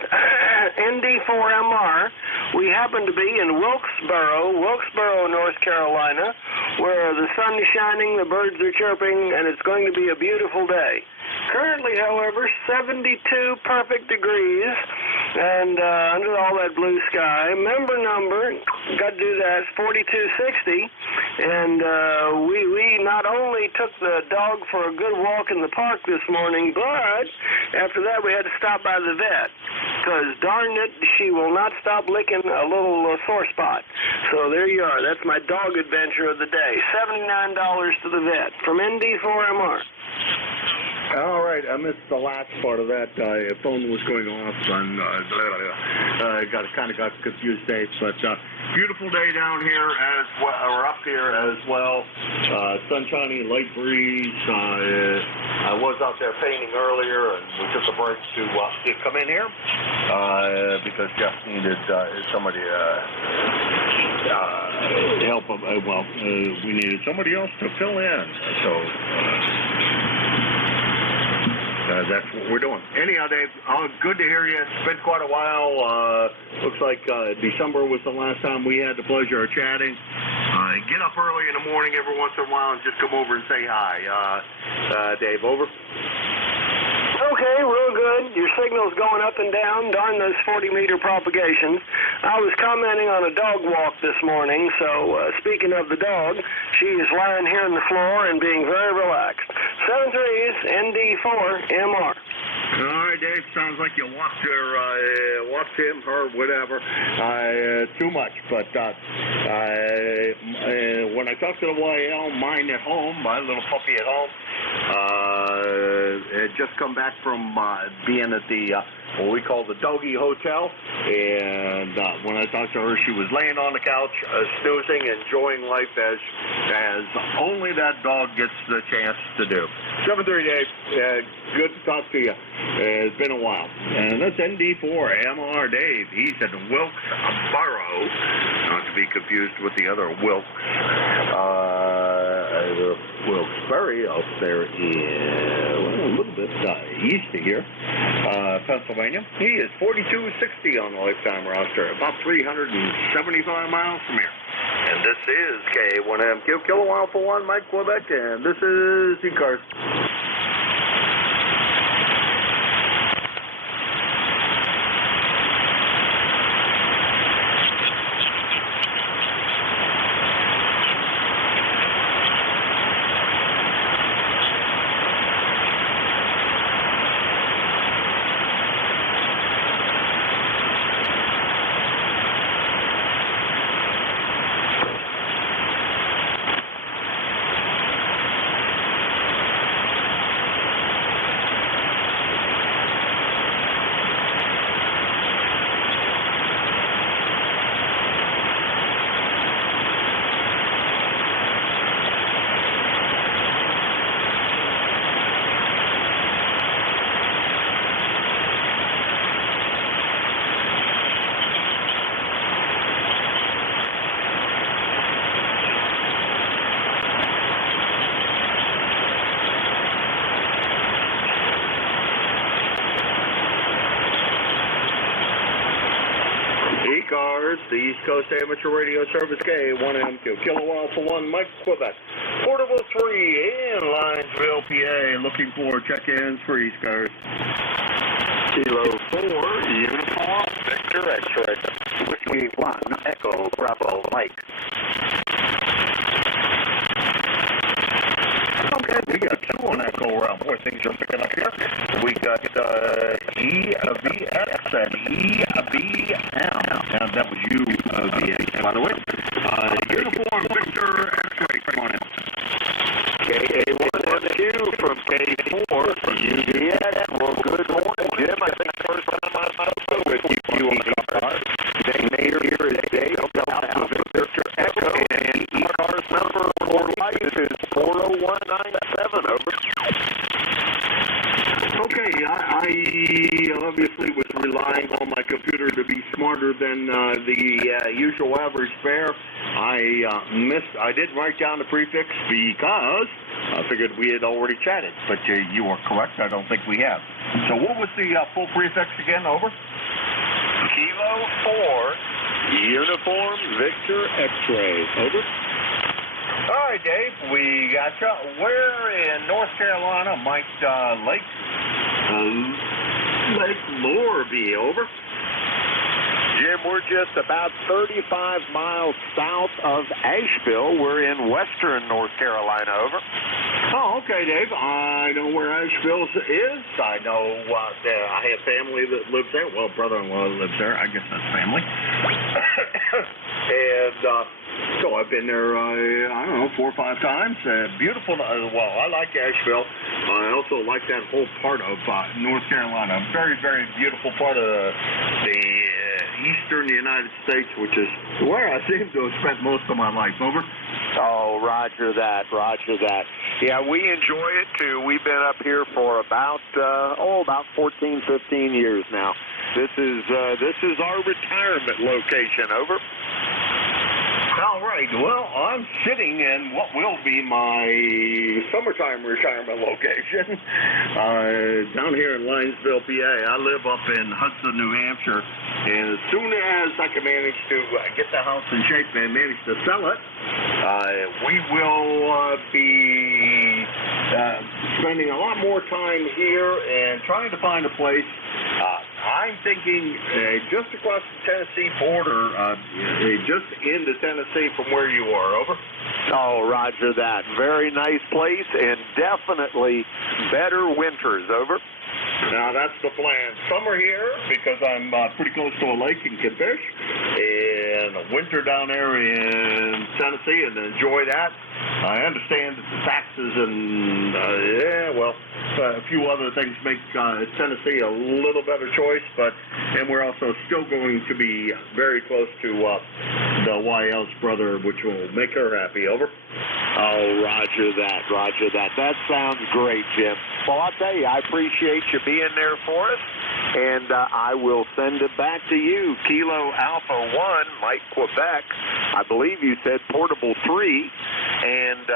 ND4MR. We happen to be in Wilkesboro, North Carolina, where the sun is shining, the birds are chirping, and it's going to be a beautiful day. Currently, however, 72 perfect degrees, and under all that blue sky. Member number, got to do that, 4260. And we not only took the dog for a good walk in the park this morning, but after that we had to stop by the vet. Because darn it, she will not stop licking a little sore spot. So there you are. That's my dog adventure of the day. $79 to the vet from ND4MR. All right, I missed the last part of that. Phone was going off, and kind of got confused, Dave. But beautiful day down here as well, or up here as well. Sunshiny, light breeze. I was out there painting earlier, and we took a break to come in here because Jeff needed somebody help him. We needed somebody else to fill in. So. That's what we're doing. Anyhow, Dave, good to hear you. It's been quite a while. Looks like December was the last time we had the pleasure of chatting. Get up early in the morning every once in a while and just come over and say hi. Dave, over. Okay, real good. Your signal's going up and down. Darn those 40-meter propagations. I was commenting on a dog walk this morning, so speaking of the dog, she is lying here on the floor and being very relaxed. 7-3s, ND4, MR. All right, Dave. Sounds like you walked him, her, whatever, too much. But when I talked to the YL, mine at home, my little puppy at home, had just come back from being at the what we call the doggy hotel, and when I talked to her, she was laying on the couch, snoozing, enjoying life as only that dog gets the chance to do. 7:30, Dave. Good to talk to you. It's been a while. And that's ND4MR Dave. He's at Wilkes-Barre, not to be confused with the other Wilkes. Wilkes-Barre up there in a little bit east of here, Pennsylvania. He is 4260 on the lifetime roster, about 375 miles from here. And this is K1MQ, Kilo Alpha 1, Mike Quebec, and this is ECARS. ECARS, the East Coast Amateur Radio Service, K1MQ, Kilo Alpha 1, Mike Quebec, Portable 3 in Linesville, PA, looking for check-ins for ECARS. Kilo 4, Uniform, Victor X-Ray, Whiskey 1, Echo, Bravo, Mike. Okay, we got 2 on Echo around. Boy, things are picking up here. We got EVX and EVM. And that was UVX, by the way. Uniform Victor X-Ray, come on in. KA112 from K4. Yeah, well, good morning, Jim. I think the first time I'm also with you on the car. Dave Mayer here is Dave. Alpha Victor Echo. And ECARS number for life is 40197, over. Okay, I obviously was relying on my computer to be smarter than the usual average bear. I didn't write down the prefix because I figured we had already chatted, but you are correct. I don't think we have. So what was the full prefix again, over? Kilo 4, Uniform Victor X-Ray, over. All right, Dave, we got you. Where in North Carolina might Lake Lorby, over? Jim, we're just about 35 miles south of Asheville. We're in western North Carolina, over. Oh, okay, Dave. I know where Asheville is. I know I have family that lives there. Well, brother-in-law lives there. I guess that's family. And so I've been there, I don't know, 4 or 5 times. Beautiful. Well, I like Asheville. I also like that whole part of North Carolina. Very, very beautiful part of the eastern United States, which is where I seem to have spent most of my life, over. Oh, roger that, roger that. Yeah, we enjoy it too. We've been up here for about 14, 15 years now. This is our retirement location, over. All right. Well, I'm sitting in what will be my summertime retirement location down here in Linesville, PA. I live up in Hudson, New Hampshire, and as soon as I can manage to get the house in shape and manage to sell it, we will be spending a lot more time here and trying to find a place. I'm thinking just across the Tennessee border, just into Tennessee from where you are, over. Oh, roger that. Very nice place and definitely better winters, over. Now, that's the plan. Summer here, because I'm pretty close to a lake and can fish, and winter down there in Tennessee and enjoy that. I understand that the taxes and, a few other things make Tennessee a little better choice, and we're also still going to be very close to the YL's brother, which will make her happy. Over. Oh, roger that, roger that. That sounds great, Jim. Well, I'll tell you, I appreciate you being there for us, and I will send it back to you. Kilo Alpha 1, Mike, Quebec. I believe you said Portable 3, and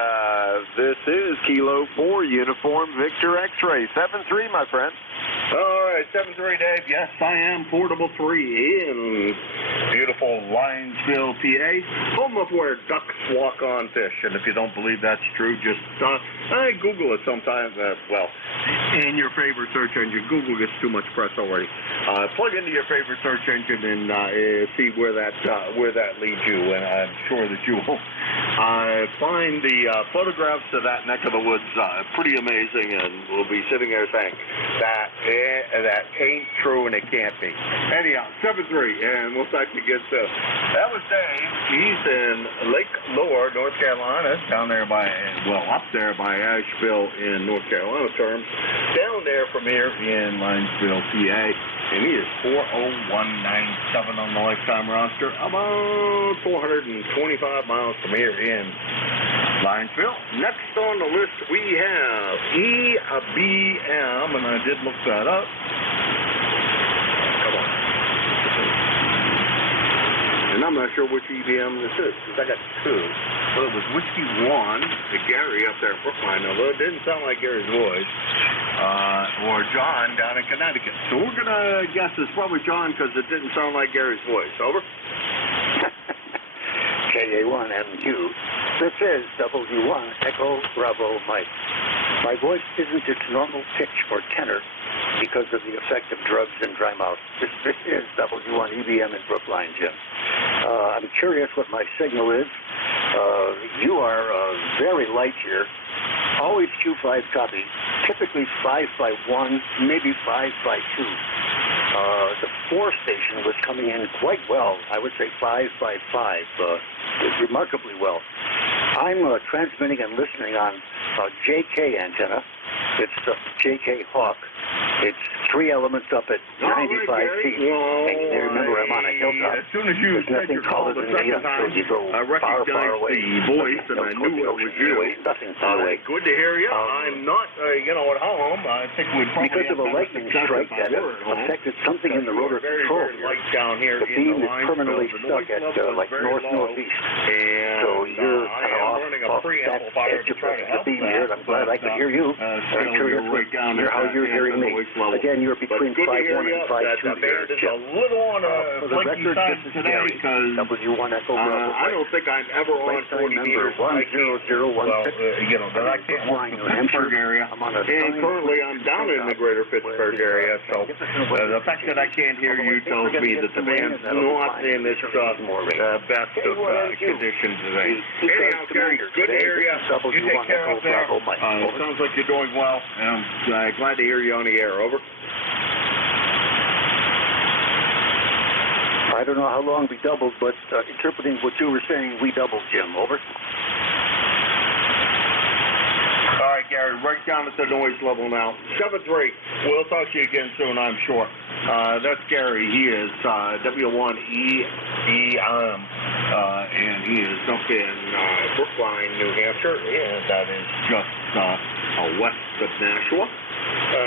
this is Kilo 4, Uniform Victor X-Ray. 7-3, my friend. All right, 7-3, Dave. Yes, I am Portable 3 in beautiful Linesville, PA, home of where ducks walk on fish. And if you don't believe that's true, just Google it sometime. In your favorite search engine. Google gets too much press already. Plug into your favorite search engine and see where that leads you. And I'm sure that you will find the photographs of that neck of the woods pretty amazing, and we'll be sitting there saying that ain't true and it can't be. Anyhow, 7-3, and we'll talk to you again soon. That was Dave. He's in Lake Lure, North Carolina, up there by Asheville in North Carolina terms, down there from here in Linesville, PA, and he is 40197 on the lifetime roster, about 425 miles from here in Linesville. Next on the list, we have EBM, and I did look that up. Come on. And I'm not sure which EBM this is, because I got two. Well, it was Whiskey 1, Gary up there in Brookline, although it didn't sound like Gary's voice, or John down in Connecticut. So we're going to guess it's probably John, because it didn't sound like Gary's voice. Over. KA1MQ. This is W1 Echo Bravo Mike. My voice isn't its normal pitch or tenor because of the effect of drugs and dry mouth. This is W1 EBM in Brookline, Jim. I'm curious what my signal is. You are very light here. Always Q5 copy. Typically 5x1, maybe 5x2. The 4 station was coming in quite well. I would say 5x5, remarkably well. I'm transmitting and listening on JK antenna. It's JK Hawk. It's 3 elements up at 95 feet. And you remember I'm on a hilltop. As soon as you said your call the second time, I recognized the voice, and I knew it was you. Good to hear you. I'm not, at home. I think we'd probably because of a lightning strike that affected something in the rotor control light down here. The beam is permanently stuck at north-northeast. So you're off that edge of the beam here. I'm glad I could hear you. I'm curious how you're hearing me. Again, you're between 5.1 and 5.2 there. There's a little on a flaky side today because W1 Echo Bravo. I don't think I'm ever on 40 meters. 10016. But I can't work the Pittsburgh area. And currently I'm down in the greater Pittsburgh area, so the fact that I can't hear you tells me that the band's not in its best of condition today. Anyhow, Gary, good to hear you. You take care up there. It sounds like you're doing well, and I'm glad to hear you on the air. Over. I don't know how long we doubled, but interpreting what you were saying, we doubled, Jim. Over. All right, Gary, right down at the noise level now. 7-3. We'll talk to you again soon, I'm sure. That's Gary. He is W1EEM, and he is up in Brookline, New Hampshire, and that is just west of Nashua,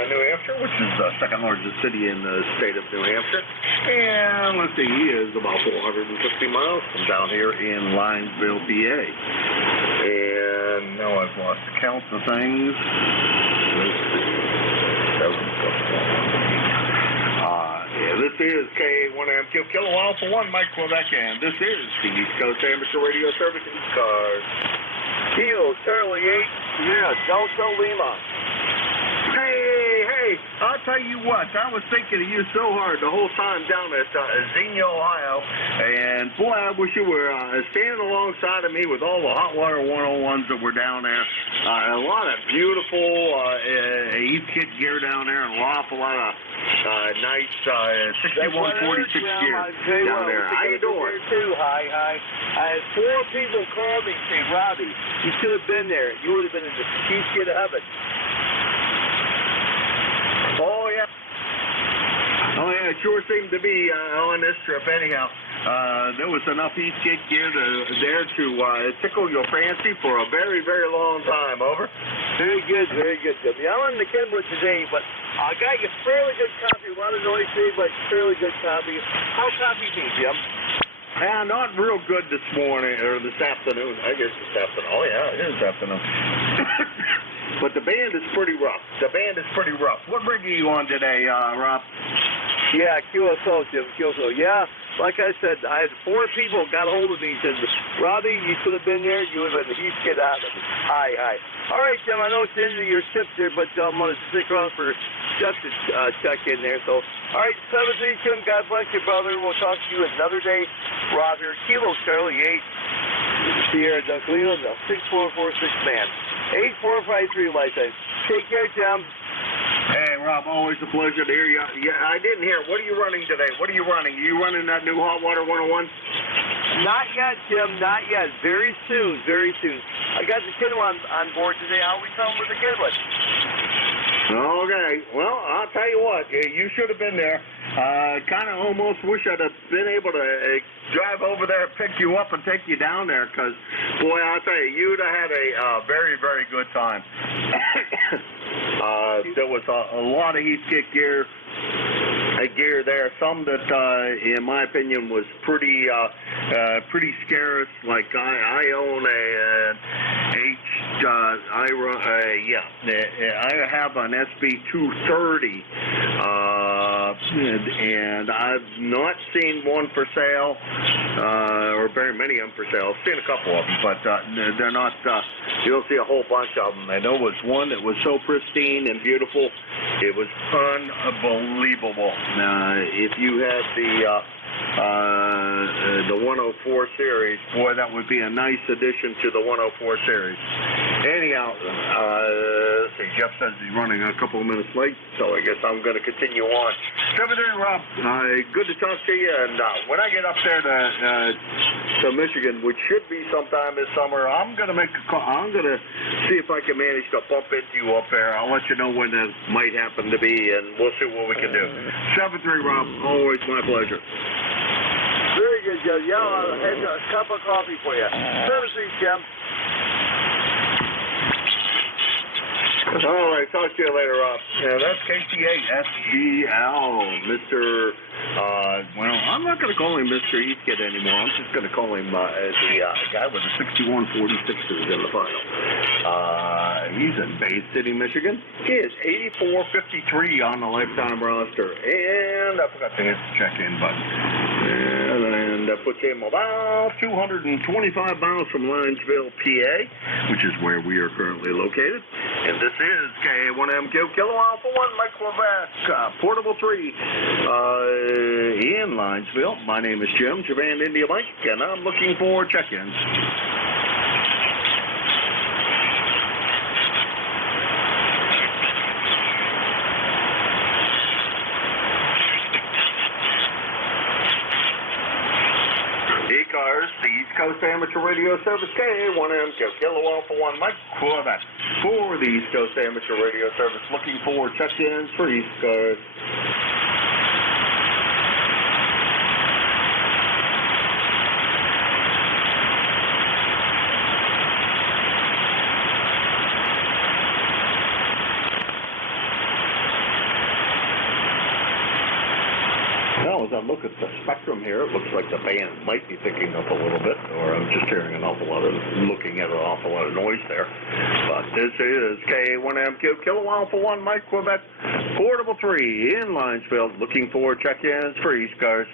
New Hampshire, which is the second largest city in the state of New Hampshire. And let's see, he is about 450 miles from down here in Linesville, PA. And now I've lost the count of things. This is K1MQ, Kilo Alpha 1, Mike Quebec, and this is the East Coast Amateur Radio Service, ECARS. Kilo Charlie 8, Delta Lima. Hey, Hey, I'll tell you what, I was thinking of you so hard the whole time down at Xenia, Ohio, and boy, I wish you were standing alongside of me with all the Hot Water 101s that were down there. A lot of beautiful East Kit gear down there, and an awful lot of nice 6146 gear down there. How you doing? Too. Hi. I had 4 people call me and say, Robbie, you should have been there. You would have been in the East Kit heaven. Oh, yeah. It sure seemed to be on this trip anyhow. There was enough East Kit gear there to tickle your fancy for a very, very long time. Over. Very good, Jim. Yeah, I'm on the Kenwood today, but I got you fairly good coffee. A lot of noise today, but fairly good coffee. How's coffee be, Jim? Not real good this morning, or this afternoon. I guess this afternoon. Oh, yeah, it is afternoon. But the band is pretty rough. What rig are you on today, Rob? Yeah, QSO, Jim, QSO. Yeah, like I said, I had 4 people got a hold of me and said, Robbie, you should have been there. You would have been the East Kit out of it. Hi. All right, Jim, I know it's the end of your shift there, but I'm going to stick around for Jeff to check in there. So, all right, 7-3, Jim, God bless you, brother. We'll talk to you another day. Rob here, Kilo Charlie 8, Sierra Ducklino, the 6446 man. 8453 lifetime. Take care, Jim. Hey, Rob, always a pleasure to hear you. Yeah, I didn't hear. What are you running today? Are you running that new Hot Water 101? Not yet, Jim. Not yet. Very soon. I got the kid on board today. How are we coming with the kid one? Okay. Well, I'll tell you what. You should have been there. Kind of almost wish I'd have been able to drive over there, pick you up, and take you down there, because, boy, I'll tell you, you'd have had a very, very good time. There was a lot of East Kit gear there. Some that, in my opinion, was pretty scarce. Like I own I have an SB230, and I've not seen one for sale, or very many of them for sale. I've seen a couple of them, but they're not. You don't see a whole bunch of them. And there was one that was so pristine and beautiful, it was unbelievable. If you had the 104 series, boy, that would be a nice addition to the 104 series. Anyhow, let's see, Jeff says he's running a couple of minutes late, so I guess I'm going to continue on. 7-3, Rob. Good to talk to you, and when I get up there to Michigan, which should be sometime this summer, I'm going to make a call. I'm going to see if I can manage to bump into you up there. I'll let you know when that might happen to be, and we'll see what we can do. 7-3, Rob. Always my pleasure. Very good, Joe. Yeah, I'll have a cup of coffee for you. 7-3, Jim. All right, talk to you later, Rob. Yeah, that's KCA-SBL, Mr. Well, I'm not going to call him Mr. East Kit anymore. I'm just going to call him as the guy with the 6146s in the final. He's in Bay City, Michigan. He is 8453 on the lifetime roster, and I forgot to hit the check-in button. And that puts him about 225 miles from Linesville, PA, which is where we are currently located. And this is K1MQ Kilo Alpha 1 Mike Quebec, Portable 3 in Linesville. My name is Jim, Javan India Mike, and I'm looking for check-ins. ECARS, the East Coast Amateur Radio Service, K1MQ Kilo Alpha 1 Mike Quebec. For the East Coast Amateur Radio Service, looking for check-ins for ECARS. Well, as I look at the spectrum here, it looks like the band might be picking up a little bit, or I'm just hearing an awful lot of, looking at an awful lot of noise there. But this is K1MQ Kilo Alpha 1 Mike Quebec, Portable 3 in Linesville, looking for check-ins for ECARS.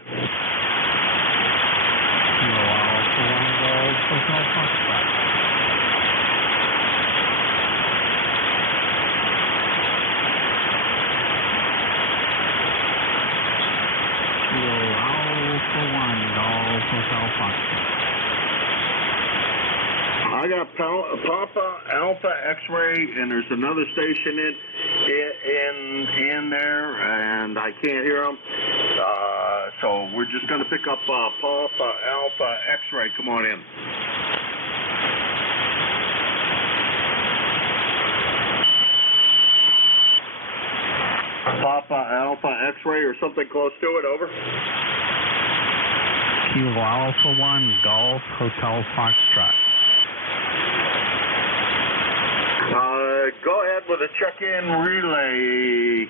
Papa Alpha X-ray, and there's another station in there, and I can't hear them. So we're just going to pick up Papa Alpha X-ray. Come on in. Papa Alpha X-ray or something close to it. Over. Kilo Alpha 1 Golf Hotel Foxtrot. Go ahead with a check-in relay.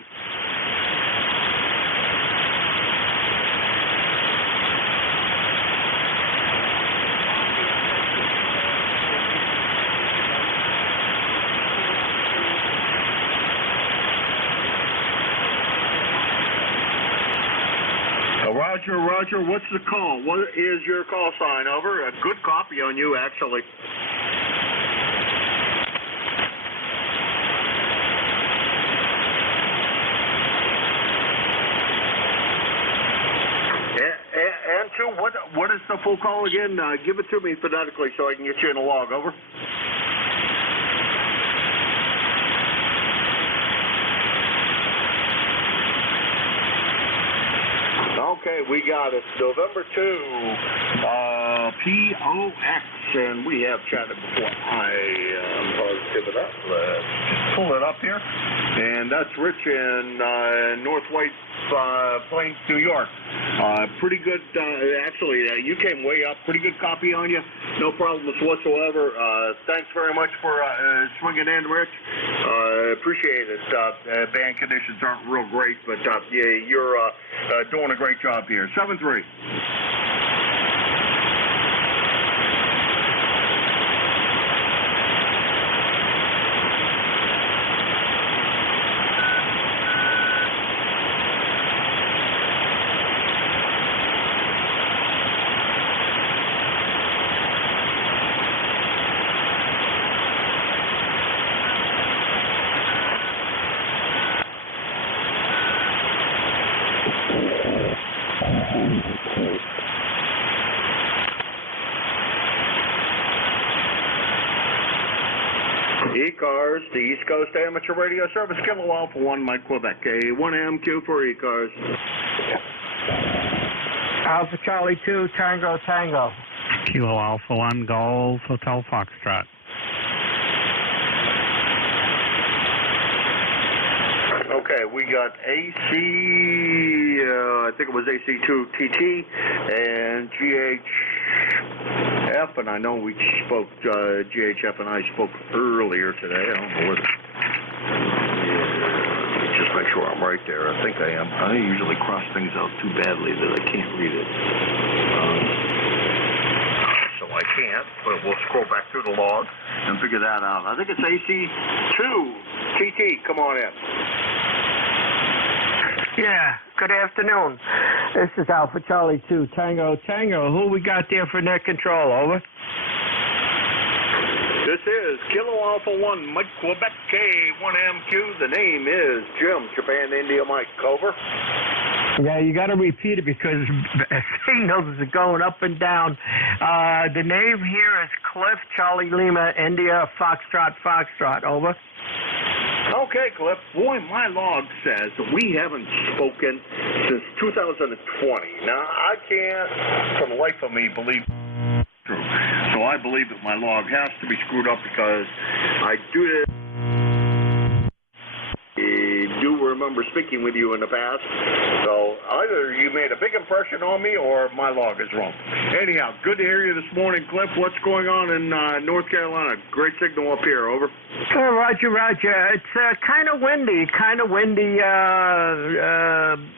Roger, what's the call? What is your call sign? Over. A good copy on you, actually. And two, what is the full call again? Give it to me phonetically so I can get you in the log. Over. Okay, we got it. November 2, POX, and we have chatted before. I am positive of that. Let's pull it up here. And that's Rich in North White Plains, New York. Pretty good, actually, you came way up. Pretty good copy on you. No problems whatsoever. Thanks very much for swinging in, Rich. Appreciate it. Band conditions aren't real great, but yeah, you're doing a great job here. 7-3. ECARS, the East Coast Amateur Radio Service, Kilo Alpha 1, Mike Quebec, A1MQ for ECARS. Alpha Charlie 2, Tango. Kilo Alpha 1 Golf Hotel Foxtrot. Okay, we got AC, I think it was AC2TT, and GHF, and I know we spoke, GHF and I spoke earlier today. I don't know where just make sure I'm right there. I think I am. I usually cross things out too badly that I can't read it. So I can't, but we'll scroll back through the log and figure that out. I think it's AC2TT. Come on in. Yeah, good afternoon. This is Alpha Charlie 2, Tango. Who we got there for net control? Over. This is Kilo Alpha 1, Mike Quebec, K1MQ. The name is Jim, Japan India Mike. Over. Yeah, you got to repeat it because signals are going up and down. The name here is Cliff, Charlie Lima, India, Foxtrot. Over. Okay, Cliff. Boy, my log says we haven't spoken since 2020. Now, I can't, for the life of me, believe true. So I believe that my log has to be screwed up because I do remember speaking with you in the past. So either you made a big impression on me or my log is wrong. Anyhow, good to hear you this morning, Cliff. What's going on in North Carolina? Great signal up here. Over. Roger. It's kind of windy.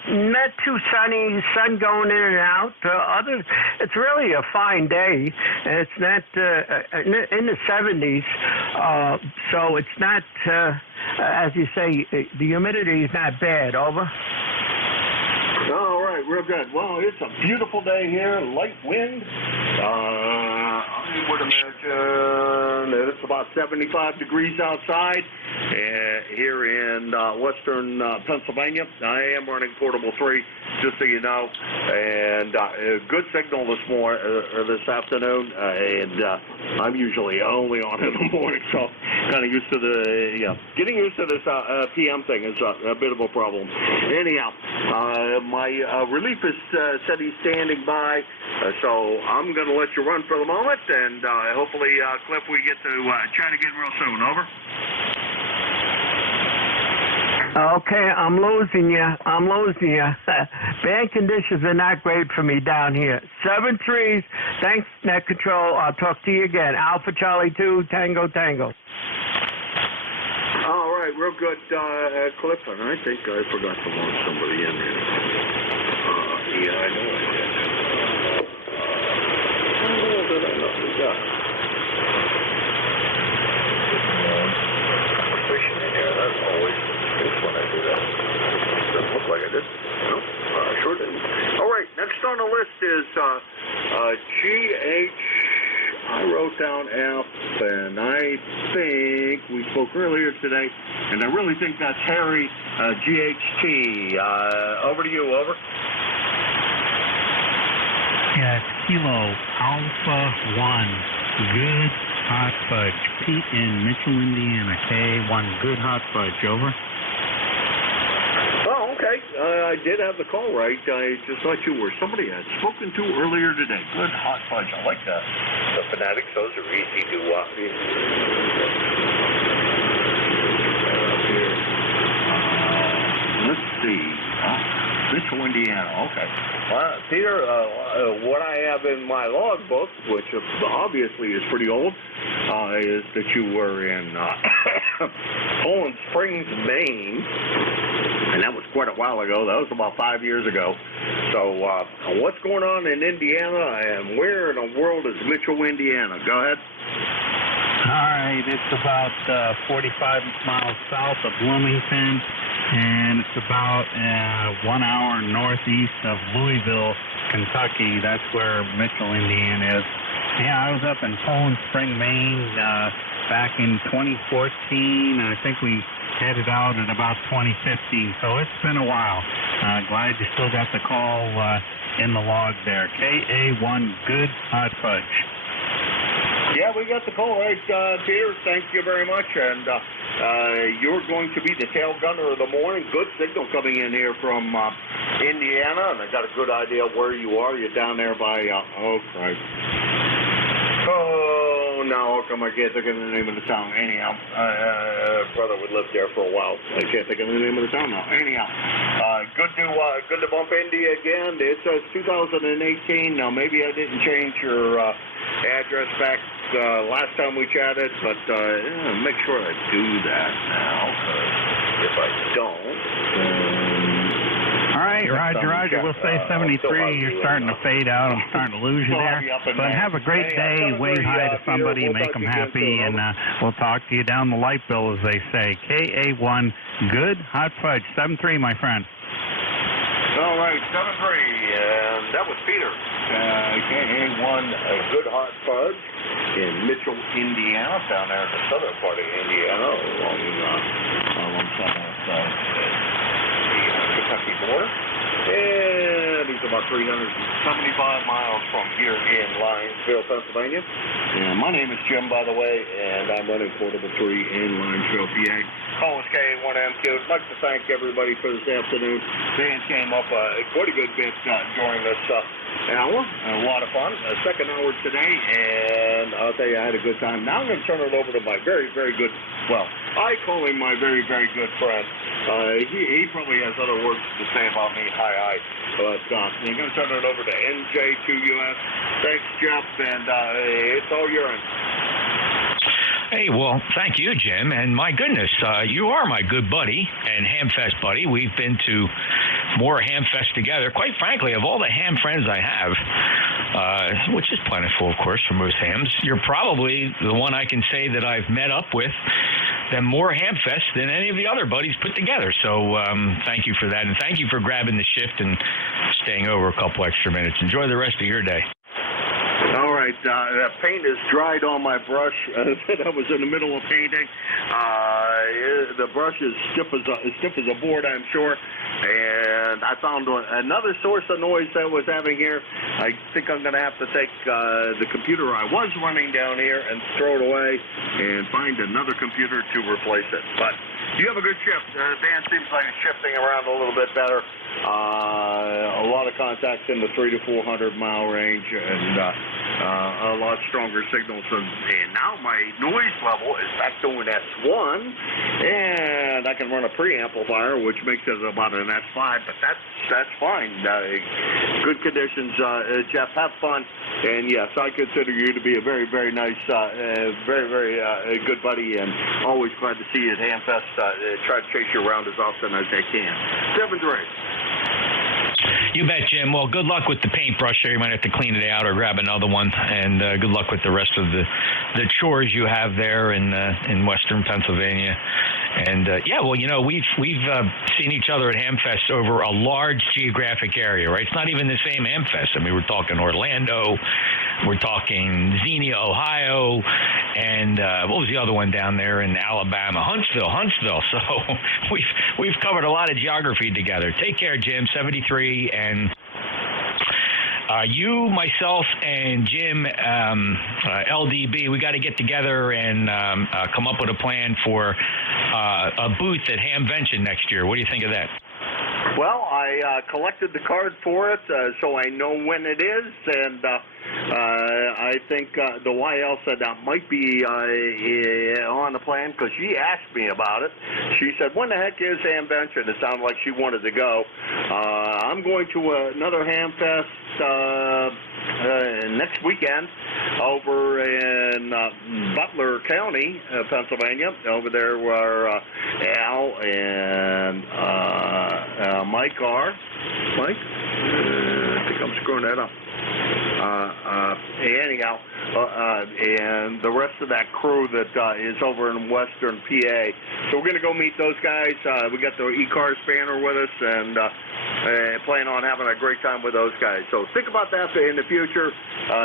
Not too sunny. Sun going in and out. It's really a fine day. It's not in the 70s. So it's not, as you say, the humidity is not bad. Over. All right, real good. Well, it's a beautiful day here. Light wind. I I would imagine that it's about 75 degrees outside here in western Pennsylvania. I am running Portable 3, just so you know, and good signal this afternoon, and I'm usually only on in the morning, so kind of used to getting used to this PM thing is a bit of a problem. Anyhow, my reliefist said he's standing by, so I'm going to let you run for the moment, and hopefully, Cliff, we get to chat again real soon. Over. Okay, I'm losing you. Band conditions are not great for me down here. 7-3s. Thanks, Net Control. I'll talk to you again. Alpha Charlie 2, Tango Tango. All right, real good, Cliff. And I think I forgot to launch somebody in here. Yeah, I know I did. Did I not do that? Conversation in here. That's always when I do that. Doesn't look like I did. No, sure didn't. All right, next on the list is GH. I wrote down F, and I think we spoke earlier today, and I really think that's Harry, GHT. Over to you, over. Yeah, it's Kilo Alpha 1. Good hot fudge. Pete in Mitchell, Indiana. K1 good hot fudge. Over. Oh, okay. I did have the call right. I just thought you were somebody I had spoken to earlier today. Good hot fudge. I like that. The Fanatics, those are easy to let's see. Mitchell, Indiana. Okay. Well, Peter, what I have in my logbook, which obviously is pretty old, is that you were in Poland Springs, Maine. And that was quite a while ago. That was about 5 years ago. So what's going on in Indiana, and where in the world is Mitchell, Indiana? Go ahead. All right, it's about 45 miles south of Bloomington, and it's about 1 hour northeast of Louisville, Kentucky. That's where Mitchell, Indiana is. Yeah, I was up in Poland Spring, Maine back in 2014. I think we headed out in about 2015, so it's been a while. Glad you still got the call in the log there. KA1 good hot fudge. Yeah, we got the call right, Peter. Thank you very much. And you're going to be the tail gunner of the morning. Good signal coming in here from Indiana, and I got a good idea of where you are. You're down there by, oh, Christ. Oh, no, how come I can't think of the name of the town? Anyhow, brother would live there for a while. I can't think of the name of the town now. Anyhow, good to bump into you again. It says 2018. Now, maybe I didn't change your address back last time we chatted, but make sure I do that now, because if I don't... All right, Roger, we'll say 73. You're starting to fade out. I'm starting to lose you there. But have a great day. Wave hi to somebody, make them happy, and we'll talk to you down the light bill, as they say. KA1, good hot fudge. 7-3, my friend. All right, 7-3, and that was Peter. KA1, good hot fudge in Mitchell, Indiana, down there in the southern part of Indiana, alongside the Kentucky border. And he's about 375 miles from here in Linesville, Pennsylvania. And my name is Jim, by the way, and I'm running Portable 3 in Linesville, PA. Call us K1MQ. I'd like to thank everybody for this afternoon. Dan came up quite a good bit during this hour. A lot of fun. Second hour today, and I'll tell you, I had a good time. Now I'm going to turn it over to my very, very good, well, I call him my very, very good friend. He probably has other words to say about me. Hi. But I'm going to turn it over to NJ2US. Thanks, Jeff, and it's all yours. Hey, well, thank you, Jim. And my goodness, you are my good buddy and Hamfest buddy. We've been to more Hamfest together. Quite frankly, of all the ham friends I have, which is plentiful, of course, for most hams, you're probably the one I can say that I've met up with them more Hamfest than any of the other buddies put together. So thank you for that. And thank you for grabbing the shift and staying over a couple extra minutes. Enjoy the rest of your day. All right. right. The paint is dried on my brush that I was in the middle of painting. The brush is stiff as a board, I'm sure. And I found another source of noise that I was having here. I think I'm going to have to take the computer I was running down here and throw it away and find another computer to replace it. But you have a good shift. The band seems like it's shifting around a little bit better. A lot of contacts in the 300 to 400 mile range, and a lot stronger signals. And now my noise level is back to an S1, and I can run a preamplifier, which makes it about an S5. But that's fine. Good conditions, Jeff. Have fun, and yes, I consider you to be a very, very nice, very good buddy, and always glad to see you at Hamfest. Try to chase you around as often as I can. 7-3. You bet, Jim. Well, good luck with the paintbrush there. You might have to clean it out or grab another one. And good luck with the rest of the chores you have there in western Pennsylvania. And yeah, well, you know, we've seen each other at Hamfest over a large geographic area, right? It's not even the same Hamfest. I mean, we're talking Orlando, we're talking Xenia, Ohio, and what was the other one down there in Alabama? Huntsville. So we've covered a lot of geography together. Take care, Jim. 73, and you, myself, and Jim, LDB, we got to get together and come up with a plan for a booth at Hamvention next year. What do you think of that? Well, I collected the card for it, so I know when it is, and I think the YL said that might be on the plan, because she asked me about it. She said, when the heck is Hamvention? It sounded like she wanted to go. I'm going to another Hamfest next weekend over in Butler County, Pennsylvania. Over there where Al and Mike are. Mike? I think I'm screwing that up. Anyhow, and the rest of that crew that is over in western PA. So we're going to go meet those guys. We got the ECARS banner with us, and plan on having a great time with those guys. So think about that in the future.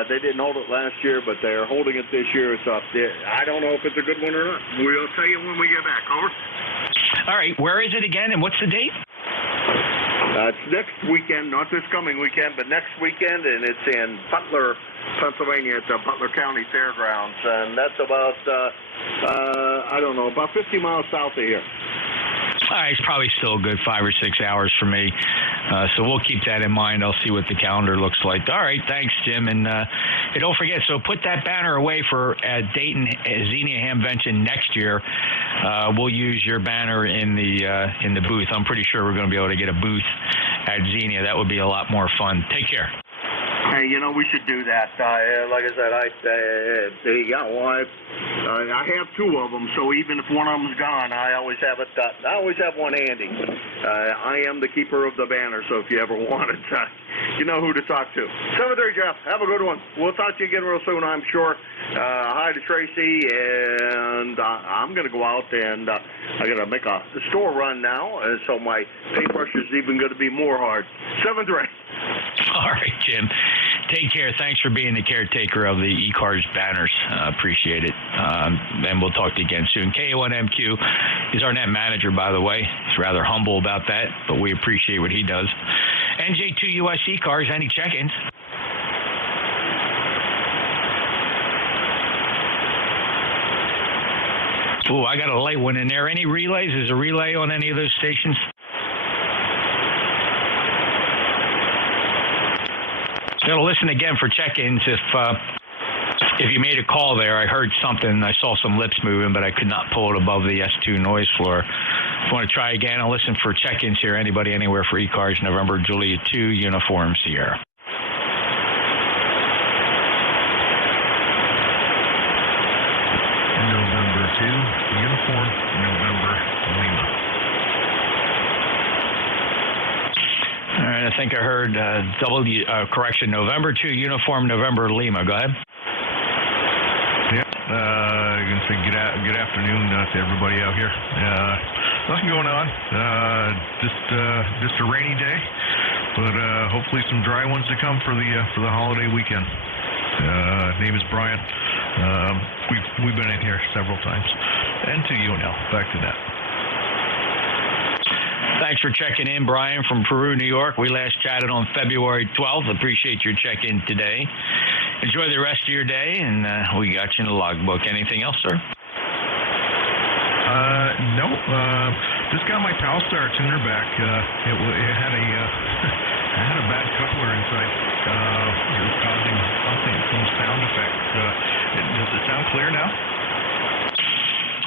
They didn't hold it last year, but they're holding it this year. It's up there. I don't know if it's a good one or not. We'll tell you when we get back. Over. All right. Where is it again, and what's the date? It's next weekend, not this coming weekend, but next weekend, and it's in Butler, Pennsylvania, at the Butler County Fairgrounds, and that's about, I don't know, about 50 miles south of here. All right, it's probably still a good 5 or 6 hours for me, so we'll keep that in mind. I'll see what the calendar looks like. All right, thanks, Jim, and don't forget, so put that banner away for Dayton Xenia Hamvention next year. We'll use your banner in the booth. I'm pretty sure we're going to be able to get a booth at Xenia. That would be a lot more fun. Take care. Hey, you know, we should do that. Like I said, I have two of them, so even if one of them's gone, I always have it. I always have one handy. I am the keeper of the banner, so if you ever want it, you know who to talk to. 7-3, Jeff. Have a good one. We'll talk to you again real soon, I'm sure. Hi to Tracy, and I'm going to go out and I'm going to make a store run now, so my paintbrush is even going to be more hard. 7-3. All right, Jim. Take care. Thanks for being the caretaker of the ECARS banners. Appreciate it. And we'll talk to you again soon. K1MQ is our net manager, by the way. He's rather humble about that, but we appreciate what he does. NJ2US ECARS, any check-ins? Ooh, I got a light one in there. Any relays? Is a relay on any of those stations? Gotta listen again for check-ins if you made a call there. I heard something. I saw some lips moving, but I could not pull it above the S2 noise floor. If you want to try again, I'll listen for check-ins here. Anybody, anywhere for ECARS, November, Julia 2, Uniform, Sierra. November 2, Uniform, November, Lima. All right, I think I heard November 2, Uniform, November, Lima. Go ahead. Yeah, I'm going to say good afternoon to everybody out here. Nothing going on. Just a rainy day, but hopefully some dry ones to come for the holiday weekend. Name is Brian. We've been in here several times. And to you now. Back to that. Thanks for checking in, Brian from Peru, New York. We last chatted on February 12th. Appreciate your check-in today. Enjoy the rest of your day, and we got you in the logbook. Anything else, sir? No. Just got my Palstar tuner back. It had a had a bad coupler inside. It was causing some sound effects. Does it sound clear now?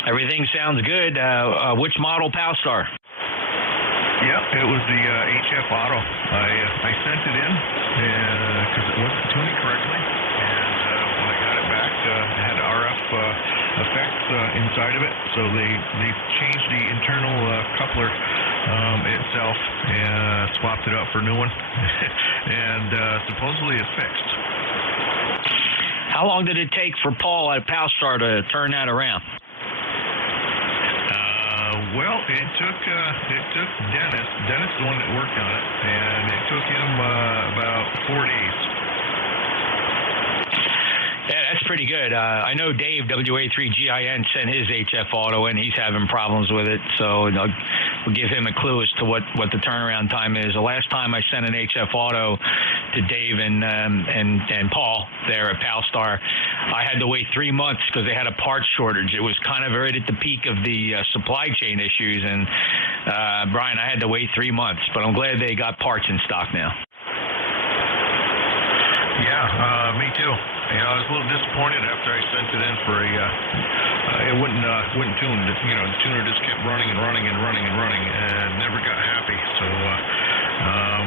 Everything sounds good. Which model Palstar? Yep, it was the HF Auto. I sent it in because it wasn't tuning correctly, and when I got it back, it had RF effects inside of it. So they changed the internal coupler itself and swapped it out for a new one, and supposedly it's fixed. How long did it take for Paul at Palstar to turn that around? Well, it took Dennis. Dennis is the one that worked on it, and it took him about 4 days. Yeah, that's pretty good. I know Dave, WA3GIN, sent his HF Auto in. He's having problems with it, so we'll give him a clue as to what the turnaround time is. The last time I sent an HF Auto to Dave and Paul there at Palstar, I had to wait 3 months because they had a parts shortage. It was kind of right at the peak of the supply chain issues, and Brian, I had to wait 3 months, but I'm glad they got parts in stock now. Yeah, me too. I was a little disappointed after I sent it in for it wouldn't tune. The tuner just kept running and running and running and running, and never got happy. So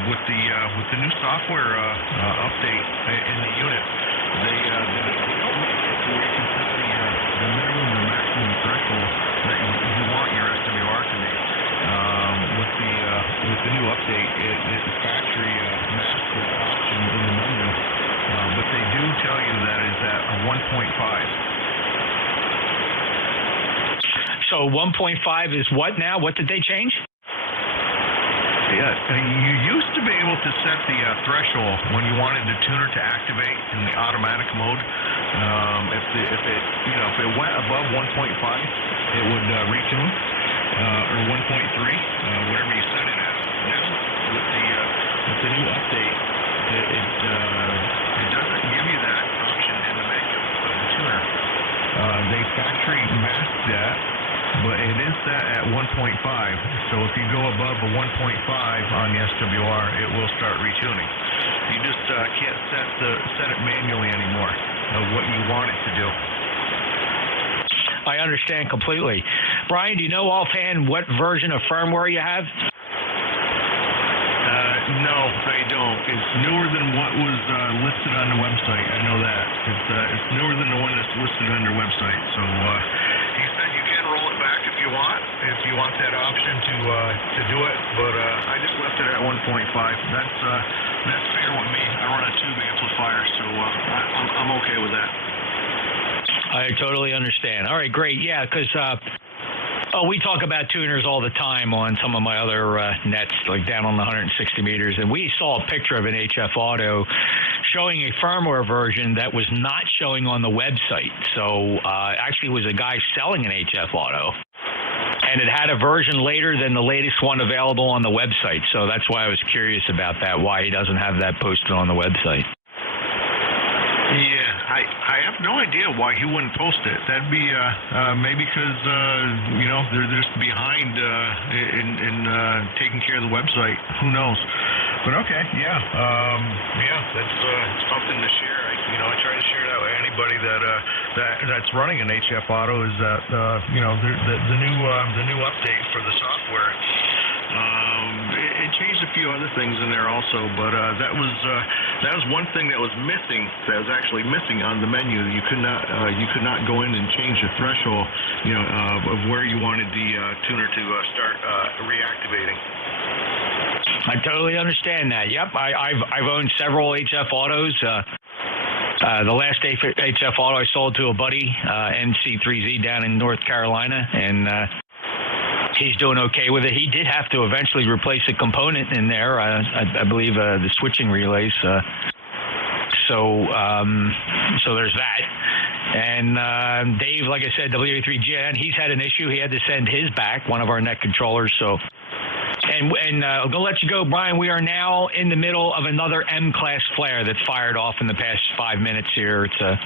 with the new software update in the unit, they don't make it to where you can set the minimum or maximum threshold that you want your SWR to be. With the new update, the factory masks the option in the menu. But they do tell you that it's at a 1.5. So 1.5 is what now? What did they change? Yeah, you used to be able to set the threshold when you wanted the tuner to activate in the automatic mode. If it went above 1.5, it would retune, or 1.3, whatever you set it at. Now with the new update, it doesn't give you that option in the menu of the tuner. They factory masked that, but it is set at 1.5. So if you go above a 1.5 on the SWR, it will start retuning. You just can't set it manually anymore of what you want it to do. I understand completely. Brian, do you know offhand what version of firmware you have? No, I don't. It's newer than what was listed on the website. I know that. It's newer than the one that's listed on their website. So he said you can roll it back if you want that option to do it. But I just left it at 1.5. That's fair with me. I run a tube amplifier, so I'm okay with that. I totally understand. All right, great. Yeah, because we talk about tuners all the time on some of my other nets, like down on the 160 meters, and we saw a picture of an HF Auto showing a firmware version that was not showing on the website. So actually it was a guy selling an HF Auto, and it had a version later than the latest one available on the website. So that's why I was curious about that, why he doesn't have that posted on the website. Yeah, I have no idea why he wouldn't post it. That'd be maybe because they're just behind in taking care of the website. Who knows? But okay, yeah, that's something to share. I try to share that with anybody that's running an HF Auto. Is that the new update for the software. It changed a few other things in there also, but that was one thing that was missing. That was actually missing on the menu. You could not go in and change the threshold, of where you wanted the tuner to start reactivating. I totally understand that. Yep, I've owned several HF Autos. The last HF Auto I sold to a buddy, NC3Z down in North Carolina, and he's doing okay with it. He did have to eventually replace a component in there, I believe the switching relays. So there's that. And Dave, like I said, WA3GN, he's had an issue. He had to send his back, one of our net controllers. So, and I'm going to let you go, Brian. We are now in the middle of another M-class flare that fired off in the past 5 minutes here. It's a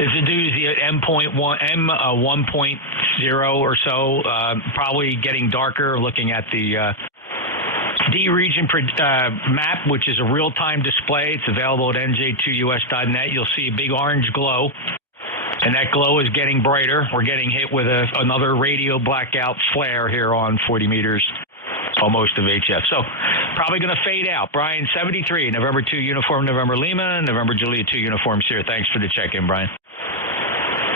doozy at M1.0 or so, probably getting darker, looking at the D region map, which is a real-time display. It's available at NJ2US.net. You'll see a big orange glow, and that glow is getting brighter. We're getting hit with another radio blackout flare here on 40 meters, almost of HF. So probably going to fade out. Brian, 73, November 2, Uniform November Lima, November Julia 2, Uniform Sierra. Thanks for the check-in, Brian.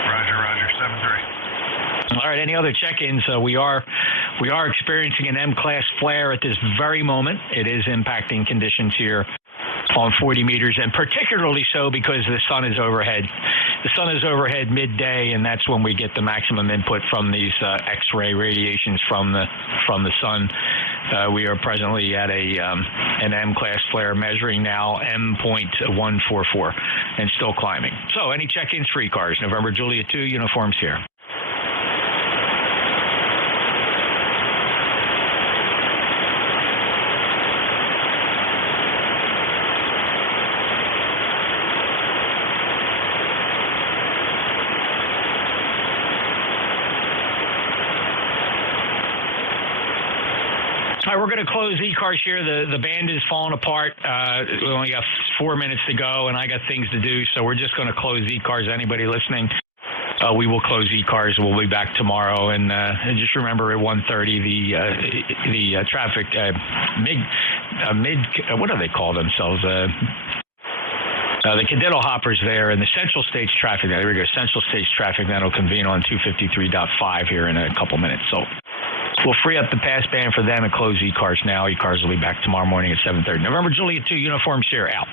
Roger, 73. All right, any other check-ins? We are experiencing an M-class flare at this very moment. It is impacting conditions here on 40 meters, and particularly so because the sun is overhead. The sun is overhead midday, and that's when we get the maximum input from these X-ray radiations from the sun. We are presently at an M-class flare, measuring now M.144, and still climbing. So, any check-ins for ECARS? November Julia 2, uniforms here. All right, we're going to close ECARS here. The band is falling apart. We only got 4 minutes to go, and I got things to do, so we're just going to close ECARS. Anybody listening, we will close ECARS. We'll be back tomorrow, and just remember at 1:30 the traffic what do they call themselves? The Cadetto Hoppers there, and the Central States traffic. There we go. Central States traffic that'll convene on 253.5 here in a couple minutes. So we'll free up the pass band for them and close ECARS now. ECARS will be back tomorrow morning at 7:30. November Julia 2, Uniform Sierra out.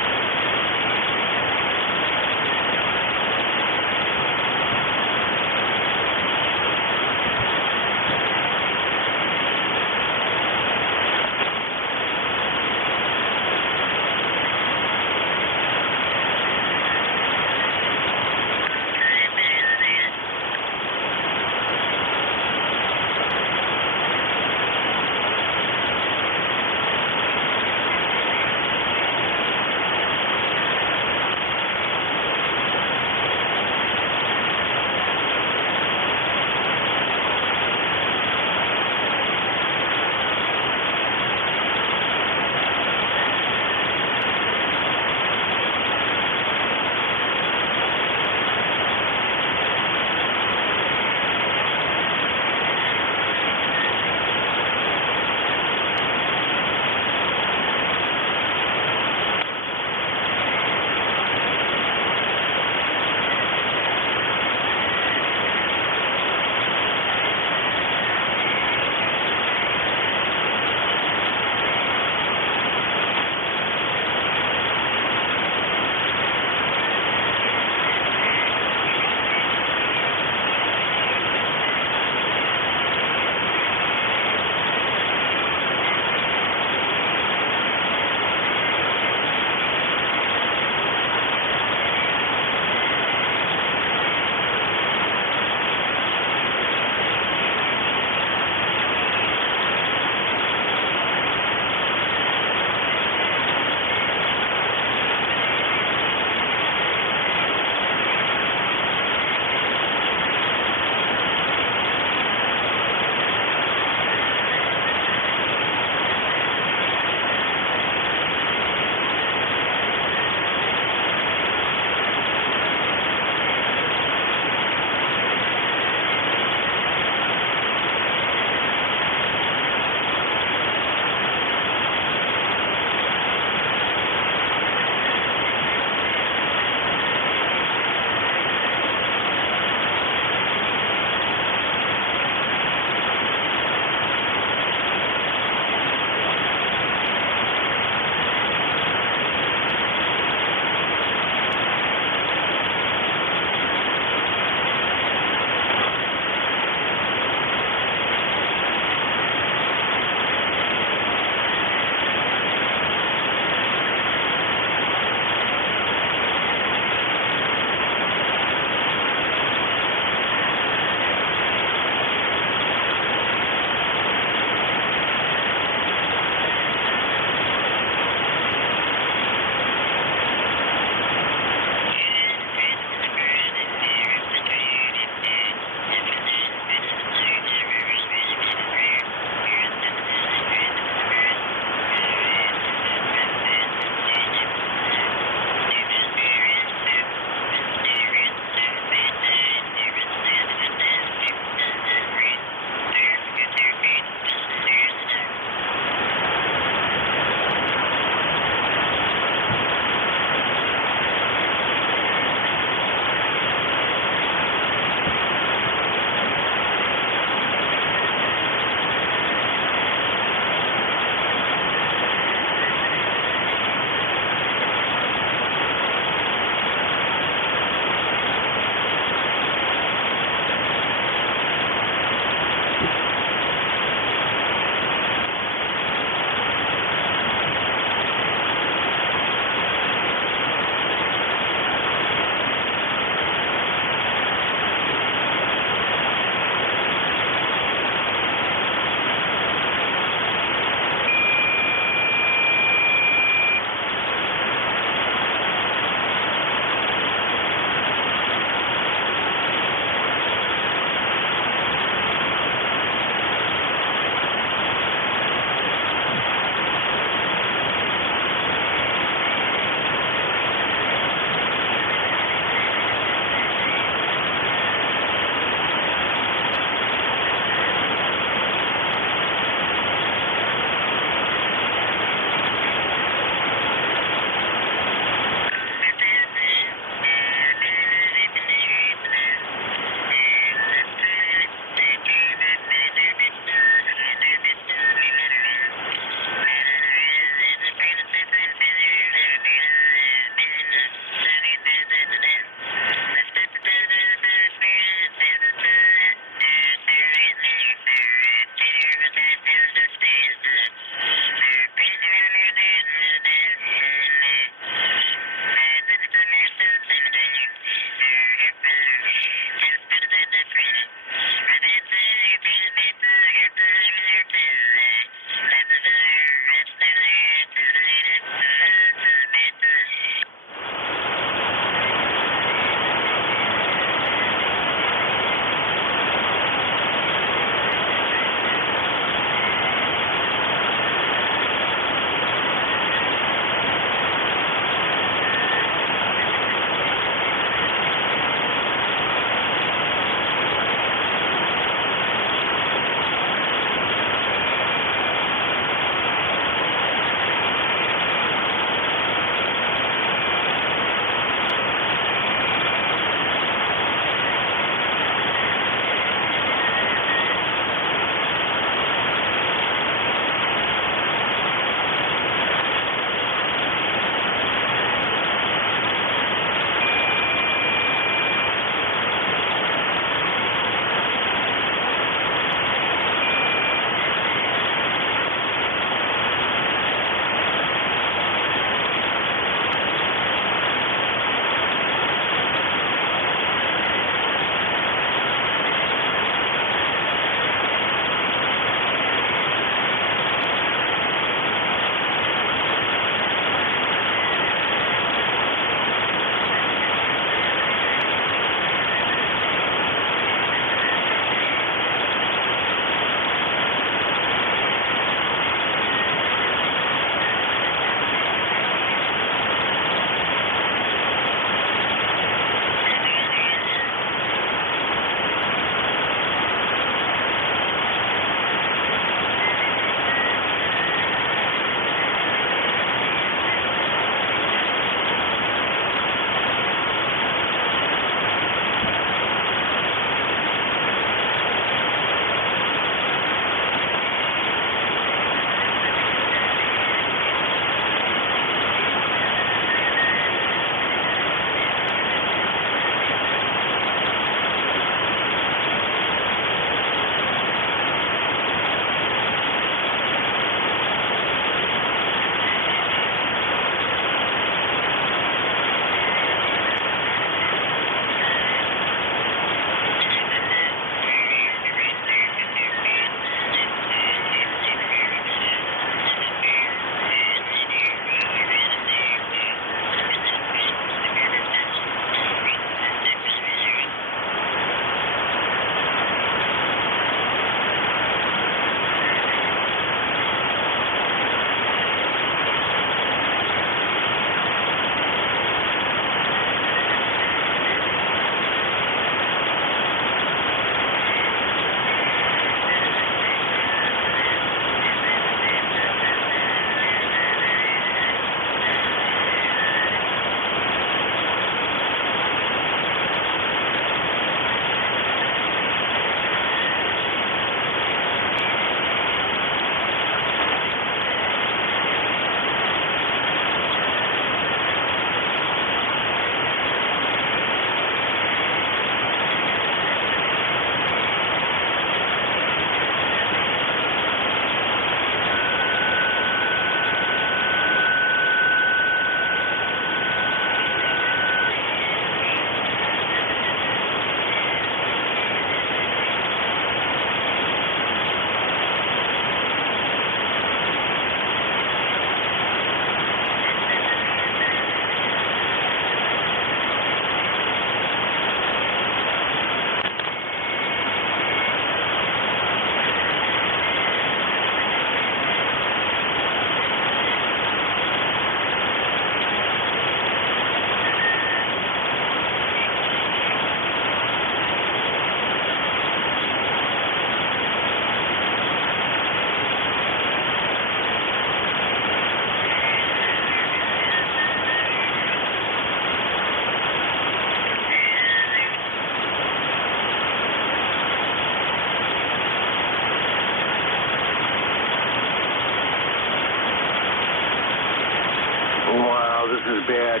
Wow, this is bad.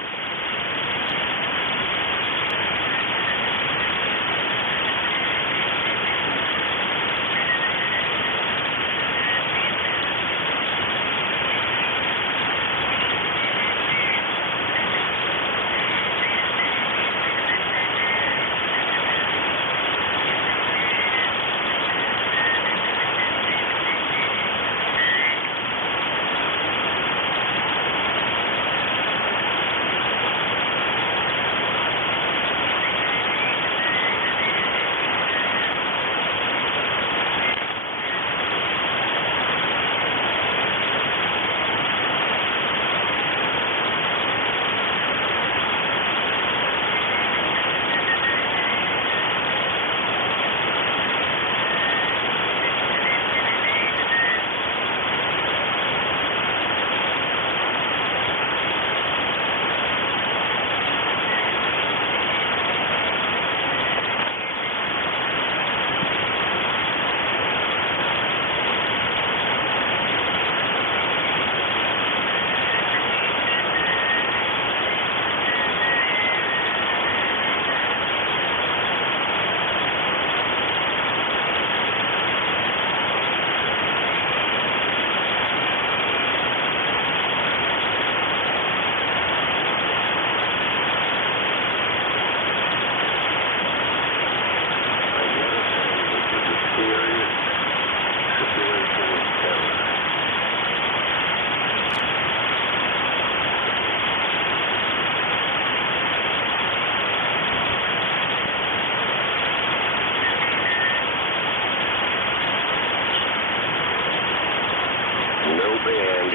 Band,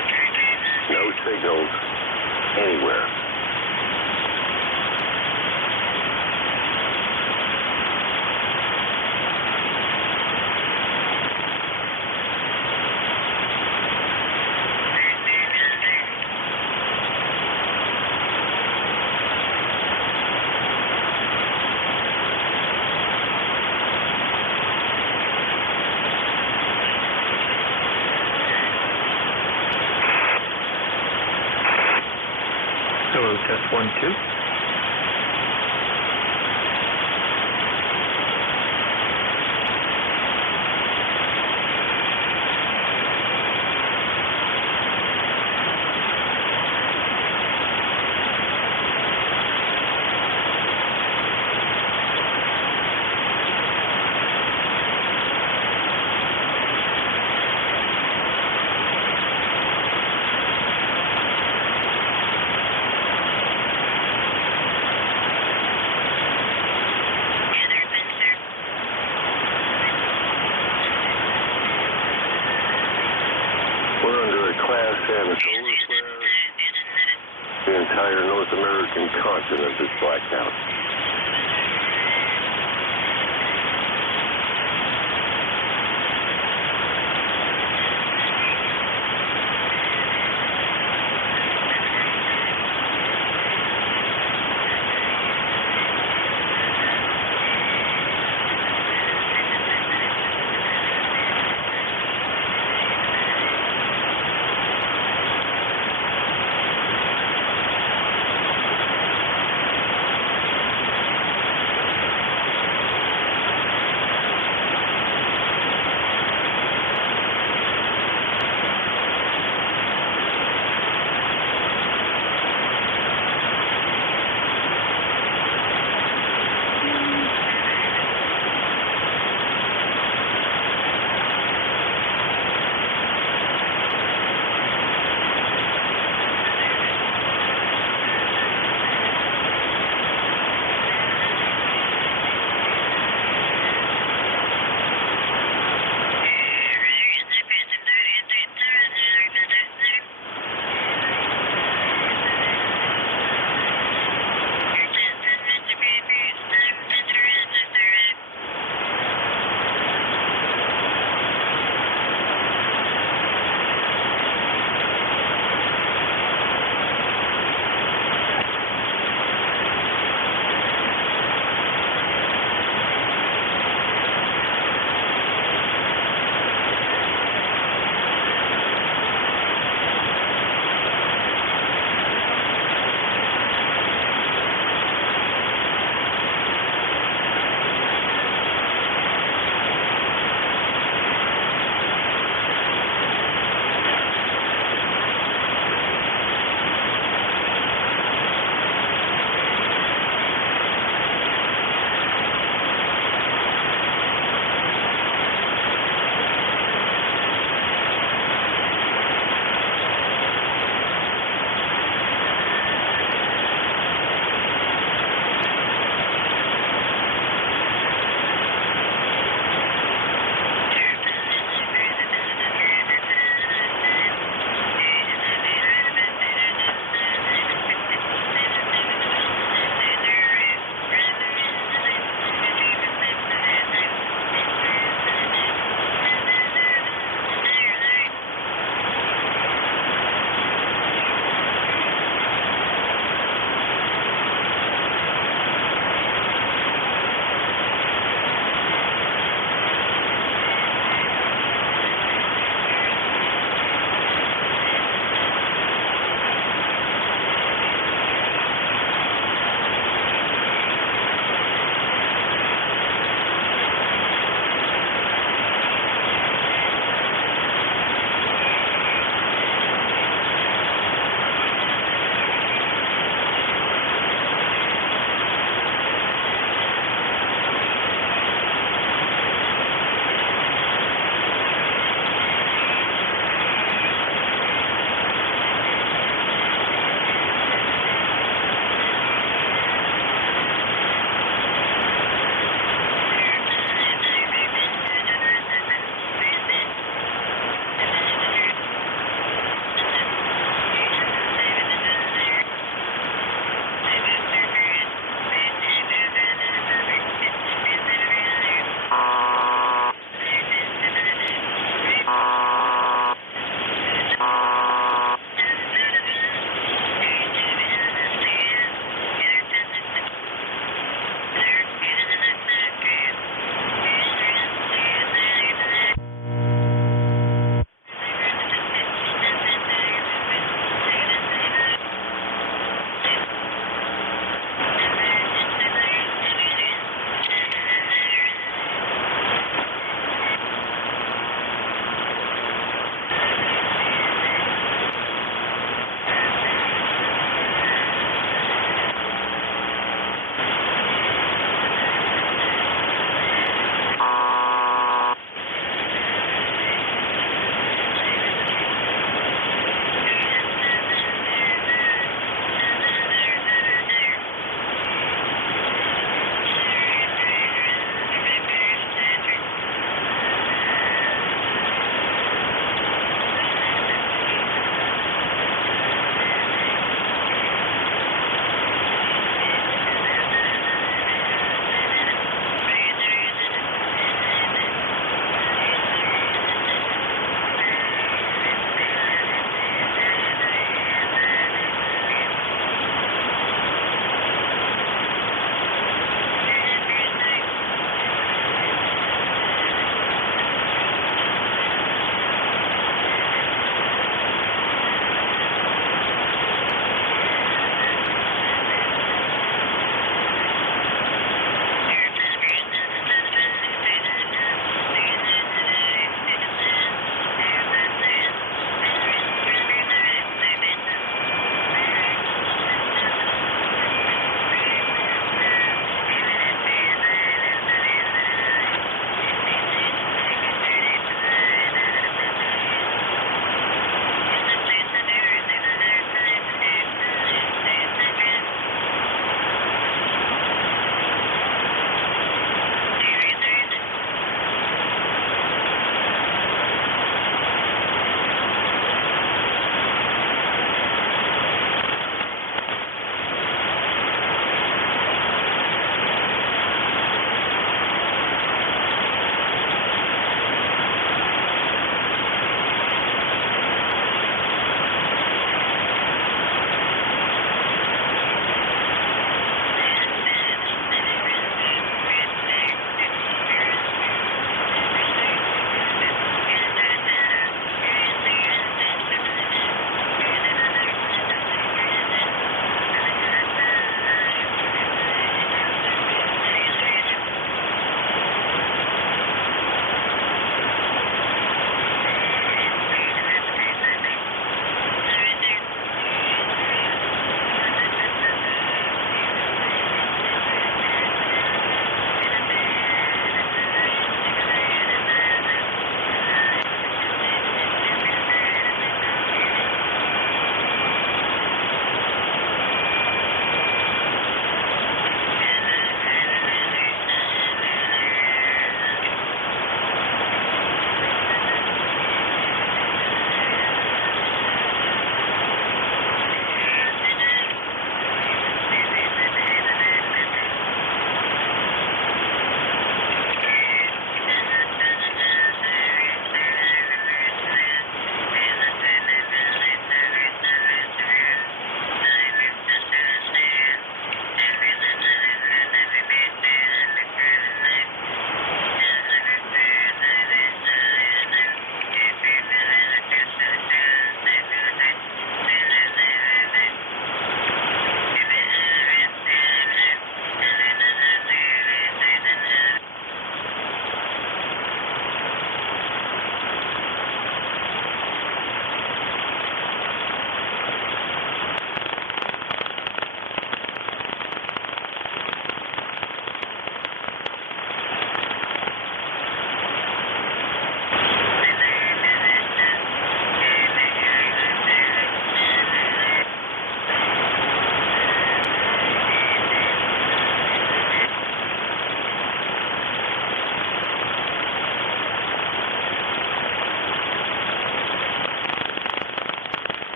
no signals anywhere. Hello, test 1, 2. We're under a Class M solar flare. The entire North American continent is blacked out.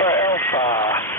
Papa Alpha.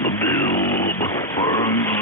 the build.